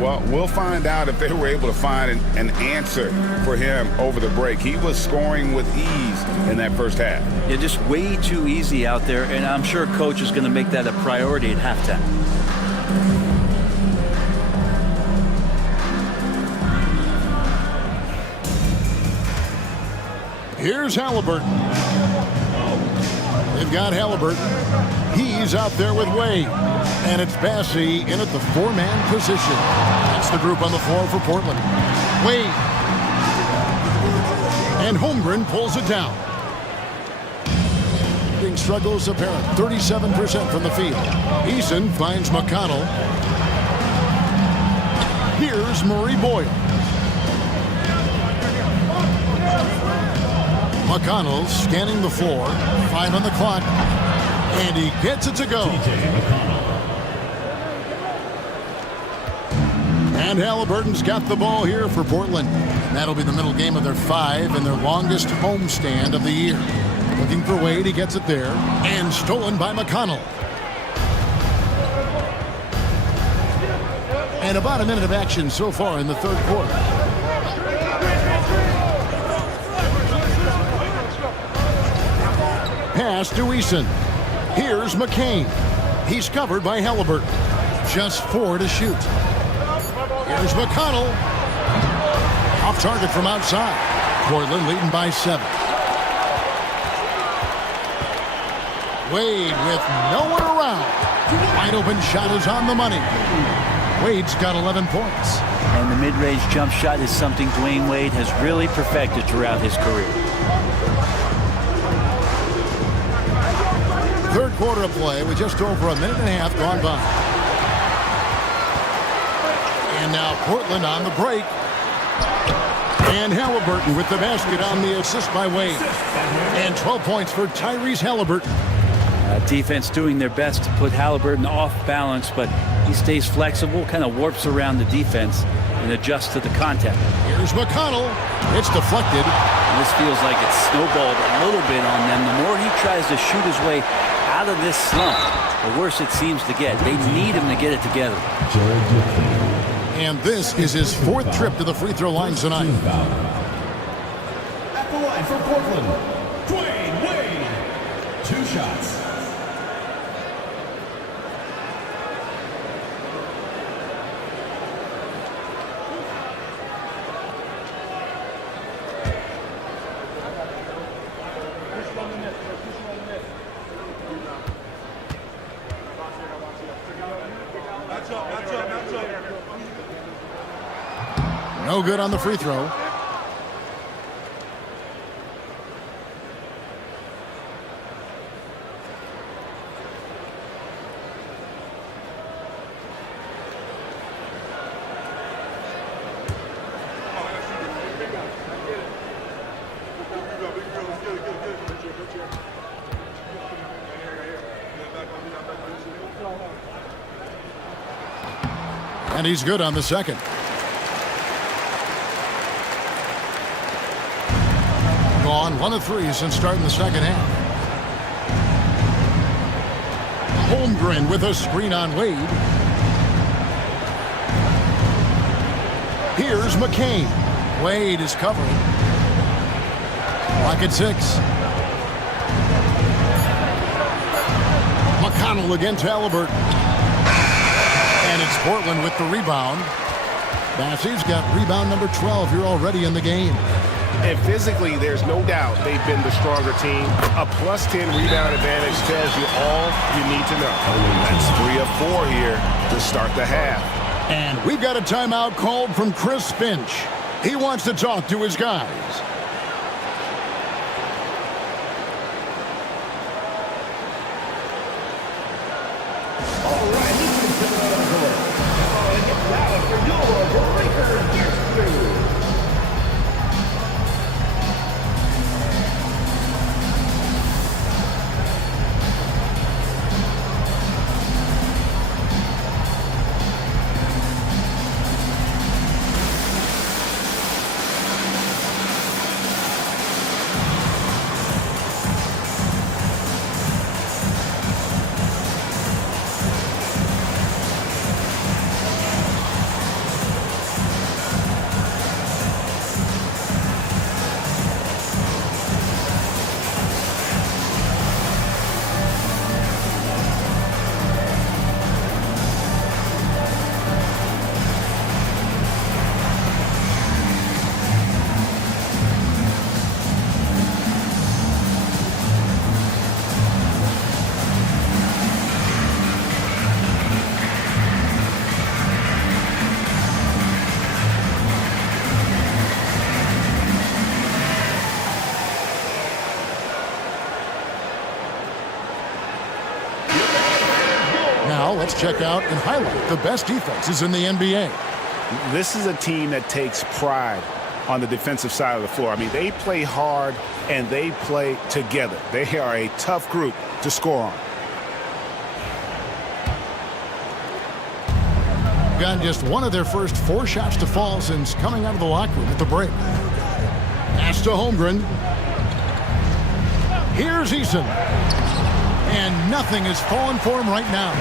Well, we'll find out if they were able to find an answer for him over the break. He was scoring with ease in that first half. Yeah, just way too easy out there, and I'm sure Coach is going to make that a priority at halftime. Here's Halliburton. They've got Halliburton. He's out there with Wade. And it's Bassey in at the four-man position. That's the group on the floor for Portland. Wade. And Holmgren pulls it down. Shooting struggles apparent. 37% from the field. Eason finds McConnell. Here's Murray Boyle. McConnell scanning the floor. 5 on the clock. And he gets it to go. And Halliburton's got the ball here for Portland. That'll be the middle game of their 5 and their longest homestand of the year. Looking for Wade, he gets it there. And stolen by McConnell. And about a minute of action so far in the third quarter. Pass to Eason. Here's McCain. He's covered by Halliburton. Just 4 to shoot. Here's McConnell. Off target from outside. Portland leading by 7. Wade with no one around. Wide open shot is on the money. Wade's got 11 points. And the mid-range jump shot is something Dwayne Wade has really perfected throughout his career. Third quarter of play with just over a minute and a half gone by. And now Portland on the break. And Halliburton with the basket on the assist by Wade. And 12 points for Tyrese Halliburton. Defense doing their best to put Halliburton off balance, but he stays flexible, kind of warps around the defense and adjusts to the contact. Here's McConnell. It's deflected. And this feels like it's snowballed a little bit on them. The more he tries to shoot his way out of this slump, the worse it seems to get. They need him to get it together. And this is his 4th trip to the free throw line tonight. At the line for Portland, Dwayne Wade. 2 shots. No good on the free throw. And he's good on the second. Gone 1 of 3 since starting the second half. Holmgren with a screen on Wade. Here's McCain. Wade is covering. Clock at 6. McConnell against Halliburton. And it's Portland with the rebound. Bassey's got rebound number 12 here already in the game. And physically, there's no doubt they've been the stronger team. A +10 rebound advantage tells you all you need to know. That's 3 of 4 here to start the half. And we've got a timeout called from Chris Finch. He wants to talk to his guys. Now let's check out and highlight the best defenses in the NBA. This is a team that takes pride on the defensive side of the floor. I mean, they play hard and they play together. They are a tough group to score on. Got just one of their first 4 shots to fall since coming out of the locker room at the break. Pass to Holmgren. Here's Eason. And nothing is falling for him right now.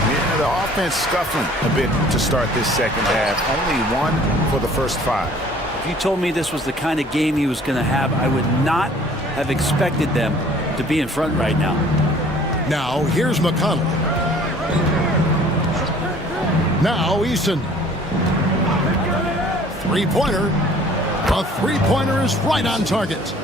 Yeah, the offense scuffling a bit to start this second half. Only 1 for the first 5. If you told me this was the kind of game he was going to have, I would not have expected them to be in front right now. Now, here's McConnell. Now, Eason. Three-pointer. A three-pointer is right on target.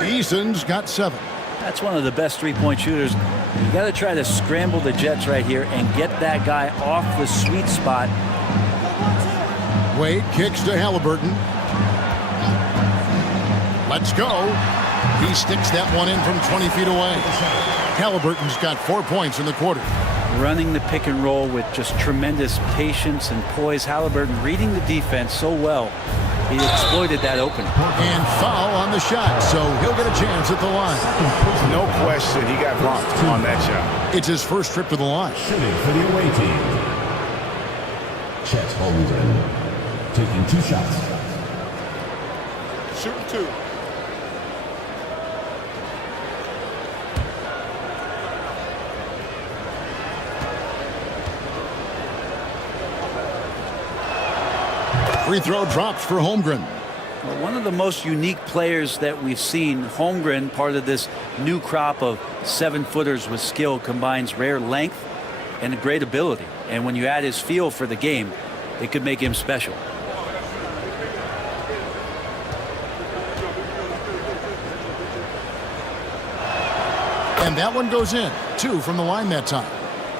Eason's got 7. That's one of the best three-point shooters. You got to try to scramble the Jets right here and get that guy off the sweet spot. Wade kicks to Halliburton. Let's go. He sticks that one in from 20 feet away. Halliburton's got 4 points in the quarter. Running the pick and roll with just tremendous patience and poise. Halliburton reading the defense so well. He exploited that opening. And foul on the shot, so he'll get a chance at the line. No question, he got bumped on that shot. It's his first trip to the line. Shooting for the away team, Chet Holmgren, taking 2 shots. Shooting 2. Free throw drops for Holmgren. Well, one of the most unique players that we've seen, Holmgren, part of this new crop of 7-footers with skill, combines rare length and a great ability. And when you add his feel for the game, it could make him special. And that one goes in. 2 from the line that time.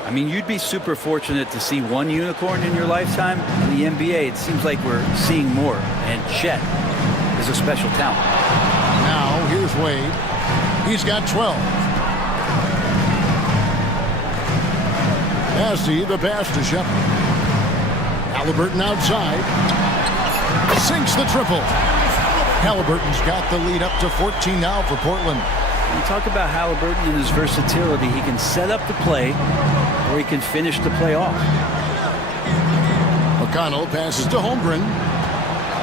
I mean, you'd be super fortunate to see 1 unicorn in your lifetime. In the NBA, it seems like we're seeing more. And Chet is a special talent. Now, here's Wade. He's got 12. Massey, the pass to Shepard. Halliburton outside. Sinks the triple. Halliburton's got the lead up to 14 now for Portland. You talk about Halliburton and his versatility. He can set up the play, or he can finish the play off. McConnell passes to Holmgren.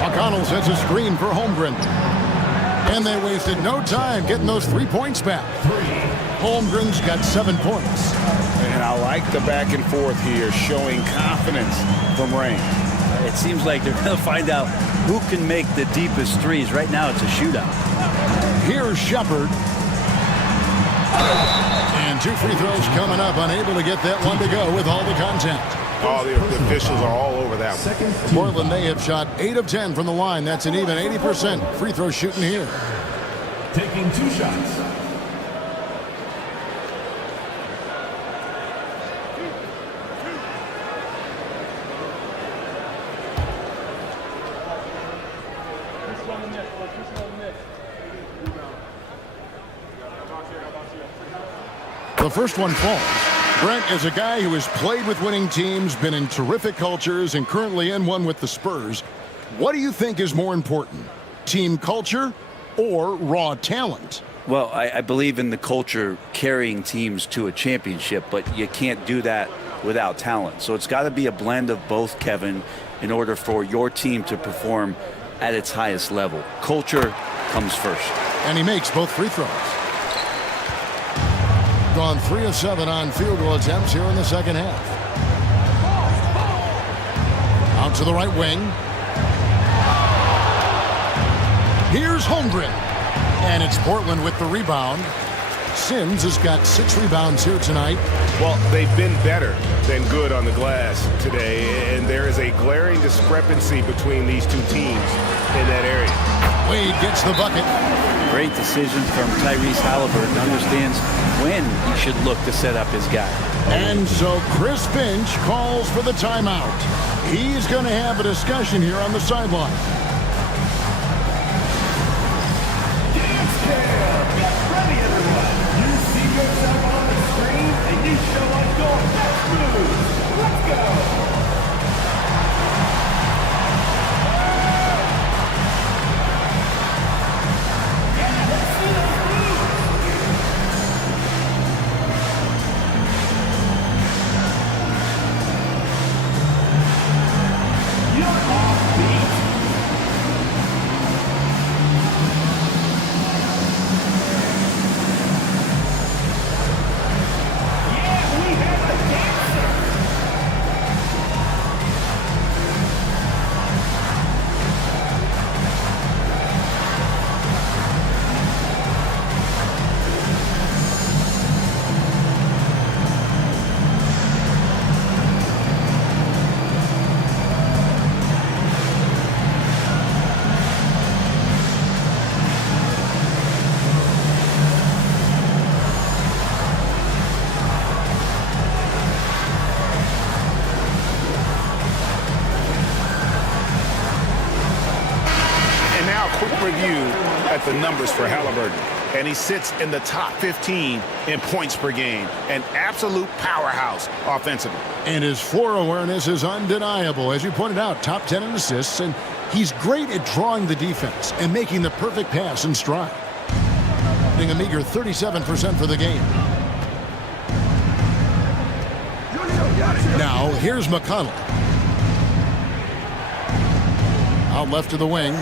McConnell sets a screen for Holmgren. And they wasted no time getting those 3 points back. Holmgren's got 7 points. And I like the back and forth here, showing confidence from Rain. It seems like they're going to find out who can make the deepest threes. Right now, it's a shootout. Here's Shepard. And 2 free throws coming up, unable to get that one to go with all the contact. Oh, the officials are all over that one. Portland, they have shot 8 of 10 from the line. That's an even 80% free throw shooting here. Taking 2 shots. The first one falls. Brent is a guy who has played with winning teams, been in terrific cultures, and currently in one with the Spurs. What do you think is more important, team culture or raw talent? Well, I believe in the culture carrying teams to a championship, but you can't do that without talent. So it's got to be a blend of both, Kevin, in order for your team to perform at its highest level. Culture comes first. And he makes both free throws. Gone 3 of 7 on field goal attempts here in the second half. Out to the right wing. Here's Holmgren. And it's Portland with the rebound. Sims has got 6 rebounds here tonight. Well, they've been better than good on the glass today, and there is a glaring discrepancy between these two teams in that area. Wade gets the bucket. Great decision from Tyrese Halliburton. Understands when he should look to set up his guy. And so Chris Finch calls for the timeout. He's going to have a discussion here on the sideline. Get ready, everyone. You see yourself on the screen, and you show us your best moves. Let's go. The numbers for Halliburton, and he sits in the top 15 in points per game. An absolute powerhouse offensively. And his floor awareness is undeniable. As you pointed out, top 10 in assists, and he's great at drawing the defense and making the perfect pass in stride. Getting a meager 37% for the game. Now, here's McConnell. Out left to the wing.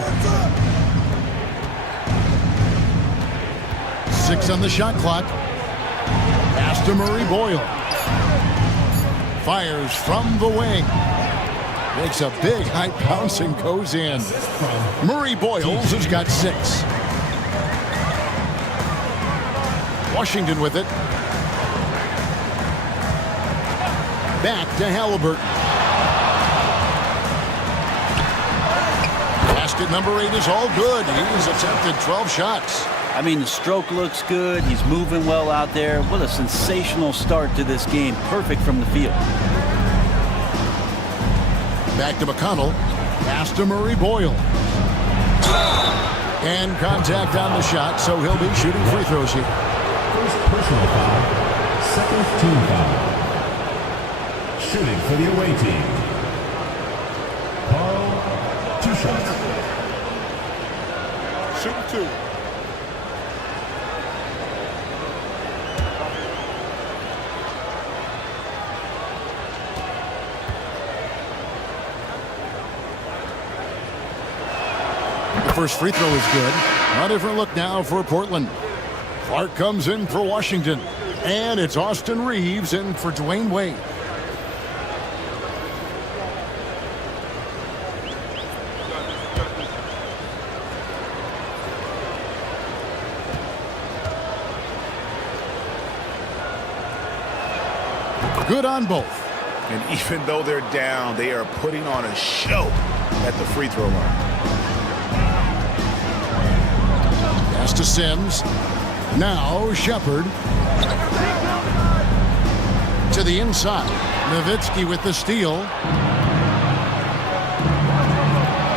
6 on the shot clock. Pass to Murray Boyle. Fires from the wing. Makes a big high bounce and goes in. Murray Boyles has got 6. Washington with it. Back to Halliburton. Basket number 8 is all good. He's attempted 12 shots. I mean, the stroke looks good. He's moving well out there. What a sensational start to this game. Perfect from the field. Back to McConnell. Pass to Murray Boyle. And contact on the shot, so he'll be shooting free throws here. First personal foul. Second team foul. Shooting for the away team. Carl, 2 shots. Shooting 2. First free throw is good. A different look now for Portland. Clark comes in for Washington. And it's Austin Reeves in for Dwayne Wade. Good on both. And even though they're down, they are putting on a show at the free throw line. Pass to Sims. Now Shepard. To the inside. Nowitzki with the steal.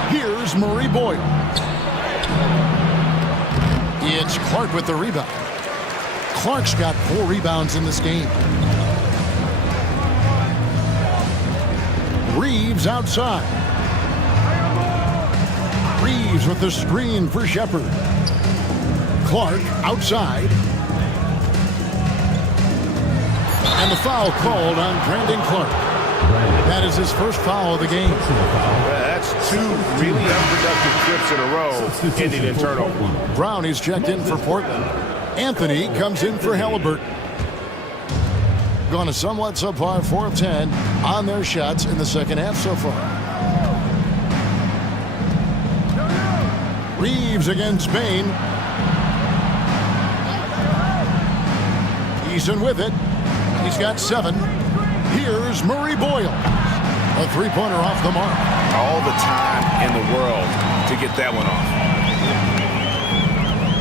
Here's Murray Boyle. It's Clark with the rebound. Clark's got 4 rebounds in this game. Reeves outside. Reeves with the screen for Shepard. Clark outside. And the foul called on Brandon Clark. That is his first foul of the game. That's 2 really unproductive trips in a row, ending in turnover. Brownie's checked in for Portland. Anthony comes in for Halliburton. Gone a somewhat subpar 4 of 10 on their shots in the second half so far. Reeves against Spain. Eason with it. He's got 7. Here's Murray Boyle. A 3-pointer off the mark. All the time in the world to get that one off.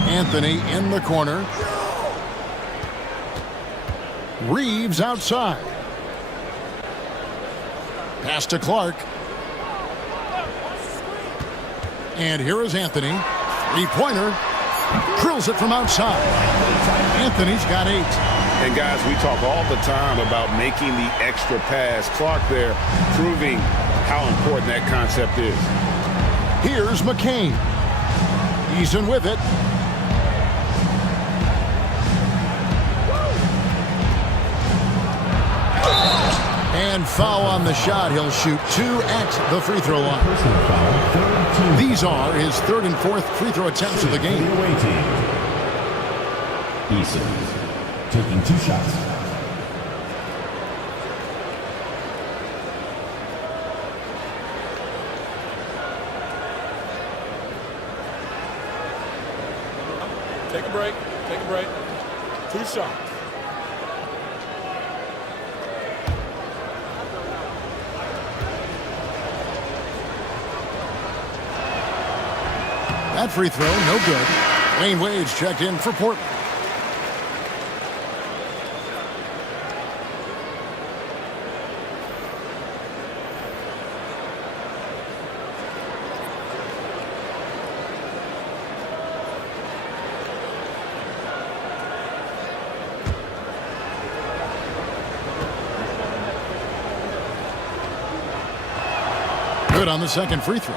Anthony in the corner. Reeves outside. Pass to Clark. And here is Anthony. 3-pointer. Drills it from outside. Anthony's got 8. And guys, we talk all the time about making the extra pass. Clark there proving how important that concept is. Here's McCain. Eason with it. And foul on the shot. He'll shoot 2 at the free throw line. These are his 3rd and 4th free throw attempts of the game. Eason taking 2 shots. Take a break. Take a break. 2 shots. That free throw, no good. Wayne Wade's checked in for Portland. Good on the second free throw.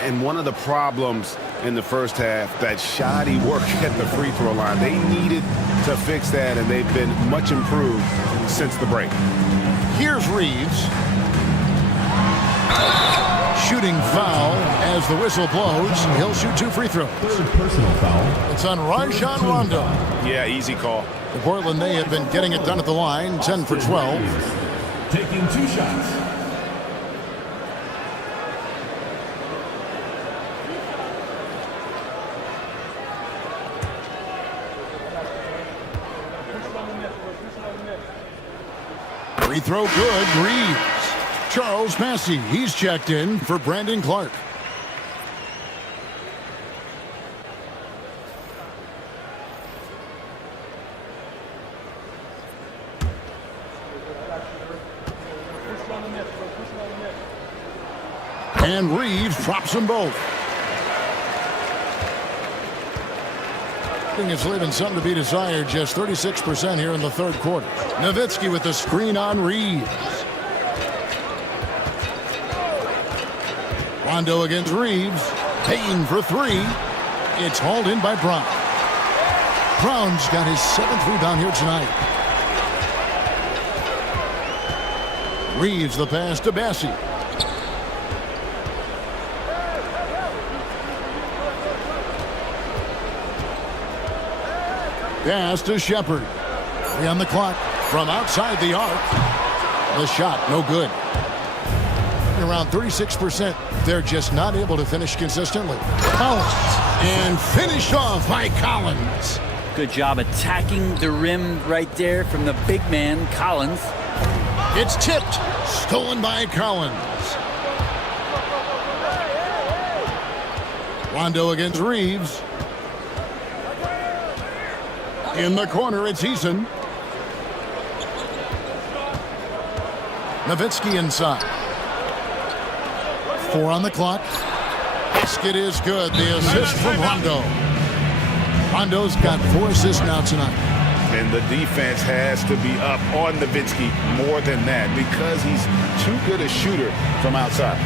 And one of the problems in the first half, that shoddy work at the free throw line. They needed to fix that, and they've been much improved since the break. Here's Reeves. Shooting foul as the whistle blows. He'll shoot 2 free throws. 3rd personal foul. It's on Rajon Rondo. Yeah, easy call. For Portland, they have been getting it done at the line, 10 for 12. Taking 2 shots. Free throw good. Reeves. Charles Massey. He's checked in for Brandon Clark. And Reeves drops them both. I think it's leaving something to be desired. Just 36% here in the 3rd quarter. Nowitzki with the screen on Reeves. Rondo against Reeves. Payne for 3. It's hauled in by Brown. Brown's got his 7th rebound here tonight. Reeves the pass to Bassey. Pass to Shepard. 3 on the clock from outside the arc. The shot, no good. Around 36%. They're just not able to finish consistently. Collins. And finished off by Collins. Good job attacking the rim right there from the big man, Collins. It's tipped. Stolen by Collins. Rondo against Reeves. In the corner, it's Eason. Nowitzki inside. 4 on the clock. Basket is good. The assist from Rondo. Rondo's got 4 assists now tonight. And the defense has to be up on Nowitzki more than that because he's too good a shooter from outside.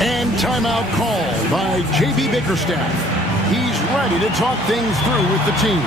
And timeout called by J.B. Bickerstaff. He's ready to talk things through with the team.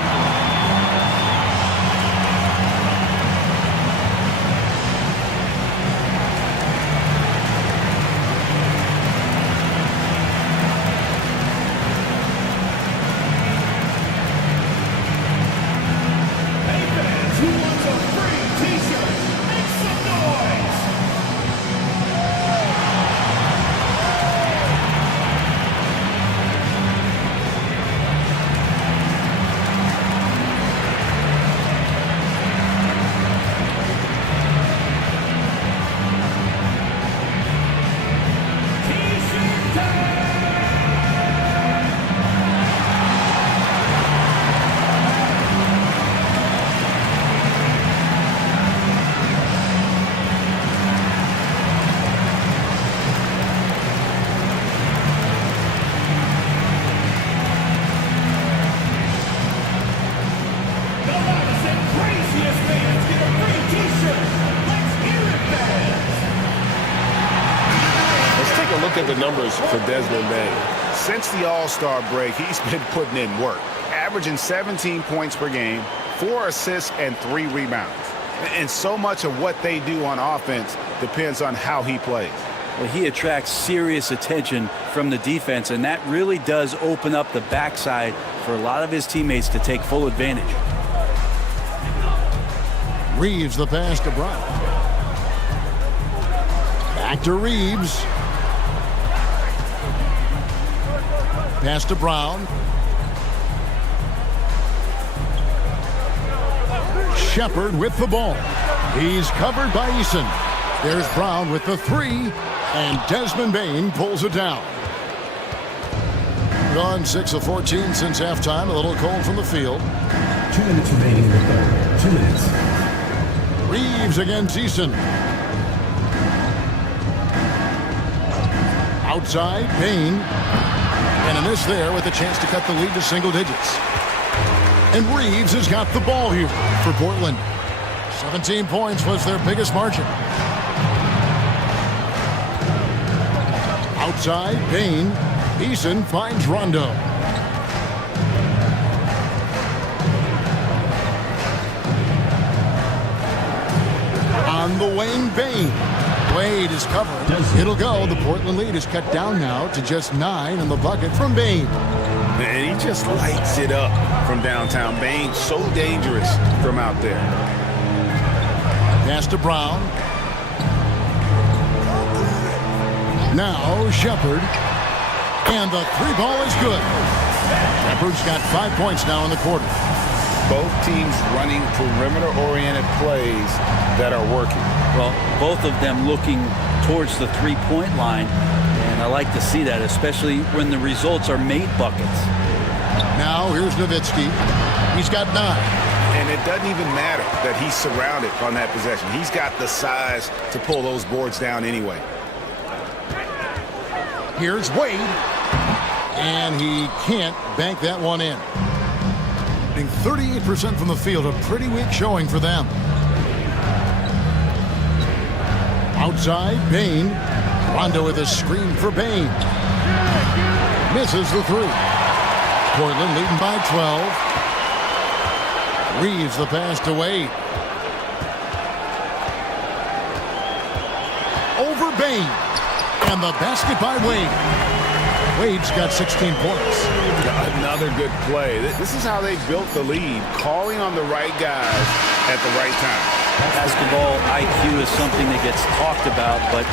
Look at the numbers for Desmond Bain. Since the All-Star break, he's been putting in work, averaging 17 points per game, 4 assists, and 3 rebounds. And so much of what they do on offense depends on how he plays. Well, he attracts serious attention from the defense, and that really does open up the backside for a lot of his teammates to take full advantage. Reeves the pass to Brown. Back to Reeves. Pass to Brown. Shepard with the ball. He's covered by Eason. There's Brown with the 3, and Desmond Bain pulls it down. Gone 6 of 14 since halftime. A little cold from the field. 2 minutes remaining in the third. 2 minutes. Reeves against Eason. Outside, Bain. And a miss there with a chance to cut the lead to single digits. And Reeves has got the ball here for Portland. 17 points was their biggest margin. Outside, Bain. Eason finds Rondo. On the wing, Bain. Wade is covered. It'll go. The Portland lead is cut down now to just 9 in the bucket from Bain. And he just lights it up from downtown. Bain so dangerous from out there. Pass to Brown. Now Shepard. And the 3 ball is good. Shepard's got 5 points now in the quarter. Both teams running perimeter-oriented plays that are working. Well, both of them looking towards the three-point line, and I like to see that, especially when the results are made buckets. Now here's Nowitzki. He's got 9. And it doesn't even matter that he's surrounded on that possession. He's got the size to pull those boards down anyway. Here's Wade. And he can't bank that one in. 38% from the field, a pretty weak showing for them. Outside, Bain. Rondo with a screen for Bain. Misses the 3. Portland leading by 12. Reeves the pass to Wade. Over Bain. And the basket by Wade. Wade's got 16 points. Another good play. This is how they built the lead, calling on the right guys at the right time. Basketball IQ is something that gets talked about, but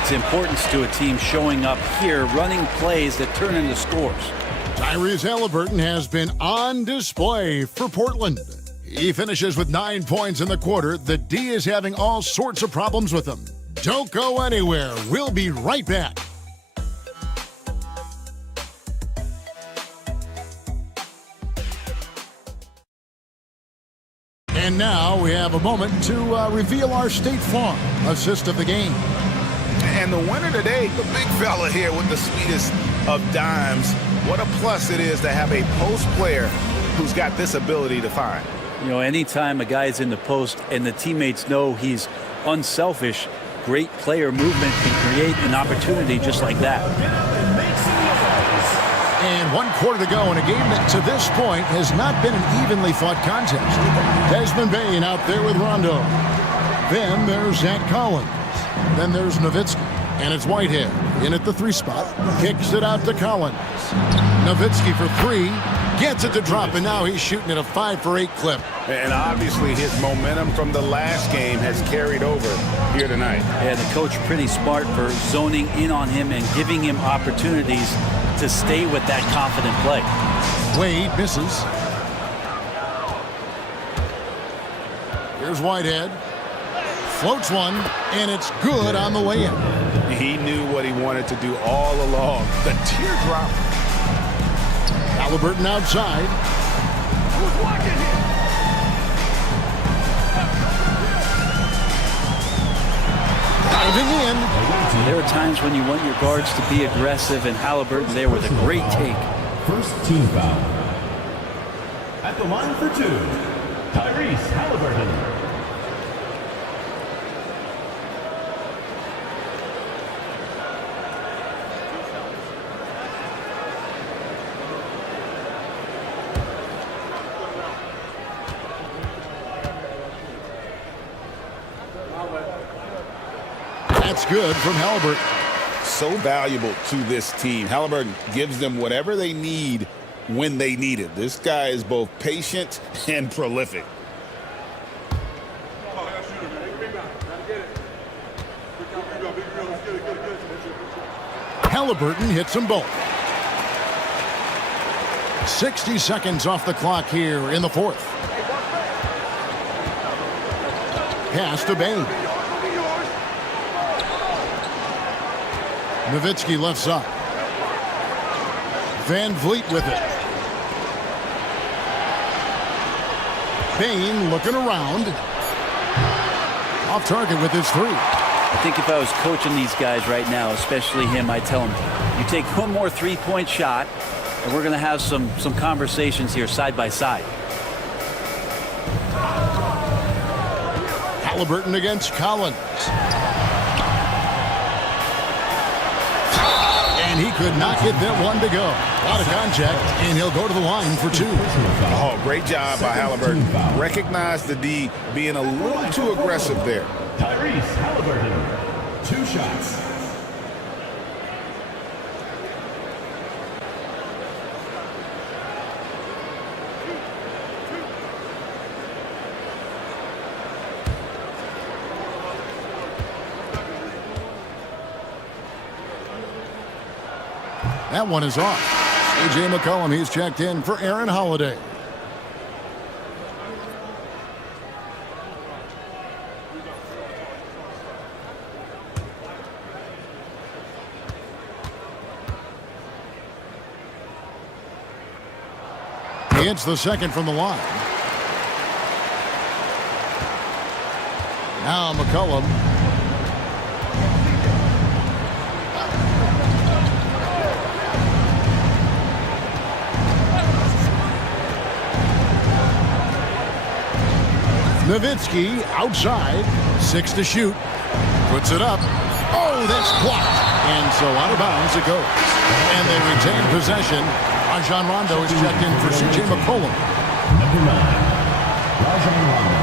its importance to a team showing up here, running plays that turn into scores. Tyrese Halliburton has been on display for Portland. He finishes with 9 points in the quarter. The D is having all sorts of problems with him. Don't go anywhere. We'll be right back. And now we have a moment to reveal our State Farm assist of the game. And the winner today, the big fella here with the sweetest of dimes. What a plus it is to have a post player who's got this ability to find. You know, anytime a guy's in the post and the teammates know he's unselfish, great player movement can create an opportunity just like that. And 1 quarter to go in a game that to this point has not been an evenly fought contest. Desmond Bain out there with Rondo. Then there's Zach Collins. Then there's Nowitzki. And it's Whitehead in at the 3 spot. Kicks it out to Collins. Nowitzki for 3. Gets it to drop, and now he's shooting at a 5 for 8 clip. And obviously his momentum from the last game has carried over here tonight. Yeah, the coach pretty smart for zoning in on him and giving him opportunities to stay with that confident play. Wade misses. Here's Whitehead. Floats one, and it's good on the way in. He knew what he wanted to do all along. The teardrop. Halliburton outside. Diving in. There are times when you want your guards to be aggressive, and Halliburton there with a great take. First team foul. At the line for 2, Tyrese Halliburton. That's good from Halliburton. So valuable to this team. Halliburton gives them whatever they need when they need it. This guy is both patient and prolific. Halliburton hits them both. 60 seconds off the clock here in the 4th. Pass to Bain. Nowitzki left side. Van Vliet with it. Bain looking around. Off target with his 3. I think if I was coaching these guys right now, especially him, I'd tell him, you take one more 3-point shot, and we're going to have some conversations here side by side. Halliburton against Collins. And he could not get that one to go. A lot of contact, and he'll go to the line for 2. Oh, great job by Halliburton. Recognize the D being a little too aggressive there. Tyrese Halliburton, 2 shots. That one is off. A.J. McCollum, he's checked in for Aaron Holiday. He hits the second from the line. Now McCollum. Nowitzki outside. 6 to shoot. Puts it up. Oh, that's blocked. And so out of bounds it goes. And they retain possession. Rajon Rondo is checked in for C.J. McCollum. Number 9, Rajon Rondo.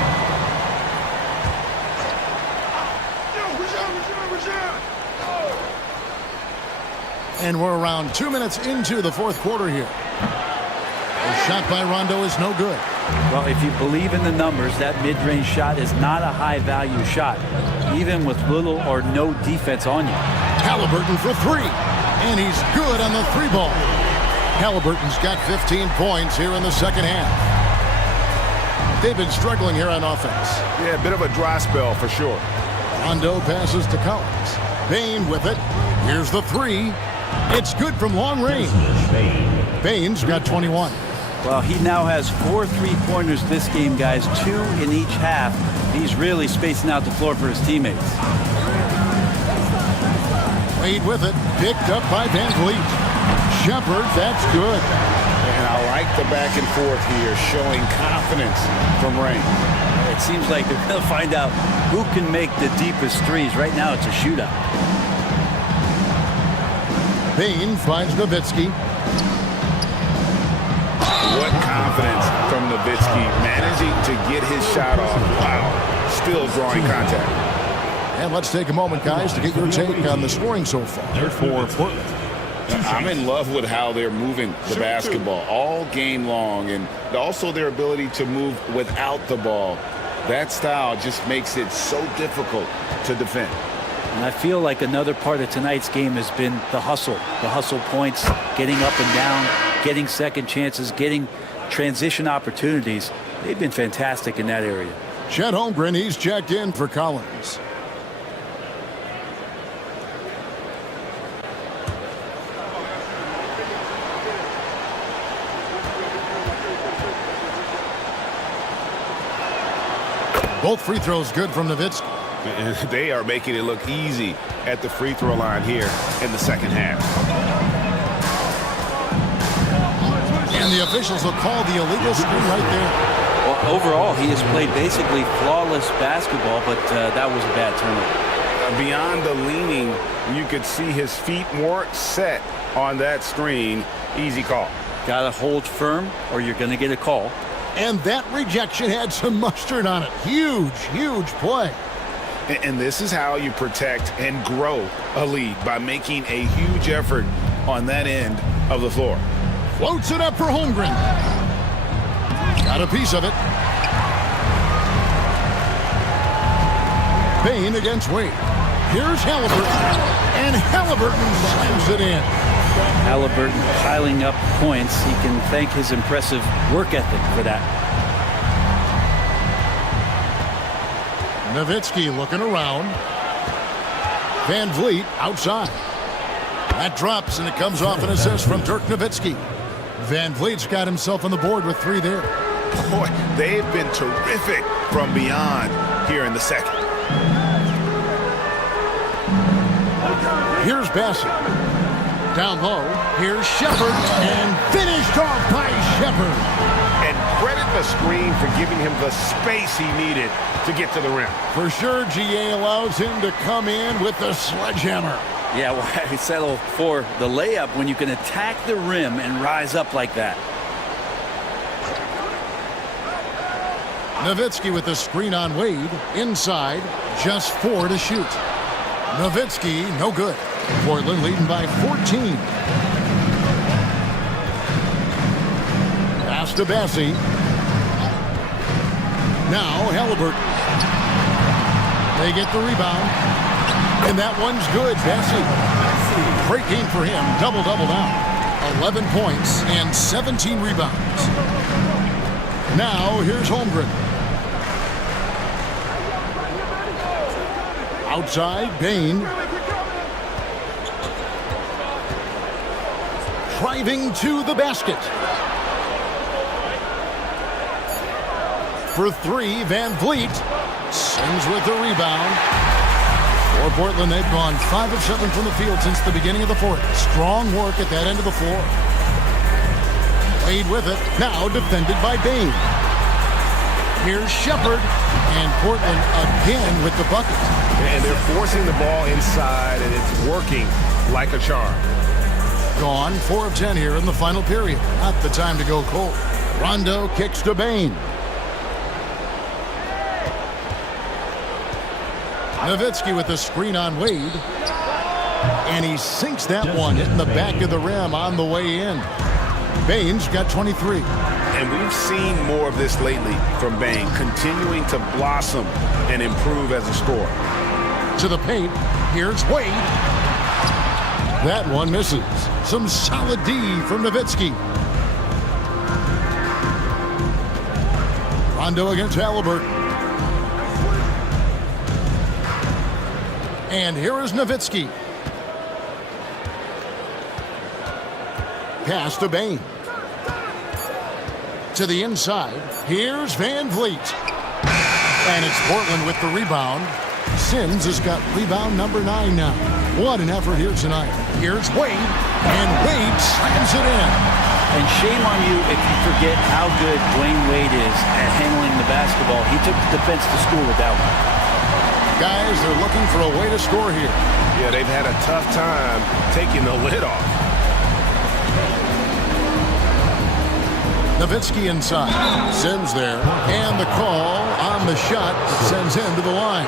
And we're around 2 minutes into the 4th quarter here. The shot by Rondo is no good. Well, if you believe in the numbers, that mid-range shot is not a high-value shot, even with little or no defense on you. Halliburton for 3. And he's good on the 3 ball. Halliburton's got 15 points here in the second half. They've been struggling here on offense. Yeah, a bit of a dry spell for sure. Rondo passes to Collins. Bain with it. Here's the 3. It's good from long range. Bain's got 21. Well, he now has 4 3-pointers this game, guys, 2 in each half. He's really spacing out the floor for his teammates. Wade with it. Picked up by Van Vliet. Shepard, that's good. And I like the back and forth here, showing confidence from Rain. It seems like they're going to find out who can make the deepest threes. Right now, it's a shootout. Bain finds Nowitzki. What confidence from Nowitzki, managing to get his shot off. Wow, still drawing contact. And let's take a moment, guys, to get your take on the scoring so far for Portland. I'm in love with how they're moving the basketball all game long, and also their ability to move without the ball. That style just makes it so difficult to defend. And I feel like another part of tonight's game has been the hustle points, getting up and down, getting second chances, getting transition opportunities. They've been fantastic in that area. Chet Holmgren, he's checked in for Collins. Both free throws good from Nowitzki. And they are making it look easy at the free throw line here in the second half. And the officials will call the illegal screen right there. Well, overall, he has played basically flawless basketball, but that was a bad turnover. Beyond the leaning, you could see his feet weren't set on that screen. Easy call. Got to hold firm or you're going to get a call. And that rejection had some mustard on it. Huge, huge play. And this is how you protect and grow a lead, by making a huge effort on that end of the floor. Floats it up for Holmgren. Got a piece of it. Bain against Wade. Here's Halliburton. And Halliburton slams it in. Halliburton piling up points. He can thank his impressive work ethic for that. Nowitzki looking around. Van Vliet outside. That drops, and it comes off an assist from Dirk Nowitzki. Van Vliet's got himself on the board with 3 there. Boy, they've been terrific from beyond here in the second. Here's Bassett. Down low, here's Shepard, and finished off by Shepard. And credit the screen for giving him the space he needed to get to the rim. For sure, GA allows him to come in with the sledgehammer. Yeah, why settle for the layup when you can attack the rim and rise up like that? Nowitzki with the screen on Wade. Inside, just 4 to shoot. Nowitzki, no good. Portland leading by 14. Pass to Bassi. Now Halliburton. They get the rebound. And that one's good. Bassi. Great game for him. Double-double now. 11 points and 17 rebounds. Now here's Holmgren. Outside, Bain. Driving to the basket. For 3, Van Vliet. Sings with the rebound. For Portland, they've gone 5 of 7 from the field since the beginning of the fourth. Strong work at that end of the floor. Wade with it. Now defended by Bain. Here's Shepard. And Portland again with the bucket. And they're forcing the ball inside, and it's working like a charm. Gone 4 of 10 here in the final period. Not the time to go cold. Rondo kicks to Bain. Nowitzki with the screen on Wade. And he sinks that one, hitting the back of the rim on the way in. Bain's got 23. And we've seen more of this lately from Bain, continuing to blossom and improve as a scorer. To the paint, here's Wade. That one misses. Some solid D from Nowitzki. Rondo against Halliburton. And here is Nowitzki. Pass to Bain. To the inside. Here's Van Vliet. And it's Portland with the rebound. Sims has got rebound number 9 now. What an effort here tonight. Here's Wade. And Wade slams it in. And shame on you if you forget how good Dwayne Wade is at handling the basketball. He took the defense to school with that one. Guys, they're looking for a way to score here. Yeah, they've had a tough time taking the lid off. Nowitzki inside. Sims there. And the call on the shot sends him to the line.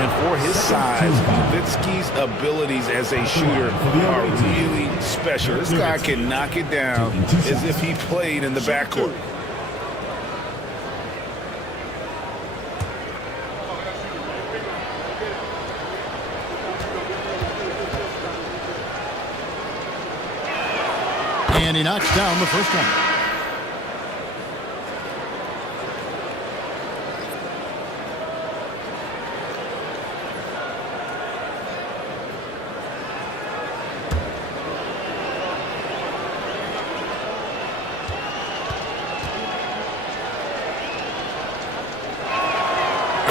And for his size, Nowitzki's abilities as a shooter are really special. This guy can knock it down as if he played in the backcourt. And he knocks down the first one.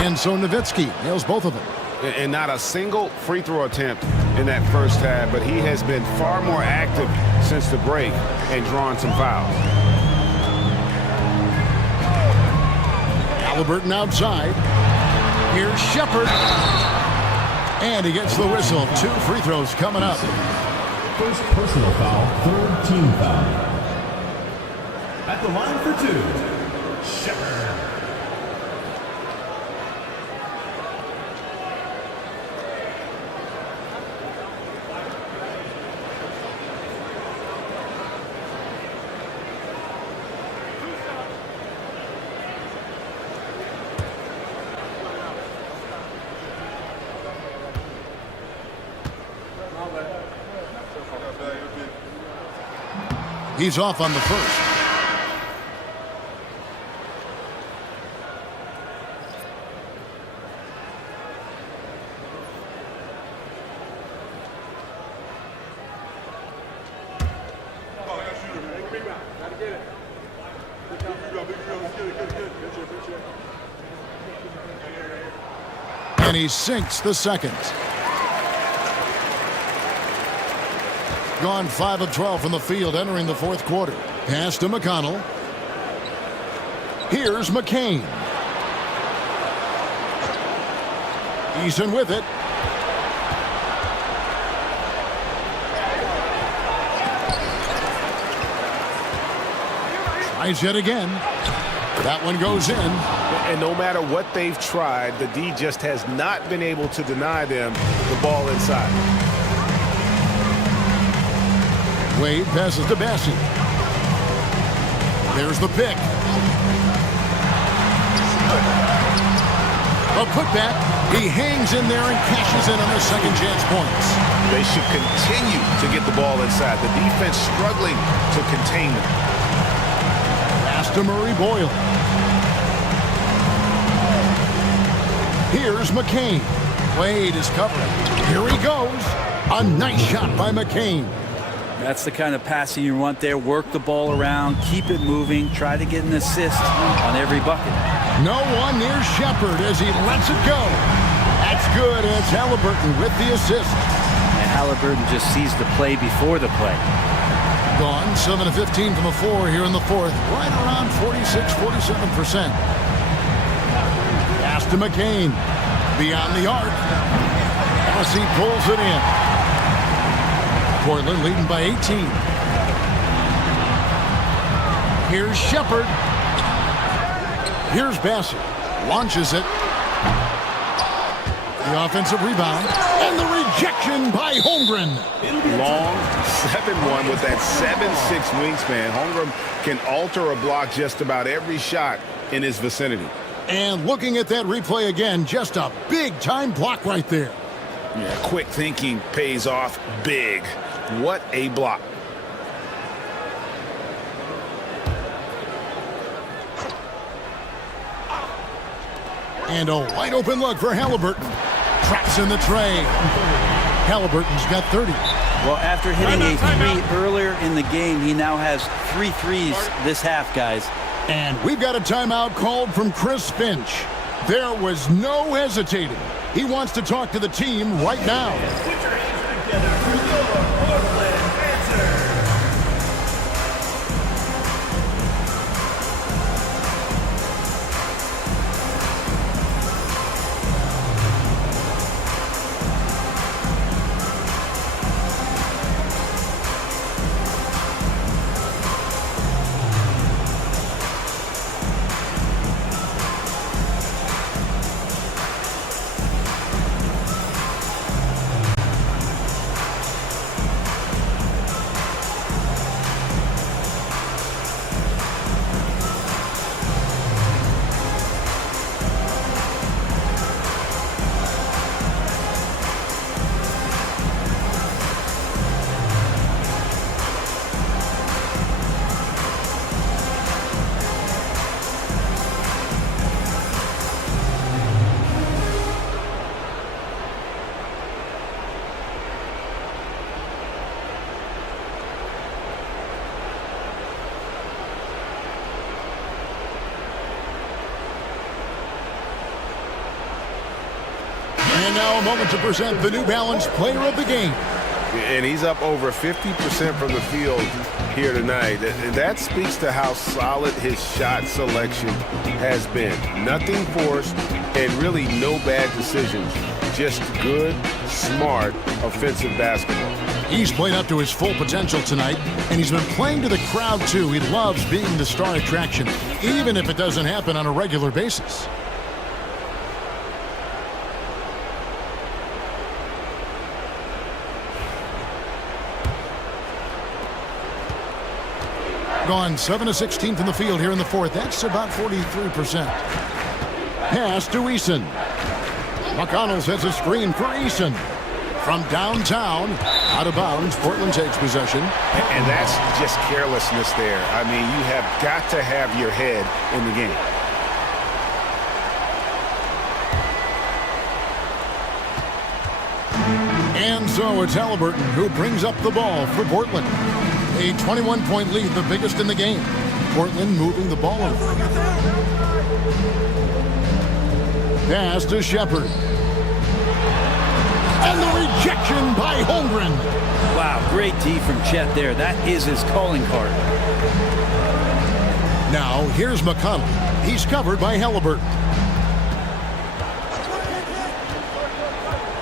And so Nowitzki nails both of them. And not a single free throw attempt in that first half, but he has been far more active since the break and drawn some fouls. Halliburton outside. Here's Shepard. And he gets the whistle. 2 free throws coming up. First personal foul, third team foul. At the line for 2, Shepard. He's off on the first. And he sinks the second. Gone 5 of 12 from the field entering the fourth quarter. Pass to McConnell. Here's McCain. Eason with it. Tries yet again. That one goes in. And no matter what they've tried, the D just has not been able to deny them the ball inside. Wade passes to Bassey. There's the pick. A putback. He hangs in there and cashes in on the second chance points. They should continue to get the ball inside. The defense struggling to contain them. Pass to Murray Boyle. Here's McCain. Wade is covering. Here he goes. A nice shot by McCain. That's the kind of passing you want there. Work the ball around, keep it moving, try to get an assist on every bucket. No one near Shepard as he lets it go. That's good, and it's Halliburton with the assist. And Halliburton just sees the play before the play. Gone 7 of 15 from the floor here in the fourth. Right around 46-47%. Pass to McCain. Beyond the arc. Bassey pulls it in. Portland leading by 18. Here's Shepard. Here's Bassey. Launches it. The offensive rebound. And the rejection by Holmgren. Long 7-1 with that 7'6" wingspan. Holmgren can alter a block just about every shot in his vicinity. And looking at that replay again, just a big-time block right there. Yeah, quick thinking pays off big. What a block. And a wide open look for Halliburton. Traps in the tray. Halliburton's got 30. Well, after hitting a 3 earlier in the game, he now has 3 threes this half, guys. And we've got a timeout called from Chris Finch. There was no hesitating. He wants to talk to the team right now. Put your hands together for your Portland answer. And now a moment to present the New Balance Player of the Game. And he's up over 50% from the field here tonight. And that speaks to how solid his shot selection has been. Nothing forced and really no bad decisions. Just good, smart, offensive basketball. He's played up to his full potential tonight, and he's been playing to the crowd, too. He loves being the star attraction, even if it doesn't happen on a regular basis. Gone 7 of 16 from the field here in the fourth. That's about 43%. Pass to Eason. McConnell sets a screen for Eason. From downtown, out of bounds, Portland takes possession. And that's just carelessness there. I mean, you have got to have your head in the game. And so it's Halliburton who brings up the ball for Portland. A 21-point lead, the biggest in the game. Portland moving the ball over. Pass to Shepard. And the rejection by Holmgren. Wow, great D from Chet there. That is his calling card. Now, here's McConnell. He's covered by Halliburton.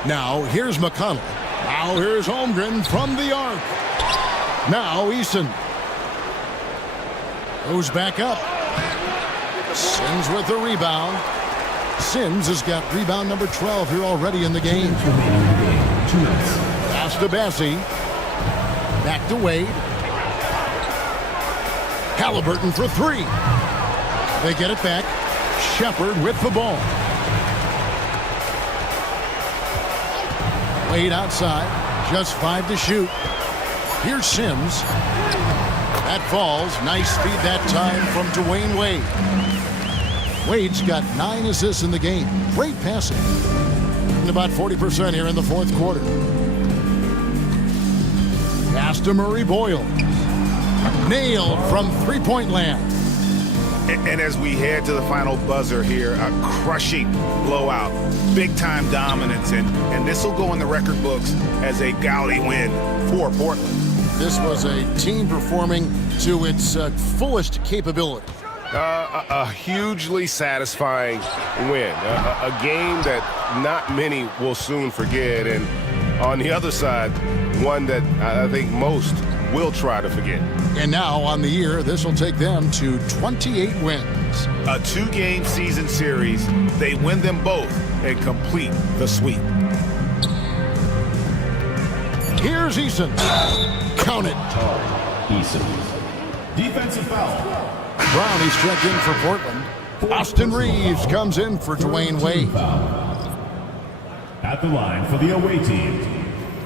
Now, here's McConnell. Now, here's Holmgren from the arc. Now, Eason. Goes back up. Sims with the rebound. Sims has got rebound number 12 here already in the game. Pass to Bassie. Back to Wade. Halliburton for three. They get it back. Shepard with the ball. Wade outside. Just 5 to shoot. Here's Sims. That falls. Nice feed that time from Dwayne Wade. Wade's got 9 assists in the game. Great passing. And about 40% here in the fourth quarter. Pass to Murray Boyle. Nailed from three-point land. And as we head to the final buzzer here, a crushing blowout, big-time dominance, and this will go in the record books as a gaudy win for Portland. This was a team performing to its fullest capability. A hugely satisfying win. A game that not many will soon forget. And on the other side, one that I think most will try to forget. And now on the year, this will take them to 28 wins. A 2-game season series. They win them both and complete the sweep. Here's Eason. Count it. Eason. Defensive foul. Brownie's checked in for Portland. Austin Reeves comes in for Dwayne Wade. At the line for the away team,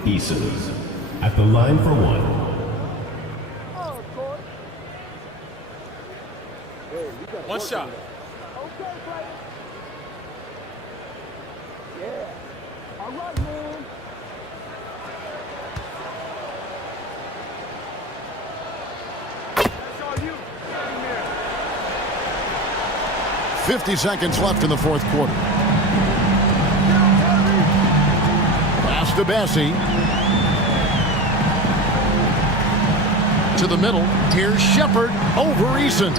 Eason. At the line for one. One shot. Yeah. All right, man. 50 seconds left in the fourth quarter. Pass to Bassie. To the middle. Here's Shepard over Eason.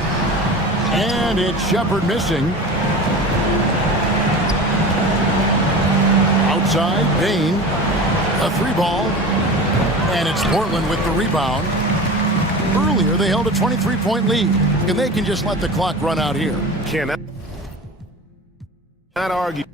And it's Shepard missing. Outside, Bain. A 3-ball. And it's Portland with the rebound. Earlier, they held a 23-point lead. And they can just let the clock run out here. Cannot argue